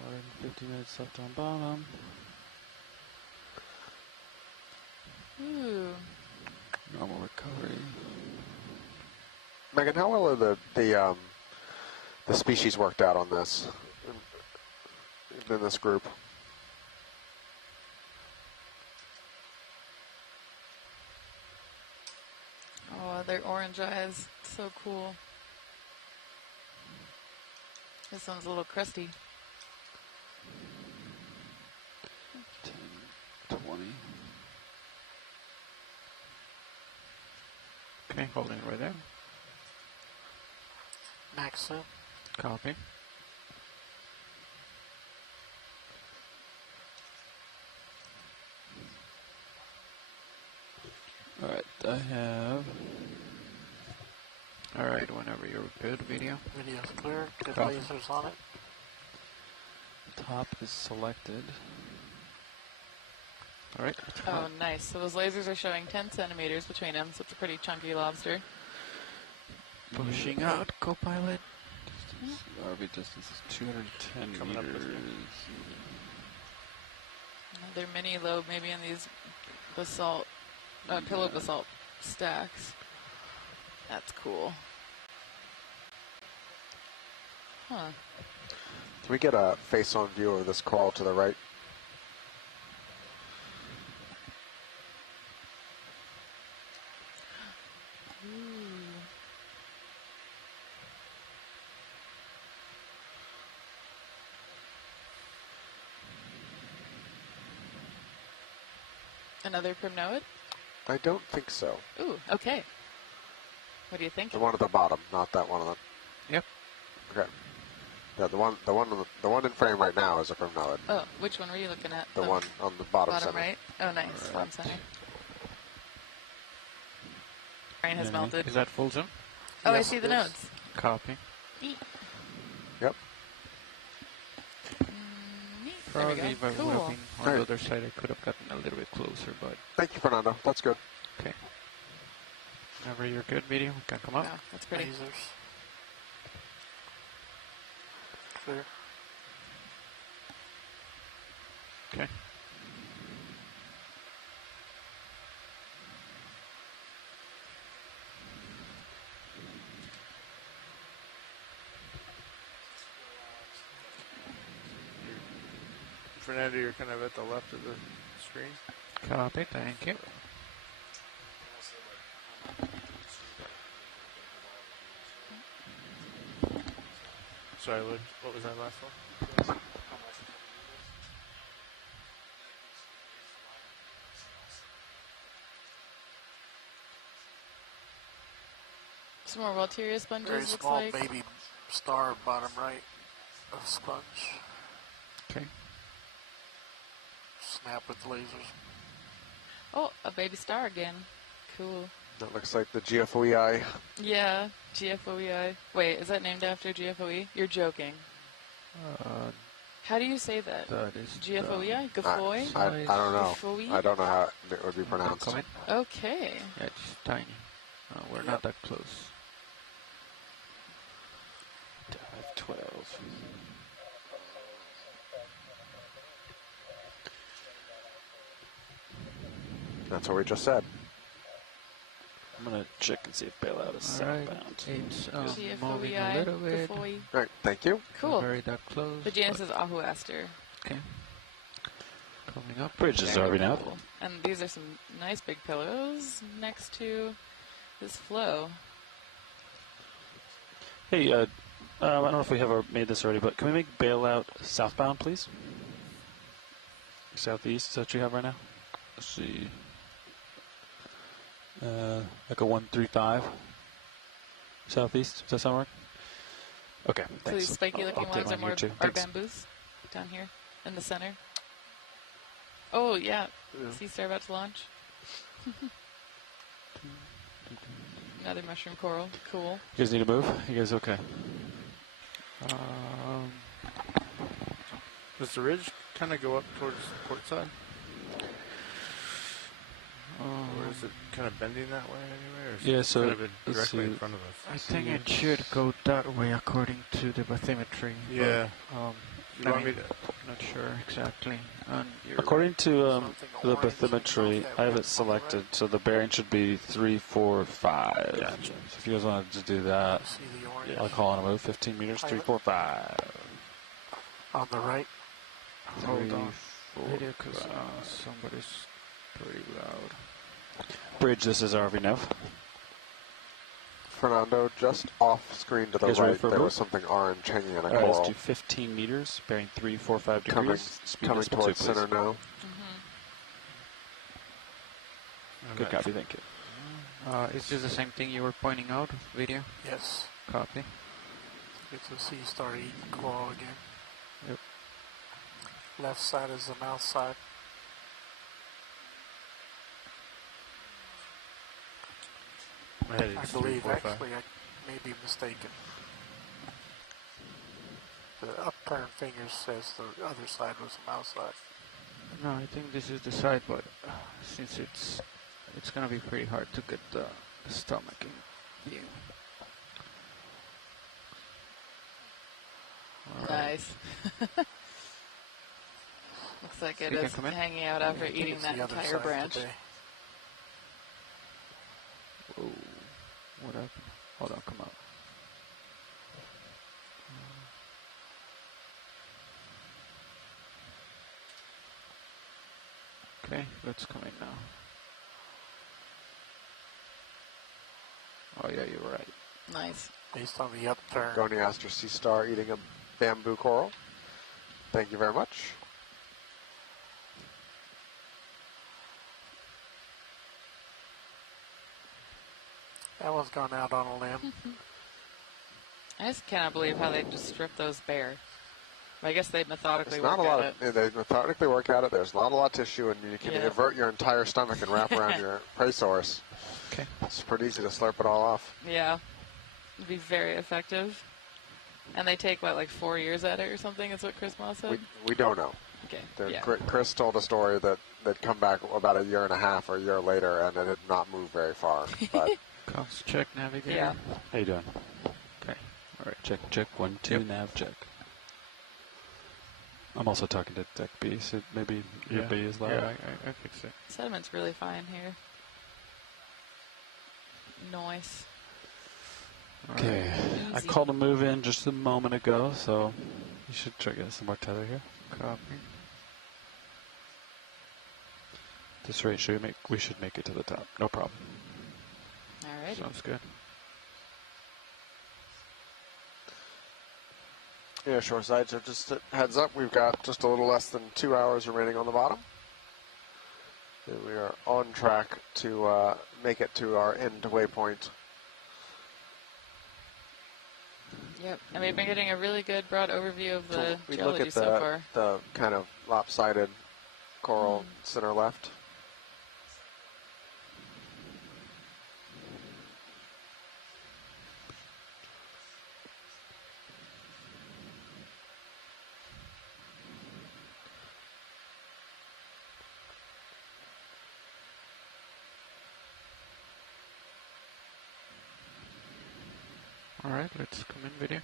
We're in 50 minutes left on bottom. Ooh. Normal recovery. Megan, how well are the species worked out on this in this group? Oh, their orange eyes. So cool. This one's a little crusty. 10, 20. Okay, holding it right there. Max in. Copy. Alright, I have... Alright, whenever you're good, video. Video's clear. Good Copy. lasers on it. Top is selected. Alright. Oh, nice. So those lasers are showing 10 centimeters between them, so it's a pretty chunky lobster. Pushing out, co-pilot. RV distance is 210 Coming up with meters. Another mini lobe maybe in these basalt, pillow basalt stacks. That's cool. Huh. Can we get a face-on view of this coral to the right? Another primnoid? I don't think so. Ooh, okay. What do you think? The one at the bottom, not that one on the. Yep. Okay. Yeah, the one in frame right now is a primnoid. Oh, which one were you looking at? The one on the bottom center. right? Oh, nice. Right. Bottom center. Ryan has melted. Is that full zoom? Oh, Yes, I see the yes. nodes. Copy. Neat. Yep. There we Probably go. if I would Cool. have been on the other side, I could have gotten a little bit closer, but... Thank you, Fernando. That's good. Okay. Whenever you're good, video, we can come up. Wow, that's pretty. Lasers. Clear. Okay. Fernando, you're kind of at the left of the screen. Copy, thank you. Sorry, what was that last one? Some more Walteria sponges, Very looks small like. baby star bottom right of sponge. Okay. Snap with lasers. Oh, a baby star again. Cool. That looks like the GFOEI. Yeah, GFOEI. Wait, is that named after GFOE? You're joking. How do you say that? That is GFOEI? Gafoy? I don't know. Gafoe? I don't know how it would be pronounced. Okay. Yeah, it's tiny. We're not that close. Dive 12. That's what we just said. I'm going to check and see if bailout is southbound. It's moving GFOEI, a little bit. Gafoe. Right, thank you. Cool. Very that close. The genus is Ahuaster. Okay. Coming up. Bridge is already now. Cool. And these are some nice big pillows next to this flow. Hey, I don't know if we have made this already, but can we make bailout southbound, please? Southeast, is that what you have right now? Let's see. Like a 135 southeast. Does that sound right? Okay, So thanks. these spiky looking I'll take ones are mine more here, too. are Thanks. bamboos down here in the center. Oh yeah, Seastar about to launch. Another mushroom coral. Cool. You guys need to move? You guys okay? Does the ridge kind of go up towards port side? Or is it kind of bending that way anyway? Or is Yeah, it so kind of let's directly in see. front of us? I think it should go that way according to the bathymetry. Yeah. But, You want me to? Not sure exactly. According to the bathymetry, I have it selected, so the bearing should be 345. Gotcha. So if you guys wanted to do that, See the orange I'll call on a move. 15 meters, 345. on the right. Hold on. 345. Video, because somebody's pretty loud. Bridge, this is RV Nev. Fernando, just off screen to the You guys ready right, for a there move? was something orange hanging in a All right, let's coral. do 15 meters, bearing 345 Coming, degrees. Speed coming decimal towards 2, please. center now. Good copy, thank you. Is this the same thing you were pointing out? Video? Yes. Copy. It's a Seastar eating coral again. Yep. Left side is the mouth side. I believe, actually, I may be mistaken. The upturned finger says the other side was the mouth side. No, I think this is the side, but since it's gonna be pretty hard to get the stomach in view. Nice. Looks like it You can is come in. hanging out after I think eating it's that the other entire side branch. today. Whoa, what happened? Hold on, come out. Okay, let's come in now. Oh yeah, you're right. Nice. Based on the upturn. Goniaster Seastar eating a bamboo coral. Thank you very much. That one's gone out on a limb. I just cannot believe how they just strip those bare. I guess they methodically It's not work a lot at of, they methodically work at it. There's not a lot of tissue, and you can Yeah. invert your entire stomach and wrap around your prey source. Okay. It's pretty easy to slurp it all off. it. Yeah. It'd be very effective. And they take, what, like 4 years at it or something, is what Chris Moss said? We don't know. Okay, yeah. Chris told a story that they'd come back about a year and a half or a year later, and it had not moved very far. But Comms check, navigator. Yeah. How you doing? Okay. All right, check, check, 1, 2, nav check. I'm also talking to Deck B, so maybe your B is loud. Yeah, I fixed it. Sediment's really fine here. Nice. Okay, I Easy. called a move in just a moment ago, so you should try to get some more tether here. Copy. This rate, we should make it to the top. No problem. All right. Sounds good. yeah, shore side. So just a heads up, we've got just a little less than 2 hours remaining on the bottom. And we are on track to make it to our end waypoint. Yep, and we've been getting a really good broad overview of the We geology look at so far. the kind of lopsided coral center left. All right, let's come in video.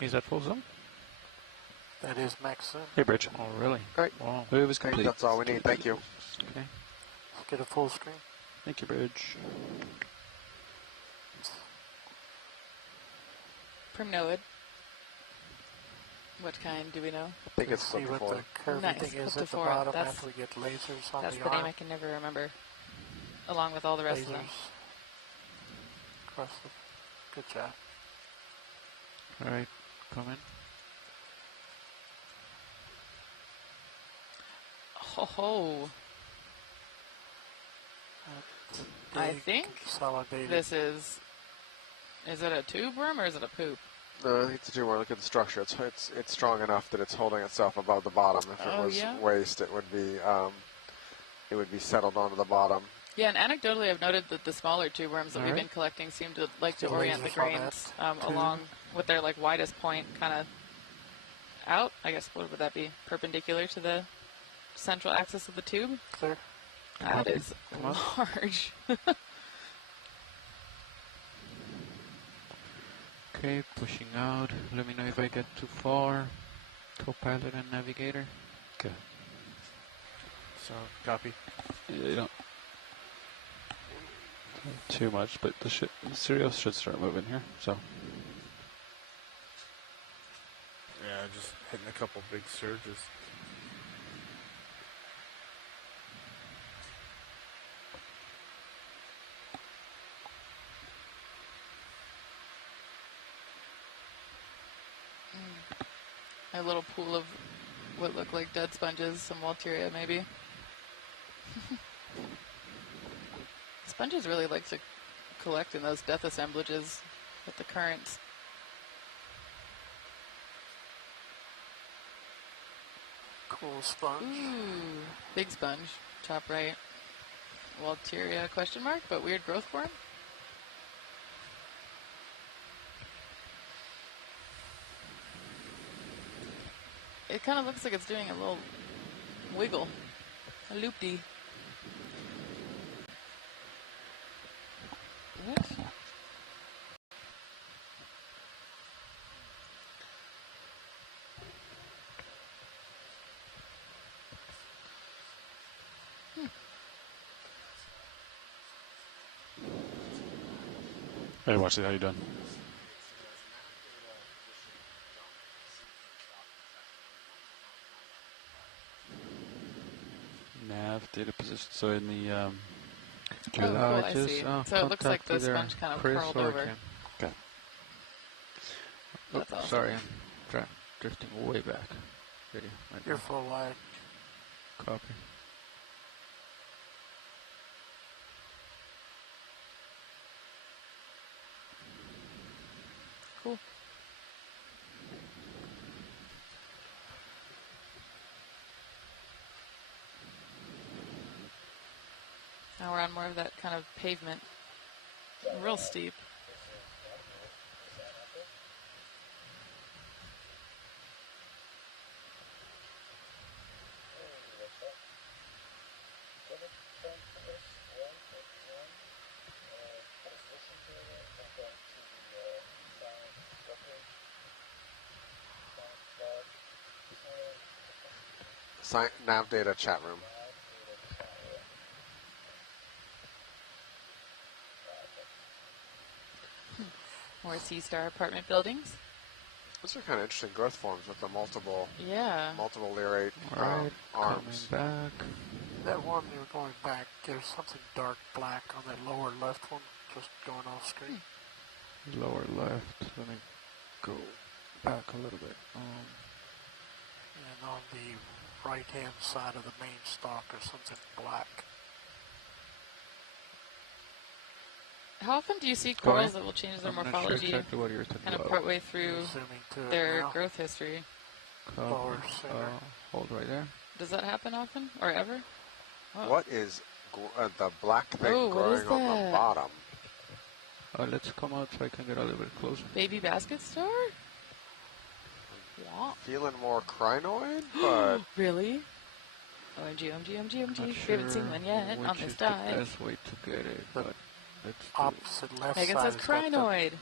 Is that full zoom? That is max zoom. Hey, Bridge. Oh, really? Great. Wow. It was complete. That's all we need. Thank you. Okay. Let's get a full screen. Thank you, Bridge. Primnoid. What kind do we know? I think it's See what before. the curvy Nice. thing is Up at to the 4. bottom That's- after we get lasers on That's the the name arm. I can never remember, along with all the rest of them. Across the, good job. All right, come in. Ho ho. I Big, think consolidated. this is it a tube worm or is it a poop? No, I think to do more. Look at the structure. It's strong enough that it's holding itself above the bottom. If it was waste, it would be settled onto the bottom. Yeah, and anecdotally, I've noted that the smaller tube worms that we've been collecting seem to like to orient the grains along with their like widest point kind of out. I guess what would that be? Perpendicular to the central axis of the tube. Clear. That is large. Okay, pushing out. Let me know if I get too far. Co-pilot and navigator. Okay. So, copy. Yeah, you don't too much, but the serial should start moving here. So. Yeah, just hitting a couple big surges. A little pool of what look like dead sponges, some Walteria maybe. Sponges really like to collect in those death assemblages with the currents. Cool sponge. Ooh, big sponge, top right. Walteria question mark, but weird growth form. It kind of looks like it's doing a little wiggle, a loop-dee. What? Hey, watch it. How you doing? Nav data position. So in the cool, I see. So it looks like the sponge kind of curled over. Okay. Oops, Awesome. sorry, I'm drifting way back. Video. You're full wide. Copy. Cool. Now we're on more of that kind of pavement. Real steep. Nav data chat room. More Seastar apartment buildings. Those are kind of interesting growth forms with the multiple leerate arms. Coming back. That one you were going back, there's something dark black on that lower left one, just going off screen. Lower left. Let me go back a little bit. And on the right-hand side of the main stalk, there's something black. How often do you see corals that will change their morphology exactly what you're talking kind of about. partway through their growth history? Hold right there. Does that happen often or ever? Oh. What is the black thing growing on the bottom? Let's come out so I can get a little bit closer. Baby basket star? What? Feeling more crinoid, but... Really? OMG. We haven't seen one yet on this dive. Best way to get it, but opposite left Megan side says crinoid.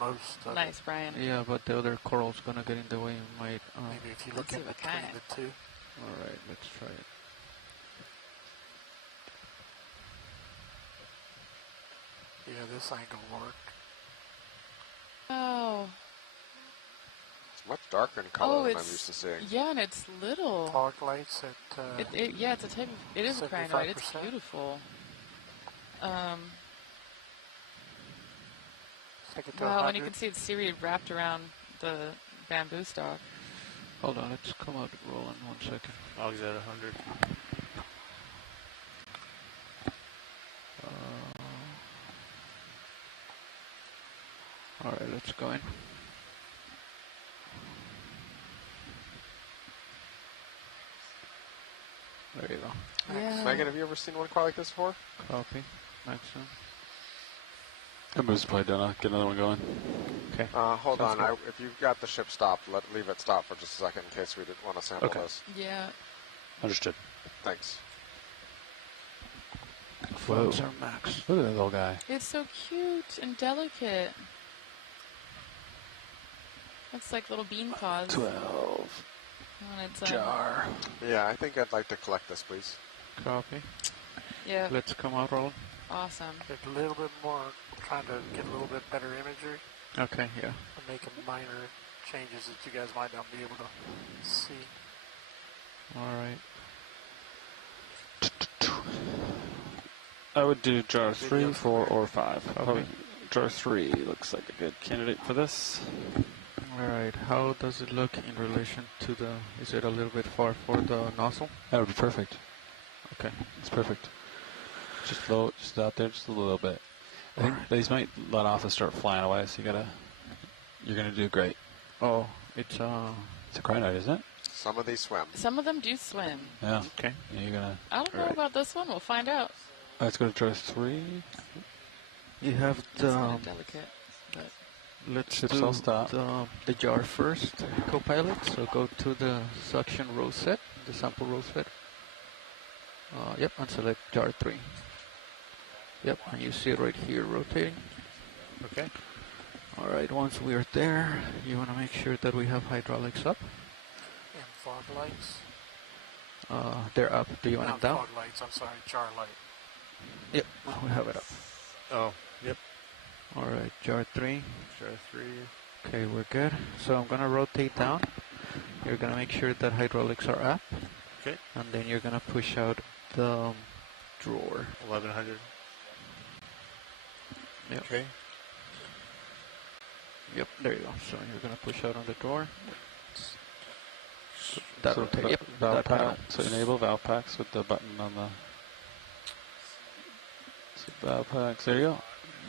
Nice, Brian. Yeah, but the other coral's gonna get in the way. Might. Maybe if you look in between the two. All right, let's try it. Yeah, this ain't gonna work. Oh. It's much darker in color than I'm used to seeing. Yeah, and it's little. Fog lights at... yeah, it's a type of... It is a crinoid. It's beautiful. Wow, and you can see it's serried wrapped around the bamboo stalk. Hold on, let's come out rolling 1 second. Fog's at 100. All right, let's go in. There you go. Yeah. Megan, have you ever seen one quite like this before? Copy. Maximum. I'm just probably done. Get another one going. Okay. Hold on. If you've got the ship stopped, leave it stop for just a second in case we didn't want to sample this. Yeah. Understood. Thanks. Whoa. Max. Look at that little guy. It's so cute and delicate. It's like little bean paws. 12. Jar. Yeah, I think I'd like to collect this, please. Copy. Yeah. Let's come out roll. Awesome. Take a little bit more, trying to get a little bit better imagery. Okay, yeah. And make minor changes that you guys might not be able to see. All right. I would do jar 3, 4, or 5. Probably jar 3 looks like a good candidate for this. Alright, how does it look in relation to the... Is it a little bit far for the nozzle? That would be perfect. Okay. It's perfect. Just low, just out there, just a little bit. I think these might let off and start flying away, so you're gonna do great. Oh, it's a crinoid, isn't it? Some of these swim. Some of them do swim. Yeah. Okay. Yeah, you're gonna... I don't know about this one. We'll find out. Let's go to jar 3. You have It's the... kind of delicate, but... Let's Ships do all stop. the jar first, co-pilot. So go to the suction rosette, the sample rosette. Yep, and select jar 3. Yep, and you see it right here rotating. Okay. All right, once we are there, you want to make sure that we have hydraulics up. And fog lights. They're up. Do you want them Not down? fog lights, I'm sorry, jar light. Yep, we have it up. Oh, yep. All right, jar 3. Jar 3. Okay, we're good. So I'm going to rotate down. You're going to make sure that hydraulics are up. Okay. And then you're going to push out the drawer. 1100. Yep. Okay. Yep, there you go. So you're going to push out on the drawer. That rotate. Yep, valve that pack. panel. So enable valve packs with the button on the... So valve packs, there you go.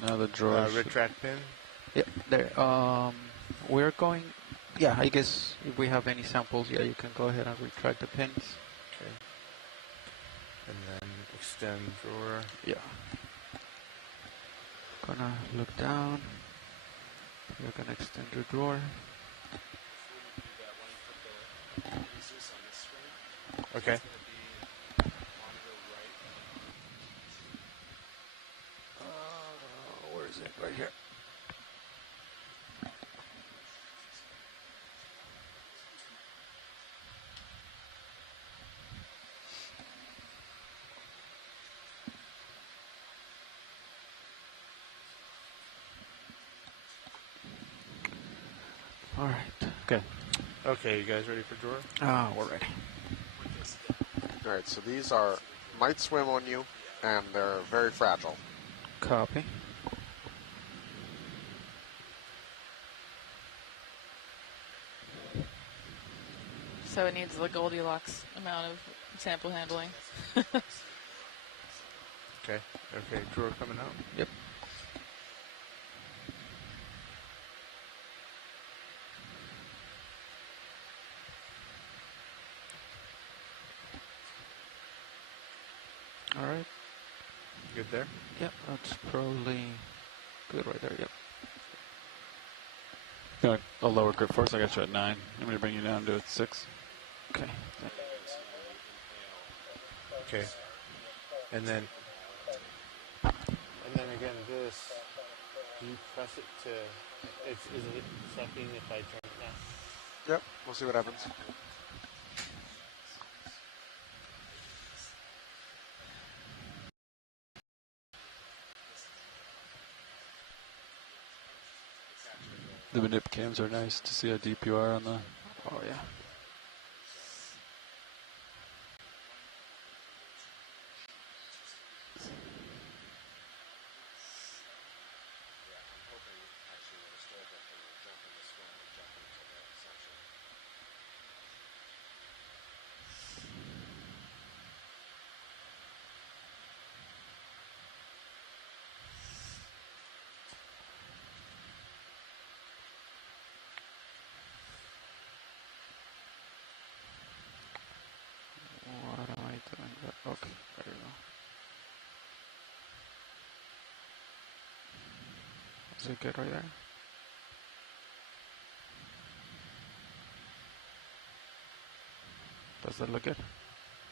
Now the drawer. Retract pin. Yep, there. We're going... Yeah, I guess if we have any samples, yeah, you can go ahead and retract the pins. Okay. And then extend drawer. Yeah. Gonna look down. You're gonna extend your drawer. Okay. Where is it? Right here. All right. Okay. Okay, you guys ready for drawer? We're ready. All right, so these might swim on you, and they're very fragile. Copy. So it needs the Goldilocks amount of sample handling. Okay, drawer coming out. Yep. All right. Good there? Yep, that's probably good right there, yep. Got a lower grip force. I got you at 9. I'm going to bring you down to 6. Okay. Okay. And then again, this, do you press it to, is it sucking if I turn it now? Yep, we'll see what happens. The manip cams are nice to see how deep you are on the... Oh, yeah. What am I doing? Okay, there you go. Is it good right there? Does that look good?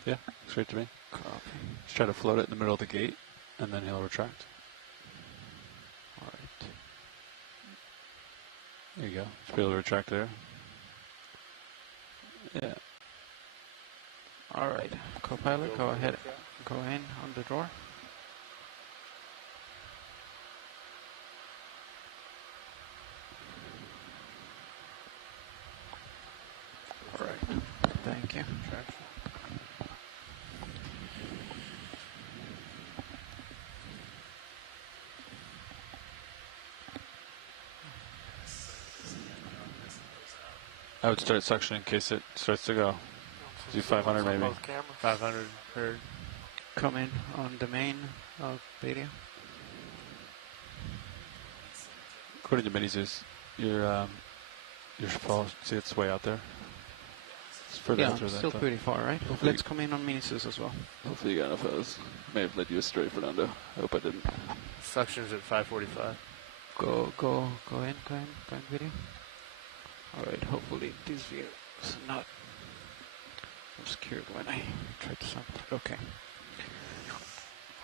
Yeah, straight to me. Copy. Just try to float it in the middle of the gate, and then he'll retract. All right. There you go. Should be able to retract there. Yeah. All right. Copilot, go ahead. Go in on the drawer. All right. Thank you. I would start suction in case it starts to go. Do 500 maybe. 500 heard. Come in on the main video. According to Minizus, your fall, see it's way out there. It's further Yeah, out there still than pretty far, right? Let's come in on Minisus as well. Hopefully you got enough hose. May have led you astray, Fernando. I hope I didn't. Suction's at 545. Go in video. Alright, hopefully this view is not obscured when I try to sample it. Okay.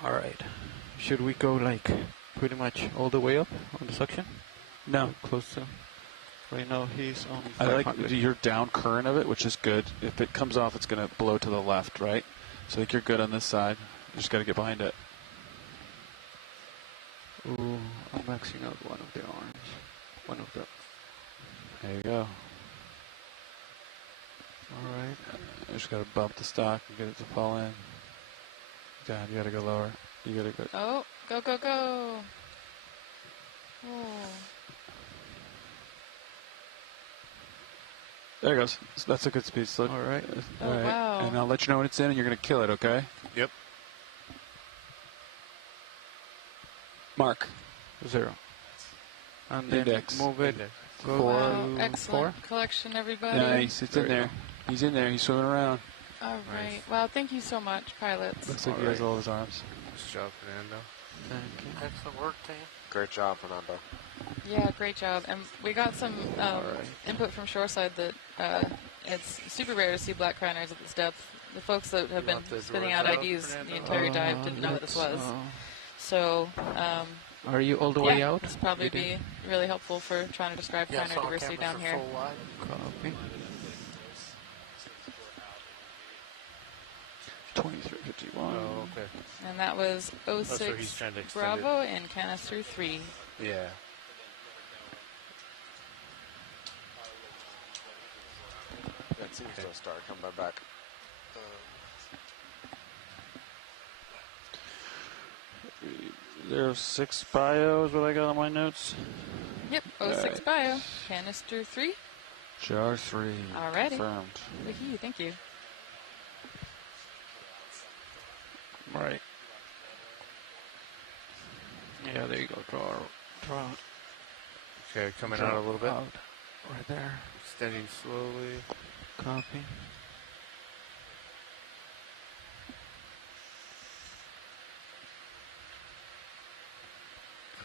Alright. Should we go like pretty much all the way up on the suction? No. Close to. Right now he's on 500. I like your down current of it, which is good. If it comes off, it's going to blow to the left, right? So I think you're good on this side. You just got to get behind it. Ooh, I'm maxing out one of the arms. One of the... There you go. Alright. You just got to bump the stock and get it to fall in. God, you got to go lower. You got to go. Oh, go. Oh. There it goes. So that's a good speed slip. All right. Oh, wow. And I'll let you know when it's in, and you're going to kill it, okay? Yep. Mark. 0. And then Index. move it. Index. Go Wow, to excellent 4. collection, everybody. Nice. It's in there. He's in there. He's swimming around. All right. Wow, thank you so much, pilots. Looks like he has all his arms. Nice job, Fernando. Thank you. Excellent work, team. Great job, Fernando. Yeah, great job. And we got some input from Shoreside that it's super rare to see black criners at this depth. The folks that have been spitting out IDs the entire dive didn't know what this was. So, are you all the way out? This probably be really helpful for trying to describe criner diversity down here. Copy. 2351. Oh, okay. And that was 06 so he's trying to extend Bravo and canister 3. Yeah. Seastar, come by back. Zero 06 bio is what I got on my notes. Yep, 06 bio. Canister 3. Jar 3. Alrighty. Confirmed. Woohoo, thank you. Right. Yeah, there you go. Draw. Okay, coming Draw out a little bit. out. Right there. Extending slowly. Copy.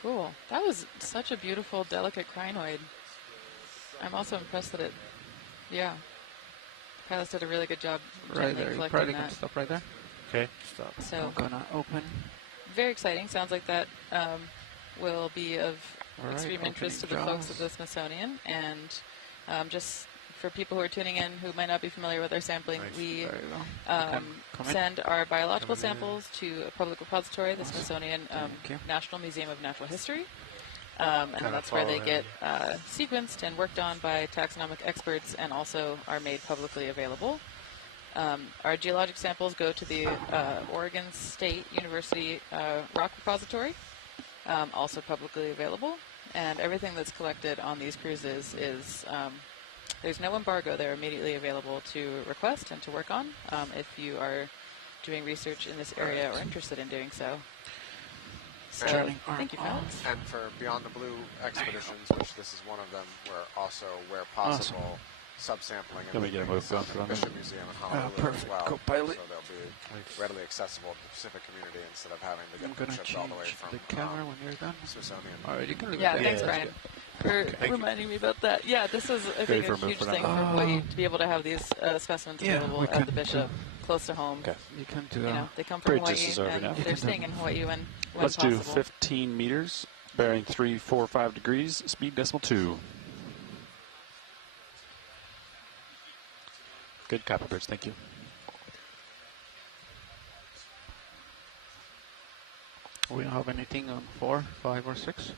Cool. That was such a beautiful, delicate crinoid. I'm also impressed that it, yeah. Pilots did a really good job Right there. You collecting probably that. can stop right there. Okay, stop. So I'm gonna open. very exciting. Sounds like that will be of extreme interest to the folks at the Smithsonian. And just for people who are tuning in who might not be familiar with our sampling, we send our biological samples to a public repository, the Smithsonian National Museum of Natural History. And that's where they get sequenced and worked on by taxonomic experts and also are made publicly available. Our geologic samples go to the Oregon State University Rock Repository, also publicly available. And everything that's collected on these cruises is, there's no embargo. They're immediately available to request and to work on if you are doing research in this area or interested in doing so. So, thank you, folks. And for Beyond the Blue expeditions, which this is one of them, we're also, where possible, subsampling and Let me get a move going for Bishop Museum in Honolulu as well. Co-pilot. So they'll be readily accessible to the Pacific community instead of having to get them shipped all the way from the camera when you're done. Smithsonian. All right, you can leave Yeah, it thanks, there. Brian, for reminding me about that. Yeah, this is, I think, a huge thing for Hawaii to be able to have these specimens available at the Bishop, close to home. Okay. You can do You know, they come from Hawaii, and now. they're staying in Hawaii when Let's possible. do 15 meters, bearing 345 degrees, speed decimal 2. Good copper bridge, thank you. We don't have anything on 4, 5, or 6.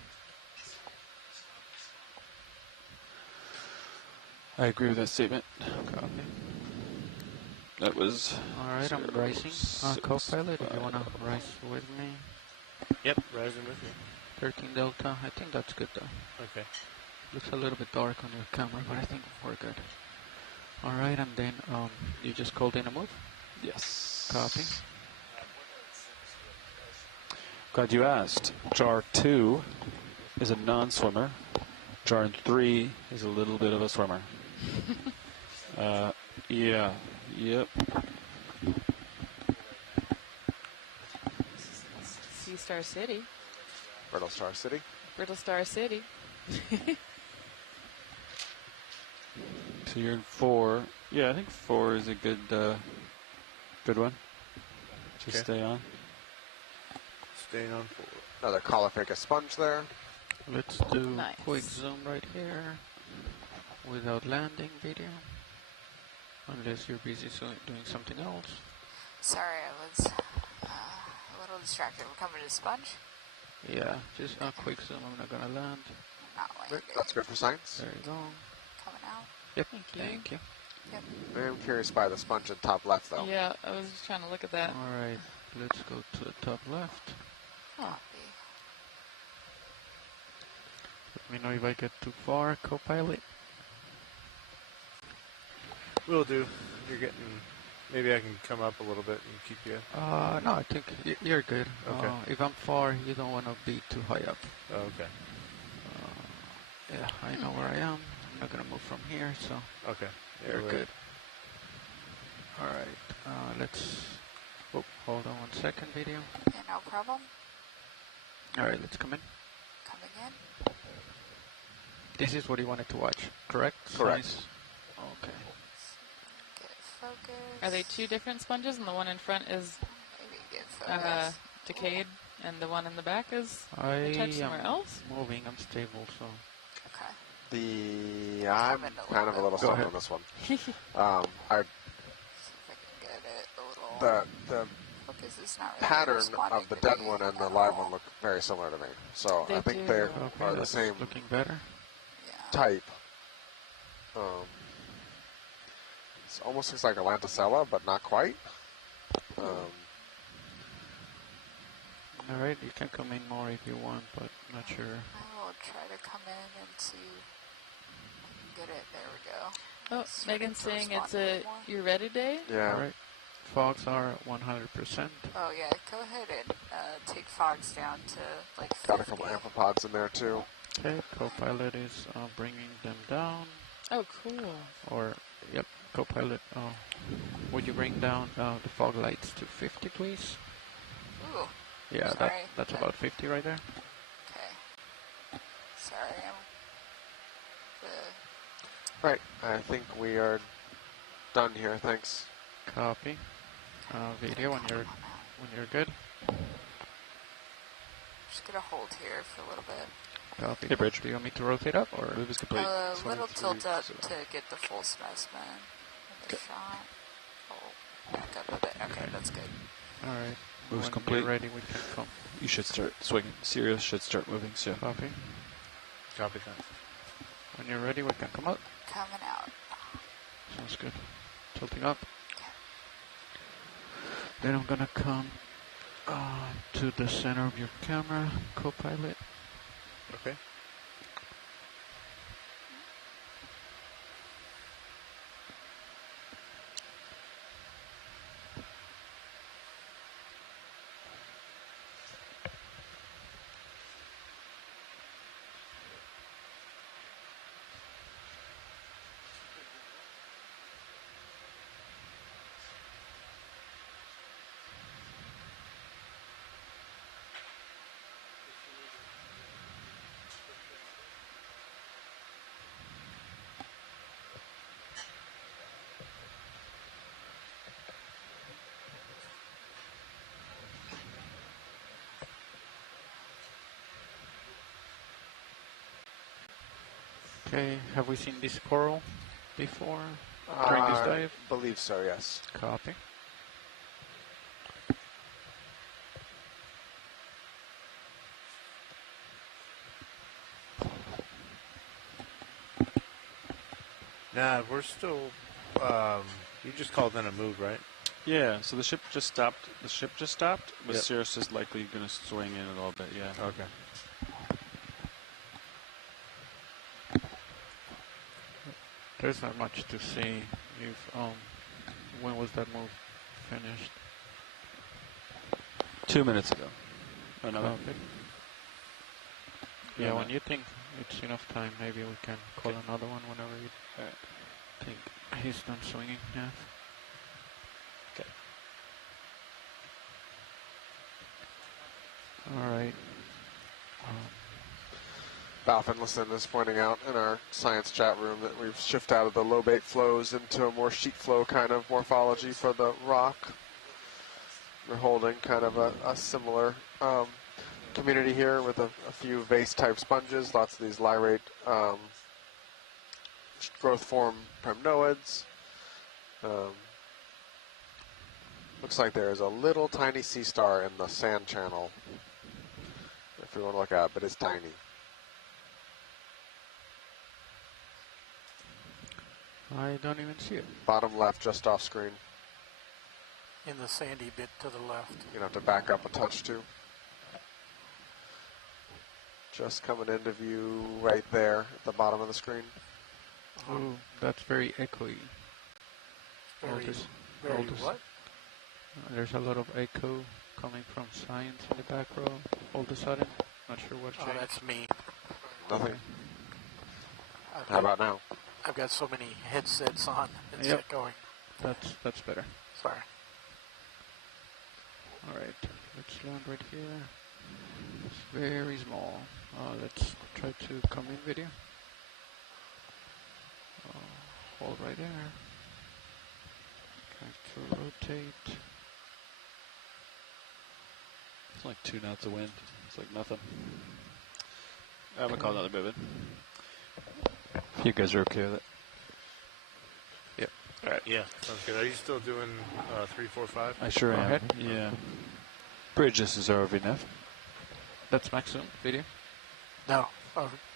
I agree with that statement. Copy. That was. All right, I'm rising. Co-pilot, if you want to rise with me. Yep, rising with me. 13 Delta. I think that's good though. Okay. Looks a little bit dark on your camera, but I think we're good. All right, and then you just called in a move? Yes. Copy. Glad you asked. Jar 2 is a non-swimmer. Jar 3 is a little bit of a swimmer. Yeah. Yep. Seastar City. Brittle Star City. Brittle Star City. So you're in 4. Yeah, I think 4 is a good good one. Just stay on. Staying on 4. Another Caulophacus sponge there. Let's do quick zoom right here without landing video. Unless you're busy doing something else. Sorry, I was a little distracted. We're coming to Sponge. Yeah, just a quick zoom. I'm not gonna land. Not landed. That's good for science. There you go. Coming out. Yep. Thank you. Yep. I am curious by the sponge in top left though. Yeah, I was just trying to look at that. All right, let's go to the top left. Copy. Let me know if I get too far, co-pilot. Will do. You're getting. Maybe I can come up a little bit and keep you. No, I think you're good. Okay. If I'm far, you don't want to be too high up. Oh, okay. Yeah, I know where I am. I'm not gonna move from here, so. Okay. You're Yeah, good. All right. Let's. Oh, hold on 1 second, video. Yeah, no problem. All right, let's come in. Coming in. This is what you wanted to watch, correct? Correct. Size? Okay. Get focus. Are they 2 different sponges, and the one in front is Maybe get focus. decayed, and the one in the back is I attached somewhere am else? moving. I'm stable, so. Okay. I'm kind of a little slow on this one. See if I can get it a little. The Focus is not really pattern responding of the to dead me. one and the live one look very similar to me. So They I think do. they Okay, are the that's same looking better. type. It almost looks like Atlanticella, but not quite. All right, you can come in more if you want, but not sure. I will try to come in and see if I can get it. There we go. Oh, Megan's saying it's a you ready day? Yeah. All right. Fogs are 100%. Oh yeah, go ahead and take fogs down to like 50. Got a couple amphipods in there too. Okay, Copilot is bringing them down. Oh, cool. Or, yep, Copilot, would you bring down the fog lights to 50, please? Ooh. Yeah, sorry. that's about 50 right there. Okay. Sorry, Right, I think we are done here. Thanks. Copy. Video when you're good. Just gonna hold here for a little bit. Copy. Hey, Bridge. Do you want me to rotate up or? Move is complete. A little tilt up to get the full specimen of the shot. Oh, back up a bit. Okay, that's good. All right. Move's When complete. you're ready, we can come. You should start swinging. Sirius should start moving soon. Copy. Copy that. When you're ready, we can come up. Coming out. Sounds good. Tilting up. Then I'm gonna come to the center of your camera, Copilot. Okay. Okay, have we seen this coral before during this dive? I believe so, yes. Copy. Nah, we're still. You just called in a move, right? Yeah, so the ship just stopped. The ship just stopped, but Yep. Sirius is likely going to swing in a little bit, yeah. Okay. There's not much to see. If when was that move finished? 2 minutes ago. Another. Copy. Yeah, when you think it's enough time, maybe we can call another one whenever you think he's done swinging. Yeah. Okay. All right. Balfin Listen is pointing out in our science chat room that we've shifted out of the low bait flows into a more sheet flow kind of morphology for the rock. We're holding kind of a similar community here with a few vase type sponges, lots of these lyrate growth form primnoids. Looks like there is a little tiny Seastar in the sand channel if we want to look at it, but it's tiny. I don't even see it. Bottom left, just off screen. In the sandy bit to the left. You're going to have to back up a touch too. Just coming into view right there at the bottom of the screen. Oh, that's very echoey. Very what? There's a lot of echo coming from science in the back row all of a sudden. Not sure what changed. Oh, that's me. Nothing. How about now? I've got so many headsets on. It's Yep. going. That's better. Sorry. All right, let's land right here. It's very small. Let's try to come in video. Hold right there. Try to rotate. It's like 2 knots of wind. It's like nothing. I'm going to call another move in. If you guys are okay with it. Yep. All right. Yeah, sounds good. Are you still doing 3, 4, 5? I sure am. ahead. Yeah. Bridge, this is RVNF. That's maximum video. No.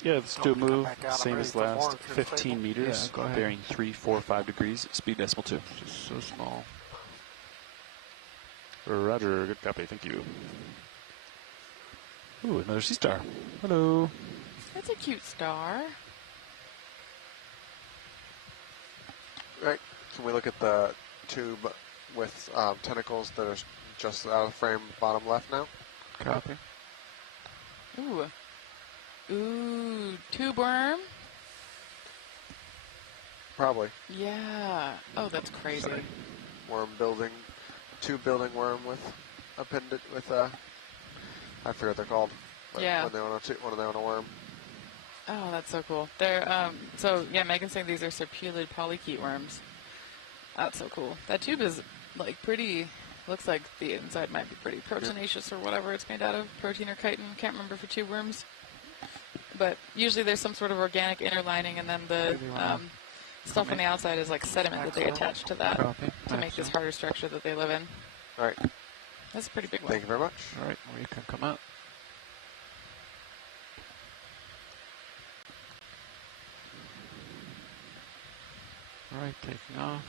Yeah, let's do a move, same as last, 15 meters, Yeah, go ahead. bearing 345 degrees, speed decimal 2. Just so small. Roger, good copy, thank you. Ooh, another Seastar. Hello. That's a cute star. Right. Can we look at the tube with tentacles that are just out of frame, bottom left now? Copy. Ooh. Ooh, tube worm? Probably. Yeah. Oh, that's crazy. Sorry. Worm building, tube building worm with appendage with I forget what they're called. But Yeah. When they own a worm. Oh, that's so cool. They're so yeah, Megan's saying these are serpulid polychaete worms. That's so cool. That tube is like pretty. Looks like the inside might be pretty proteinaceous or whatever it's made out of, protein or chitin. Can't remember for tube worms. But usually there's some sort of organic inner lining, and then the stuff on the outside is like sediment that they attach to that to make this harder structure that they live in. All right. That's a pretty big one. Thank you very much. All right, well, you can come out. All right, taking off.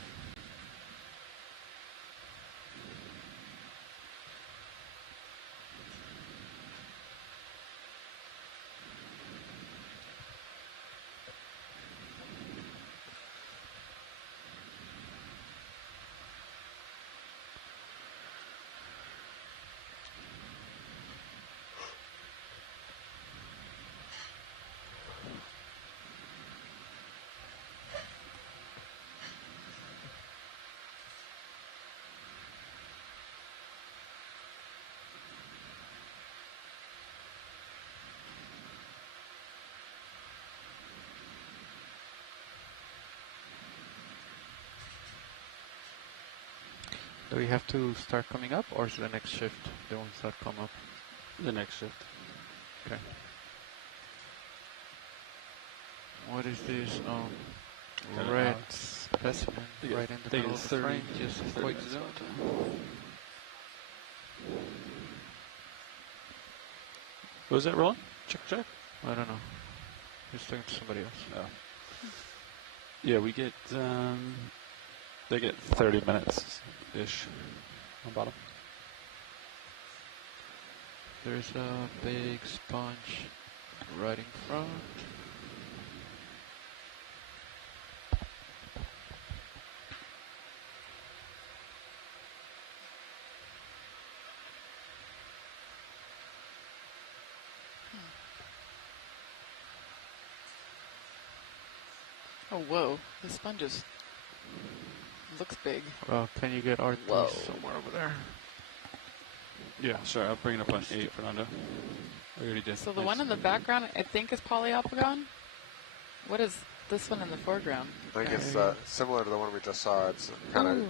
Do we have to start coming up, or is the next shift the ones that come up? The next shift. Okay. What is this? Red specimen right in the middle of the frame, just quick zoom. What was that rolling? Check. I don't know. Just talking to somebody else. Oh. Yeah, we get, they get 30 minutes-ish on bottom. There's a big sponge right in front. Oh, whoa. The sponge looks big. Well, can you get our Whoa. somewhere over there? Yeah, sure. I'll bring it up on 8, Fernando. I already did. So the one in the background, I think, is Polyopogon. What is this one in the foreground? I think it's similar to the one we just saw. It's kind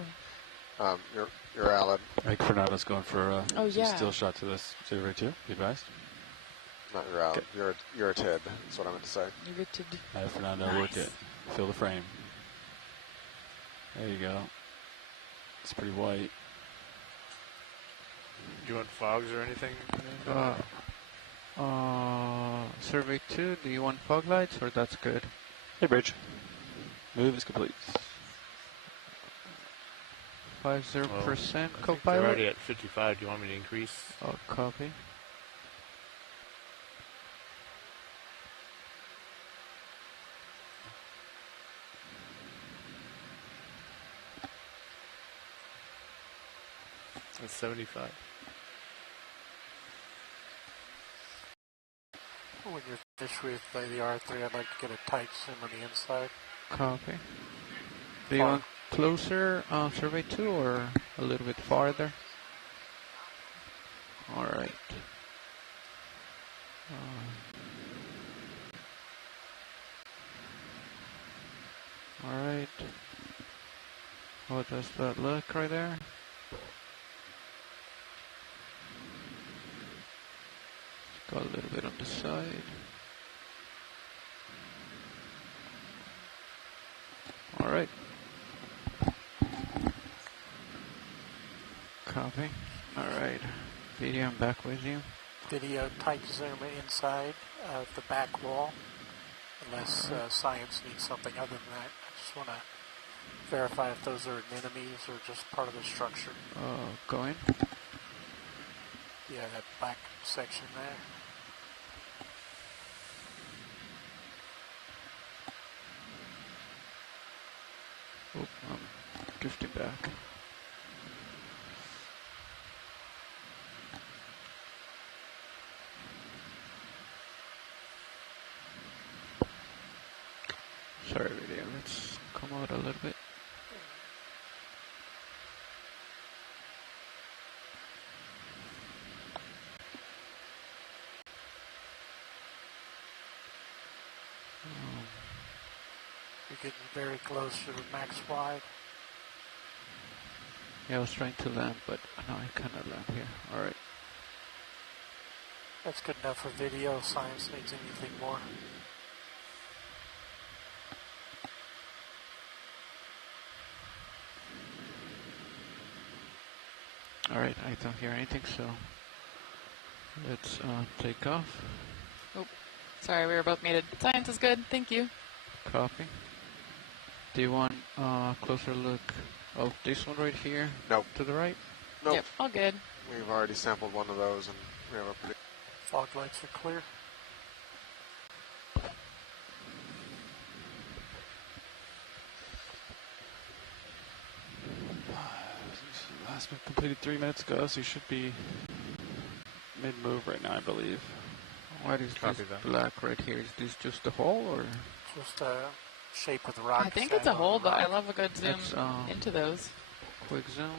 of your alid. I think Fernando's going for oh, some yeah. still shot to this. So right here, be advised. Not your alid. Okay. You're a tid. That's what I meant to say. You're a tid. Fernando, nice. work it. Fill the frame. There you go. It's pretty white. Do you want fogs or anything? Survey 2, do you want fog lights, or that's good? Hey, Bridge. Move is complete. 50% We're co-pilot. already at 55. Do you want me to increase? Oh, copy. That's 75. When you're finished with the R3, I'd like to get a tight sim on the inside. Copy. Do you want closer survey 2 or a little bit farther? Alright. Alright. How does that look right there? Got a little bit on the side. Alright. Copy. Alright. Video, I'm back with you. video tight zoom inside of the back wall, unless science needs something other than that. I just want to verify if those are anemones or just part of the structure. Going. Yeah, that back section there. Oh, I'm drifting back. Sorry, video. Let's come out a little bit. You're getting very close to the max wide. Yeah, I was trying to land, but no, I cannot land here. All right. That's good enough for video. Science needs anything more. All right, I don't hear anything, so let's take off. Oh, sorry, we were both muted. Science is good, thank you. Copy. Do you want a closer look of this one right here? Nope. To the right? Nope. Yep, all good. We've already sampled one of those, and we have a pretty... Fog lights are clear. Last one completed 3 minutes ago, so you should be mid-move right now, I believe. What is this black right here? Is this just a hole, or? Just a shape of the rock. I think it's a hole, but I love a good zoom into those. Quick zoom.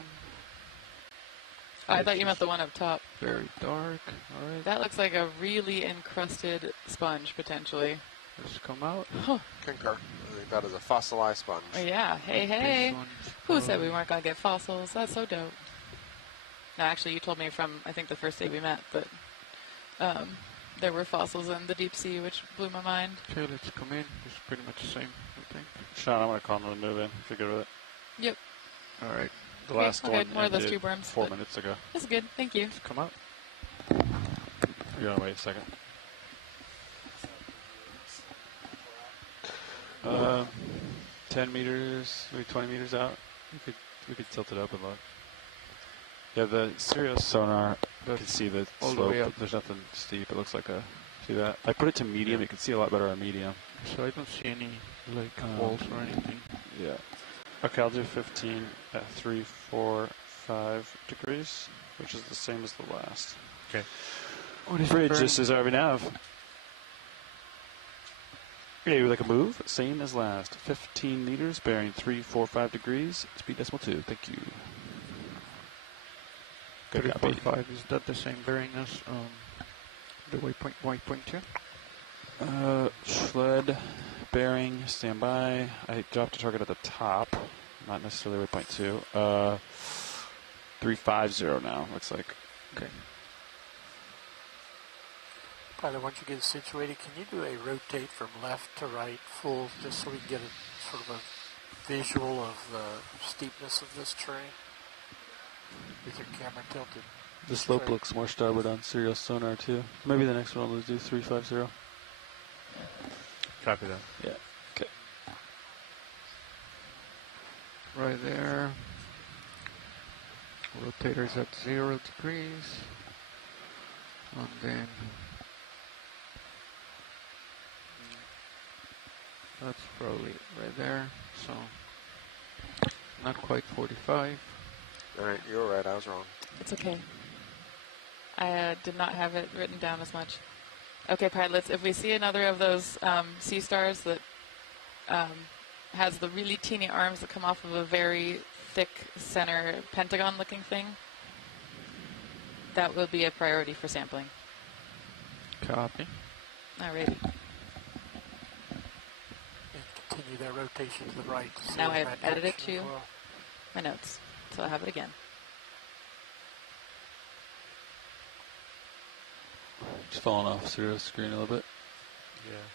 Oh, I thought you meant the one up top. Very dark. All right. That looks like a really encrusted sponge, potentially. Let's come out. Huh. Concur. I think that is a fossilized sponge. Oh, yeah. Hey, hey. Who said we weren't going to get fossils? That's so dope. No, actually, you told me from, I think, the first day we met that there were fossils in the deep sea, which blew my mind. Okay, let's come in. It's pretty much the same, I think. Sean, I'm going to call him to move in, if you're good with it. Yep. All right. The last one One of those tube worms. 4 minutes ago. That's good. Thank you. Let's come out. You're going to wait a second. 10 meters, maybe 20 meters out. We could tilt it up and look. Yeah, the Sirius sonar, you can see the all the slope. way up. There's nothing steep. It looks like a. See that? I put it to medium. You can see a lot better on medium. So I don't see any like walls or anything. Yeah. Okay, I'll do 15 at 3, 4, 5 degrees, which is the same as the last. Okay. What is Bridge, this is RV Nav. Yeah, you would like a move? Same as last. 15 meters, bearing 345 degrees, speed decimal 2. Thank you. Good copy. 345, is that the same bearing as the waypoint 2? Sled, bearing, standby. I dropped a target at the top, not necessarily waypoint 2. 350 now, looks like. Okay. Pilot, once you get situated, can you do a rotate from left to right full, just so we can get a sort of a visual of the steepness of this terrain with your camera tilted? The slope looks more starboard on serial sonar too. Maybe the next one we'll do 350. Copy that. Yeah. Okay. Right there. Rotator's at 0 degrees. And then that's probably right there. So not quite 45. All right, you were right. I was wrong. It's okay. I did not have it written down as much. Okay, pilots, if we see another of those Seastars that has the really teeny arms that come off of a very thick center pentagon-looking thing, that will be a priority for sampling. Copy. Alrighty. And continue that rotation to the right. To Now I've added it to my notes, so I'll have it again. Just falling off Sirius screen a little bit. Yeah.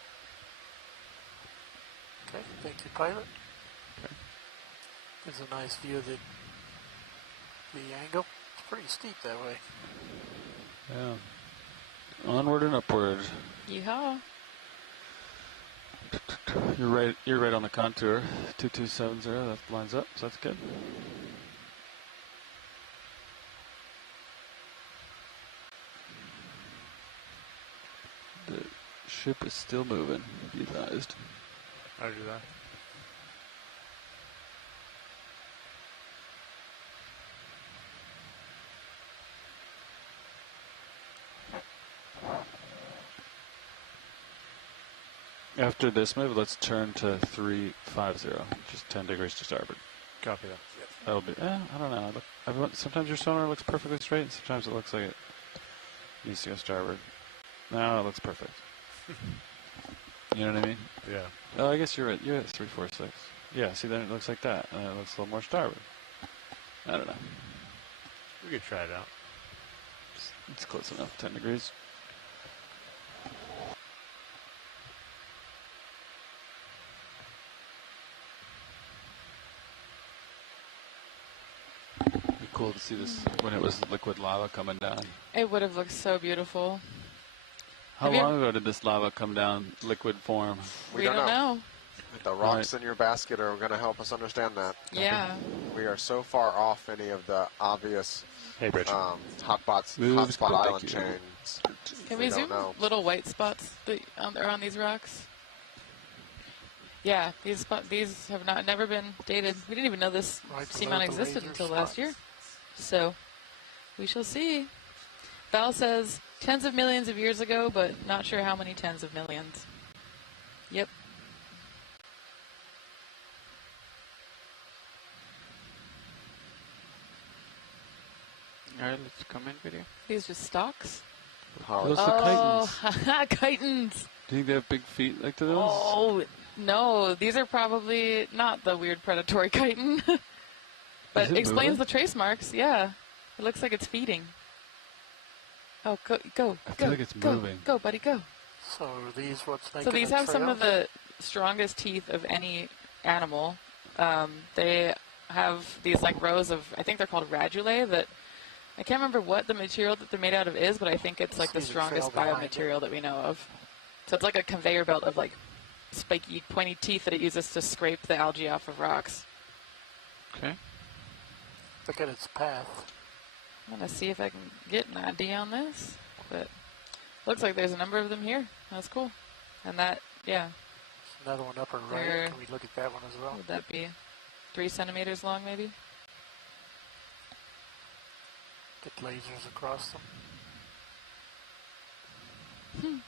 Okay, thank you, pilot. Okay. Gives a nice view of the angle. It's pretty steep that way. Yeah. Onward and upward. Yeehaw. You're right on the contour. 2270. That lines up, so that's good. The ship is still moving. Be advised. Roger that. After this move, let's turn to 350, just 10 degrees to starboard. Copy that. Yep. That'll be, I don't know. Sometimes your sonar looks perfectly straight, and sometimes it looks like it needs to go starboard. No, it looks perfect. You know what I mean? Yeah. Oh, I guess you're at 346. Yeah, see, then it looks like that, and it looks a little more starboard. I don't know. We could try it out. It's close enough, 10 degrees. Cool to see this when it was liquid lava coming down. It would have looked so beautiful. How long ago did this lava come down liquid form? We don't know. The rocks in your basket are going to help us understand that. Yeah. We are so far off any of the obvious hotspot Moves island chains. Can we zoom little white spots that are on these rocks? Yeah, these have never been dated. We didn't even know this seamount existed until last year. So, we shall see. Val says tens of millions of years ago, but not sure how many tens of millions. Yep. All right, let's come in video. These just stalks? Those are chitons. Chitons. Do you think they have big feet like those? Oh, no. These are probably not the weird predatory chiton. But it explains the trace marks, yeah. It looks like it's feeding. Oh, go. I feel like it's moving. Go, buddy, go. So these So these have some of the strongest teeth of any animal. They have these like rows of, I think they're called radulae, that I can't remember what the material that they're made out of is, but I think it's like the strongest biomaterial that we know of. So it's like a conveyor belt of like spiky, pointy teeth that it uses to scrape the algae off of rocks. Okay. Look at its path. I'm going to see if I can get an idea on this, but looks like there's a number of them here. That's cool. And that, yeah. Another one upper right. Can we look at that one as well? Would that be 3 centimeters long, maybe? Get lasers across them.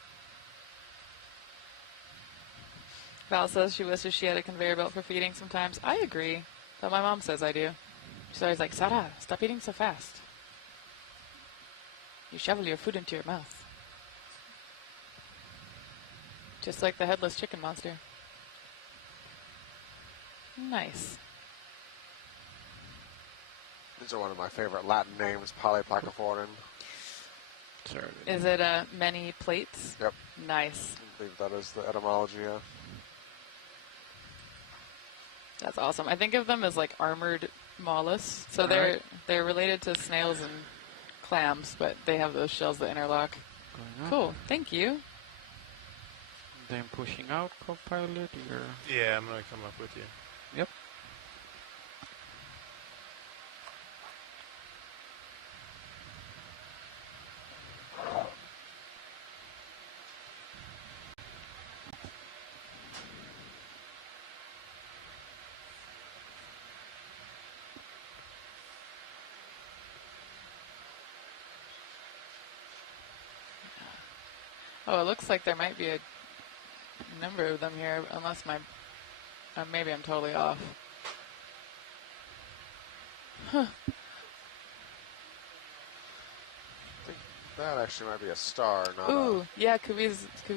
Val says she wishes she had a conveyor belt for feeding sometimes. I agree, but my mom says I do. She's always like, Sarah, stop eating so fast. You shovel your food into your mouth. Just like the headless chicken monster. Nice. These are one of my favorite Latin names, Polyplacophorus. Is it many plates? Yep. Nice. I believe that is the etymology, yeah. That's awesome. I think of them as like armored mollusks. So they're related to snails and clams, but they have those shells that interlock. Cool. Thank you. Then pushing out, co-pilot. Yeah, I'm going to come up with you. Yep. Oh, it looks like there might be a number of them here, unless maybe I'm totally off. Huh. I think that actually might be a star, not Ooh, yeah, could we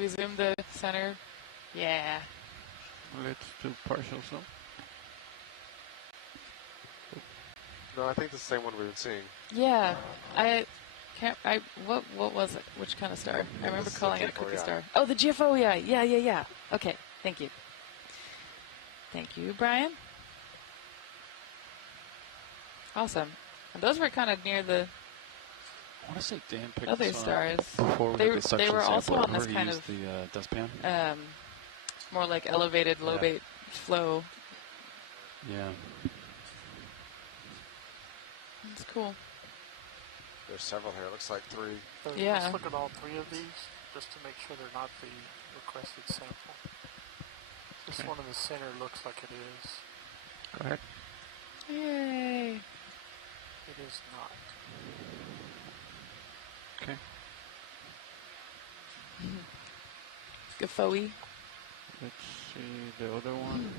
zoom the center? Yeah. Let's do partial zoom. No, I think it's the same one we've been seeing. Yeah, what was it? Which kind of star? I remember calling it a cookie star. Oh, the GFO, yeah. Okay, thank you. Thank you, Brian. Awesome. And those were kind of near the want to say Dan picked other this one stars. up before we did the suction They were also sampler, on this where he kind used of the dustpan. more like elevated low bait flow. Yeah. It's cool. There's several here. It looks like 3. Yeah. Let's look at all 3 of these just to make sure they're not the requested sample. This one in the center looks like it is. Go ahead. Yay. It is not. Okay. Gafoe. Let's see the other one.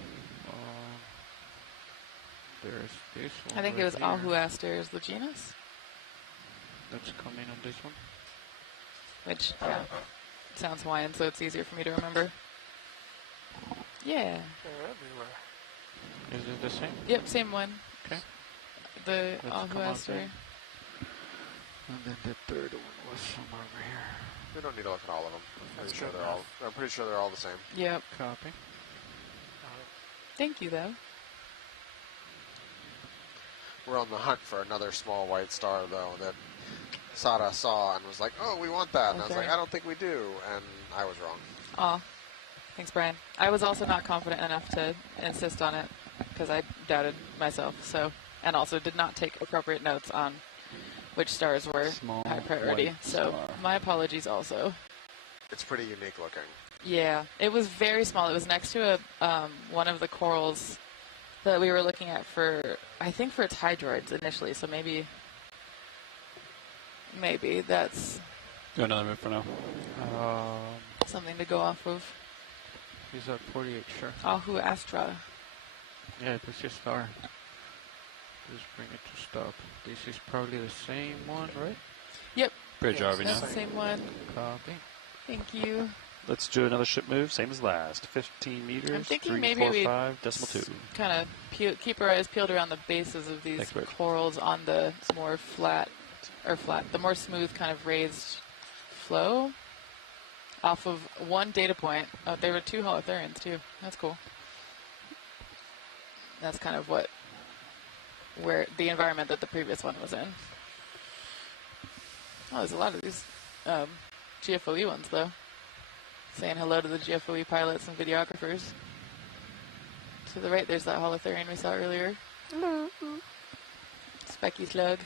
There's this one. I think it right was here. Ahuaster is the genus. Let's come in on this one. Which, sounds Hawaiian, so it's easier for me to remember. Yeah. They're everywhere. Is it the same? Yep, same one. Okay. The Let's come out Ahuaster. there. And then the third one was somewhere over here. We don't need to look at all of them. I'm That's pretty sure good they're all. enough. I'm pretty sure they're all the same. Yep. Copy. Thank you, though. We're on the hunt for another small white star, though, that Sada saw and was like, "Oh, we want that." And I was Okay. like, "I don't think we do," and I was wrong. Aw. Thanks, Brian. I was also not confident enough to insist on it because I doubted myself. So, and also did not take appropriate notes on which stars were Small high priority. white So, star. my apologies also. It's pretty unique looking. Yeah, it was very small. It was next to a one of the corals that we were looking at for, I think, for its hydroids initially. So maybe that's Do another move for now. something to go off of. He's at 48, sure. Ahuastra. Yeah, this is star. Just bring it to stop. This is probably the same one, right? Yep. Bridge RV now. Same one. Copy. Thank you. Let's do another ship move, same as last. 15 meters. I'm thinking 3, maybe 4, we 5.2. kind of keep our eyes peeled around the bases of these Thanks, Bridge. corals on the more the more smooth kind of raised flow off of one data point. Oh, there were 2 holothurians too. That's cool. That's kind of where the environment that the previous one was in. Oh, there's a lot of these GFOE ones though. Saying hello to the GFOE pilots and videographers. To the right, there's that holothurian we saw earlier. Hello. Specky slug.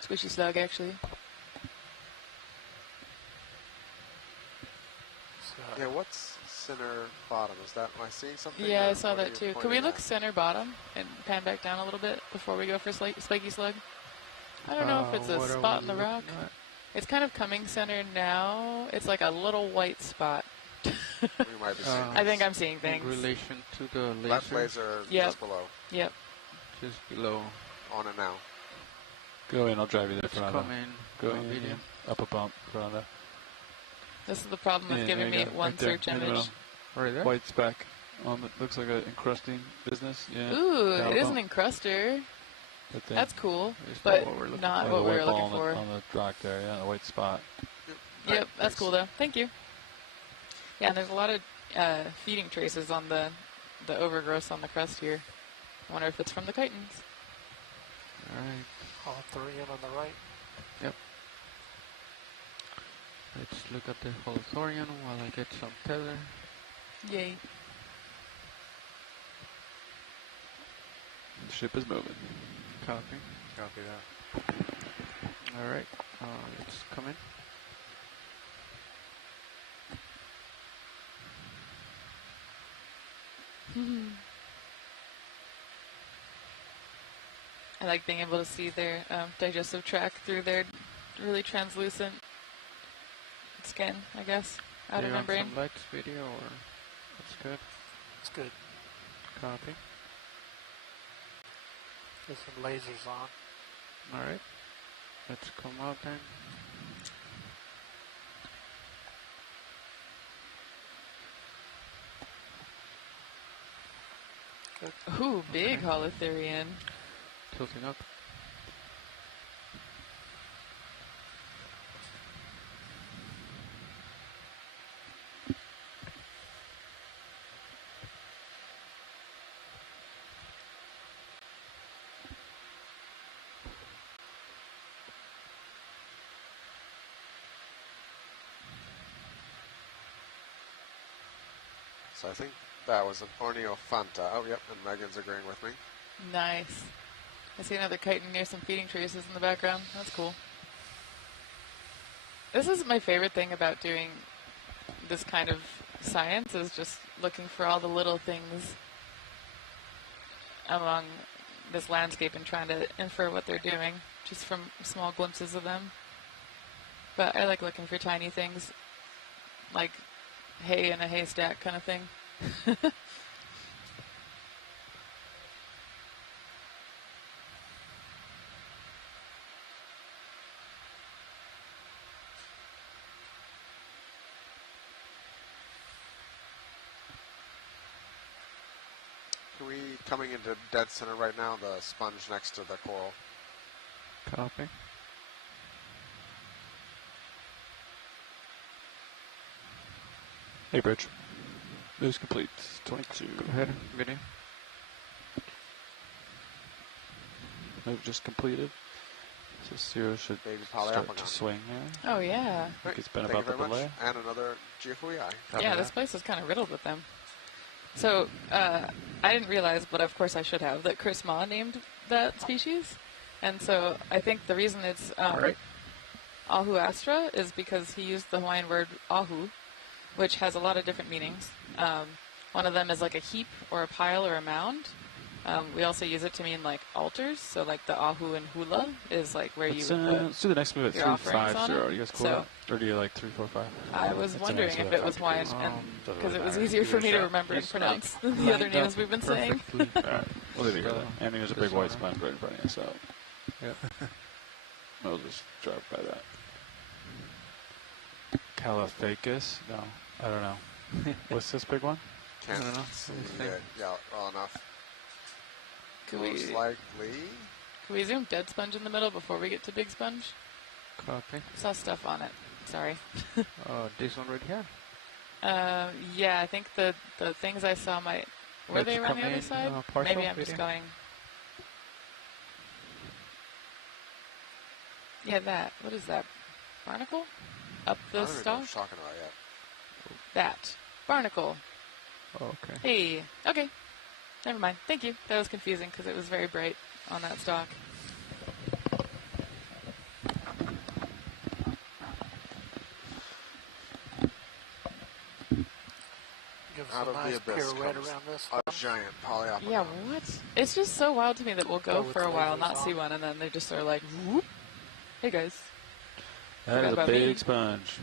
Squishy slug, actually. Yeah, what's center bottom? Is that, am I seeing something? Yeah, or I saw what are that you too. Could pointing we look at? center bottom and pan back down a little bit before we go for spiky slug? I don't know if it's a what are spot we in the rock. looking at? It's kind of coming center now. It's like a little white spot. We might be seeing I think I'm seeing things. In relation to the laser? left laser Yep. just below. Yep. Just below. On it now. Go in, I'll drive you there, Let's Fernando. come in. Go on in, video. up a bump, Fernando. This is the problem with Yeah, giving there you me go. one Right there, search in the image. middle. Right there? White speck. Looks like an encrusting business. Yeah. Ooh, Down it a is an bump. encruster. Right there. That's cool, Is that but what we're looking not Oh, what the we were white ball looking for. on the rock there, yeah, the white spot. Yep, that's cool though. Thank you. Yeah, and there's a lot of feeding traces on the overgrowth on the crust here. I wonder if it's from the chitons. Alright. Holothurian on the right. Yep. Let's look at the holothurian while I get some tether. Yay. The ship is moving. Copy. Copy that. Alright. Let's come in. I like being able to see their digestive tract through their really translucent skin, I guess. Outer Do you want membrane. some lights video or that's good? It's good. Copy. There's some lasers on. Alright. Let's come out then. Ooh, big holothurian. Tilting up. So I think that was an Ornithofanta. Oh, yep, and Megan's agreeing with me. Nice. I see another chitin near some feeding traces in the background. That's cool. This is my favorite thing about doing this kind of science, is just looking for all the little things among this landscape and trying to infer what they're doing just from small glimpses of them. But I like looking for tiny things, like hay in a haystack kind of thing. Are we coming into dead center right now? The sponge next to the coral. Copy. Hey, Bridge. News complete. 22. Go ahead, video. Move just completed. So Zero should start to swing here. Oh, yeah. I think it's been Thank about you the very delay. much. And another GFOEI. Yeah, this place is kind of riddled with them. So, I didn't realize, but of course I should have, that Chris Ma named that species. And so I think the reason it's Ahu astra is because he used the Hawaiian word ahu, which has a lot of different meanings. One of them is like a heap or a pile or a mound. We also use it to mean like altars. So like the ahu and hula is like where you would put let's do the next move at your offerings on 350. it. You guys cool? So or do you like 345? I was wondering if it was Hawaiian, because it was easier for me to remember and pronounce than the other names we've been saying. Alright, we'll leave it here. I mean, there's a big white sponge right in front of you, so yep. We'll just drive by that. Caliphacus? No, I don't know. What's this big one? Can't I don't know. see it well enough. Most likely. Can we zoom dead sponge in the middle before we get to big sponge? Copy. Saw stuff on it. Sorry. Oh, this one right here? Yeah, I think the things I saw might... Were they around the other side? Maybe I'm just going... Yeah, that. What is that? Barnacle? Up the I don't even know what stalk? you're talking about yet. That. Barnacle. Oh, okay. Hey. Okay. Never mind. Thank you. That was confusing because it was very bright on that stalk. Give us Out a of nice the abyss pirouette comes around this. a giant polyopodon. Yeah, what? It's just so wild to me that we'll go with for a the while, lasers not see on. one, and then they just sort of like, whoop. Hey guys. That Forgot is a about big me. sponge.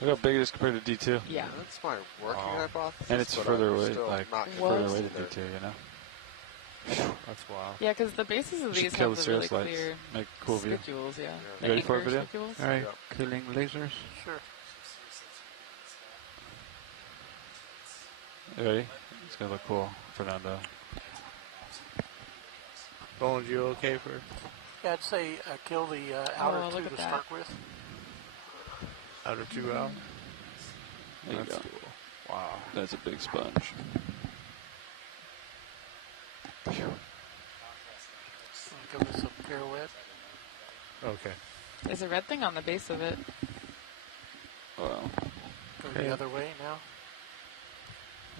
Look how big it is compared to D2. Yeah. That's my working hypothesis. And it's but further I'm away, still like not What? further away than convinced D2, you know? That's wild. Yeah, because the bases of You should these kill have the the really cirrus lights. clear Make a cool view. spicules, yeah. You ready for a video? Spicules. Alright, killing lasers. Sure. You ready? It's gonna look cool, Fernando. Bones, you okay for? Yeah, I'd say kill the outer look two at to that. start with. Outer two out. There you That's go. cool. Wow, that's a big sponge. Give us a pirouette. Okay. There's a red thing on the base of it. Wow. Go Okay. the other way now.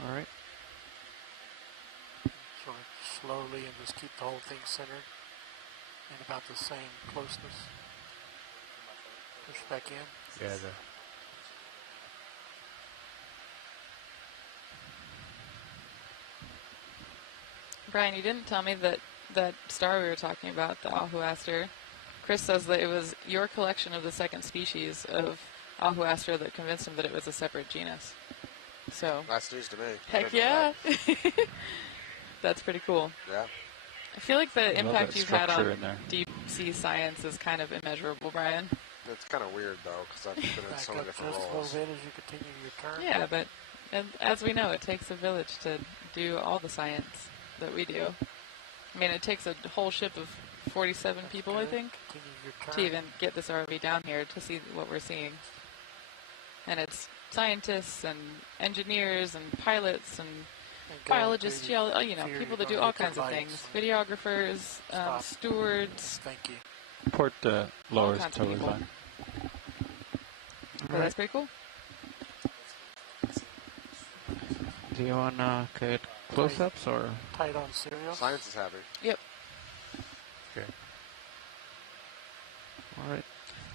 Alright. Sort of slowly and just keep the whole thing centered and about the same closeness. Push back in. Yeah. Brian, you didn't tell me that star we were talking about, the Ahuaster. Chris says that it was your collection of the second species of Ahuaster that convinced him that it was a separate genus. So, That's news to me. I heck didn't know yeah. That's pretty cool. Yeah. I feel like the love impact that you've had structure on in there. deep sea science is kind of immeasurable, Brian. It's kind of weird, though, because I've been in Back so up many different just a roles. little bit as you continue your turn. Yeah, but as we know, it takes a village to do all the science that we do. I mean, it takes a whole ship of 47 people, I think, Continue your turn. to even get this RV down here to see what we're seeing. And it's scientists and engineers and pilots and go biologists, until you you know, feel people you're that do gonna all hit the kinds of lights things. Videographers, Stop. stewards. Thank you. Port lower is kinds of totally people. fine. So that's pretty cool. Do you want to get close-ups or? Tight on serial. Science is happy. Yep. Okay. All right.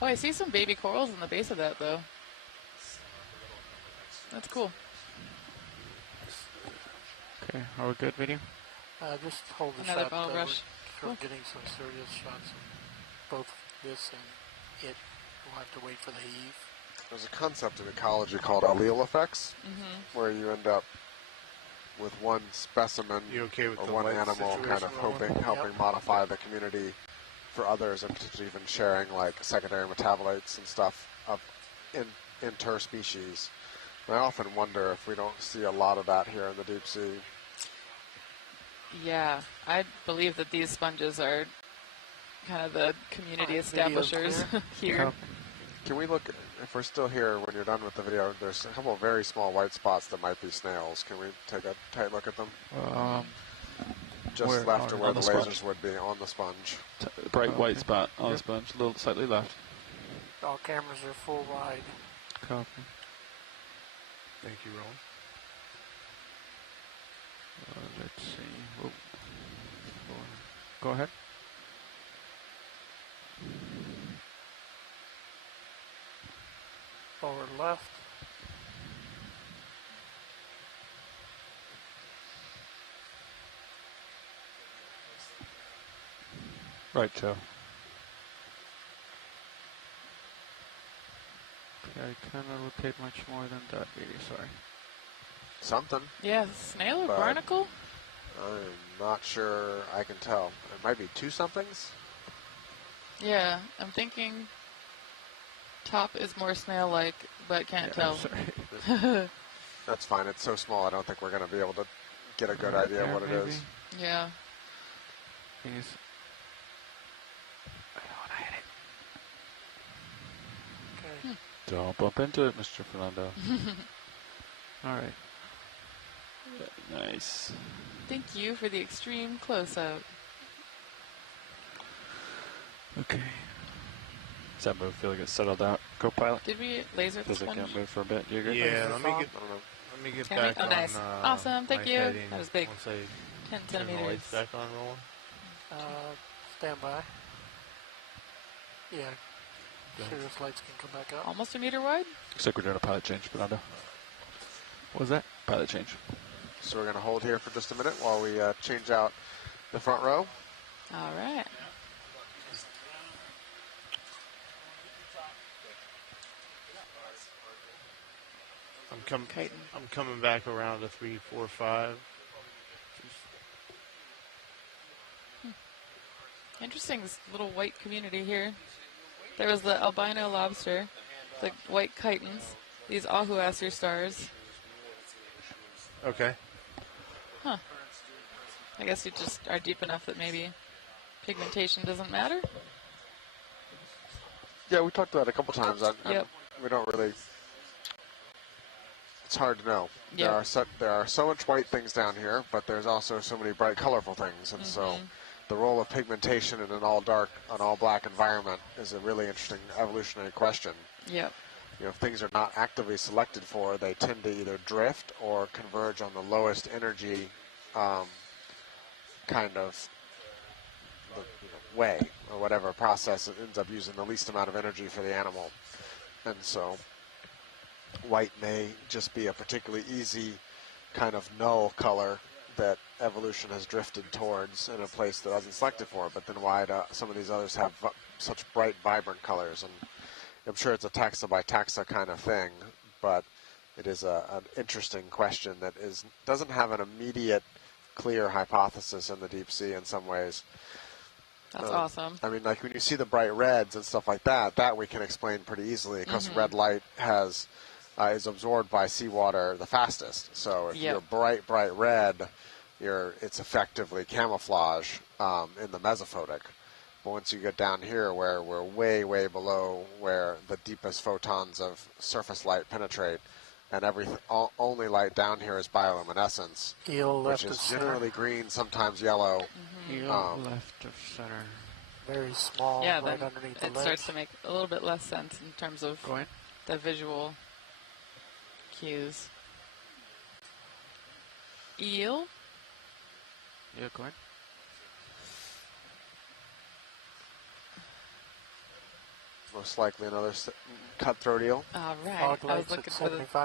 Oh, I see some baby corals in the base of that, though. That's cool. Okay, are we good, video? Just hold the Another shot. bottle brush. We're Cool. getting some serious shots of both this and it. We'll have to wait for the heave. There's a concept in ecology called allele effects, Mm-hmm. where you end up with one specimen You okay with or the one light animal kind of situation, helping modify the community for others, and potentially even sharing like secondary metabolites and stuff of interspecies. And I often wonder if we don't see a lot of that here in the deep sea. Yeah, I believe that these sponges are kind of the community establishers here. Can we look, if we're still here when you're done with the video, there's a couple of very small white spots that might be snails. Can we take a tight look at them? Just where, left of where on the the lasers sponge? would be, on the sponge. Bright white spot on the sponge, a little slightly left. All cameras are full wide. Copy. Thank you, Roland. Let's see. Oh. Go ahead. Forward left. Right, Joe. Okay, I cannot rotate much more than that, really, sorry. Something. Yeah, snail or But barnacle? I'm not sure I can tell. It might be two somethings. Yeah, I'm thinking top is more snail-like, but can't tell. Sorry. That's fine. It's so small, I don't think we're going to be able to get a good idea of what it is. Yeah. Is Okay. Don't bump into it, Mr. Fernando. All right. Nice. Thank you for the extreme close-up. Okay. Does that move feel like it's settled out, co-pilot? Did we laser the Feels like sponge? it move for a bit. Do you agree? Yeah, let me get Can we? back Oh, on. nice. Awesome. Thank my you. heading That was big. once I 10 turn the centimeters. lights back on, rolling. Stand by. Yeah. Serious lights can come back up. Almost a meter wide? Looks like we're doing a pilot change, Fernando. What was that? Pilot change. So we're going to hold here for just a minute while we change out the front row. All right. I'm coming back around to 3, 4, 5. Interesting, this little white community here. There was the albino lobster, the white chitons, these ahuasser stars. Okay. Huh. I guess you just are deep enough that maybe pigmentation doesn't matter? Yeah, we talked about it a couple times. Yep. We don't really. It's hard to know. Yep. There are so much white things down here, but there's also so many bright, colorful things, and so the role of pigmentation in an all dark, an all black environment is a really interesting evolutionary question. Yep. You know, if things are not actively selected for, they tend to either drift or converge on the lowest energy kind of way, or whatever process that ends up using the least amount of energy for the animal. And so white may just be a particularly easy kind of null color that evolution has drifted towards in a place that wasn't selected for, but then why do some of these others have such bright, vibrant colors? And I'm sure it's a taxa by taxa kind of thing, but it is an interesting question that doesn't have an immediate, clear hypothesis in the deep sea in some ways. That's awesome. I mean, like when you see the bright reds and stuff like that, that we can explain pretty easily because red light is absorbed by seawater the fastest. So if you're bright, bright red, it's effectively camouflage in the mesophotic. But once you get down here where we're way, way below where the deepest photons of surface light penetrate, and only light down here is bioluminescence, which is generally green, sometimes yellow. Eel left of center. Very small, Yeah, right then underneath the it legs. starts to make a little bit less sense in terms of the visual cues. eel. Yeah, go ahead. Most likely another cutthroat eel. All right. Fog I was lights looking at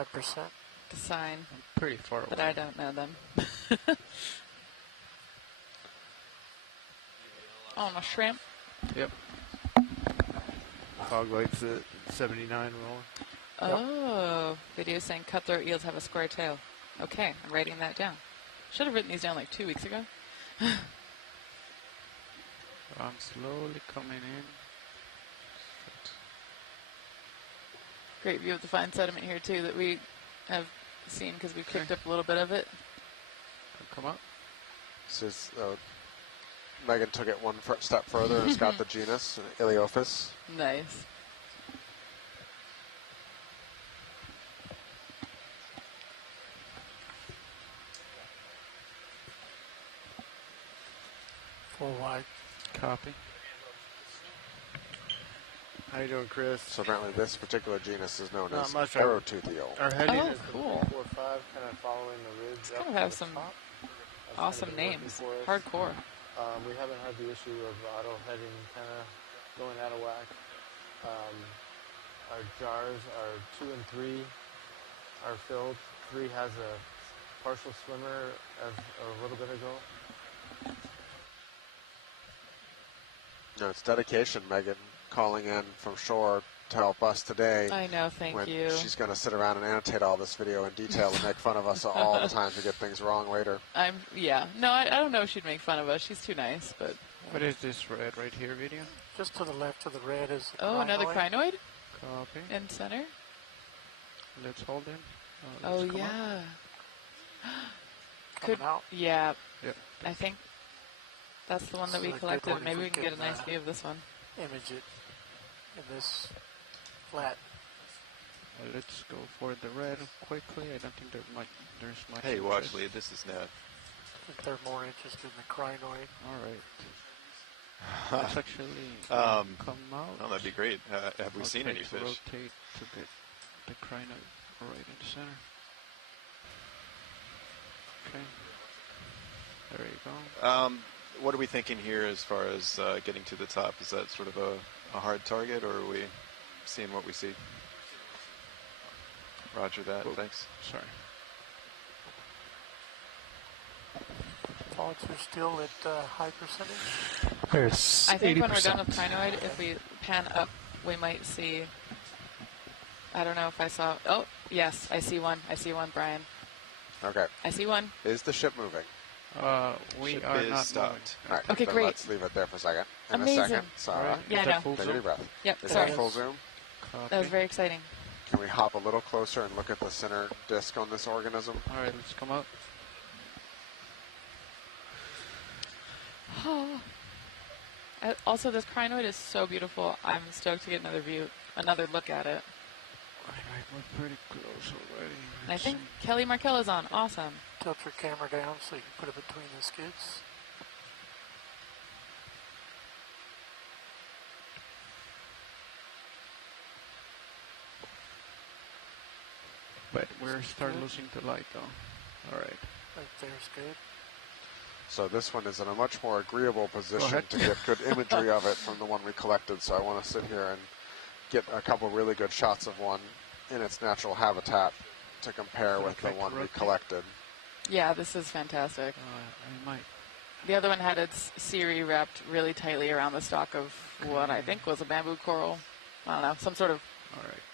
for 75%. the sign, Pretty far away. but I don't know them. On a shrimp. Yep. Fog lights at 79 rolling. Oh, video saying cutthroat eels have a square tail. Okay, I'm writing that down. Should have written these down like 2 weeks ago. I'm slowly coming in. Great view of the fine sediment here too that we have seen because we've picked up a little bit of it. Come up. This is, Megan took it one step further. It's got the genus Iliophis. Nice. Full wide. Copy. How you doing, Chris? So apparently this particular genus is known Not as much. arrow-tooth eel. Our heading Oh, is cool. 4-5, kind of following the ridge. It's up kind of to have the some top. That's awesome kind of been working names. for us. Hardcore. We haven't had the issue of auto heading kind of going out of whack. Our jars are 2 and 3 are filled. 3 has a partial swimmer as a little bit ago. No, it's dedication, Megan, calling in from shore to help us today. I know, thank when you. She's going to sit around and annotate all this video in detail and make fun of us all the times we get things wrong later. Yeah. No, I don't know if she'd make fun of us. She's too nice, but. What is this red right here, video? Just to the left of the red is the Oh, another crinoid? Copy. In center? Let's hold him. Oh, let's come up. yeah. Could, out. yeah. Yep. I think that's the one that This we is a good collected. one if Maybe we we can get a can, nice view of this one. Image it in this flat. Let's go for the red quickly. I don't think there's much. Hey, interest. Watchley, this is Ned. I think they're more interested in the crinoid. All right. Let's actually come out. Oh, that'd be great. Have we I'll seen try any to fish? Rotate to get the crinoid right in the center. Okay. There you go. What are we thinking here as far as getting to the top? Is that sort of a hard target, or are we seeing what we see? Roger that. Thanks. Sorry. Fogs are still at high percentage. There's I think 80%. when we're done with crinoid, if we pan up, we might see. I don't know if I saw. Oh, yes, I see one. I see one, Brian. Okay. I see one. Is the ship moving? We Ship are is not stopped. All right. Okay, then great. Let's leave it there for a second. In Amazing. a second. Sarah, Yeah, I know. take a deep breath. Yep, Is sorry. that full zoom? That was very exciting. Can we hop a little closer and look at the center disc on this organism? All right, let's come up. Also, this crinoid is so beautiful. I'm stoked to get another look at it. All right, we're pretty close already. And I think Kelly Markella's on. Awesome. Tilt your camera down so you can put it between the skids. But we're starting losing the light though. All right. Right there's good. So this one is in a much more agreeable position ahead. to get good imagery of it from the one we collected. So I want to sit here and get a couple really good shots of one in its natural habitat to compare with the one we collected. Yeah, this is fantastic. I might. The other one had its Siri wrapped really tightly around the stalk of what I think was a bamboo coral. I don't know, some sort of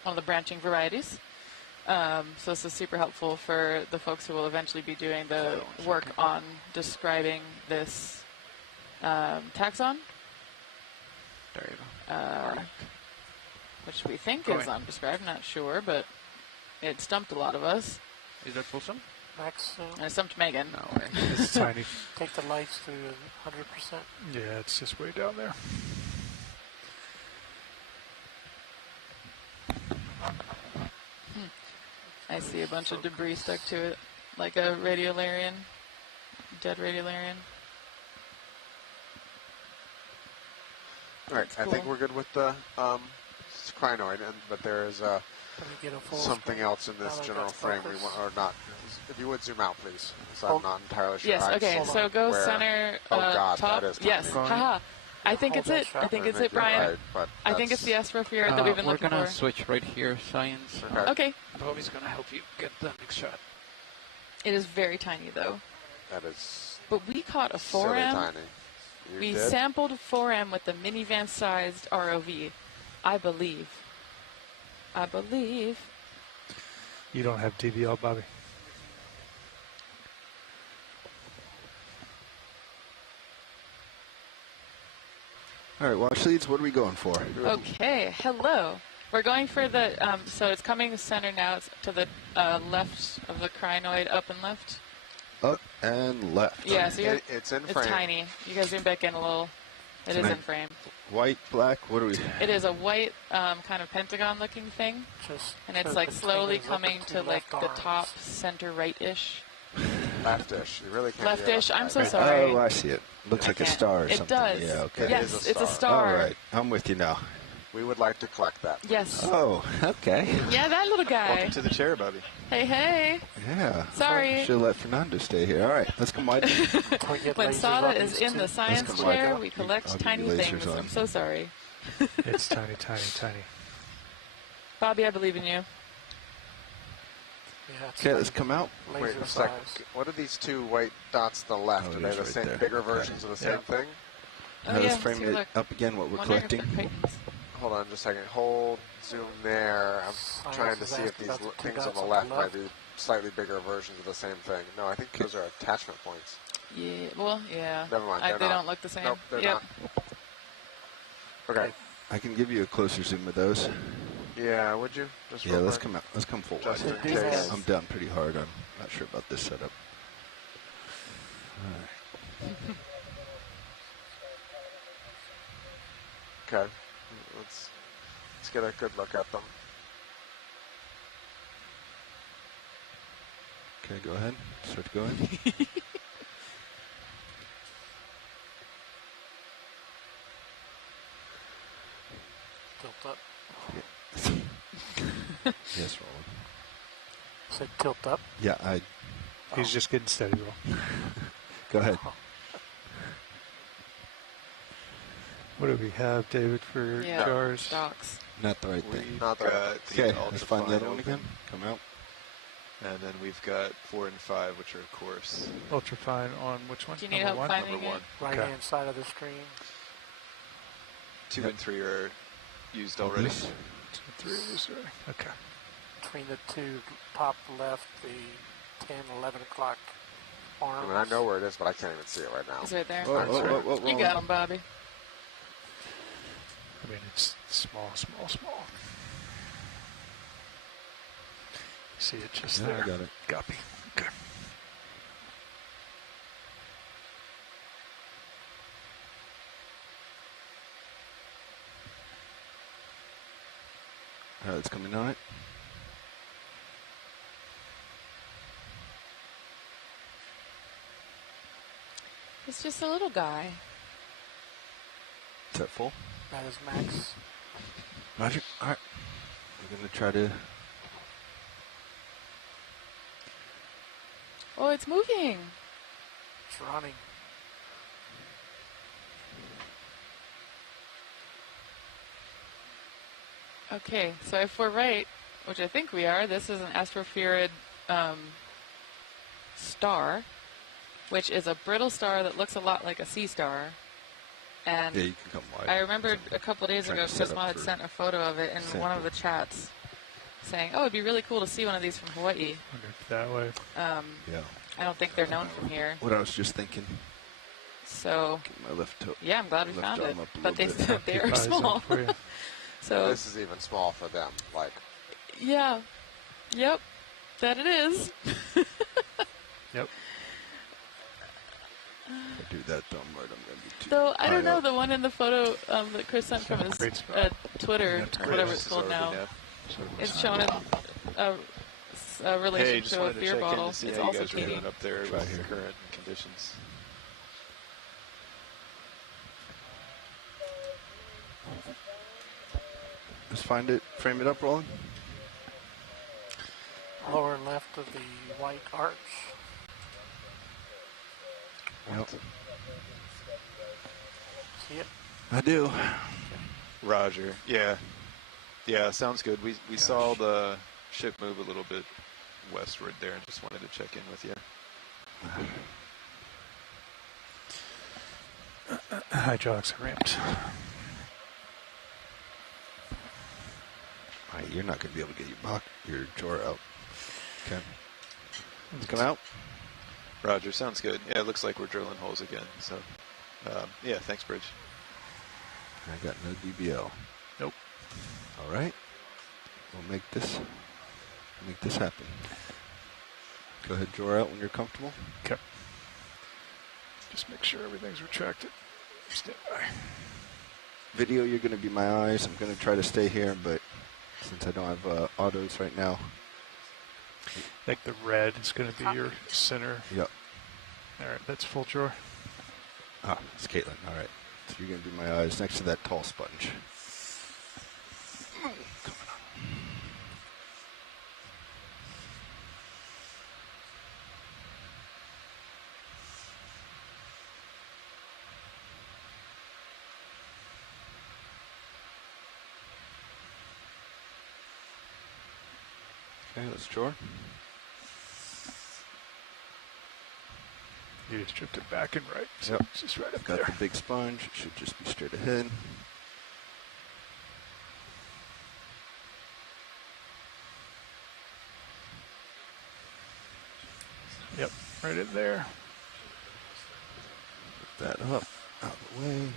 one of the branching varieties. So this is super helpful for the folks who will eventually be doing the work on describing this taxon. There you go. Which we think Go is in. undescribed, not sure, but it stumped a lot of us. Is that full zoom? Max zoom. And it stumped Megan. No way. It's tiny. Take the lights to 100%. Yeah, it's just way down there. I see a bunch of debris stuck to it, like a radiolarian, dead radiolarian. All right, I think we're good with the crinoid, but there is Let me get a full something screen. else in this Now that general I've got frame we focus. want, or not. If you would zoom out, please. So I'm not entirely sure. Yes, okay, so go where. center, Oh God, top. that is Yes, tiny. haha. I think Hold it's that it. shot. I think it's I it, think you're Brian. right, but I think it's the Astrophere that we've been looking We're going for. to switch right here, science. Okay. Bobby's going to help you get the next shot. It is very tiny, though. That is But we caught a silly 4M. tiny. You We did? sampled a 4M with the minivan-sized ROV. I believe. I believe. You don't have DVL, Bobby. All right, watch leads. What are we going for? Okay, hello. We're going for the, so it's coming center now. It's to the left of the crinoid, up and left. Up and left. Yeah, so you're, it's in it's frame. tiny. You guys zoom back in a little. It is in frame. White, black. What are we? It is a white, kind of pentagon-looking thing, and it's like slowly coming to like the top center right-ish. Leftish. You really can't. Leftish. I'm so sorry. Oh, I see it. Looks like a star or It something. does. Yeah, okay. Yes, it's a star. All right, I'm with you now. We would like to collect that. Yes. Oh, okay. Yeah, that little guy. Welcome to the chair, Bobby. Hey, hey. Yeah. Sorry. Should let Fernando stay here. All right, let's come wide. When Sada is in the science come wide. chair, we collect I'll give tiny you lasers things. on. I'm so sorry. It's tiny, tiny, tiny. Bobby, I believe in you. Yeah, Okay, let's come out. Wait a second. What are these two white dots to the left? Oh, Are it they is the right same, there. bigger Okay. versions of the same thing? Oh, Now yeah, let's frame see, it look. up again, what we're Wondering if collecting. they're Titans. Hold on just a second. Hold, zoom there. I'm trying to see if these things on the left might be slightly bigger versions of the same thing. No, I think those are attachment points. Yeah, well, yeah. Never mind. They They're not. don't look the same. Nope, they're Yep. not. Okay. I can give you a closer zoom of those. Yeah, would you? Just Yeah, real let's quick. come out. Let's come full Just wide. in case. I'm down pretty hard. I'm not sure about this setup. All right. Okay. Let's get a good look at them. Okay, go ahead. Start going. Tilt up. Yes, Roland. Say tilt up. Yeah, He's just getting steady, Roll. Go ahead. What do we have, David, for Yeah, jars? stocks. Not the right thing. We've Not got the- the Okay, let's find the other one open. again. Come out. And then we've got 4 and 5, which are of course Ultrafine on which one? Do you need Number help one? finding number it? 1. Right Okay. hand side of the screen. 2 and 3 are used already. This. 3 is there. Okay. Between the two, top left, the 10, 11 o'clock I arms. mean, I know where it is, but I can't even see it right now. It's right there. Whoa, whoa, whoa, whoa, You whoa. got him, Bobby. I mean, it's small, small, small. You see it just Yeah, there. I got it. Copy. Okay. All right, it's coming on it. It's just a little guy. Is that full? That is max. Roger. All right. We're going to try to... Oh, it's moving. It's running. Okay, so if we're right, which I think we are, this is an astropherid star, which is a brittle star that looks a lot like a Seastar. And Yeah, you can come wide. I remembered a couple days Trying ago, to set Chris up had for sent a photo of it in one of the chats, saying, "Oh, it'd be really cool to see one of these from Hawaii." Wonder if that way. Yeah. I don't think they're known from here. What I was just thinking. So Get my left toe. yeah, I'm glad we left found it, arm up a but little they bit. they are Keep eyes small. on for you. So This is even small for them. Like, yeah, yep, that it is. Yep. If I do that, though, I'm right. I'm going to be too Though I don't high know up. the one in the photo that Chris sent from his Great spot. Twitter, That's or great. whatever This it's is called already now. enough. It's showing a relation Hey, just to a wanted to beer check bottle. in to see It's how you also guys are TD. doing up there Try with here. the current conditions. Let's find it. Frame it up, Roland. Lower left of the white arch. Yep. See it? I do. Roger. Yeah. Yeah, sounds good. We saw the ship move a little bit westward there and just wanted to check in with you. Hydraulics are ramped. All right, you're not going to be able to get your drawer out. Okay. Let's come out. Roger, sounds good. Yeah, it looks like we're drilling holes again. So, yeah, thanks, Bridge. I got no DBL. Nope. All right. We'll make this happen. Go ahead, drawer out when you're comfortable. Okay. Just make sure everything's retracted. Stand by. Video, you're going to be my eyes. I'm going to try to stay here, but since I don't have autos right now. I think the red is going to be your center. Yep. All right, that's full drawer. Ah, it's Caitlin. All right. So you're going to be my eyes next to that tall sponge. Okay, let's draw. You just drift it back and right. So Yep. it's just right up Got there. the big sponge. It should just be straight ahead. Yep, right in there. Put that up, out of the way.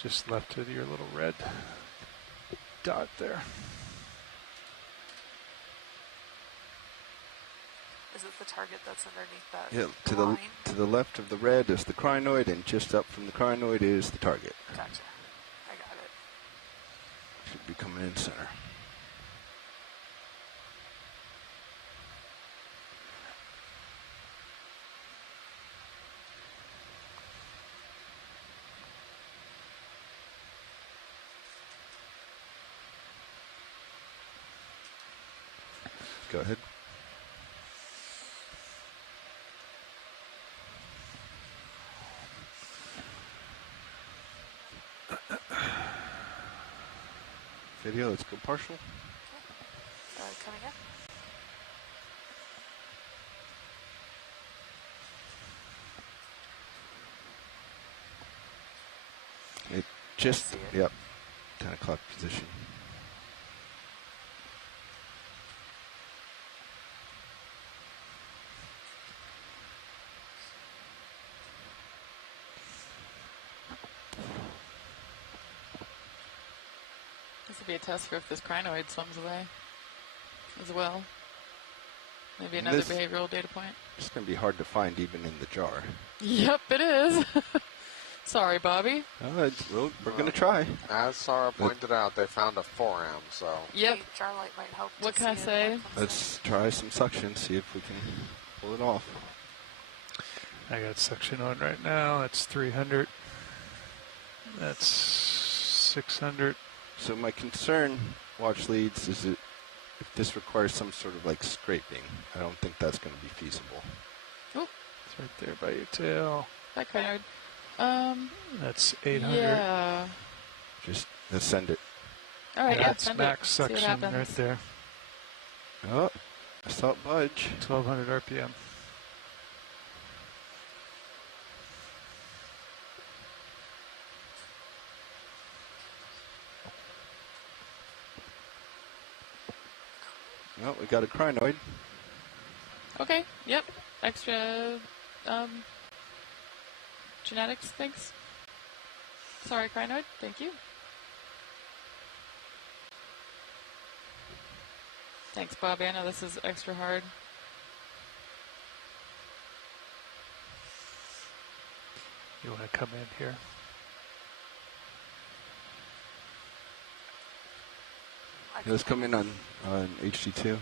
Just left of your little red dot there. Is it the target that's underneath that Yeah, line? to the left of the red is the crinoid, and just up from the crinoid is the target. Gotcha. I got it. Should be coming in center. Go ahead. Video, let's go partial. Coming up. It just, yep, 10 o'clock position. This would be a test for if this crinoid swims away as well. Maybe another behavioral data point. It's going to be hard to find even in the jar. Yep, it is. Sorry, Bobby. Well, we're going to try. As Sarah pointed out, they found a forearm, so. Yep. Jar light might help. What can I say? Let's try some suction, see if we can pull it off. I got suction on right now. That's 300. That's 600. So my concern, watch leads, is that if this requires some sort of like scraping, I don't think that's going to be feasible. Oop. It's right there by your tail. That crinoid. That's 800. Yeah. Just let's send it. All right, That's send max it. See what suction happens. right there. Oh, I saw it budge. 1200 RPM. Well, we got a crinoid. Okay, yep. Extra genetics, thanks. Sorry, crinoid, thank you. Thanks, Bobby. I know this is extra hard. You want to come in here? Let's come in on HD2.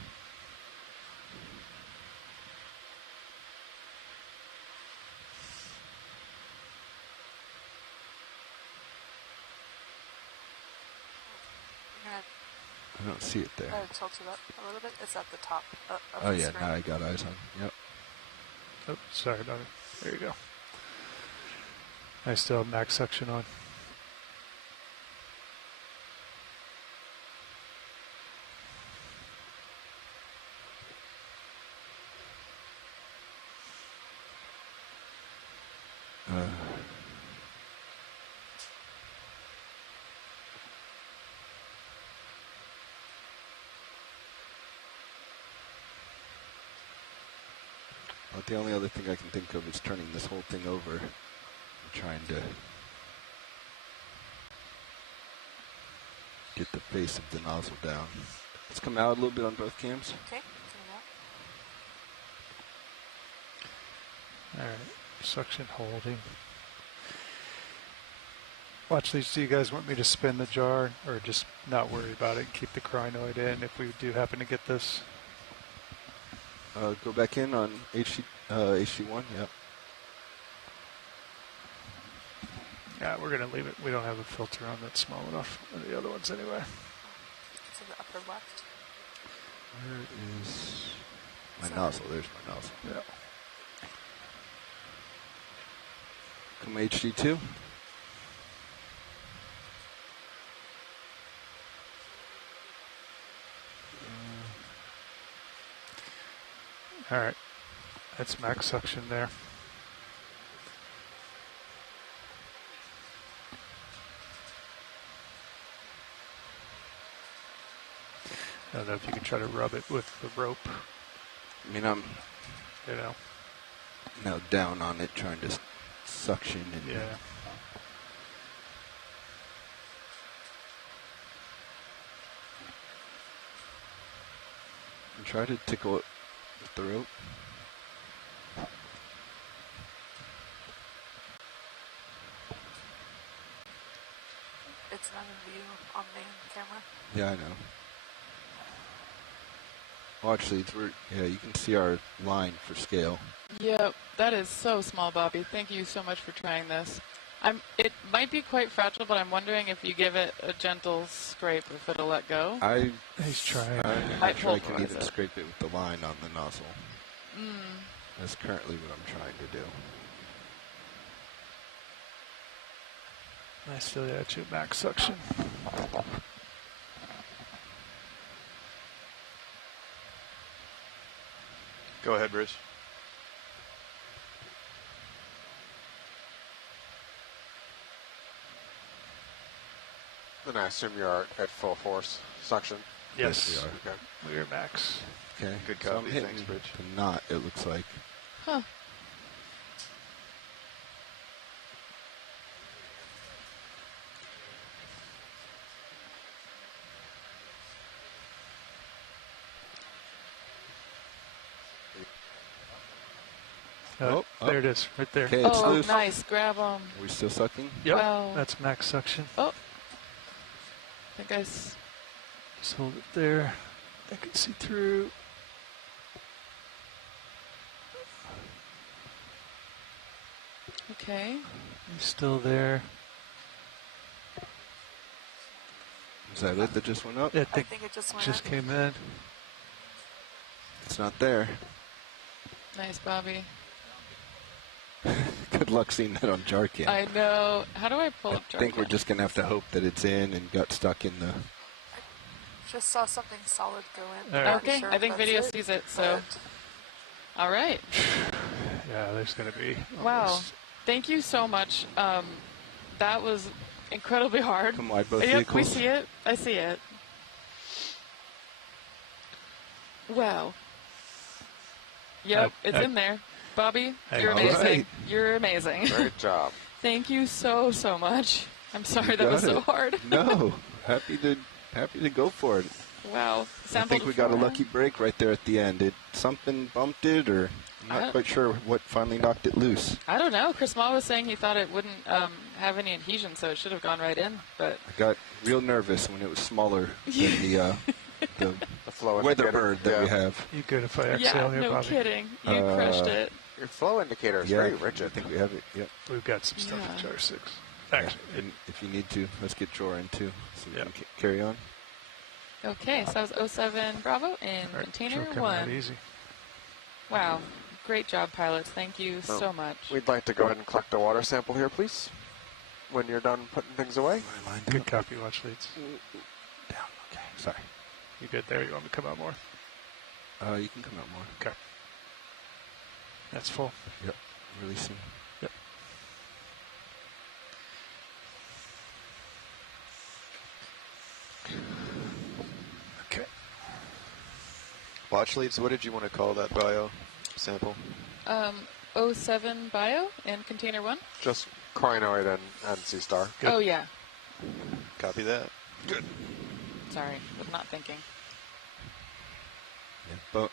I don't see it there. Tilt it up a little bit. It's at the top of Oh the yeah, screen. now I got eyes on. Yep. Oh, sorry about it. There you go. I still have max suction on. The only other thing I can think of is turning this whole thing over and trying to get the face of the nozzle down. Let's come out a little bit on both cams. Okay, All right, suction holding. Watch these. Do you guys want me to spin the jar or just not worry about it? Keep the crinoid in if we do happen to get this. Go back in on HC1, yep. Yeah, we're going to leave it. We don't have a filter on that's small enough. The other ones anyway. It's in the upper left. Where is my nozzle? There's my nozzle. Yeah. Come HD2. All right. That's max suction there. I don't know if you can try to rub it with the rope. I mean, I'm now down on it, trying to suction and and try to tickle it with the rope. It's not in view on the camera. Yeah, I know. Well, actually, you can see our line for scale. Yep, that is so small, Bobby. Thank you so much for trying this. It might be quite fragile, but I'm wondering if you give it a gentle scrape, if it'll let go. He's trying. I can even scrape it with the line on the nozzle. Mm. That's currently what I'm trying to do. I still got you max suction. Go ahead, Rich. Then I assume you're at full force suction. Yes, we are. Okay. We're max. Okay. Good So I'm copy. hitting Thanks, Rich. the knot, it looks like. Huh. There it is, right there. Okay, it's Oh, loose. nice. Grab them. Are we still sucking? Yep, Wow. that's max suction. Oh. I think Just hold it there. I can see through. Okay. He's still there. Is that it that just went up? I think it just went up. came in. It's not there. Nice, Bobby. Good luck seeing that on Jarkin. I know. How do I pull up I think we're Jarkin? just going to have to hope that it's in and got stuck in the... Just saw something solid go in. All right. Okay, Sure I think that's video sees it, so. All right. Yeah, there's going to be. Wow. almost- Thank you so much. That was incredibly hard. Come wide both Yep, vehicles. we see it. I see it. Wow. Yep, it's in there. Bobby, you're All amazing. right. You're amazing. Great job. Thank you so, so much. I'm sorry You that was got so it. hard. No, happy to go for it. Wow. I Sampled think we got a before. lucky break right there at the end. Something bumped it, or I'm not quite sure what finally knocked it loose. I don't know. Chris Ma was saying he thought it wouldn't have any adhesion, so it should have gone right in. But I got real nervous when it was smaller than the flow weather indicator. bird that we have. You good if I yeah, exhale here, no Bobby? kidding. You crushed it. Your flow indicator is Yeah, very rigid. I think we have it. Yep. We've got some stuff in Yeah. jar 6. Yeah, Actually, and if you need to, let's get Jor in too, so we Yeah. can carry on. Okay, so that was 07 Bravo in container Sure, 1. easy. Wow, great job, pilots. Thank you so much. We'd like to go ahead and collect a water sample here, please, when you're done putting things away. Good copy, watch leads. Down, okay, sorry. You good there? You want me to come out more? You can come out more. Okay. That's full. Yep, releasing. Yep. Okay. Watch leads, what did you want to call that bio sample? 07 Bio in container 1. Just crinoid and Seastar. Oh, yeah. Copy that. Good. Sorry, was not thinking. Yeah,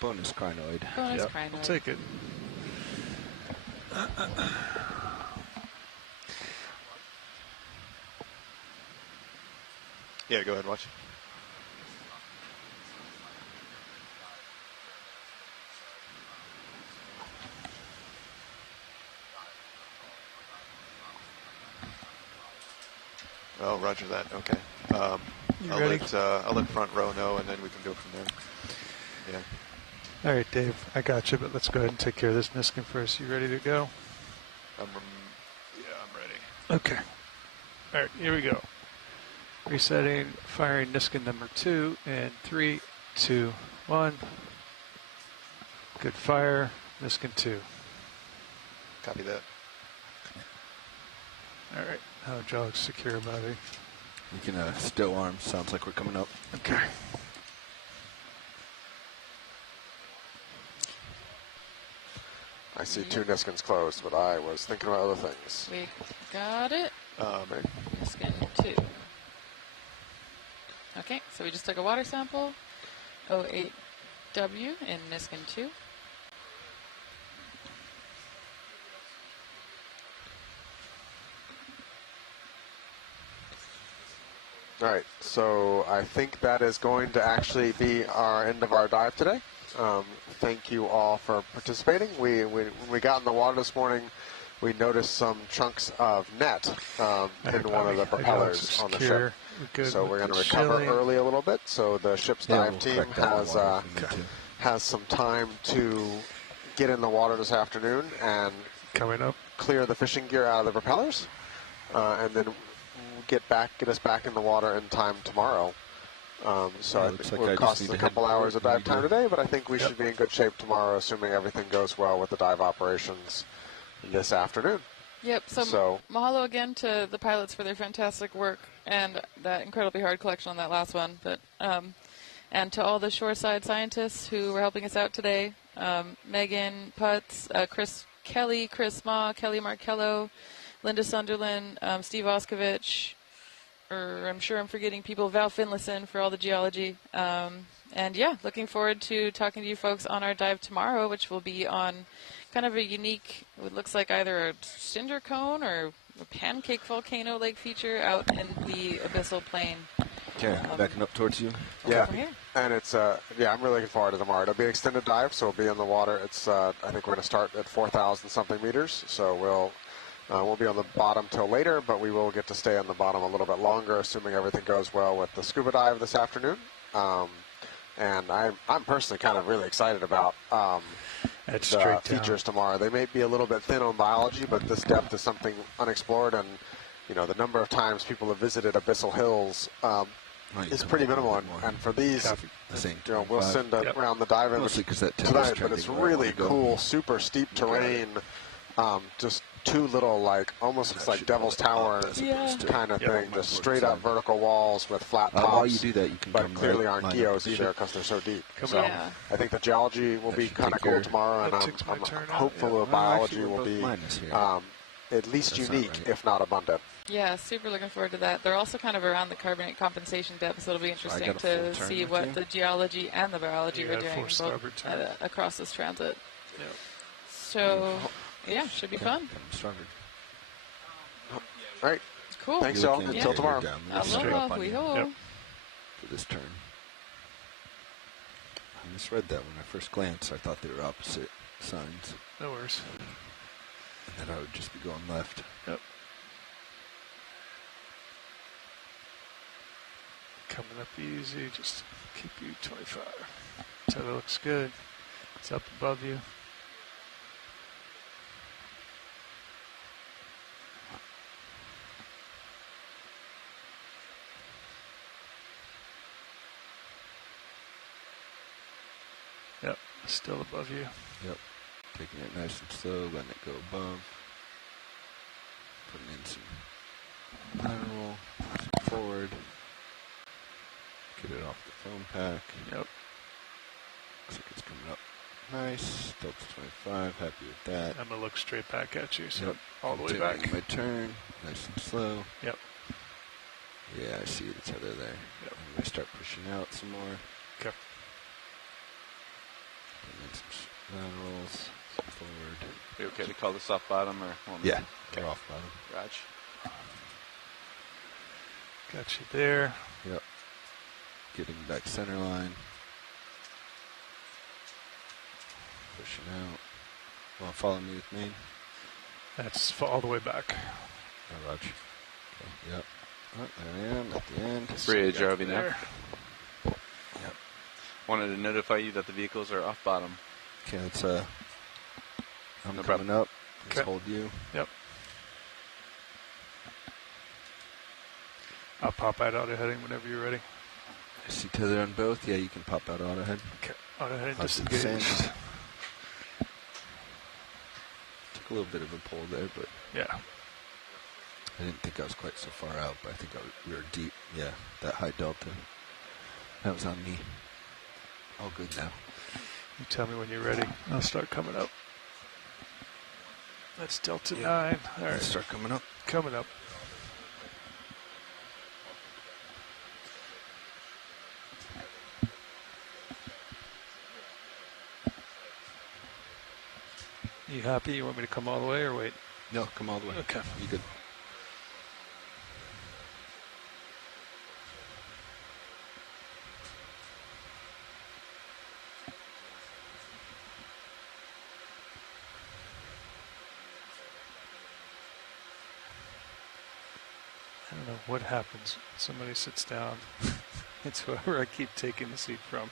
bonus crinoid. Bonus crinoid. I'll take it. Yeah, go ahead, watch. Oh, roger that. Okay. I'll let front row know, and then we can go from there. Yeah. All right, Dave, I got you, but let's go ahead and take care of this Niskin first. You ready to go? I'm ready. Okay. All right, here we go. Resetting, firing Niskin number 2 in 3, 2, 1. Good fire, Niskin 2. Copy that. All right, how jog secure, Bobby. You can still arm. Sounds like we're coming up. Okay. I see 2 Niskins closed, but I was thinking about other things. We got it. Niskin 2. Okay, so we just took a water sample. 08W in Niskin 2. All right, so I think that is going to actually be our end of our dive today. Thank you all for participating. When we got in the water this morning, we noticed some chunks of net in one of the propellers on the ship. So we're going to recover early a little bit. So the ship's dive team has some time to get in the water this afternoon and clear the fishing gear out of the propellers, and then get us back in the water in time tomorrow. So I think it will cost us a couple hours of dive time today, but I think we should be in good shape tomorrow, assuming everything goes well with the dive operations this afternoon. Yep, so mahalo again to the pilots for their fantastic work and that incredibly hard collection on that last one. But and to all the shoreside scientists who were helping us out today, Megan Putz, Chris Kelly, Chris Ma, Kelly Markello, Linda Sunderland, Steve Oskovich, I'm sure I'm forgetting people, Val Finlayson for all the geology. And yeah, looking forward to talking to you folks on our dive tomorrow, which will be on kind of a unique, it looks like either a cinder cone or a pancake volcano lake feature out in the abyssal plain. Okay, backing up towards you. Yeah, and it's I'm really looking forward to tomorrow. It'll be an extended dive, so we'll be in the water. It's I think we're going to start at 4,000 something meters, so we'll be on the bottom till later, but we will get to stay on the bottom a little bit longer, assuming everything goes well with the scuba dive this afternoon. And I'm personally kind of really excited about the features tomorrow. They may be a little bit thin on biology, but this depth is something unexplored, and the number of times people have visited Abyssal Hills is pretty minimal. And for these, we'll send around the dive in tonight, but it's really cool, super steep terrain, just 2 little, almost looks like Devil's Tower kind of thing, just straight up vertical walls with flat tops. While you do that, you can but clearly aren't geos either because they're so deep. So I think the geology will be kind of cool tomorrow, and I'm hopeful the biology will be at least unique, if not abundant. Yeah, super looking forward to that. They're also kind of around the carbonate compensation depth, so it'll be interesting to see what the geology and the biology are doing across this transit. Yep. So, yeah, should be fun. All right. Cool. Thanks, y'all. Until tomorrow. Aloha, hui-ho. For this turn. I misread that when I first glanced. I thought they were opposite signs. No worries. And then I would just be going left. Yep. Coming up easy, just keep you 25. Tether looks good. It's up above you. Yep, still above you. Yep. Taking it nice and slow, letting it go above. Putting in some lateral, some forward. Get it off the foam pack. Yep. Looks like it's coming up nice. Delta 25, happy with that. I'm going to look straight back at you, so Yep. all the way back. My turn, nice and slow. Yep. Yeah, I see the tether there. Yep. I'm going to start pushing out some more. Okay. Putting in some laterals, some forward. Are you okay to call this off bottom or? Yeah, okay. we're off bottom. Raj. Got you there. Yep. Getting back center line. Pushing out. Want to follow me with main? That's all the way back. Oh, Raj. Okay, yep. Oh, there I am at the end. Bridge RV now. There. Yep. Wanted to notify you that the vehicles are off bottom. Okay, let's, I'm No coming problem. up. Let's Okay. hold you. Yep. I'll pop out auto heading whenever you're ready. I see tether on both. Yeah, you can pop out auto head. Okay. Auto heading Lots of disengaged. sand. Took a little bit of a pull there, but Yeah. I didn't think I was quite so far out, but I think we were deep. Yeah, that high delta. That was on me. All good now. You tell me when you're ready. I'll start coming up. That's Delta 9. All right. Let's start coming up. Coming up. You happy? You want me to come all the way or wait? No, come all the way. Okay. You good? I don't know what happens. Somebody sits down. It's whoever I keep taking the seat from.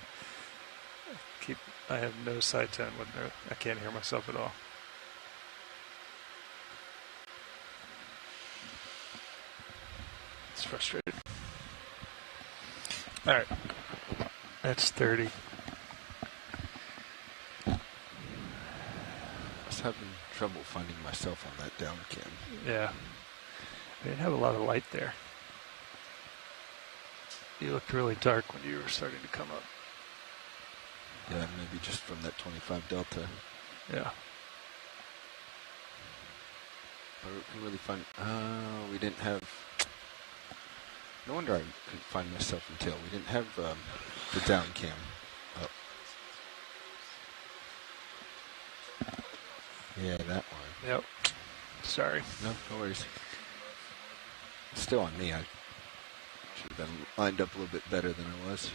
I have no side turn when I can't hear myself at all. It's frustrating. All right. That's 30. I was having trouble finding myself on that down cam. Yeah. I didn't have a lot of light there. You looked really dark when you were starting to come up. Yeah, maybe just from that 25 delta. Yeah. But we can really find. We didn't have. No wonder I couldn't find myself in tail. We didn't have the down cam up. Yeah, that one. Yep. Sorry. No worries. Still on me. I should have been lined up a little bit better than I was.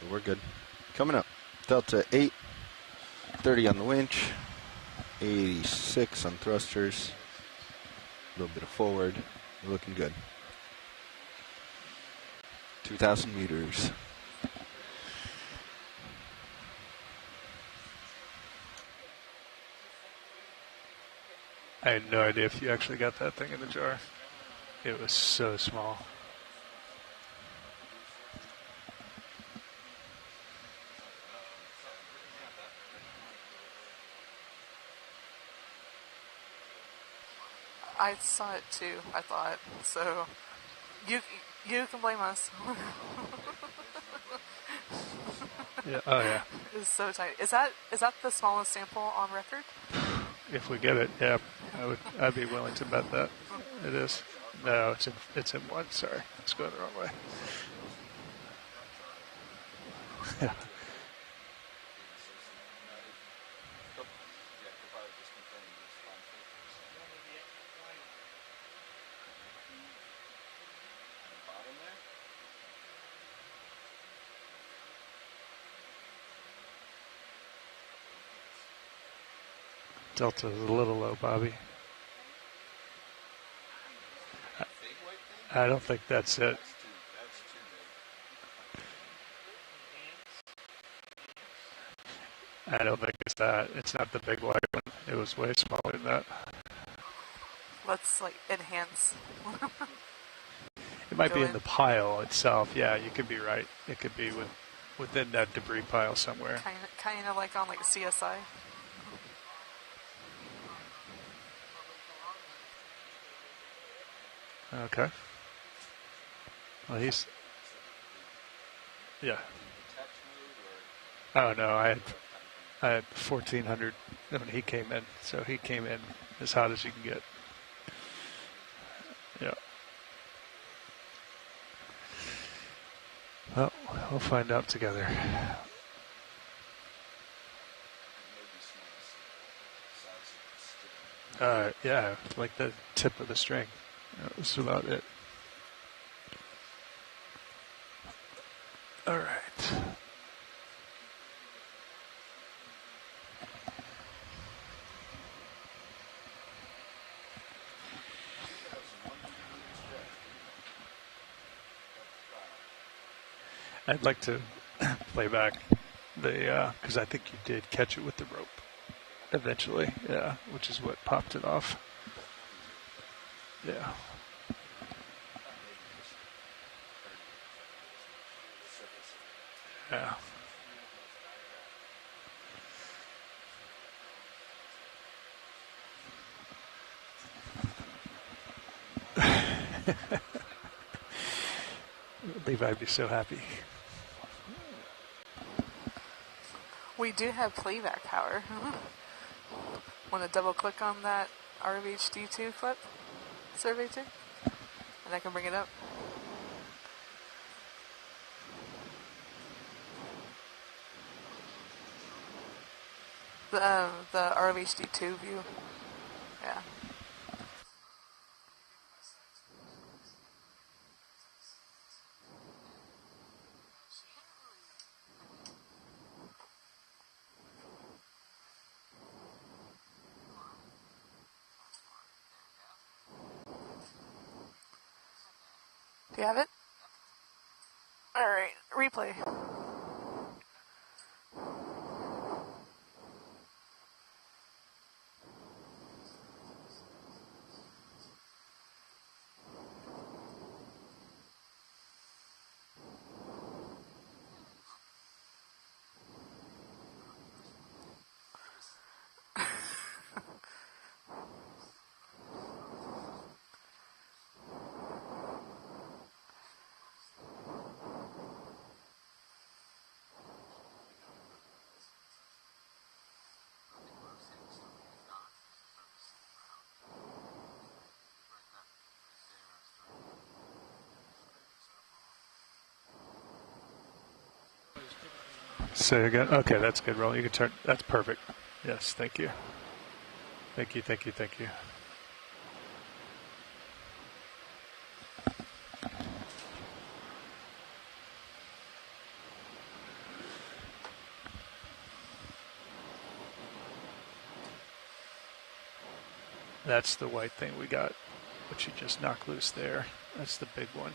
But we're good. Coming up. Delta 8. 30 on the winch. 86 on thrusters. A little bit of forward. We're looking good. 2,000 meters. I had no idea if you actually got that thing in the jar. It was so small. I saw it too, I thought. So you can blame us. Yeah. Oh yeah. It's so tight. Is that the smallest sample on record? If we get it, yeah, I'd be willing to bet that. It is. No, it's in one. Sorry, it's going the wrong way. Yeah. Delta is a little low, Bobby. I don't think that's it. I don't think it's that. It's not the big white one. It was way smaller than that. Let's like enhance. It might be in the pile itself. Yeah, you could be right. It could be within that debris pile somewhere. Kind of like on like CSI. Okay. Well, he's. Yeah. Oh no, I had 1400 when he came in, so he came in as hot as you can get. Yeah. Well, we'll find out together. Yeah, like the tip of the string. That was about it. All right. I'd like to play back the, because I think you did catch it with the rope eventually, yeah, which is what popped it off. Yeah. Yeah. Levi'd be so happy. We do have playback power. Want to double click on that RVHD2 clip? Survey 2? And I can bring it up. The RVHD2 view. Yeah. Do you have it? Alright, replay. Say again. Okay, that's good, Roll. You can turn. That's perfect. Yes, thank you. Thank you, thank you, thank you. That's the white thing we got, which you just knocked loose there. That's the big one.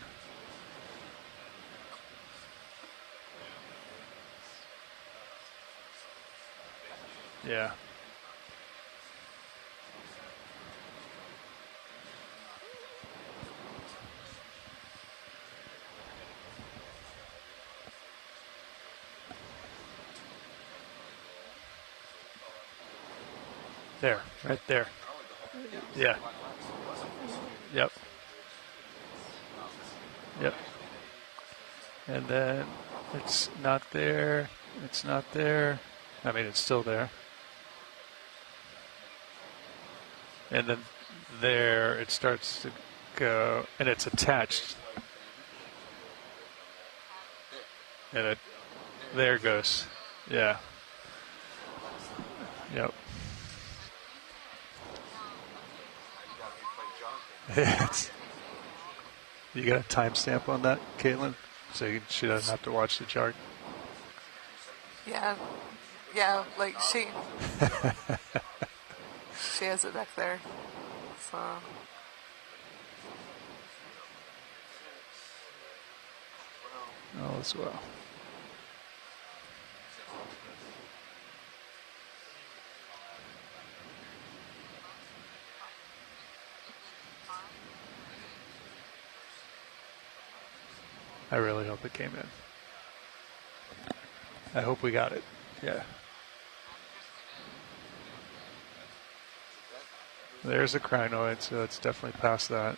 Yeah. There, right there. Yeah. Yep. Yep. And then it's not there. It's not there. I mean, it's still there. And then there it starts to go, and it's attached. And it, there it goes. Yeah. Yep. You got a timestamp on that, Caitlin? So she doesn't have to watch the chart. Yeah, like she has it back there. So all is well. I really hope it came in. I hope we got it. Yeah. There's a crinoid, so it's definitely past that.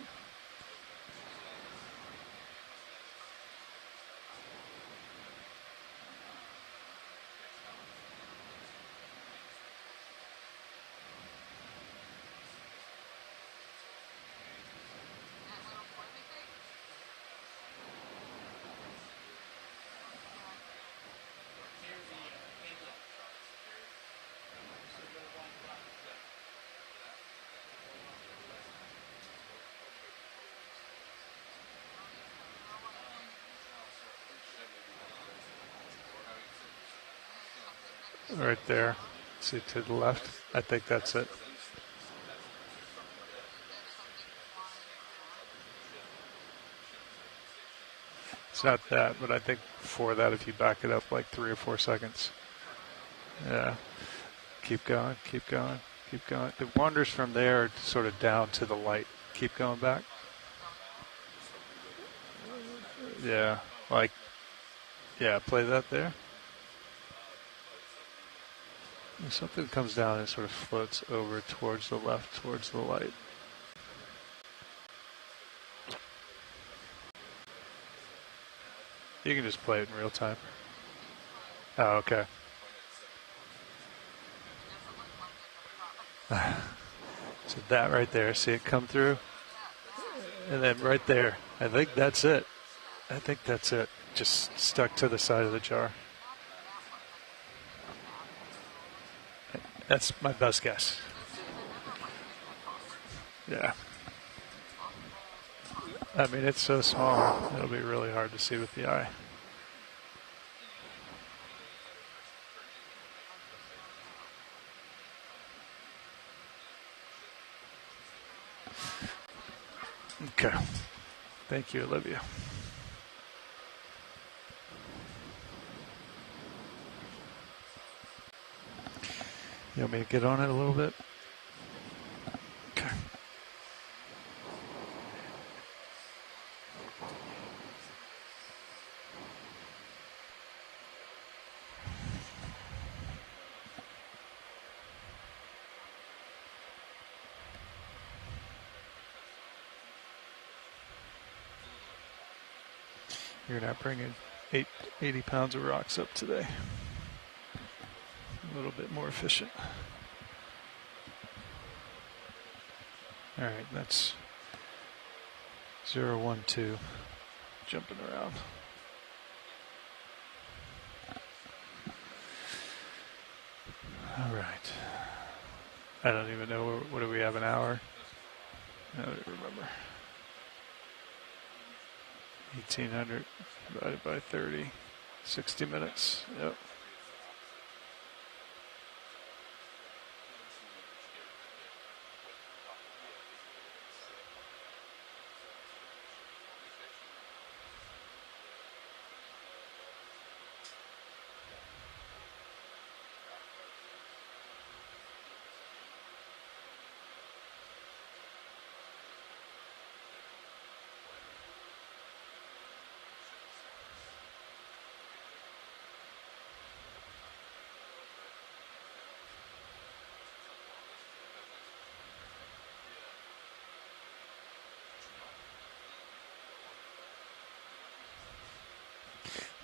Right there. See to the left. I think that's it. It's not that, but I think before that, if you back it up like 3 or 4 seconds. Yeah. Keep going, keep going, keep going. It wanders from there sort of down to the light. Keep going back. Yeah. Like, yeah, play that there. And something comes down and sort of floats over towards the left, towards the light. You can just play it in real time. Oh, okay. So that right there, see it come through? And then right there, I think that's it. I think that's it. Just stuck to the side of the jar. That's my best guess. Yeah. I mean, it's so small, it'll be really hard to see with the eye. Okay. Thank you, Olivia. You want me to get on it a little bit? Okay. You're not bringing 80 pounds of rocks up today. A little bit more efficient. All right, that's 0, 1, 2, jumping around. All right. I don't even know, what do we have, an hour? I don't remember. 1,800 divided by 30, 60 minutes. Yep.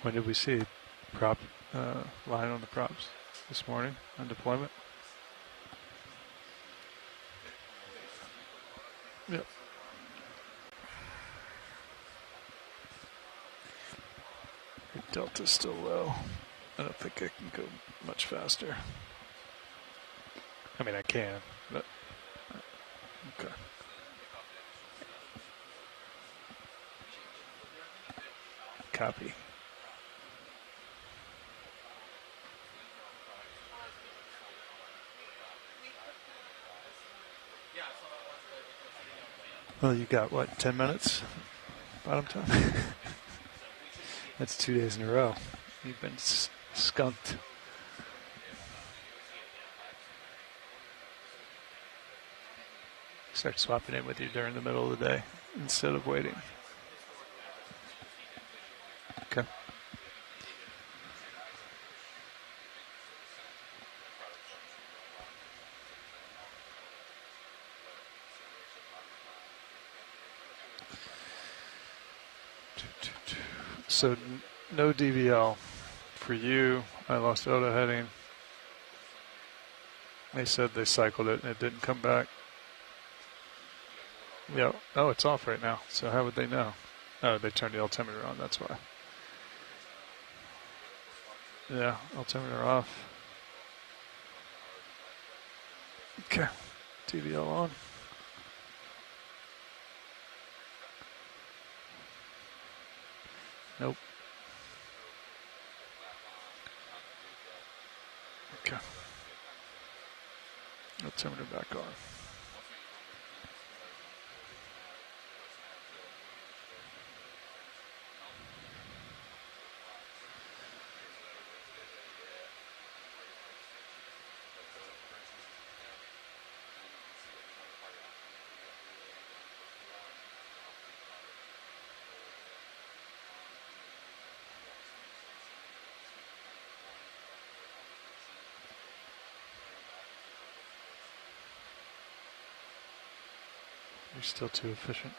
When did we see prop line on the props this morning on deployment? Yep. Delta's still low. I don't think I can go much faster. I mean, I can, but okay. Copy. Well, you got what, 10 minutes? Bottom time? That's 2 days in a row. You've been skunked. Start swapping in with you during the middle of the day instead of waiting. So no DVL for you. I lost auto heading. They said they cycled it and it didn't come back. Yeah. Oh, it's off right now. So how would they know? Oh, they turned the altimeter on. That's why. Yeah, altimeter off. Okay. DVL on. Nope. Okay. Altimeter back on. You're still too efficient.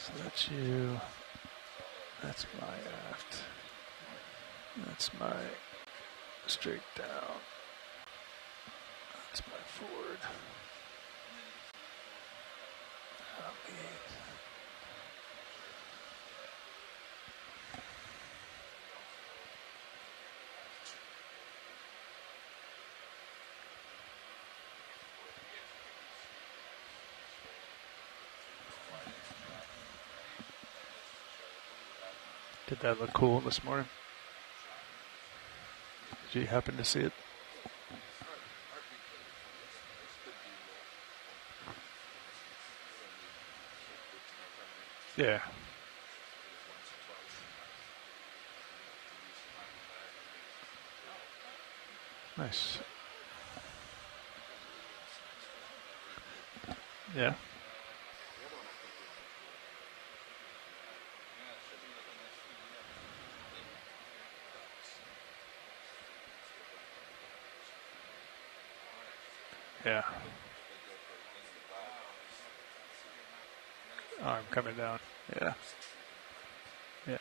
So that's you. That's my aft. That's my straight down. That's my forward. Did that look cool this morning? Did you happen to see it? Yeah. Nice. Yeah. Yeah. Arm coming down. Yeah. Yeah.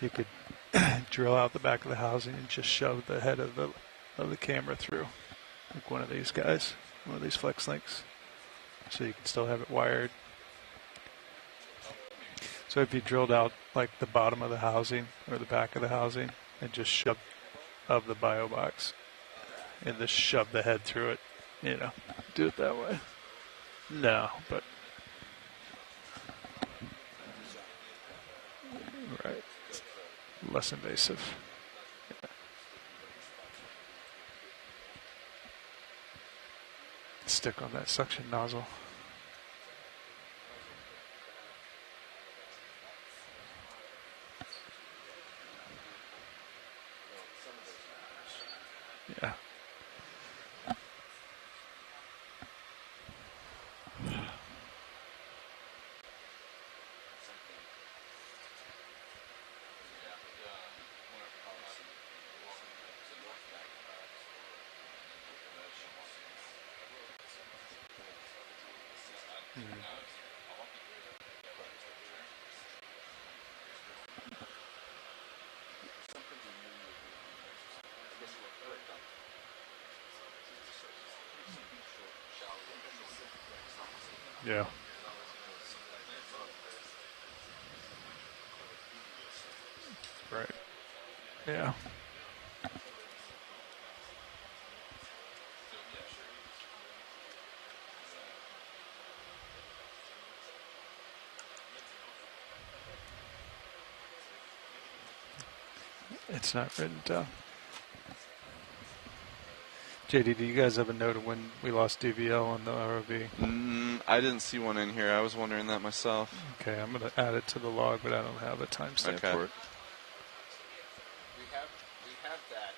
You could drill out the back of the housing and just shove the head of the camera through, like one of these guys, one of these flex links, so you can still have it wired. So if you drilled out like the bottom of the housing or the back of the housing and just shove of the bio box and just shove the head through it, you know, do it that way. No, but right, less invasive. Stick on that suction nozzle. Yeah. Yeah. Right. Yeah. It's not written down. JD, do you guys have a note of when we lost DVL on the ROV? I didn't see one in here. I was wondering that myself. Okay, I'm going to add it to the log, but I don't have a timestamp for it. We have that.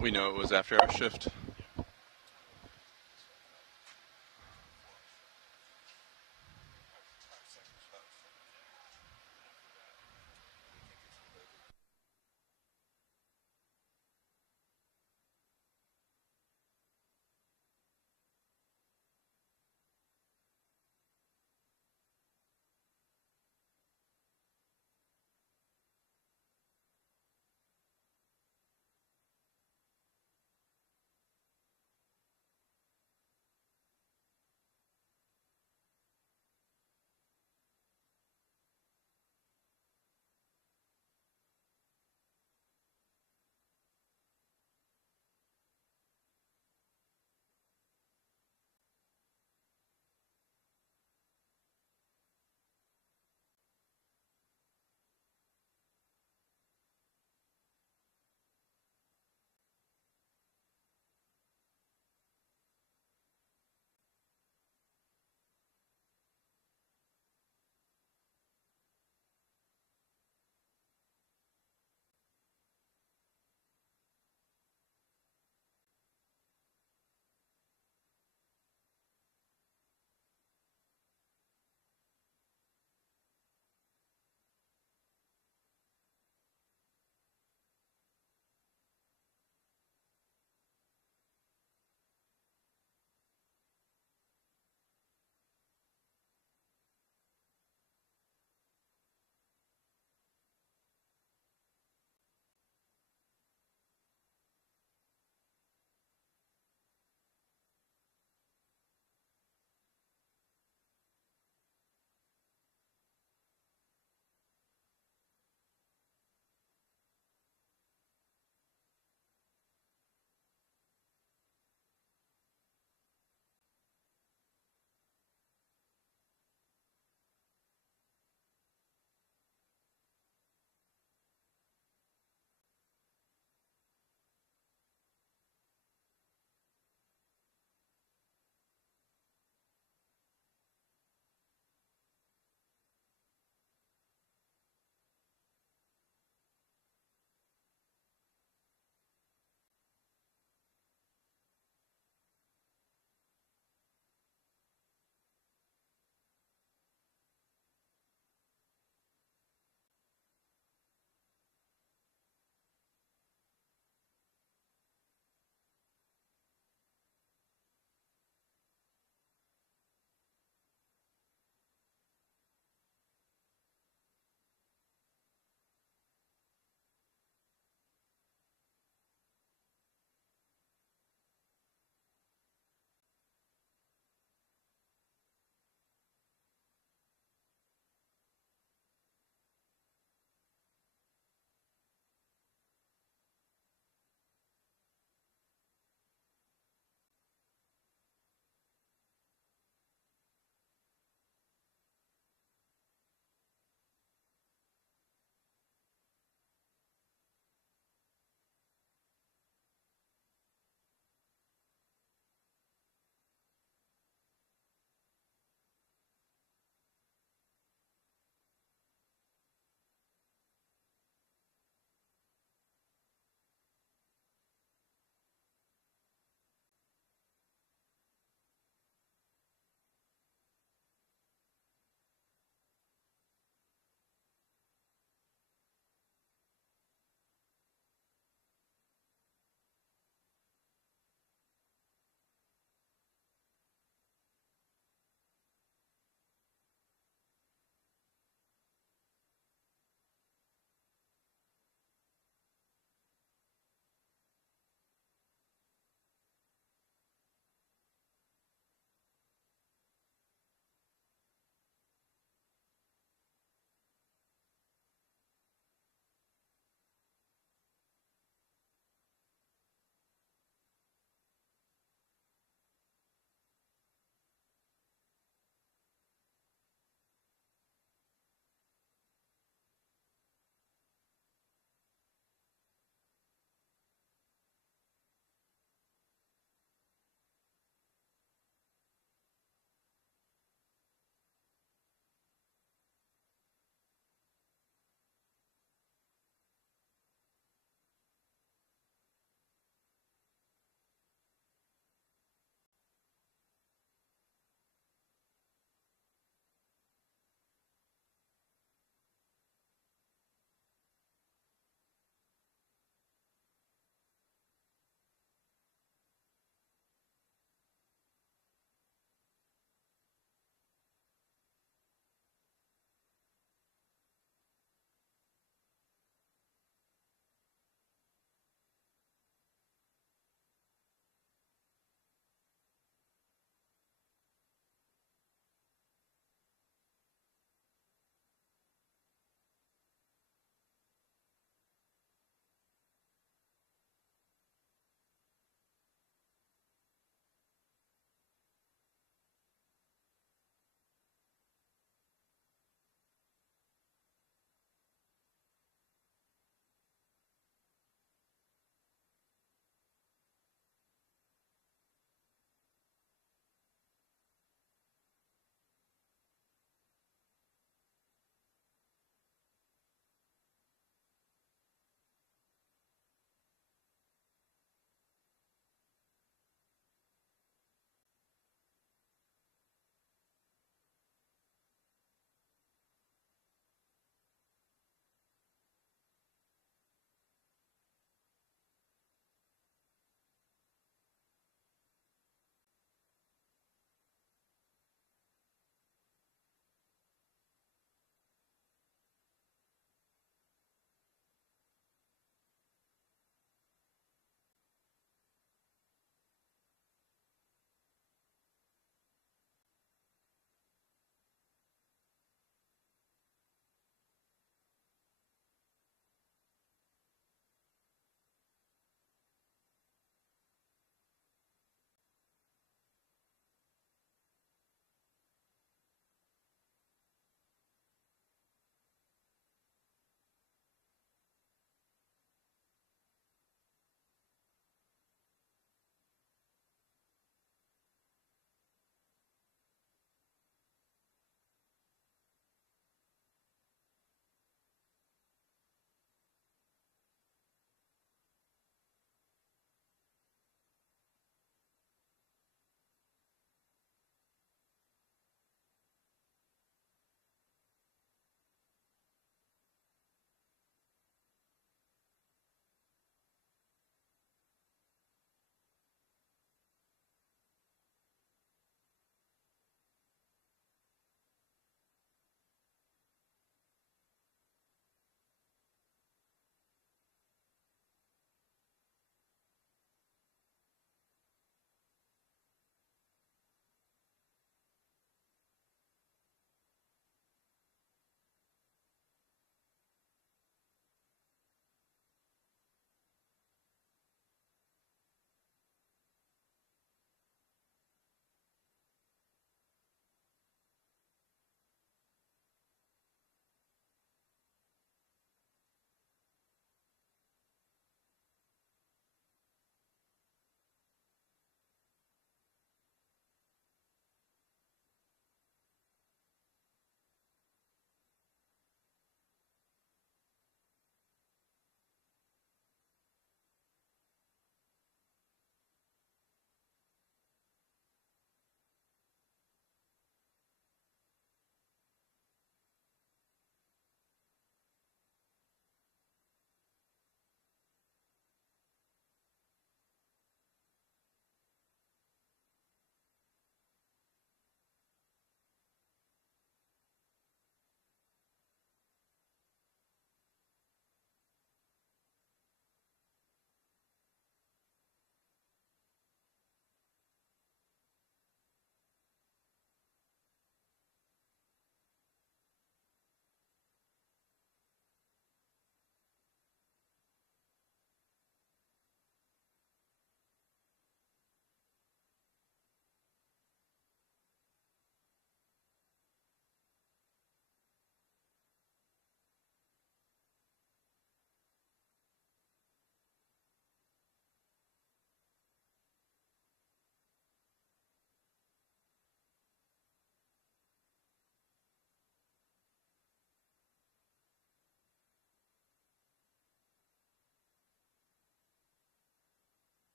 We know it was after our shift.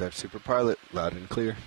Dive Super Pilot, loud and clear.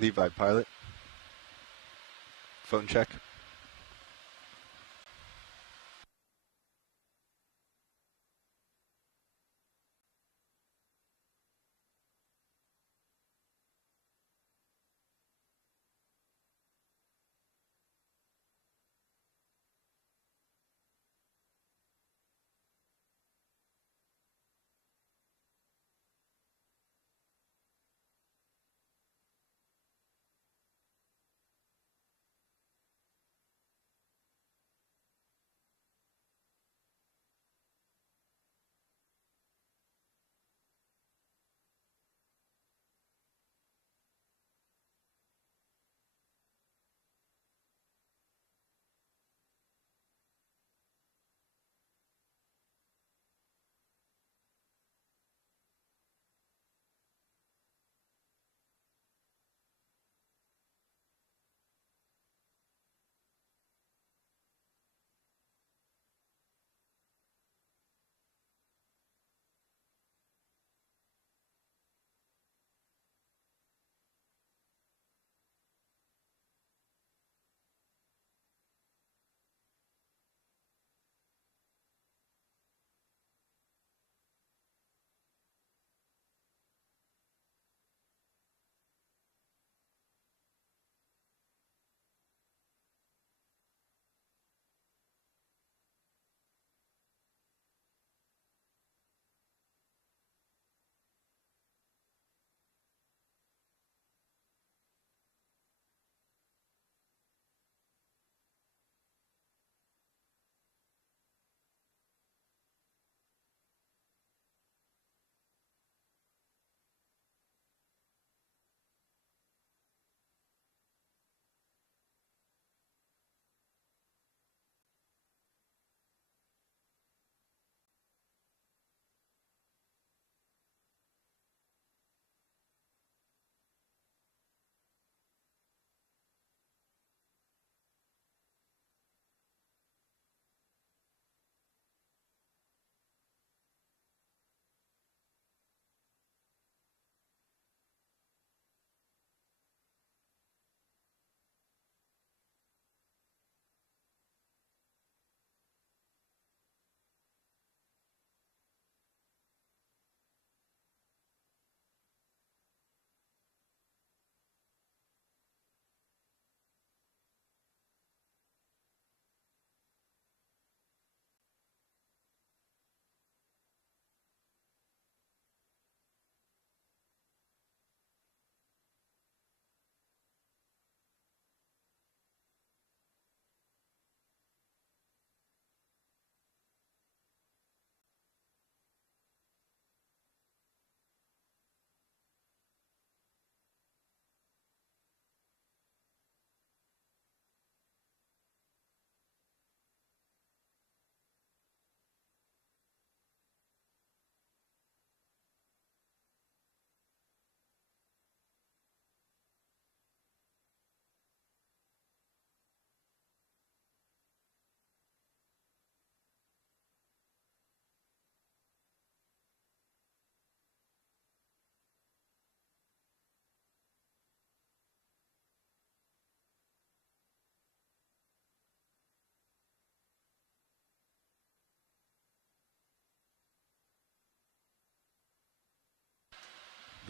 Levi Pilot. Phone check.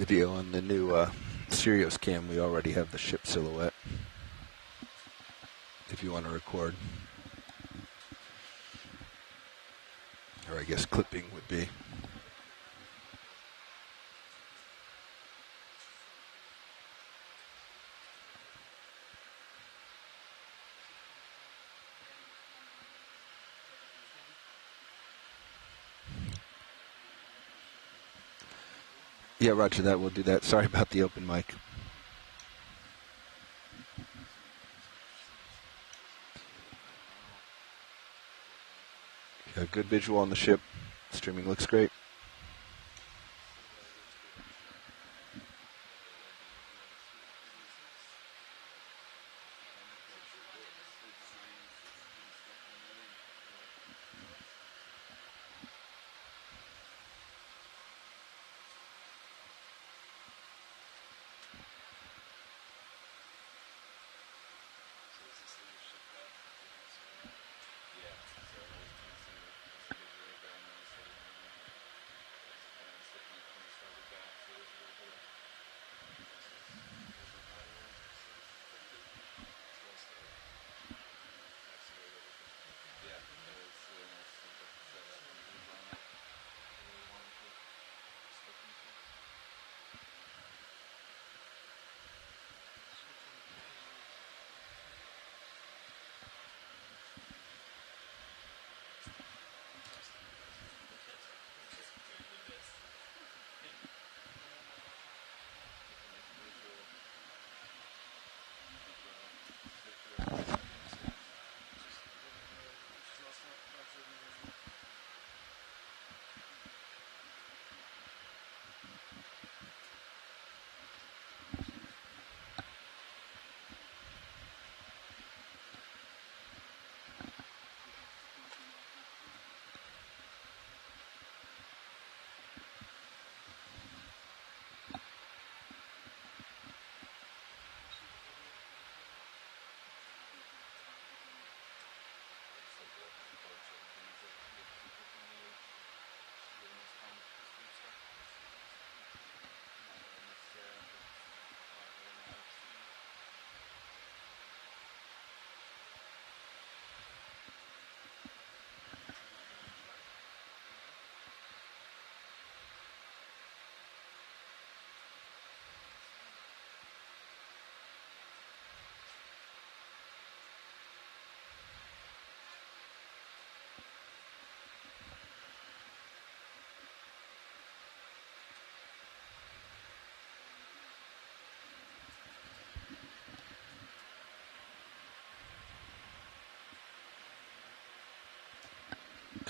video on the new Sirius cam, we already have the ship silhouette. If you want to record. Or I guess clipping would be. Yeah, roger that. We'll do that. Sorry about the open mic. Got a good visual on the ship. Streaming looks great.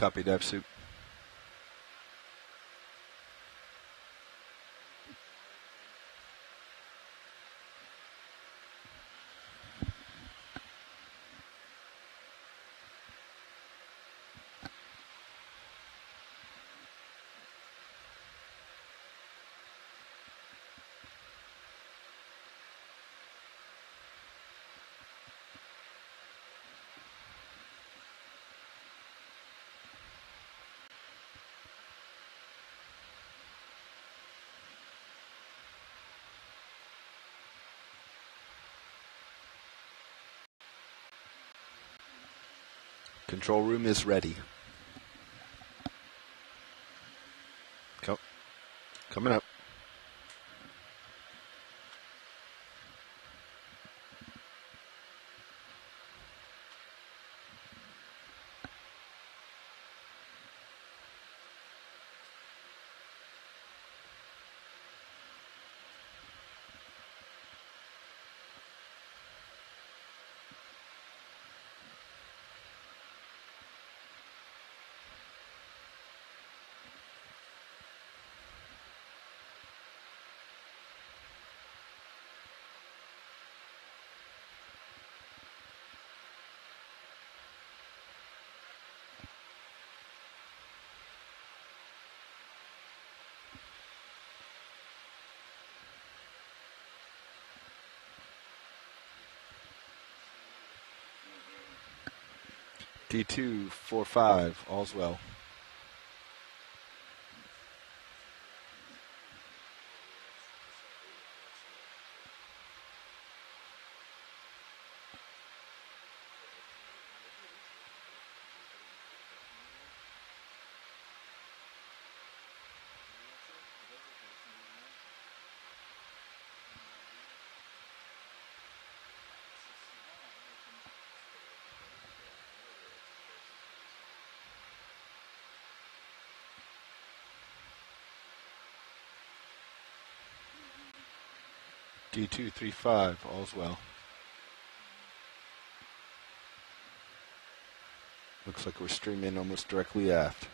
Copy, dive suit. Control room is ready. Coming up. D245, all's well. D235, all's well. Looks like we're streaming almost directly aft.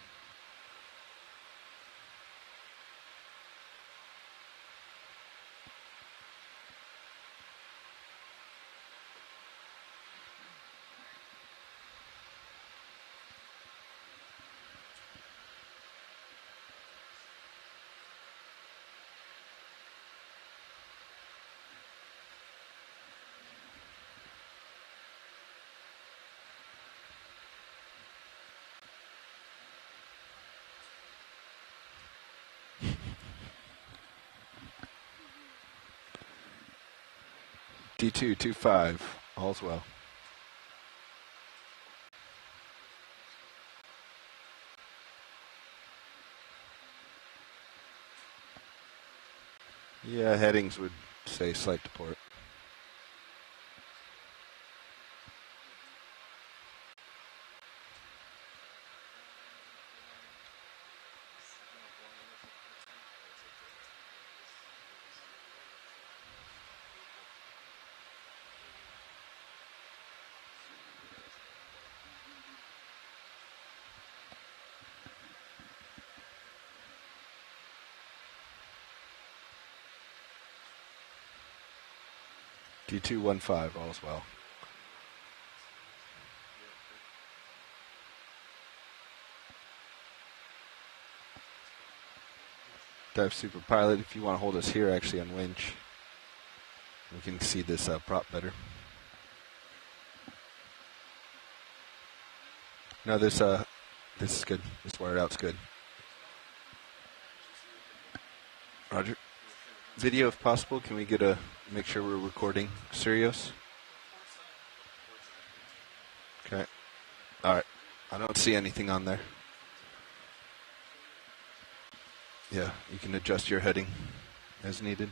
D225, all's well. Yeah, headings would say slight to port. D215, all's well. Dive Super Pilot, if you want to hold us here actually on winch, we can see this prop better. No, this is good. This wired out's good. Roger. Video if possible, can we get make sure we're recording Sirius? Okay. Alright. I don't see anything on there. Yeah, you can adjust your heading as needed.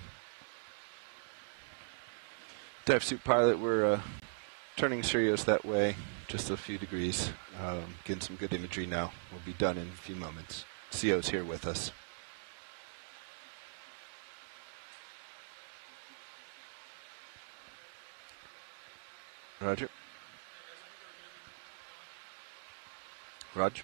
Dive Suit Pilot, we're turning Sirius that way, just a few degrees. Getting some good imagery now. We'll be done in a few moments. CO's here with us. Roger. Roger.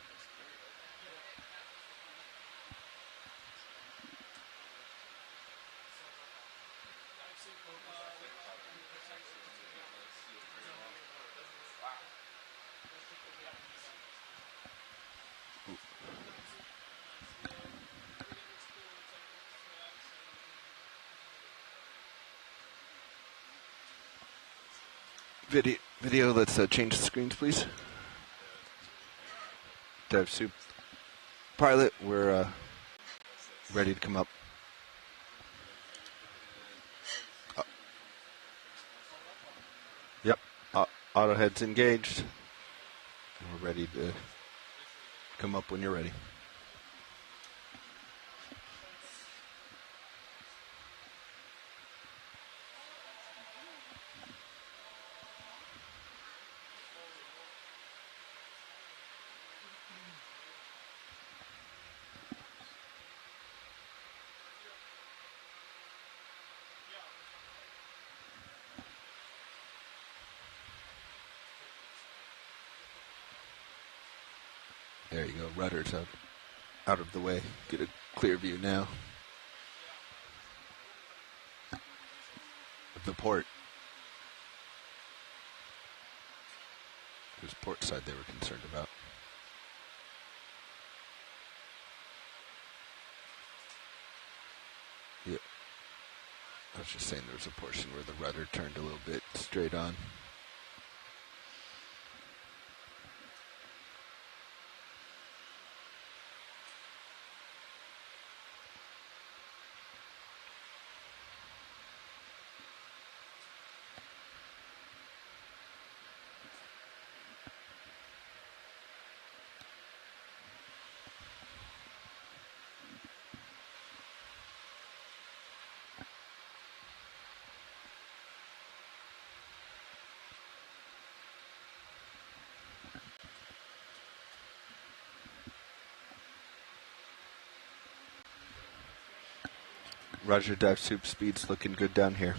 Video, let's change the screens, please. Dive Soup Pilot, we're ready to come up. Yep, auto heads engaged. We're ready to come up when you're ready. There you go, rudder's out of the way. Get a clear view now of the port. It was port side they were concerned about. Yeah. I was just saying there was a portion where the rudder turned a little bit straight on. Roger, dive soup speed's looking good down here.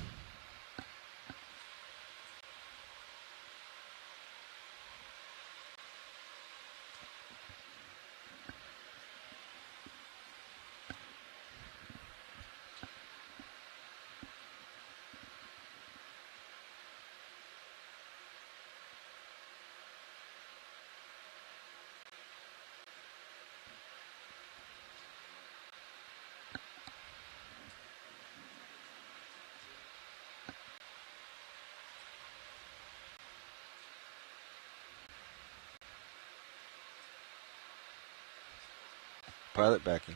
Pilot backing.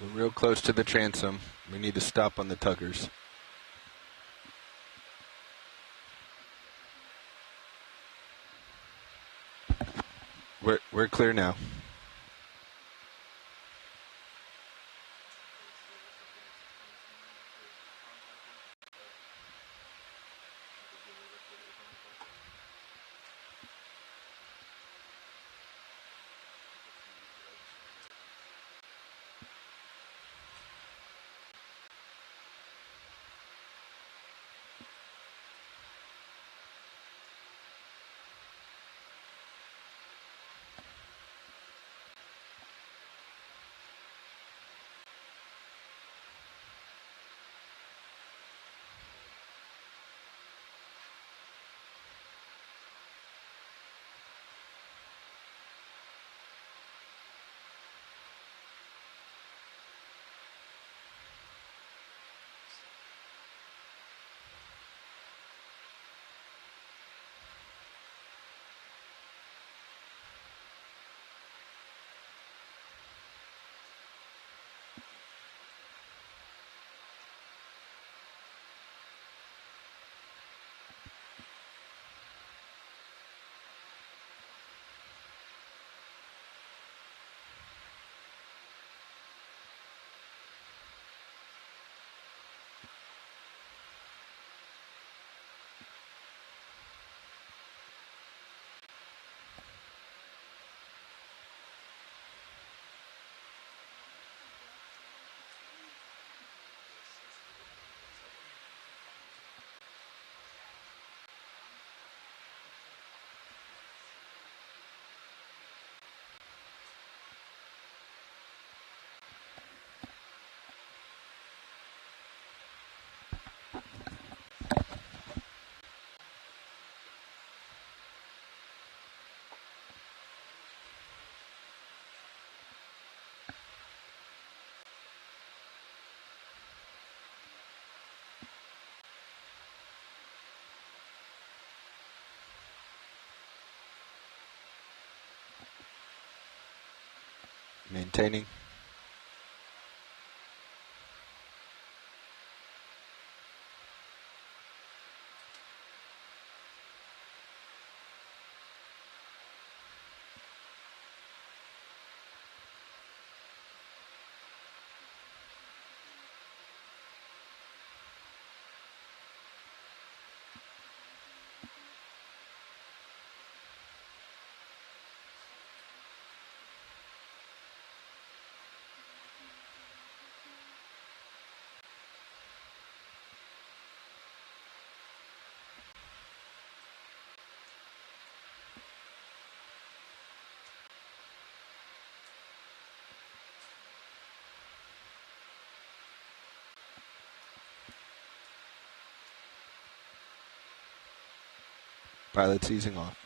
We're real close to the transom. We need to stop on the tuggers. We're clear now. Maintaining. Pilot's easing off.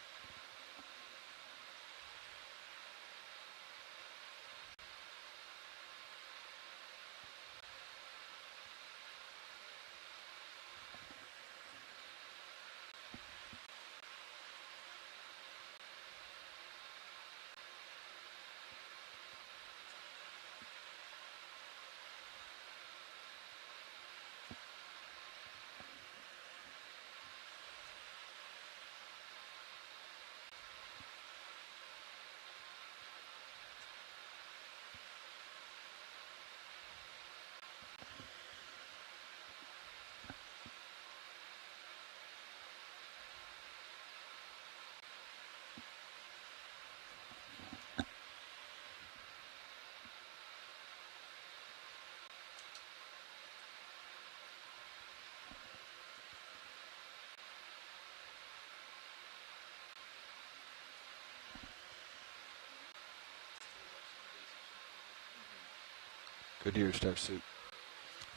Good to hear, Step Suit.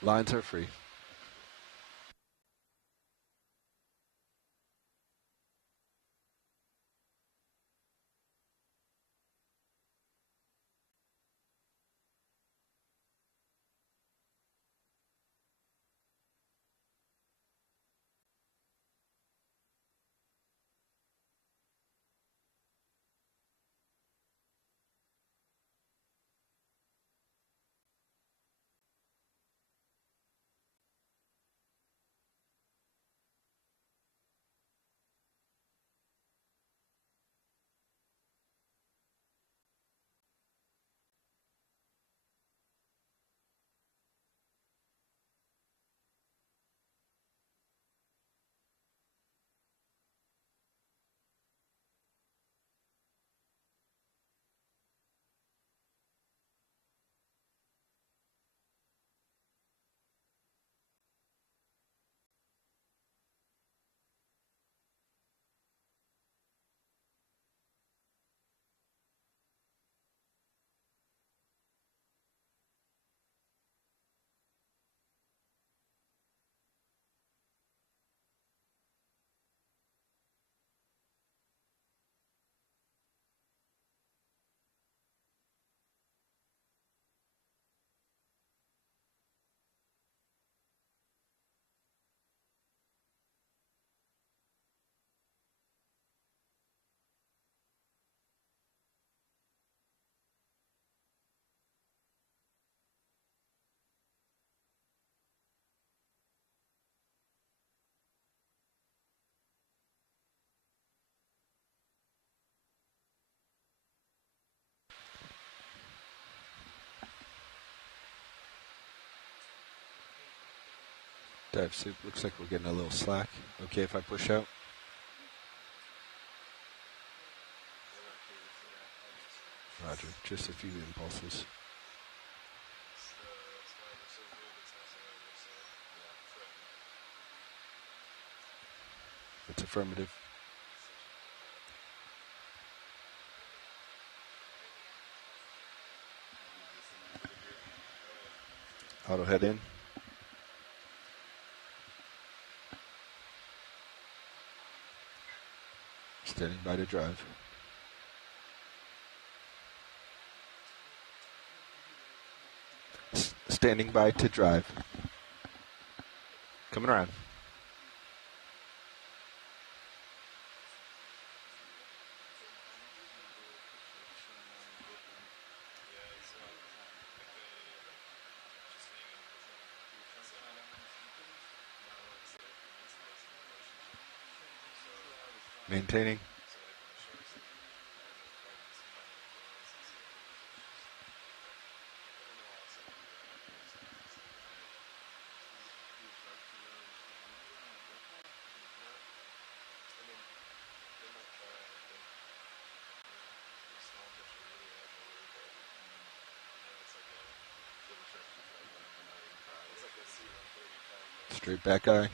Lines are free. Dive Suit, looks like we're getting a little slack. Okay if I push out? Roger, just a few impulses. It's affirmative. Auto head in. Standing by to drive. Standing by to drive. Coming around. Maintaining. Straight back eye.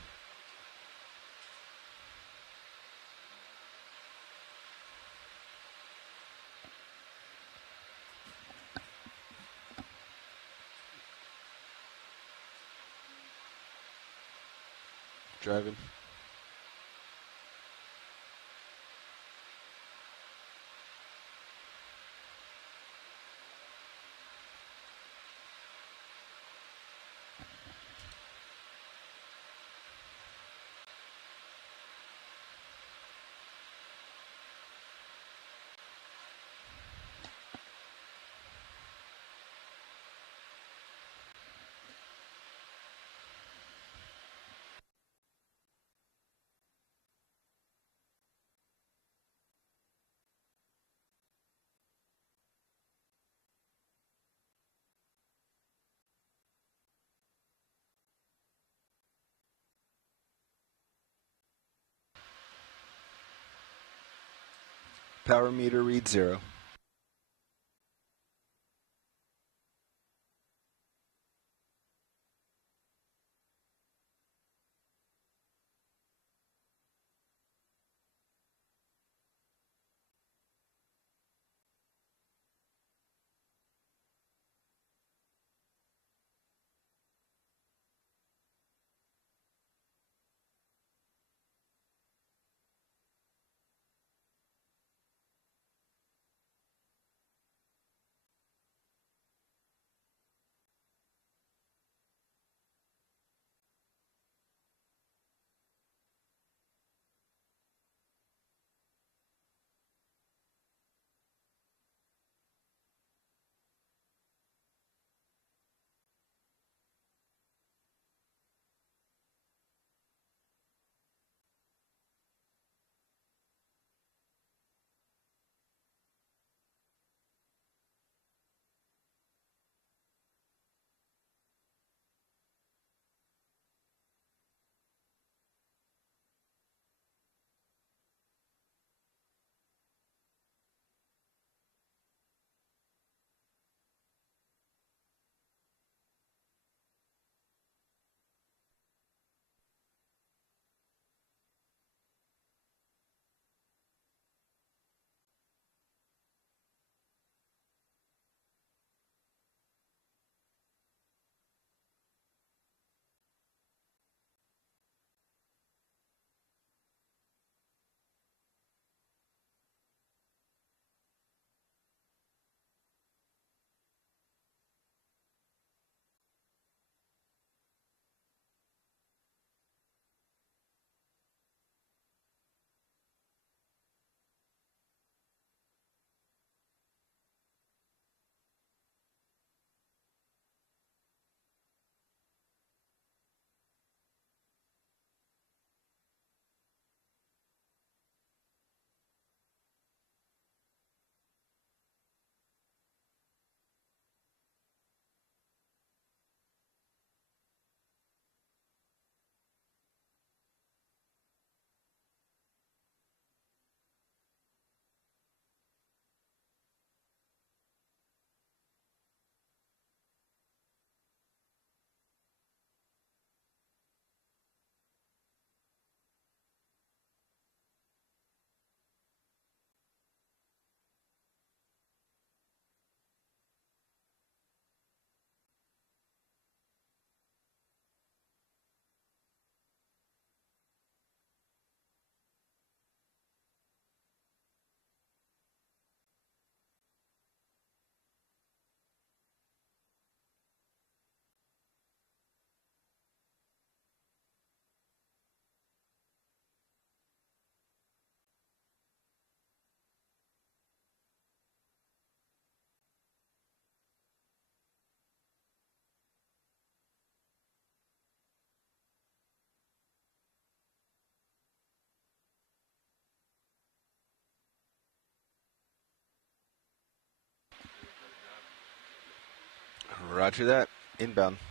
Driving. Power meter reads 0. Roger that. Inbound.